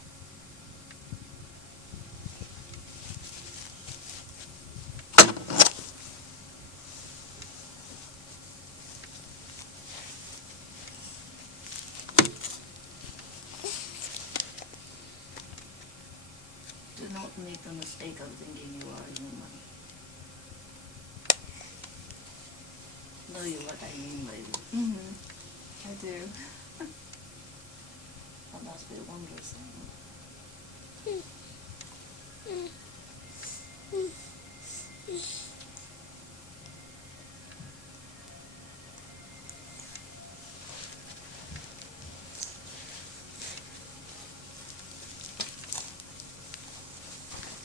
Do not make the mistake of thinking you are human. Know you what I mean, baby. Mm-hmm. I do. That must be a wondrous thing.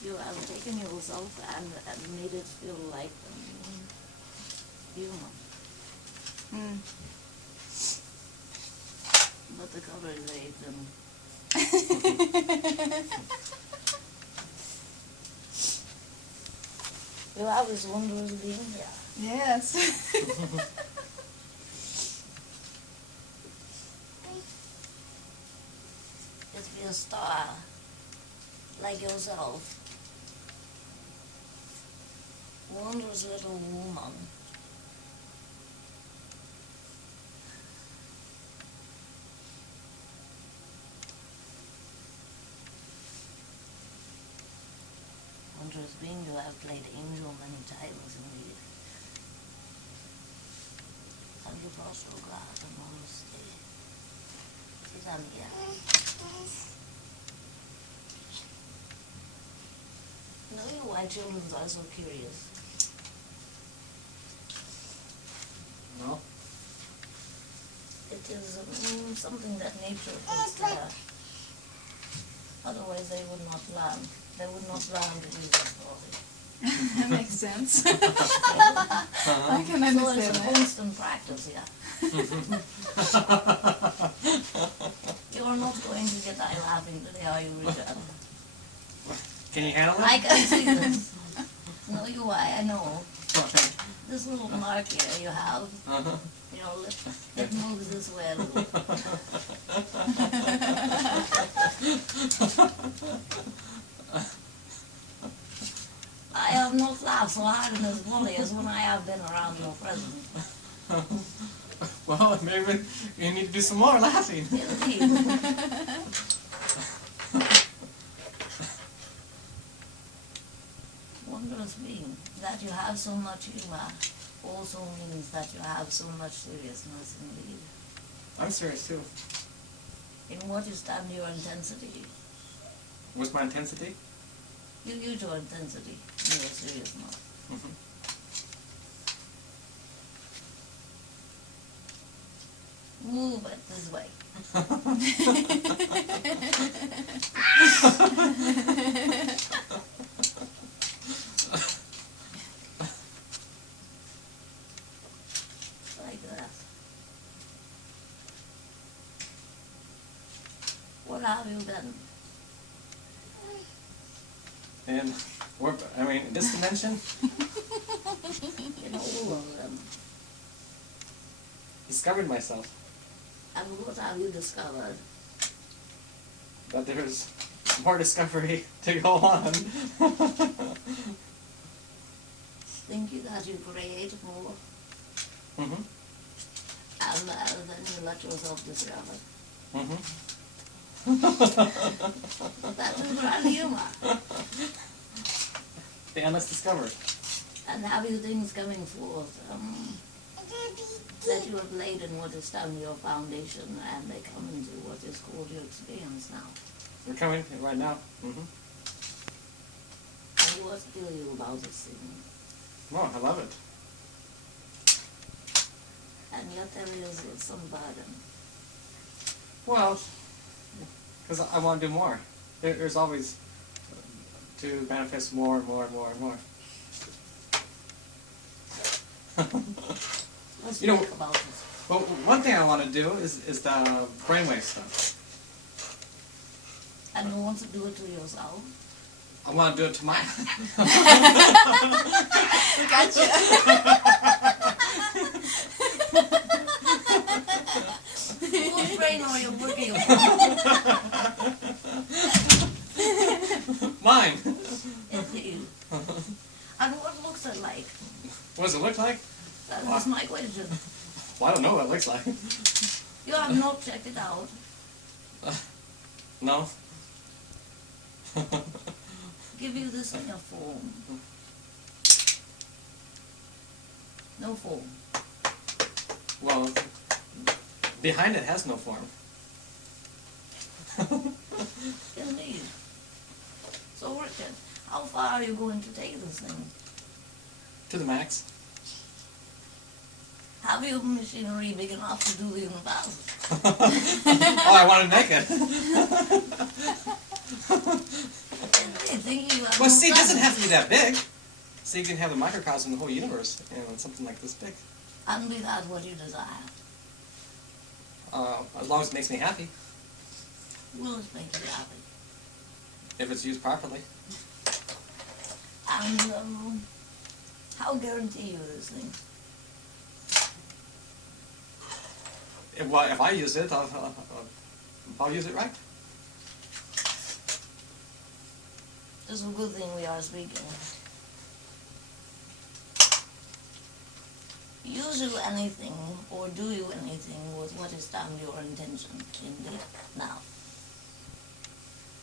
You have taken yourself and made it feel like human. Mm. But the cover is very thin. You have this wondrous being here. Yes. Just be a star, like yourself. Wondrous little woman. Wondrous being, you have played angel many times indeed. And you also got a modesty. Sit down here. Know you why children are so curious? No? It is something that nature puts there. Otherwise they would not learn. They would not learn to use this body. That makes sense. I can So understand it's a that. constant practice here. You are not going to get eye laughing today, are you, Richard? Can you handle it? I can see this. Know you why? I know. This little mark here you have, your lip, it moves this way a little. I have not laughed so hard in this body as when I have been around your presence. Well, maybe you need to do some more laughing. Indeed. Wondrous being, that you have so much humor also means that you have so much seriousness indeed. I'm serious too. In what you stand your intensity. What's my intensity? You use your intensity in your seriousness. Move it this way. Like that. What have you done? And we're, I mean, in this dimension, In all of them. discovered myself. And what have you discovered? That there's more discovery to go on. Think you that you create more, Mm-hmm. and then you let yourself discover. Mm-hmm. That is grand humor. The endless discovery. And have you things coming forth that you have laid in what is down your foundation, and they come into what is called your experience now? They're coming right now. Mm-hmm. And what feel you about this thing? Oh, I love it. And yet there is some burden. Well, because I want to do more. There's always to manifest more and more and more and more. Let's You know- talk about it. Well, one thing I want to do is the brainwave stuff. And you want to do it to yourself? I want to do it to my... Gotcha. Whose brain are you working on? Mine! Indeed. And what looks it like? What does it look like? That was my question. Well, I don't know what it looks like. You have not checked it out. No? Give you this in a form. No form. Well, behind it has no form. Indeed. So Richard, how far are you going to take this thing? To the max. Have you machinery big enough to do the impossible? Oh, I want to make it. Well, see, it doesn't have to be that big. So you can have the microcosm of the whole universe, something like this big. And be that what you desire. As long as it makes me happy, Will it make you happy? if it's used properly. And how guarantee you this thing? Well, if I use it, I'll use it right. It's a good thing we are speaking. Use you anything or do you anything with what is down your intention indeed now.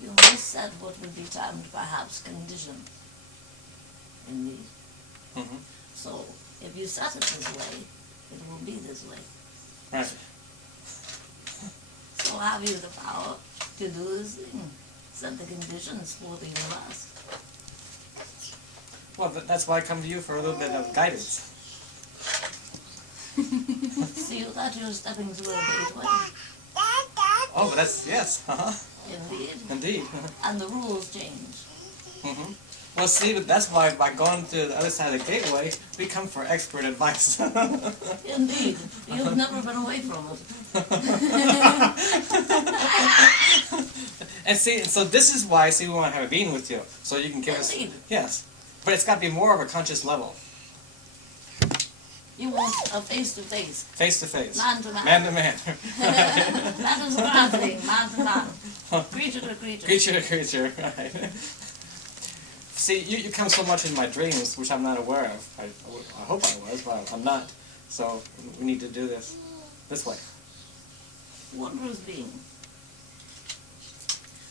You must set what would be termed perhaps condition. Indeed. Mm-hmm. So if you set it this way, it will be this way. Right. So have you the power to do this thing. Set the conditions for the universe. Well, that's why I come to you for a little bit of guidance. See that you're stepping through a gateway. Oh, but that's, yes, Indeed. indeed. And the rules change. Mm-hmm. Well, see, but that's why by going to the other side of the gateway, we come for expert advice. Indeed. You've never been away from it. And see, so this is why, see, we want to have a meeting with you, so you can give Indeed. us, yes. But it's got to be more of a conscious level, You want a face-to-face. face to face, Man to man. man to man, That is one thing, man to man. Creature to creature. creature to creature. Right. See, you come so much in my dreams, which I'm not aware of. I hope I was, but I'm not. So we need to do this way. Wondrous being.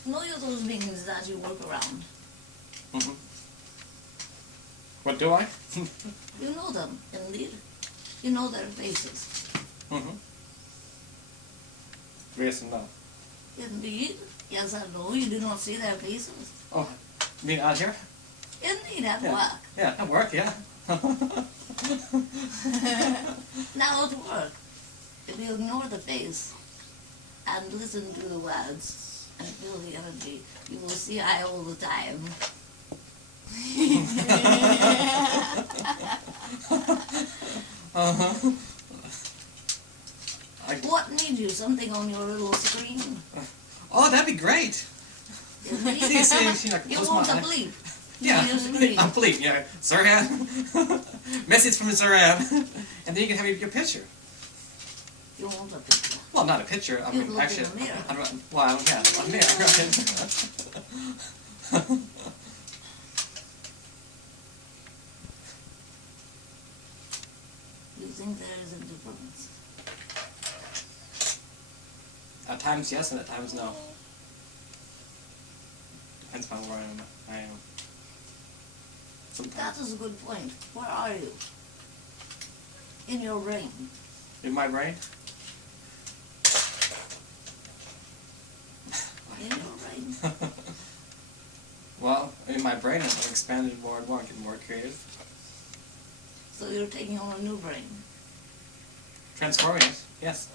Know you those beings that you work around. Mm-hmm. What do I? You know them, indeed. You know their faces. Mm-hmm. Yes and no. Indeed. Yes, I know. You do not see their faces. Oh, you mean out here? Indeed, at Yeah. work. Yeah, at work, yeah. Now at work, if you ignore the face and listen to the words and feel the energy, you will see I all the time. Uh-huh. What need you? Something on your little screen? Oh, that'd be great. See, I can You close want my a eye. bleep. Yeah, Your screen. I'm bleep, yeah. Zoran. Message from Zoran. And then you can have your picture. You want a picture. Well, not a picture. I You mean, look in actually, the mirror. well, I don't have a mirror. Right? You think there is a difference? At times yes, and at times no. Depends on where I am. sometimes. That is a good point. Where are you? In your brain. In my brain? In your brain. Well, in my brain, I'm expanding more and more, getting more creative. So you're taking on a new brain. Transforming it, yes.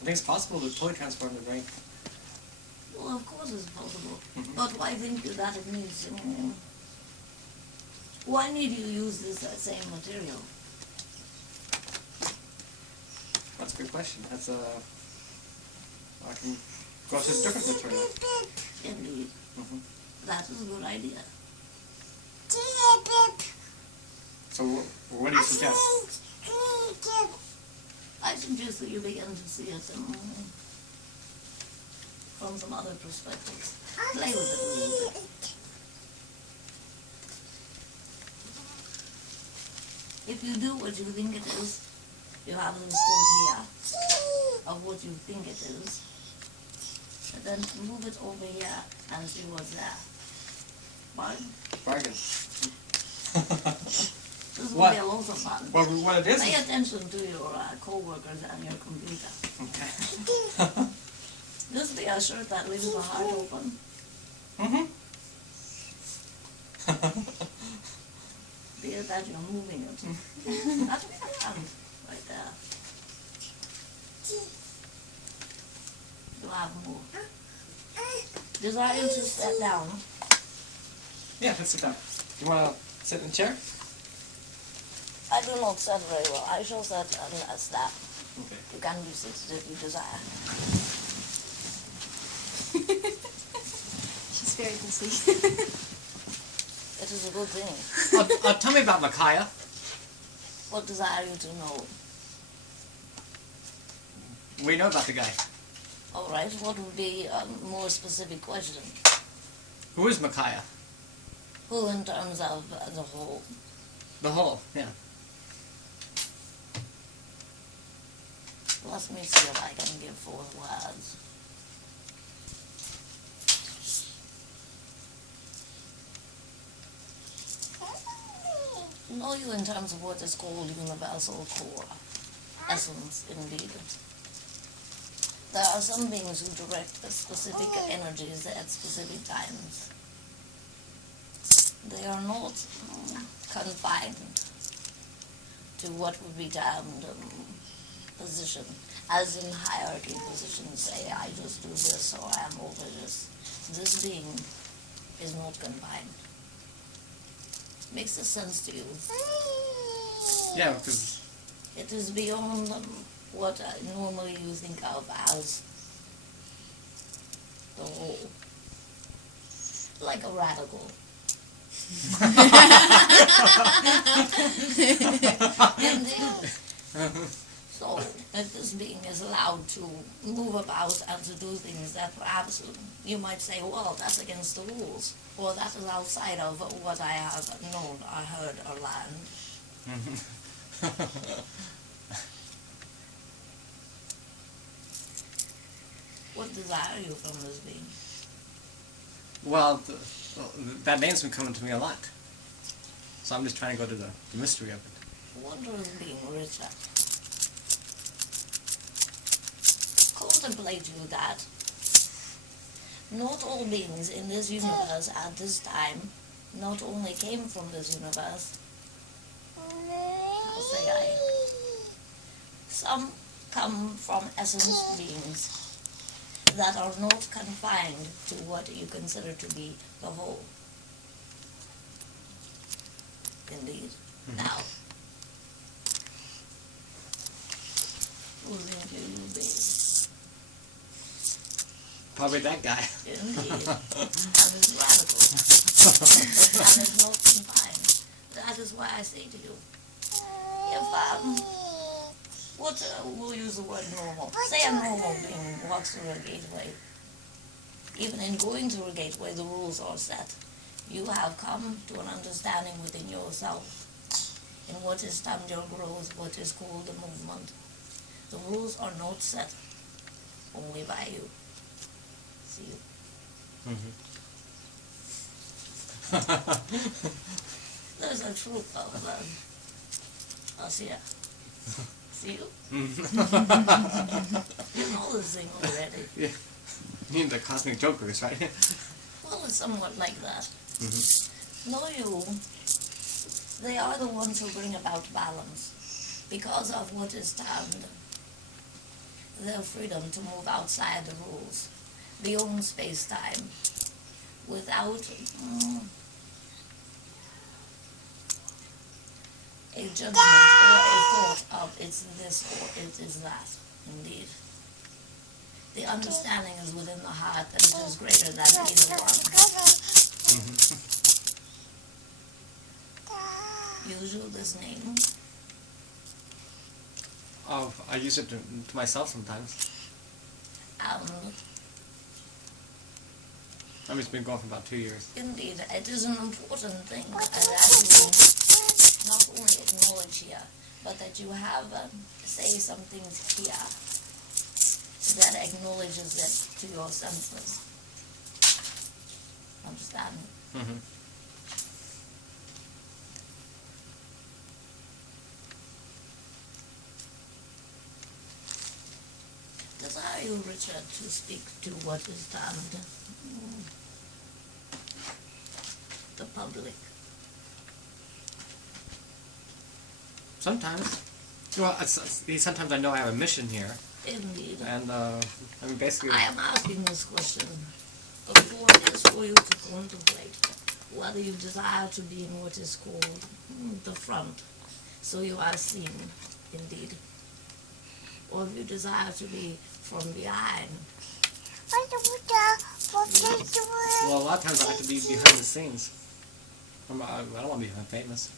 I think it's possible to totally transform the brain. Well, of course it's possible. Mhm. But why think you that it needs... why need you use this same material? That's a good question. That's I can go to a different material. Indeed. Mhm. That is a good idea. So what do you suggest? I suggest that you begin to see it from some other perspectives. Play with it a little bit. If you do what you think it is, you have this whole here of what you think it is, and then move it over here and see what's there. Bargain? Bargain. This will What? be a lot of fun. Well, what it is? Pay attention to your co-workers and your computer. Okay. Just be assured that leaves the heart open. Mhm. Be it that you're moving it. That's my hand right there. You have more. Desire to sit down. Yeah, let's sit down. You want to sit in a chair? I do not sit very well. I shall sit as that. Okay. You can be seated if you desire. She's very busy. It is a good thing. Tell me about Micaiah. What desire you to know? We know about the guy. All right, what would be a more specific question? Who is Micaiah? Who in terms of the whole? The whole, yeah. Let me see if I can give 4 words. Know you in terms of what is called universal core, essence indeed. There are some beings who direct specific energies at specific times. They are not confined to what would be termed position, as in hierarchy positions say, I just do this or I am over this. This being is not confined. Makes this sense to you? Yeah, because It is beyond what normally you think of as the whole. Like a radical. Indeed. So, if this being is allowed to move about and to do things that perhaps you might say, well, that's against the rules, or that is outside of what I have known, or heard, or learned. What desire you from this being? well, that name's been coming to me a lot. So I'm just trying to go to the mystery of it. What is being richer? Contemplate you that not all beings in this universe at this time not only came from this universe, how say I, some come from essence beings that are not confined to what you consider to be the whole. Indeed. Now, who think you be? Probably that guy. Indeed. And is radical. And is not confined. That is why I say to you, if we'll use the word normal. Say a normal being walks through a gateway. Even in going through a gateway, the rules are set. You have come to an understanding within yourself in what is termed your growth, what is called the movement. The rules are not set only by you. See you. There's a troop of us here. See you? You know this thing already. Yeah. You mean the cosmic jokers, right? Well, it's somewhat like that. Know you, they are the ones who bring about balance because of what is termed their freedom to move outside the rules, beyond space-time, without a judgment or a thought of it's this or it is that, indeed. The understanding is within the heart that it is greater than either one. Use you this name? Oh, I use it to myself sometimes. I mean, it's been going for about 2 years. Indeed, it is an important thing that you not only acknowledge here, but that you have, say some things here that acknowledges it to your senses. Understand? Desire you, Richard, to speak to what is termed the public? Sometimes. Well, sometimes I know I have a mission here. Indeed. And, I mean, basically... I am asking this question for it is for you to contemplate whether you desire to be in what is called the front, so you are seen, indeed, or if you desire to be from behind. Well, a lot of times I like to be behind the scenes. I don't want to be famous.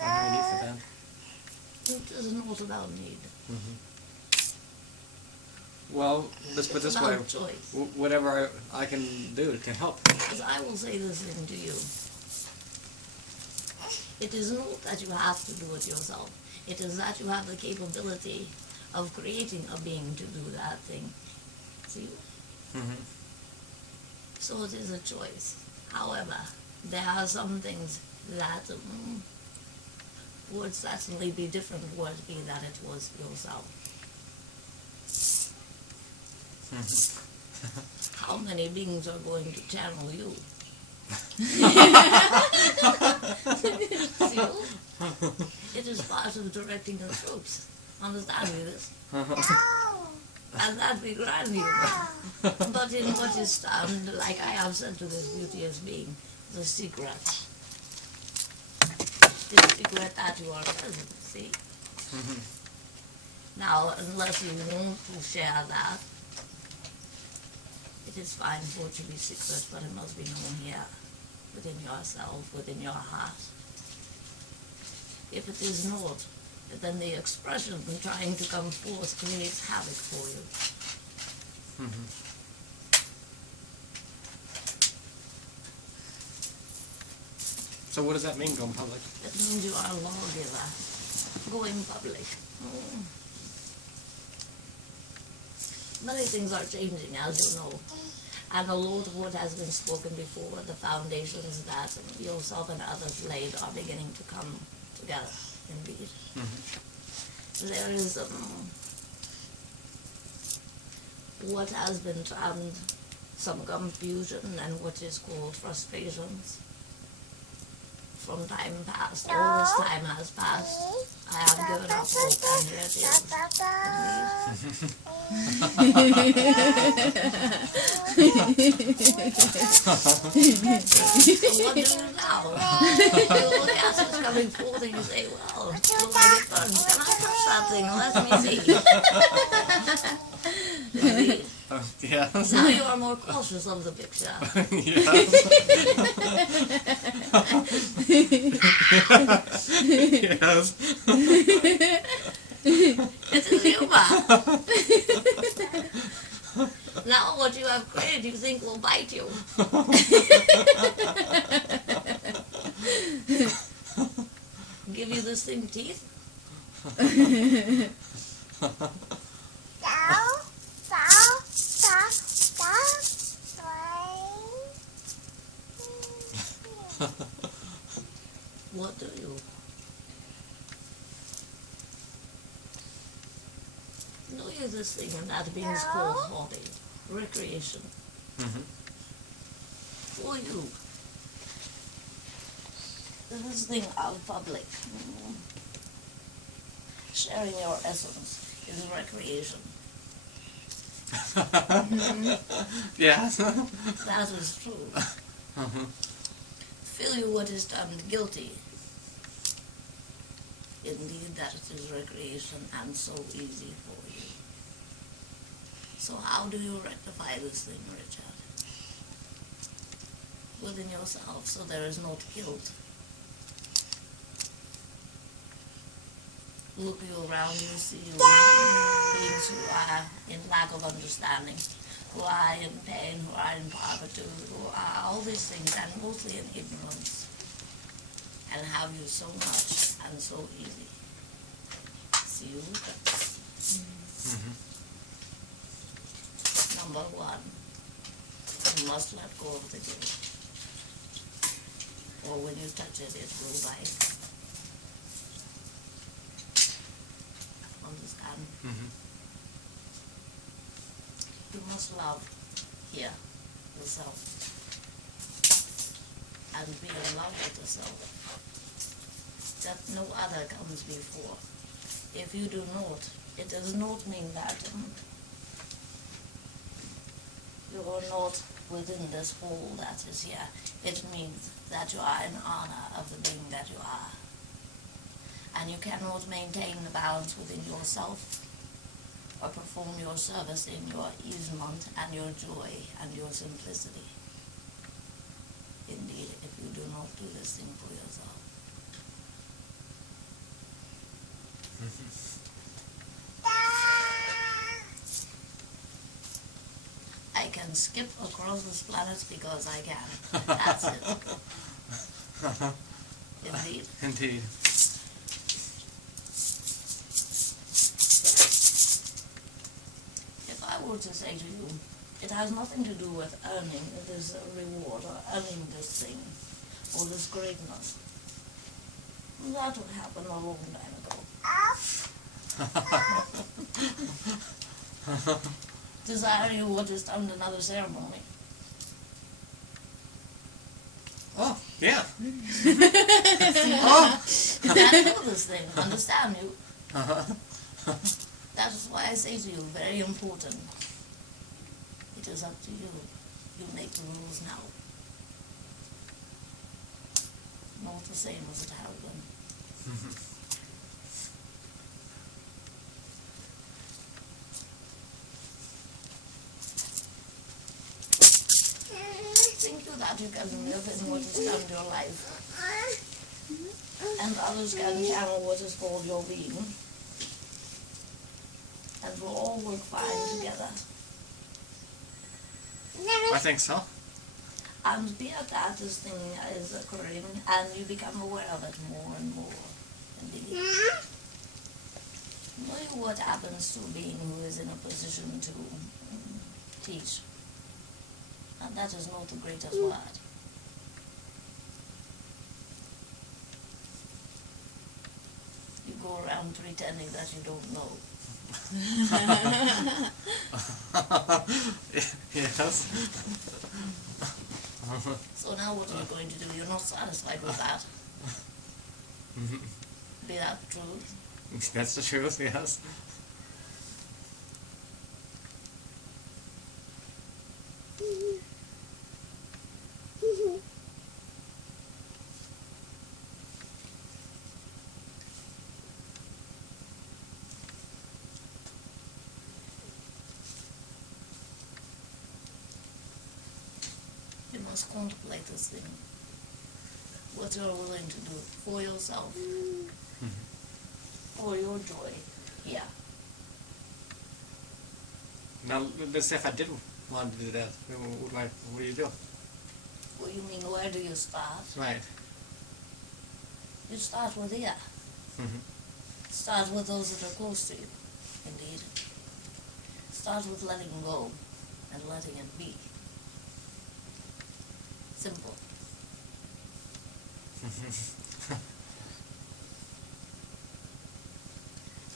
I don't really need for that. It is not about need. Well, let's put it this way. Choice. Whatever I can do to help. As I will say this thing to you. It is not that you have to do it yourself. It is that you have the capability of creating a being to do that thing. See? So it is a choice. However, there are some things that would certainly be different were it be that it was yourself. How many beings are going to channel you? See? It is part of directing the troops. Understand me this? And that we grant you. But in what is termed, like I have said to this beauteous being, the secret. The secret that you are present, see? Now, unless you want to share that, it is fine for it to be secret, but it must be known here, within yourself, within your heart. If it is not, then the expression trying to come forth creates havoc for you. So what does that mean, going public? It means you are a lawgiver, going public. Many things are changing, as you know. And a lot of what has been spoken before, the foundations that yourself and others laid are beginning to come together, indeed. There is what has been termed some confusion and what is called frustrations. From time past, all this time has passed. I have given up hope, and here it is. So what do you do now? All the gas is coming forth, and you say, well, will I get burned? Can I touch that thing? Let me see. Yeah. Now you are more cautious of the picture. Yes. It is humor. Now what you have created you think will bite you. Give you this thing teeth? know you this thing and that beings called hobby, recreation. For you, this thing out public, sharing your essence is recreation. Yes. That is true. Feel you what is done guilty. Indeed, that it is recreation and so easy for you. So how do you rectify this thing, Richard? Within yourself, so there is not guilt. Look you around, you see you beings who are in lack of understanding, who are in pain, who are in poverty, who are all these things, and mostly in ignorance, and have you so much and so easy. See you? Number one, you must let go of the guilt. Or when you touch it, it will bite. Understand? You must love here yourself and be in love with yourself. That no other comes before. If you do not, it does not mean that you are not within this whole that is here. It means that you are in honor of the being that you are. And you cannot maintain the balance within yourself or perform your service in your easement and your joy and your simplicity. Indeed, if you do not do this thing for yourself. I can skip across this planet because I can. That's it. Indeed. Indeed. If I were to say to you, it has nothing to do with earning this reward or earning this thing or this greatness. That would happen a long time ago. Desire you what is done in another ceremony. Oh, yeah. That know this thing, understand you. That is why I say to you, very important. It is up to you. You make the rules now. Not the same as it has been. Think you that you can live in what is called your life, and others can channel what is called your being, and we'll all work fine together. I think so. And be it that this thing is occurring, and you become aware of it more and more. Indeed. Know you what happens to a being who is in a position to teach. And that is not the greatest word. You go around pretending that you don't know. Yes. So now what are you going to do? You're not satisfied with that. Be that truth? That's the truth, yes. You must contemplate this thing. What you're willing to do for yourself. For your joy. Yeah. Now, let's say if I didn't want to do that, what do you do? What you mean, where do you start? Right. You start with here. Start with those that are close to you. Indeed. Start with letting go and letting it be. Simple.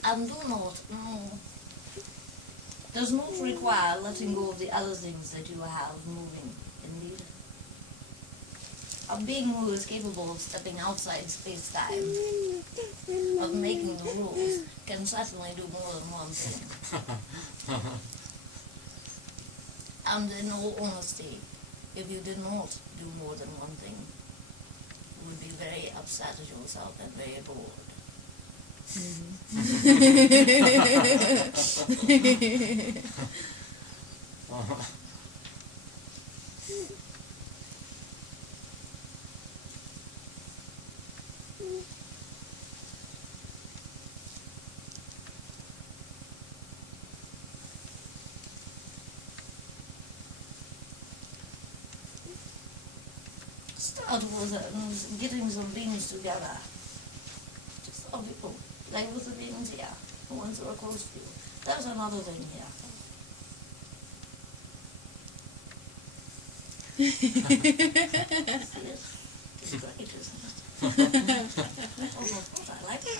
And do not, does not require letting go of the other things that you have moving, indeed. A being who is capable of stepping outside space-time, of making the rules, can certainly do more than one thing. And in all honesty, if you did not do more than one thing, you would be very upset at yourself and very bored. Start with getting some beings together. Just some people, like with the beings here, the ones who are close to you. There's another thing here. See it? It's great, isn't it? Almost what I like that.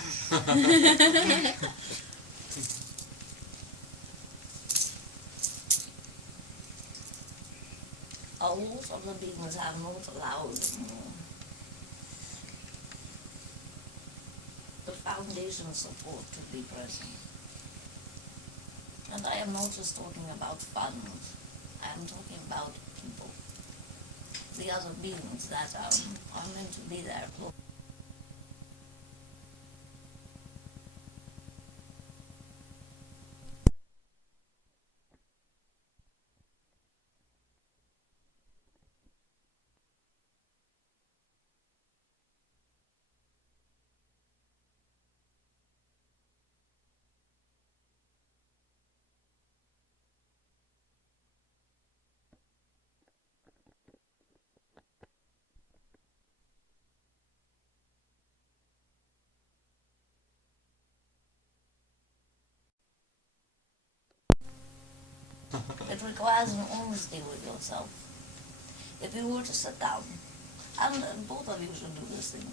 A lot of the beings have not allowed the foundation support to be present. And I am not just talking about funds, I am talking about people. The other beings that are meant to be there. It requires an honesty with yourself. If you were to sit down, and both of you should do this thing,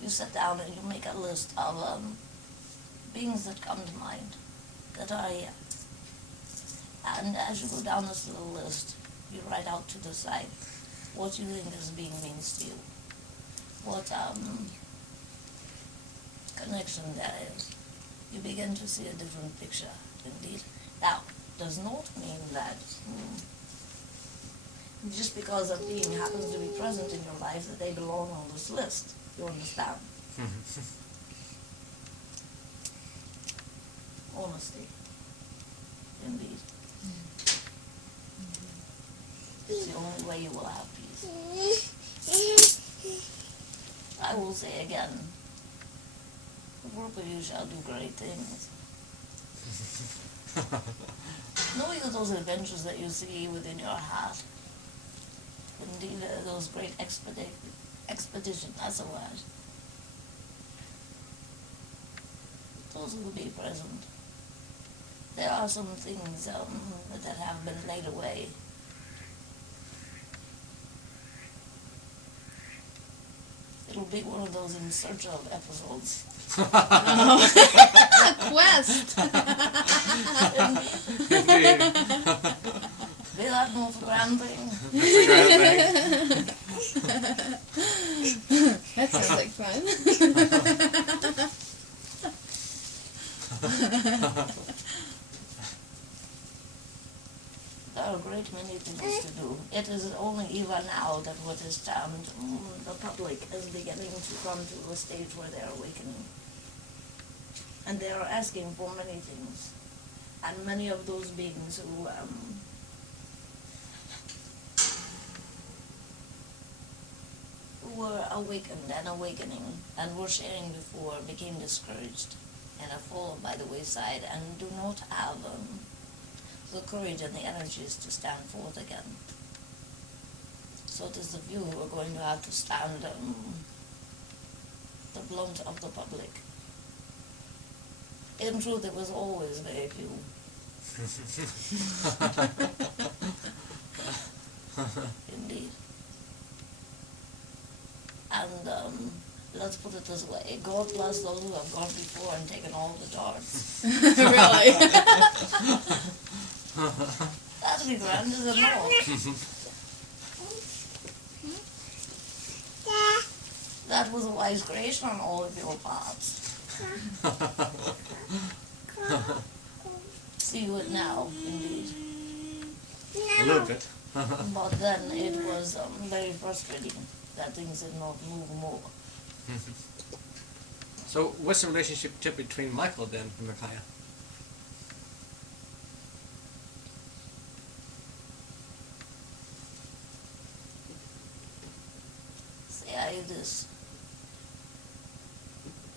you sit down and you make a list of beings that come to mind, that are here. And as you go down this little list, you write out to the side what you think this being means to you, what connection there is. You begin to see a different picture, indeed. Now, does not mean that just because a being happens to be present in your life that they belong on this list. You understand? Honesty. Indeed. It's the only way you will have peace. I will say again, the group of you shall do great things. Knowing those adventures that you see within your heart, indeed those great expedition, that's a word, those will be present. There are some things that have been laid away. It'll be one of those in search of episodes. Quest! Be that not a grand thing? That sounds like fun. There are a great many things to do. It is only even now that what is termed the public is beginning to come to a stage where they are awakening. And they are asking for many things. And many of those beings who were awakened and awakening and were sharing before became discouraged and have fallen by the wayside and do not have the courage and the energies to stand forth again. So it is the few who are going to have to stand the blunt of the public. In truth, it was always very few. Indeed. And let's put it this way, God bless those who have gone before and taken all the darts. Really? and to the north. That was a wise creation on all of your parts. See you it now, indeed. A little bit. But then it was very frustrating that things did not move more. So what's the relationship between Michael then and Micaiah? Say I this.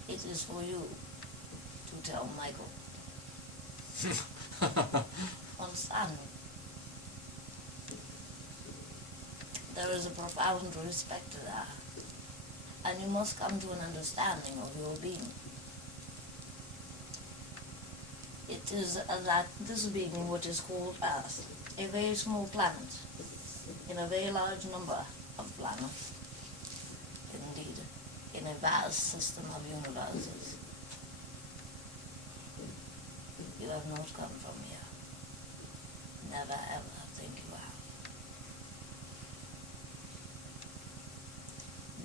It is for you to tell Michael. Understand? There is a profound respect there, and you must come to an understanding of your being. It is that this being what is called Earth, a very small planet, in a very large number of planets, indeed, in a vast system of universes. You have not come from here. Never ever think you have.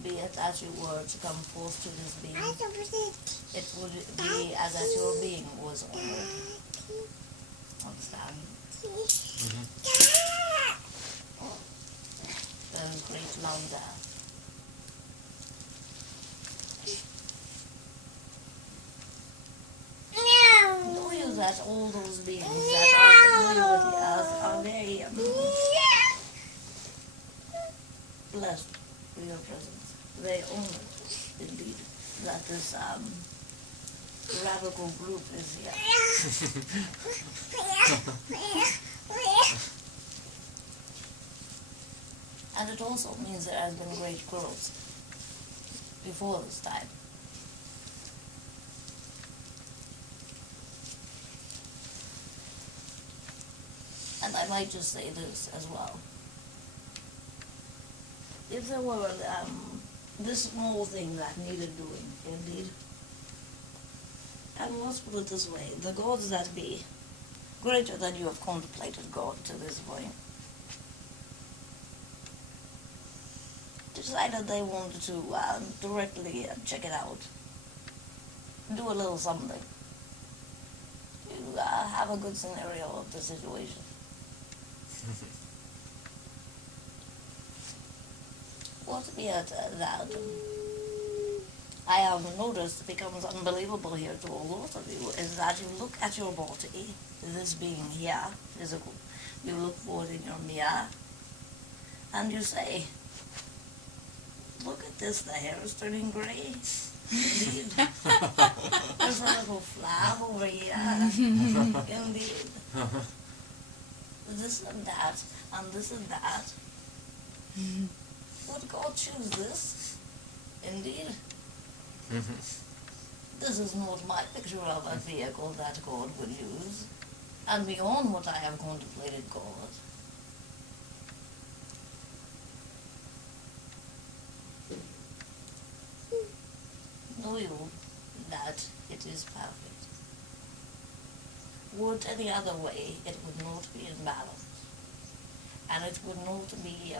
Be it as you were to come forth to this being, it would be as that your being was already. Understand? There is great love there. Know you that all those beings that are familiar with the earth are very blessed with your presence. They own it, indeed, that this radical group is here. And it also means there has been great growth before this time. And I might just say this as well. If there were this small thing that needed doing, indeed, and let's put it this way, the gods that be, greater than you have contemplated God to this point, decided they wanted to directly check it out, do a little something, to have a good scenario of the situation. What be it that I have noticed becomes unbelievable here to a lot of you is that you look at your body, this being here, physical, you look for it in your mirror, and you say, look at this, the hair is turning grey. Indeed. There's a little flab over here. Indeed. This and that, and this and that. Would God choose this? Indeed. This is not my picture of a vehicle that God would use, and beyond what I have contemplated God. Know you that it is perfect. Would any other way, it would not be in balance, and it would not be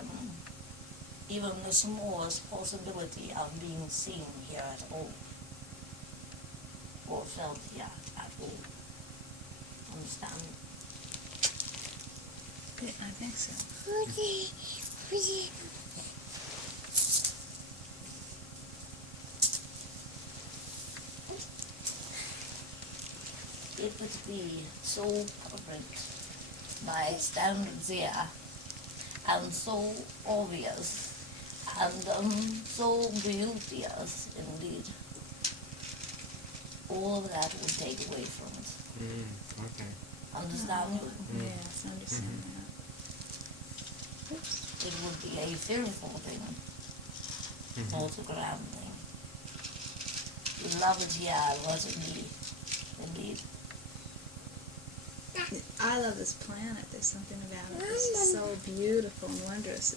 even the smallest possibility of being seen here at all, or felt here at all. Understand? I think so. It would be so perfect by standards here, and so obvious, and so beauteous indeed. All of that would take away from it. Okay. Understand? Yes, I understand that. It would be a fearful thing, not a grand thing. You love it here, let it be. Indeed. I love this planet. There's something about it. It's so beautiful and wondrous.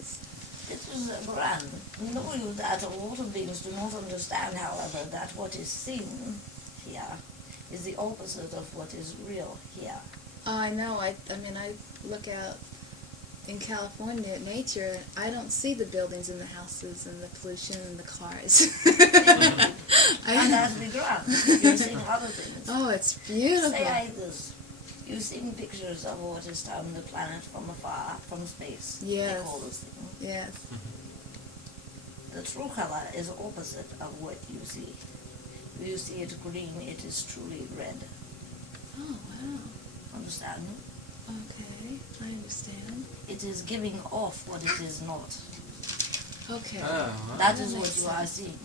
It is grand. Know you that a lot of beings do not understand, however, that what is seen here is the opposite of what is real here. Oh, I know. I mean, I look out in California, nature, I don't see the buildings and the houses and the pollution and the cars. And that's the ground. You're seeing other things. Oh, it's beautiful. Say like this. You've seen pictures of what is on the planet from afar, from space. Yes. They call this thing. Yes. The true color is opposite of what you see. If you see it green, it is truly red. Oh, wow. Understand? Okay, I understand. It is giving off what it is not. Okay. Oh, That that is what makes you are sense. seeing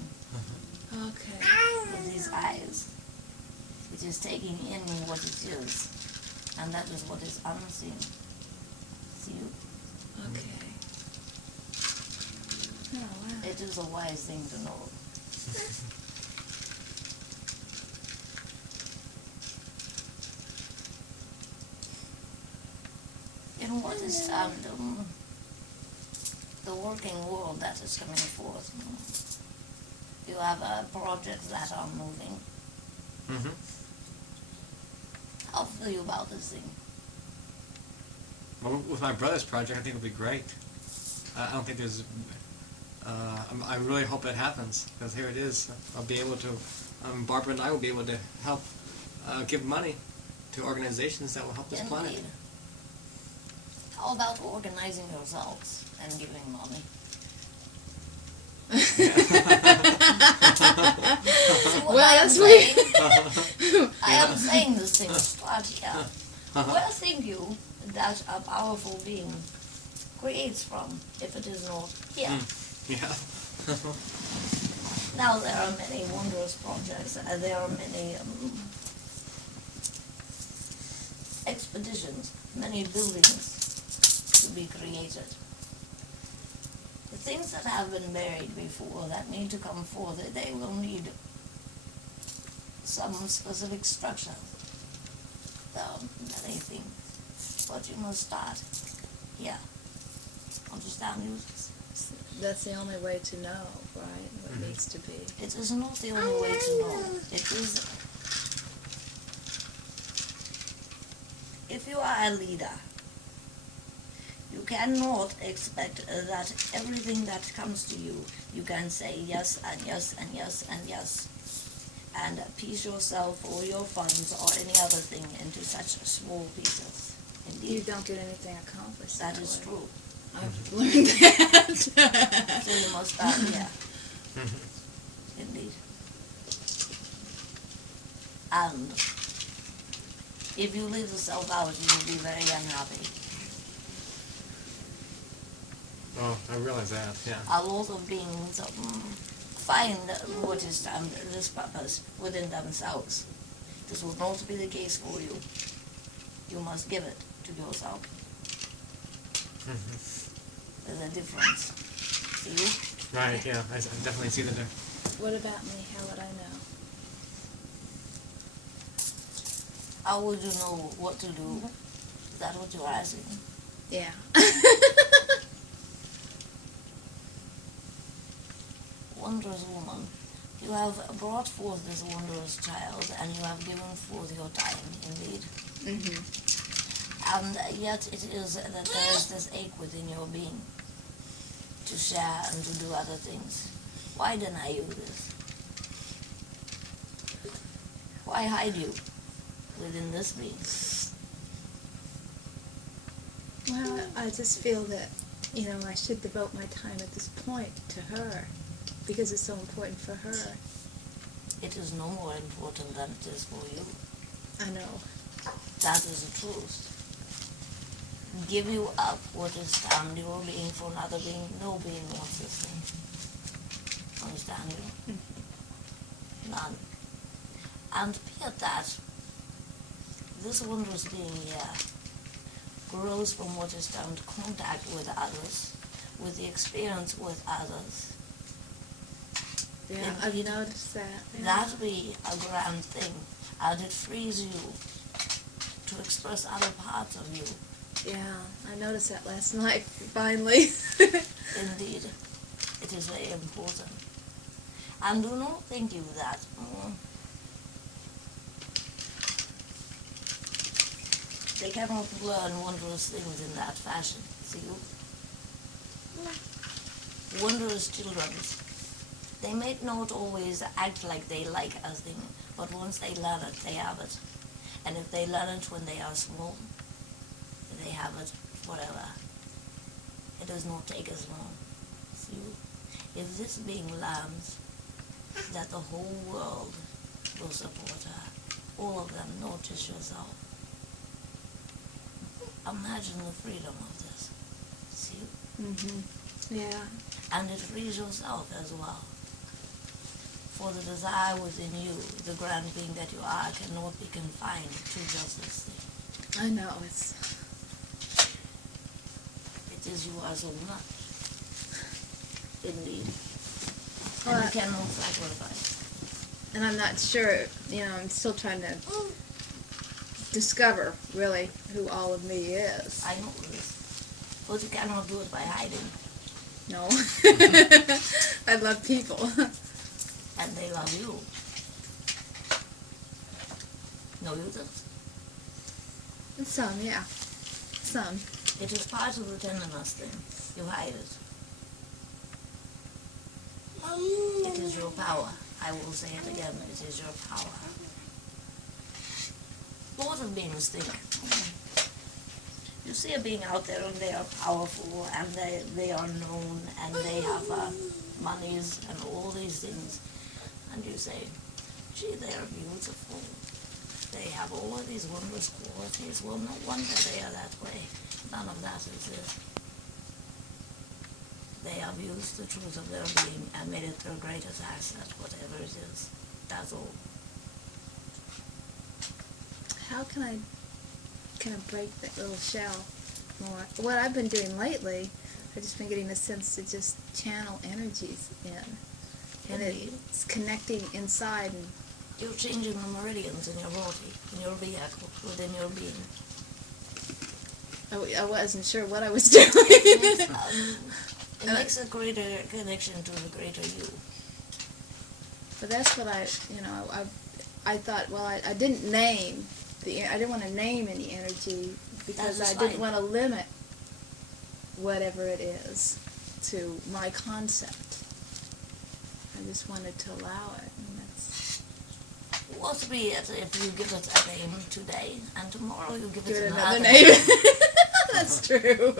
Okay. with these eyes. It is taking in what it is, and that is what is unseen. See you? Okay. Oh, wow. It is a wise thing to know. In what is the working world that is coming forth, you have projects that are moving. Mm-hmm. How feel you about this thing? Well, with my brother's project, I think it'll be great. I don't think there's. I really hope it happens, because here it is. I'll be able to. Barbara and I will be able to help give money to organizations that will help this planet. Indeed. How about organizing yourselves and giving money? See what Well, I am that's saying? I am saying this thing start here. Where think you that a powerful being creates from if it is not here? Yeah. Now there are many wondrous projects, and there are many expeditions, many buildings to be created. The things that have been buried before that need to come forth, they will need some specific structure. There are many things, but you must start here. Understand you? That's the only way to know, right? What needs to be. It is not the only way to know. It is, if you are a leader, you cannot expect that everything that comes to you, you can say yes and yes and yes and yes, and piece yourself or your funds or any other thing into such small pieces. Indeed. You don't get anything accomplished. That is way. true. I've learned that. So you must start here. Indeed. And if you leave yourself out, you will be very unhappy. Oh, I realize that. Yeah. A lot of beings find what is this purpose within themselves. This will not be the case for you. You must give it to yourself. There's a difference. See you? Right. Yeah. I definitely see the difference. What about me? How would I know? How would you know what to do? Is that what you're asking? Yeah. Wondrous woman, you have brought forth this wondrous child, and you have given forth your time, indeed. And yet it is that there is this ache within your being to share and to do other things. Why deny you this? Why hide you within this being? Well, I just feel that, I should devote my time at this point to her because it's so important for her. It is no more important than it is for you. I know. That is the truth. Give you up what is stand your being for another being. No being wants this thing. Understand you? None. And be it that this wondrous being here grows from what is down to contact with others, with the experience with others. Yeah, I've noticed that. Yeah. That be a grand thing, and it frees you to express other parts of you. Yeah, I noticed that last night, finally. Indeed, it is very important. And do not think you that They cannot learn wondrous things in that fashion. See you? Wondrous children. They may not always act like they like a thing, but once they learn it, they have it. And if they learn it when they are small, they have it forever. It does not take as long. See you? If this being learns that the whole world will support her, all of them, not just yourself. Imagine the freedom of this. See? Yeah. And it frees yourself as well. For the desire within you, the grand being that you are, cannot be confined to just this thing. I know, it's... It is you are so much. Indeed. Well, And you cannot sacrifice. and I'm not sure, I'm still trying to discover, really, who all of me is. I know this. But you cannot do it by hiding. No. I love people. And they love you. No, you don't. Some, yeah. Some. It is part of the tenderness thing. You hide it. It is your power. I will say it again. It is your power. Both of beings think. You see a being out there and they are powerful and they are known and they have monies and all these things. And you say, gee, they are beautiful. They have all of these wondrous qualities. Well, no wonder they are that way. None of that is it. They have used the truth of their being and made it their greatest asset, whatever it is. That's all. How can I kind of break that little shell more? What I've been doing lately, I've just been getting a sense to just channel energies in. And it's connecting inside. And you're changing the meridians in your body, in your vehicle, within your being. I wasn't sure what I was doing. It makes a greater connection to the greater you. But that's what I thought, well, I didn't name, I didn't want to name any energy because I didn't want to limit whatever it is to my concept. I just wanted to allow it. And that's What be it if you give it a name today, and tomorrow you give it another name. That's true.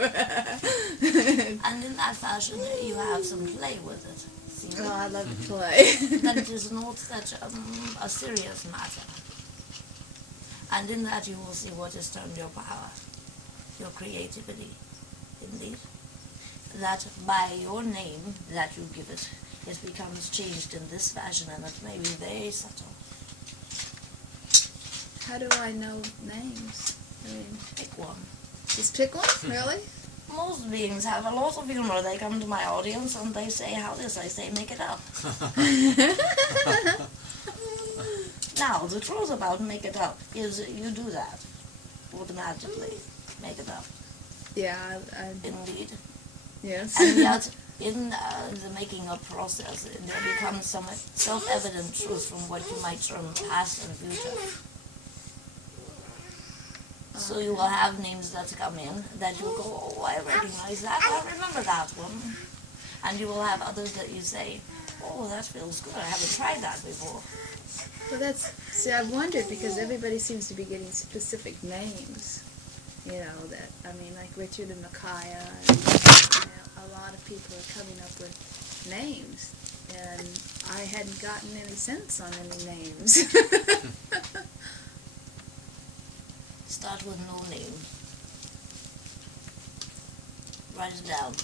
And in that fashion, you have some play with it. See? Oh, I love to play. That it is not such a serious matter. And in that you will see what is termed your power, your creativity, indeed. That by your name that you give it, it becomes changed in this fashion, and it may be very subtle. How do I know names? I mean, Pick one. just pick one? Really? Most beings have a lot of humor. They come to my audience and they say, how this? I say, make it up. Now, the truth about make it up is you do that automatically. Make it up. Yeah, Indeed. yes. And yet, in the making up process, there becomes some self-evident truth from what you might term past and future. So you will have names that come in that you go, oh, I recognize that, I remember that one. And you will have others that you say, oh, that feels good, I haven't tried that before. Well, see, I've wondered because everybody seems to be getting specific names. Like Richard and Micaiah, and a lot of people are coming up with names, and I hadn't gotten any sense on any names. Start with no name. Write it down.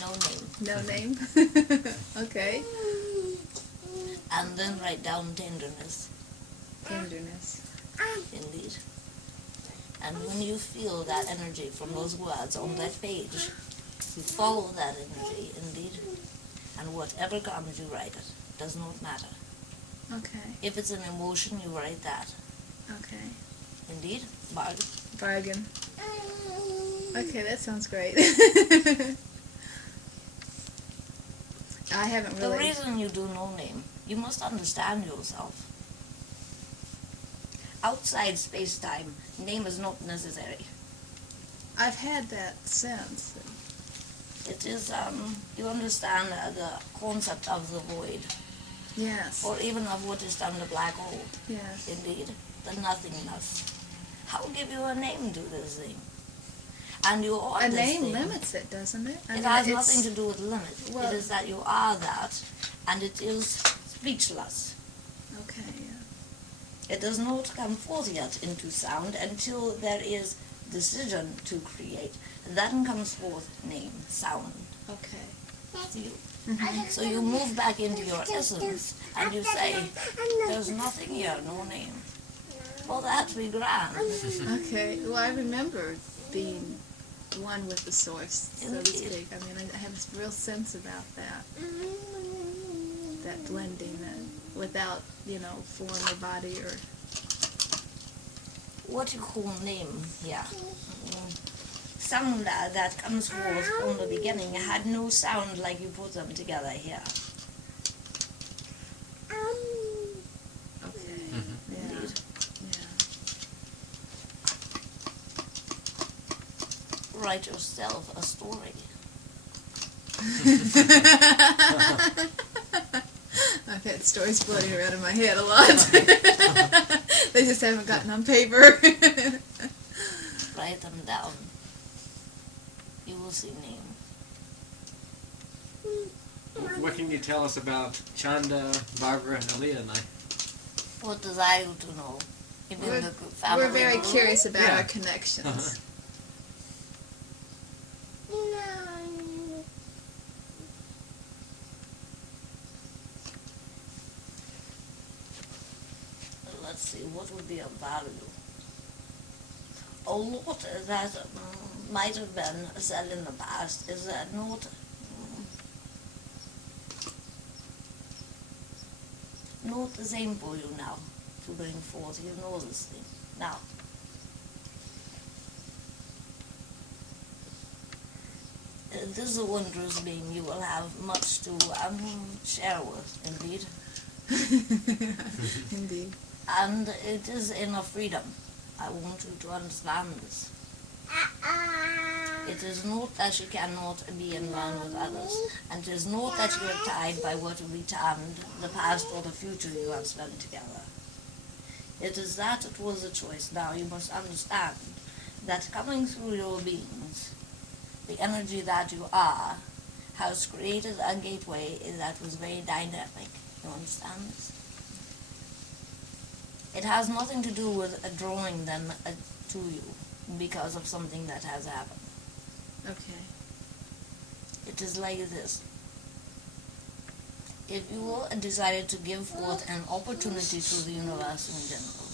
No name. No name? Okay. And then write down tenderness. Tenderness. Indeed. And when you feel that energy from those words on that page, you follow that energy, indeed. And whatever comes, you write it. Does not matter. Okay. If it's an emotion, you write that. Okay. Indeed. Bargain. Bargain. Okay, that sounds great. I haven't really... The reason you do no name, you must understand yourself. outside space-time, name is not necessary. I've had that sense. It is, you understand the concept of the void, Yes. or even of what is termed a black hole. Yes. Indeed, the nothingness. How give you a name to this thing? And you are A this name thing. limits it, doesn't it? It has nothing to do with limit. Well- It is that you are that, and it is speechless. Okay, yeah. It does not come forth yet into sound until there is decision to create. Then comes forth name, sound. Okay. So you move back into your essence, and you say, there's nothing here, no name. Well, that'd be grand. Okay. Well, I remember being one with the source, so to Indeed. speak. I mean, I have this real sense about that. That blending, that without, form or body or... What you call name here. Sound that comes forth from the beginning had no sound like you put them together here. Okay. Yeah. Indeed. Yeah. Write yourself a story. I've had stories floating around in my head a lot. They just haven't gotten on paper. Write them down. You will see name. What can you tell us about Chanda, Barbara, and Aaliyah and I? What desire to know? You mean We're- the family We're very group? curious about Yeah. our connections. Let's see, what would be of value? A lot that might have been said in the past is not the same for you now to bring forth. You know this thing now. This is a wondrous being. You will have much to share with, indeed. Indeed. And it is in a freedom. I want you to understand this. It is not that you cannot be in line with others, and it is not that you are tied by what will be termed the past or the future you have spent together. It is that it was a choice. Now you must understand that coming through your beings, the energy that you are, has created a gateway that was very dynamic. You understand this? It has nothing to do with drawing them to you because of something that has happened. Okay. It is like this. If you decided to give forth an opportunity to the universe in general,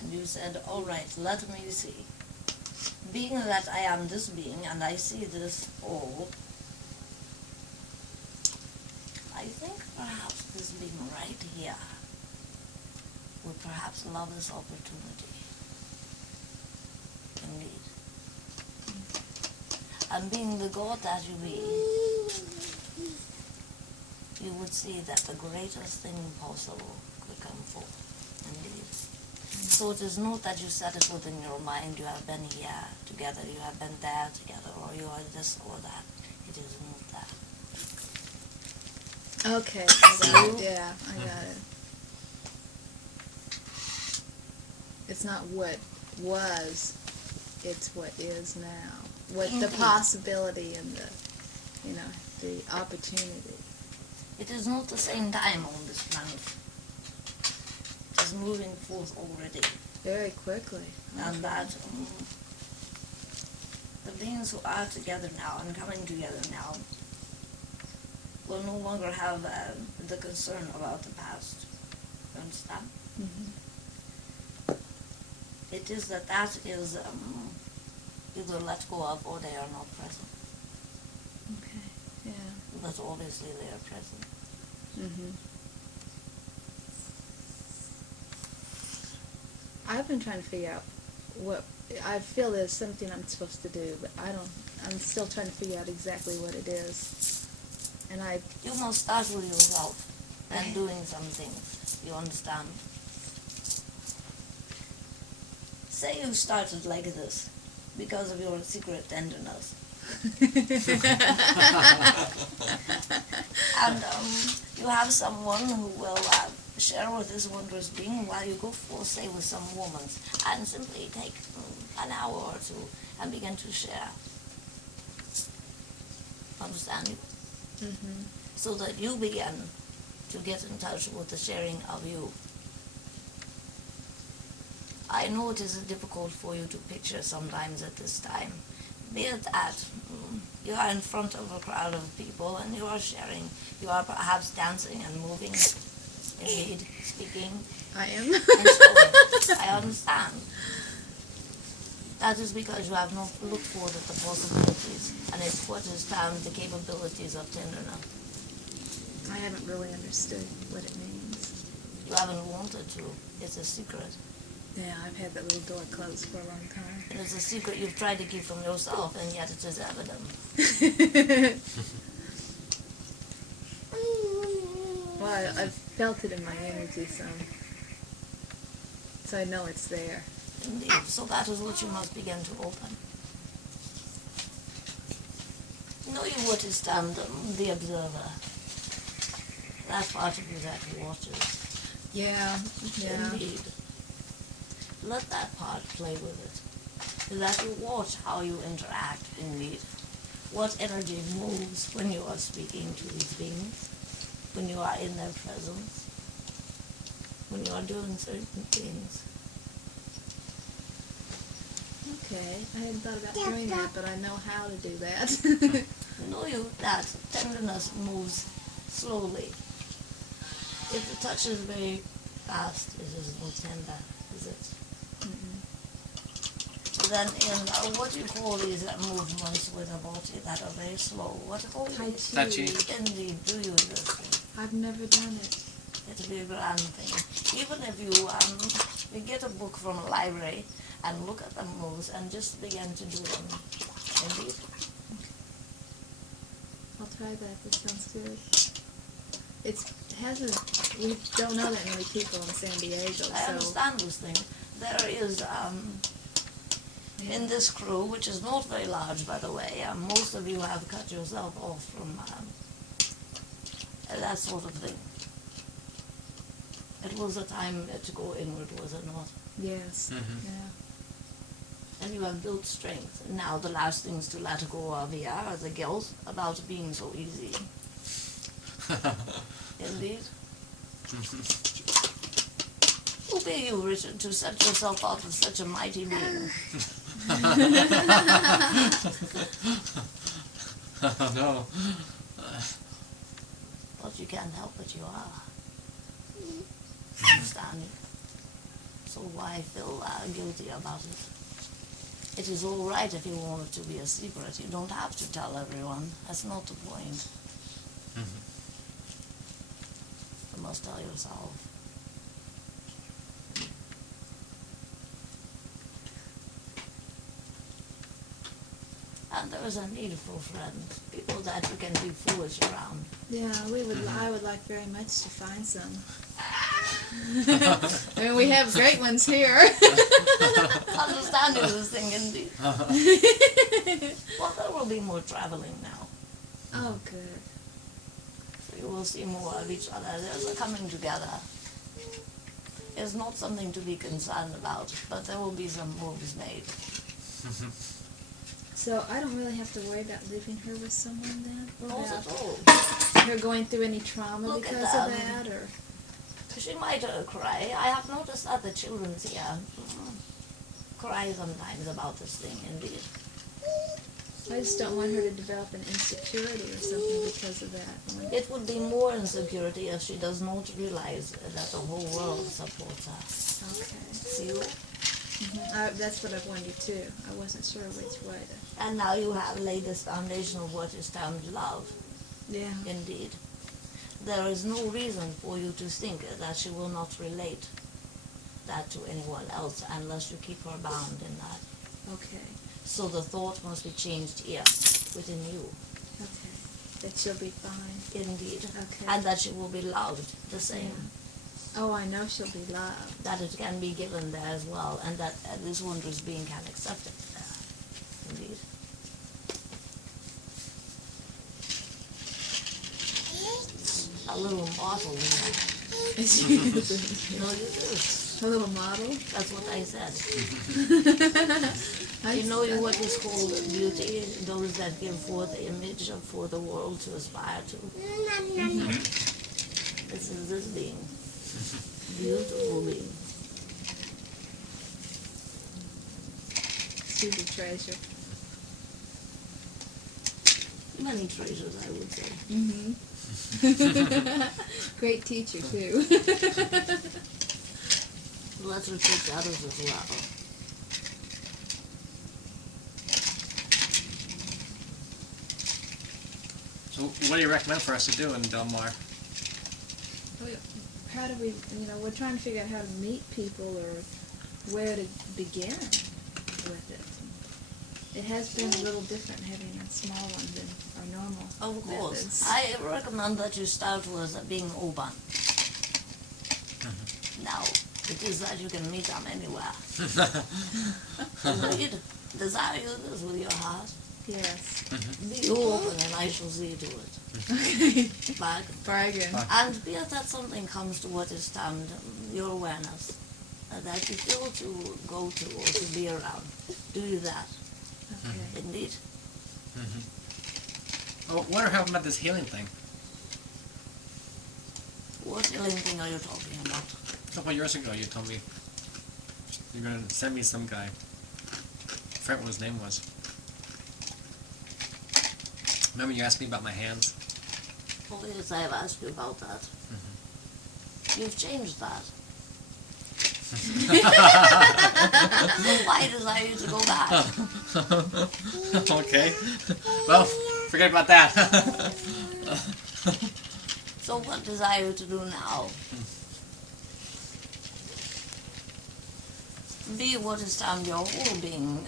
and you said, all right, let me see. Being that I am this being and I see this all, I think perhaps this being right here would perhaps love this opportunity. Indeed. And being the God that you be, you would see that the greatest thing possible could come forth. Indeed. So it is not that you set it within your mind, you have been here together, you have been there together, or you are this or that. It is not that. Okay. I got it. Yeah, I got it. It's not what was, it's what is now. What the Indeed. possibility and the opportunity. It is not the same time on this planet. It is moving forth already. Very quickly. And that the beings who are together now and coming together now will no longer have the concern about the past. You understand? Mm-hmm. It is that is either let go of or they are not present. Okay. Yeah. But obviously they are present. Mm-hmm. I've been trying to figure out what I feel there's something I'm supposed to do, but I'm still trying to figure out exactly what it is. And You must start with yourself and doing some things. You understand? Say you started like this because of your secret tenderness. And you have someone who will share with this wondrous being while you go forth, say, with some woman, and simply take an hour or two and begin to share. Understand you? Mm-hmm. So that you begin to get in touch with the sharing of you. I know it is difficult for you to picture sometimes at this time. Be it that you are in front of a crowd of people and you are sharing. You are perhaps dancing and moving, indeed, speaking. I am. And showing. I understand. That is because you have not looked forward at the possibilities and at what is termed the capabilities of tenderness. I haven't really understood what it means. You haven't wanted to. It's a secret. Yeah, I've had that little door closed for a long time. And it's a secret you've tried to keep from yourself, and yet it is evident. Well, I've felt it in my energy some. So I know it's there. Indeed. So that is what you must begin to open. Know you what is termed the observer. That part of you that watches. Yeah. Indeed. Let that part play with it. Let you watch how you interact, indeed. What energy moves when you are speaking to these beings, when you are in their presence, when you are doing certain things. Okay, I hadn't thought about doing that, but I know how to do that. Know you that tenderness moves slowly. If the touch is very fast, it is not tender, is it? Then in what do you call these movements with the body that are very slow? What do you call Tai it? Chi. Tai Chi. Indeed, do you this thing? I've never done it. It'll be a grand thing. Even if you get a book from a library and look at the moves and just begin to do them. Indeed. I'll try that. That sounds good. We don't know that many people in San Diego, I so understand this thing. There is, in this crew, which is not very large, by the way, most of you have cut yourself off from that sort of thing. It was a time to go inward, was it not? yes, Mhm. yeah. And you have built strength. Now the last things to let go of here are the guilt about being so easy. Indeed. Who be you, Richard, to set yourself out as such a mighty being? No. But you can't help it, you are. Understanding. So why feel guilty about it? It is all right if you want it to be a secret. You don't have to tell everyone. That's not the point. Mhm. You must tell yourself. And there is a need for friends, people that you can be foolish around. Yeah, I would like very much to find some. I mean, we have great ones here. Understanding this thing, indeed. Well, there will be more traveling now. Oh, good. So you will see more of each other. There's a coming together. It's not something to be concerned about, but there will be some moves made. So I don't really have to worry about leaving her with someone then? Or Not about at all. her going through any trauma Look at because of that? Or She might cry. I have noticed that the children here cry sometimes about this thing, indeed. I just don't want her to develop an insecurity or something because of that. It would be more insecurity if she does not realize that the whole world supports her. Okay. See you? That's what I wondered too. I wasn't sure which way to. And now you have laid this foundation of what is termed love, Yeah. indeed. There is no reason for you to think that she will not relate that to anyone else unless you keep her bound in that. Okay. So the thought must be changed here, within you, Okay. That she'll be fine. indeed. Okay. And that she will be loved the same. Oh, I know she'll be loved. That it can be given there as well, and that this wondrous being can accept it there. Indeed. A little model, you know. No, you do. A little model? That's what I said. You know what is called beauty? Those that give forth the image for the world to aspire to. This is this being. Beautiful being. She's a treasure. Many treasures, I would say. Mm-hmm. Great teacher, too. Let her teach others as well. So what do you recommend for us to do in Del Mar? How do we, we're trying to figure out how to meet people or where to begin with it. It has been a little different having a small one than our normal Of course. methods. I recommend that you start with being open. Now, it is that you can meet them anywhere. Indeed, desire you this with your heart. Yes. Be open and I shall see to it. Okay. Bargain. And be it that something comes to what is termed your awareness, that you feel to go to or to be around. Do that. Okay. Indeed. Oh, what are about this healing thing? What healing thing are you talking about? A couple of years ago, you told me you're going to send me some guy. I forgot what his name was. Remember you asked me about my hands? Oh yes, I have asked you about that. You've changed that. Why desire you to go back? Okay. Well, forget about that. So what desire you to do now? Be what is termed your whole being.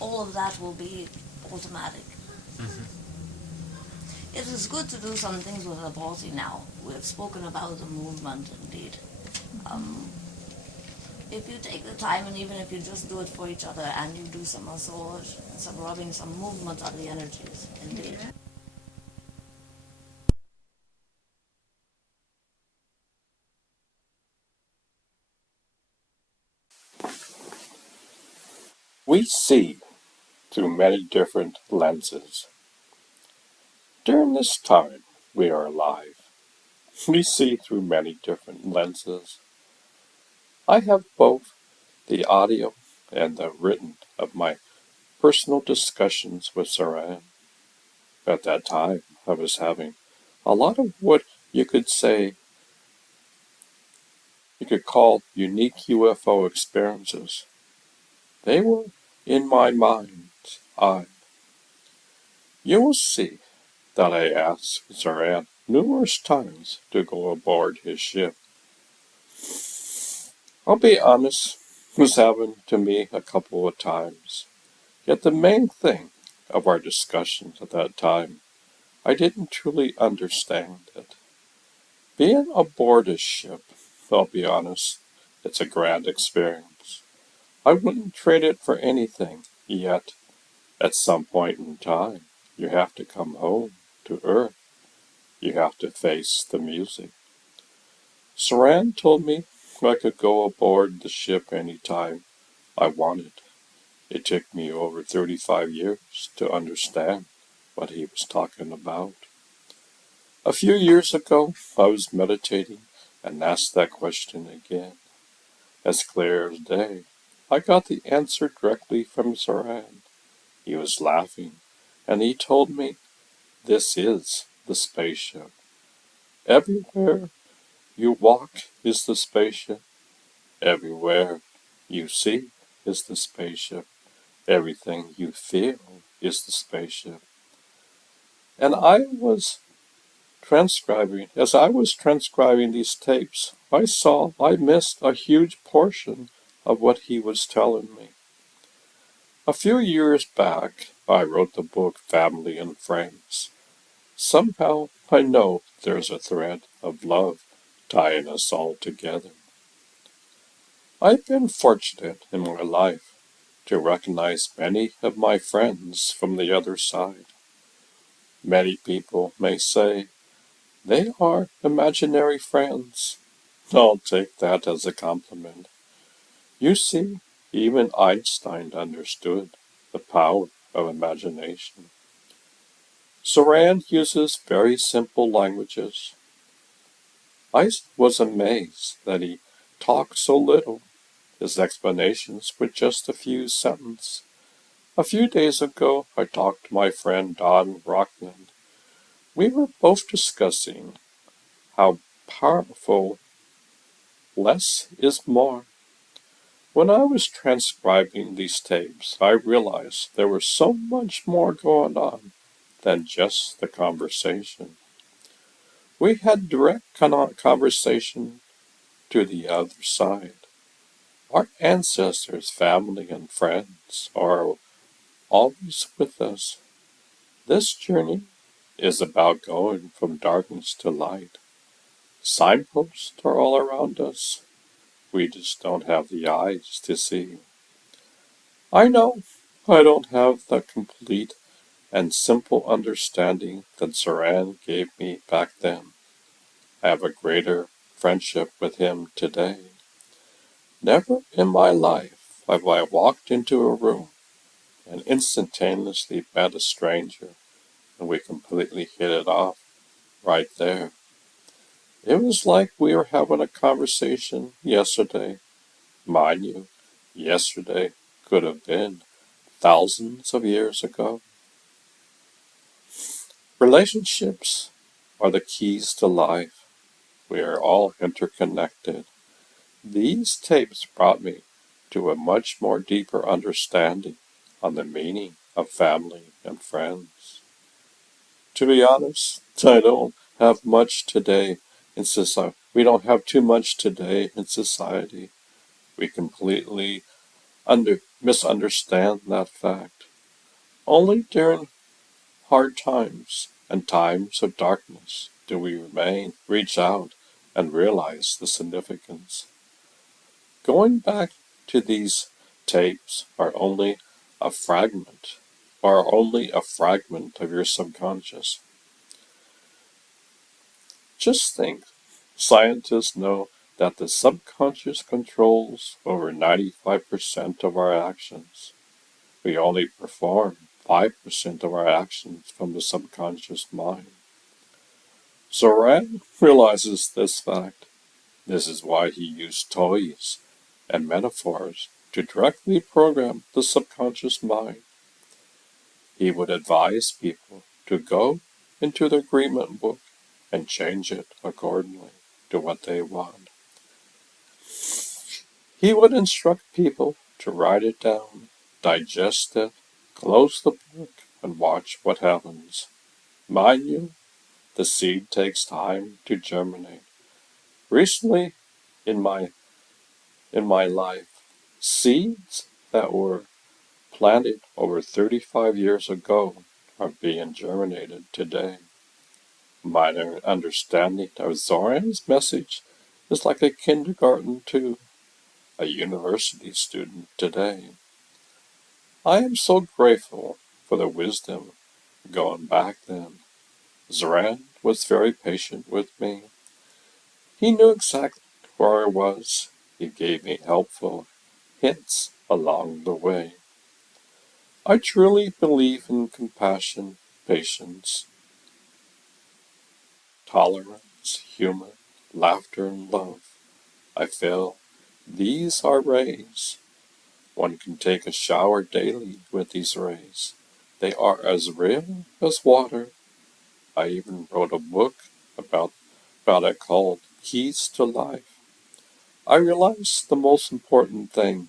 All of that will be automatic. It is good to do some things with the party now. We have spoken about the movement, indeed. If you take the time, and even if you just do it for each other, and you do some massage, some rubbing, some movement of the energies, indeed. We see through many different lenses. During this time we are alive, we see through many different lenses. I have both the audio and the written of my personal discussions with Zoran. At that time, I was having a lot of what you could call unique UFO experiences. They were in my mind's eye. You will see that I asked Zoran numerous times to go aboard his ship. I'll be honest, it was happened to me a couple of times. Yet the main thing of our discussions at that time, I didn't truly understand it. Being aboard a ship, I'll be honest, it's a grand experience. I wouldn't trade it for anything, yet at some point in time, you have to come home to Earth. You have to face the music. Zoran told me I could go aboard the ship any time I wanted. It took me over 35 years to understand what he was talking about. A few years ago, I was meditating and asked that question again. As clear as day, I got the answer directly from Zoran. He was laughing, and he told me, "This is the spaceship. Everywhere you walk is the spaceship. Everywhere you see is the spaceship. Everything you feel is the spaceship." And as I was transcribing these tapes, I missed a huge portion of what he was telling me. A few years back, I wrote the book Family and Friends. Somehow I know there's a thread of love tying us all together. I've been fortunate in my life to recognize many of my friends from the other side. Many people may say they are imaginary friends. I'll take that as a compliment. You see, even Einstein understood the power of imagination. Zoran uses very simple languages. I was amazed that he talked so little. His explanations were just a few sentences. A few days ago, I talked to my friend Don Rockland. We were both discussing how powerful less is more. When I was transcribing these tapes, I realized there was so much more going on than just the conversation. We had direct conversation to the other side. Our ancestors, family, and friends are always with us. This journey is about going from darkness to light. Signposts are all around us. We just don't have the eyes to see. I know I don't have the complete and simple understanding that Zoran gave me back then. I have a greater friendship with him today. Never in my life have I walked into a room and instantaneously met a stranger and we completely hit it off right there. It was like we were having a conversation yesterday. Mind you, yesterday could have been thousands of years ago. Relationships are the keys to life. We are all interconnected. These tapes brought me to a much more deeper understanding on the meaning of family and friends. To be honest, I don't have much today in society. We don't have too much today in society. We completely misunderstand that fact. Only during hard times and times of darkness do we reach out and realize the significance. Going back to these tapes are only a fragment of your subconscious. Just think, scientists know that the subconscious controls over 95% of our actions. We only perform 5% of our actions from the subconscious mind. Zoran realizes this fact. This is why he used toys and metaphors to directly program the subconscious mind. He would advise people to go into the agreement book and change it accordingly to what they want. He would instruct people to write it down, digest it, close the book, and watch what happens. Mind you, the seed takes time to germinate. Recently, in my life, seeds that were planted over 35 years ago are being germinated today. My understanding of Zoran's message is like a kindergarten to a university student today. I am so grateful for the wisdom going back then. Zoran was very patient with me. He knew exactly where I was. He gave me helpful hints along the way. I truly believe in compassion, patience, tolerance, humor, laughter, and love. I feel these are rays. One can take a shower daily with these rays. They are as real as water. I even wrote a book about it called Keys to Life. I realize the most important thing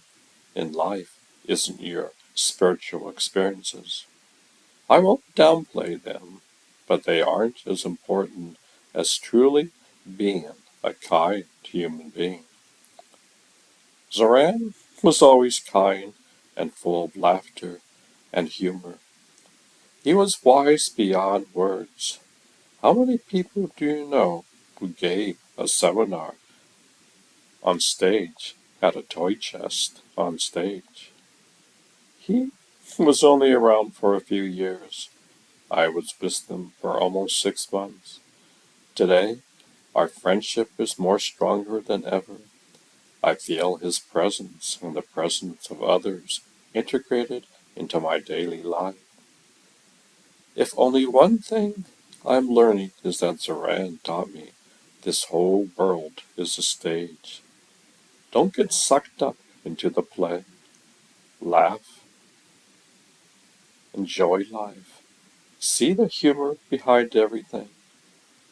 in life isn't your spiritual experiences. I won't downplay them, but they aren't as important as truly being a kind human being. Zoran was always kind and full of laughter and humor. He was wise beyond words. How many people do you know who gave a seminar on stage, had a toy chest on stage. He was only around for a few years. I was with him for almost 6 months. Today, our friendship is more stronger than ever. I feel his presence and the presence of others integrated into my daily life. If only one thing I'm learning is that Zoran taught me this whole world is a stage. Don't get sucked up into the play. Laugh, enjoy life. See the humor behind everything.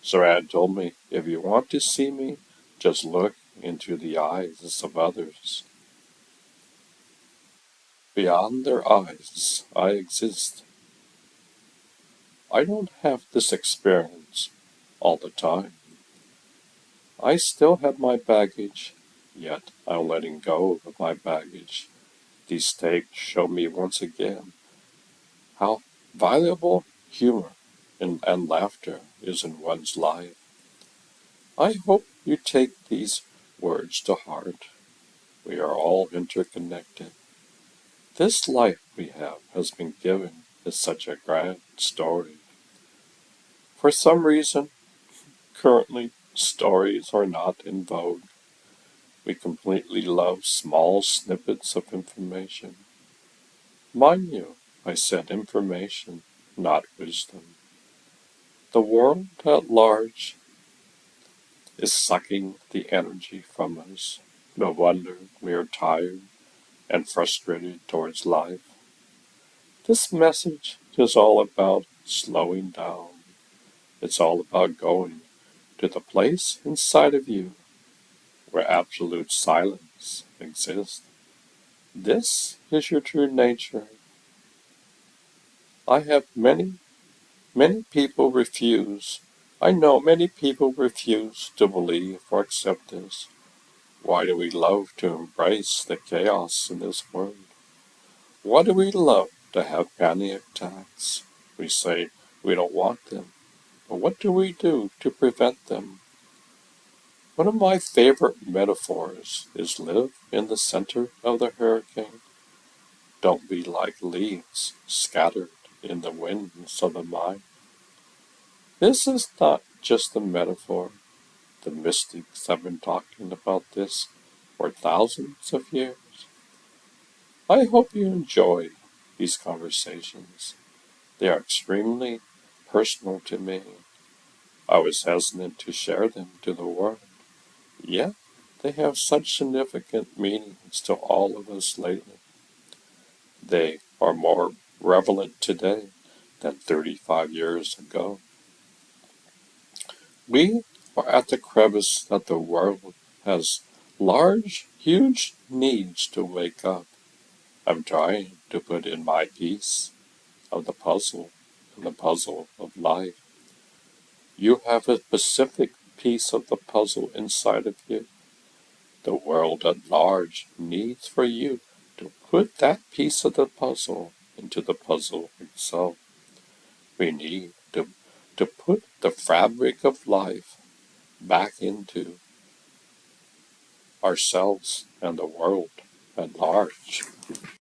Zoran told me, if you want to see me, just look into the eyes of others. Beyond their eyes, I exist. I don't have this experience all the time. I still have my baggage, yet I'm letting go of my baggage. These takes show me once again how valuable humor and laughter is in one's life. I hope you take these words to heart. We are all interconnected. This life we have has been given is such a grand story. For some reason, currently, stories are not in vogue. We completely love small snippets of information. Mind you, I said information, not wisdom. The world at large is sucking the energy from us. No wonder we are tired and frustrated towards life. This message is all about slowing down. It's all about going to the place inside of you where absolute silence exists. This is your true nature. I have many people refuse. I know many people refuse to believe or accept this. Why do we love to embrace the chaos in this world? Why do we love to have panic attacks? We say we don't want them, but what do we do to prevent them? One of my favorite metaphors is live in the center of the hurricane. Don't be like leaves scattered in the winds of the mind. This is not just a metaphor. The mystics have been talking about this for thousands of years. I hope you enjoy these conversations. They are extremely personal to me. I was hesitant to share them to the world, yet they have such significant meanings to all of us lately. They are more relevant today than 35 years ago. We are at the crevice that the world has large, huge needs to wake up. I'm trying to put in my piece of the puzzle, and the puzzle of life. You have a specific piece of the puzzle inside of you. The world at large needs for you to put that piece of the puzzle into the puzzle itself. We need to put the fabric of life back into ourselves and the world at large.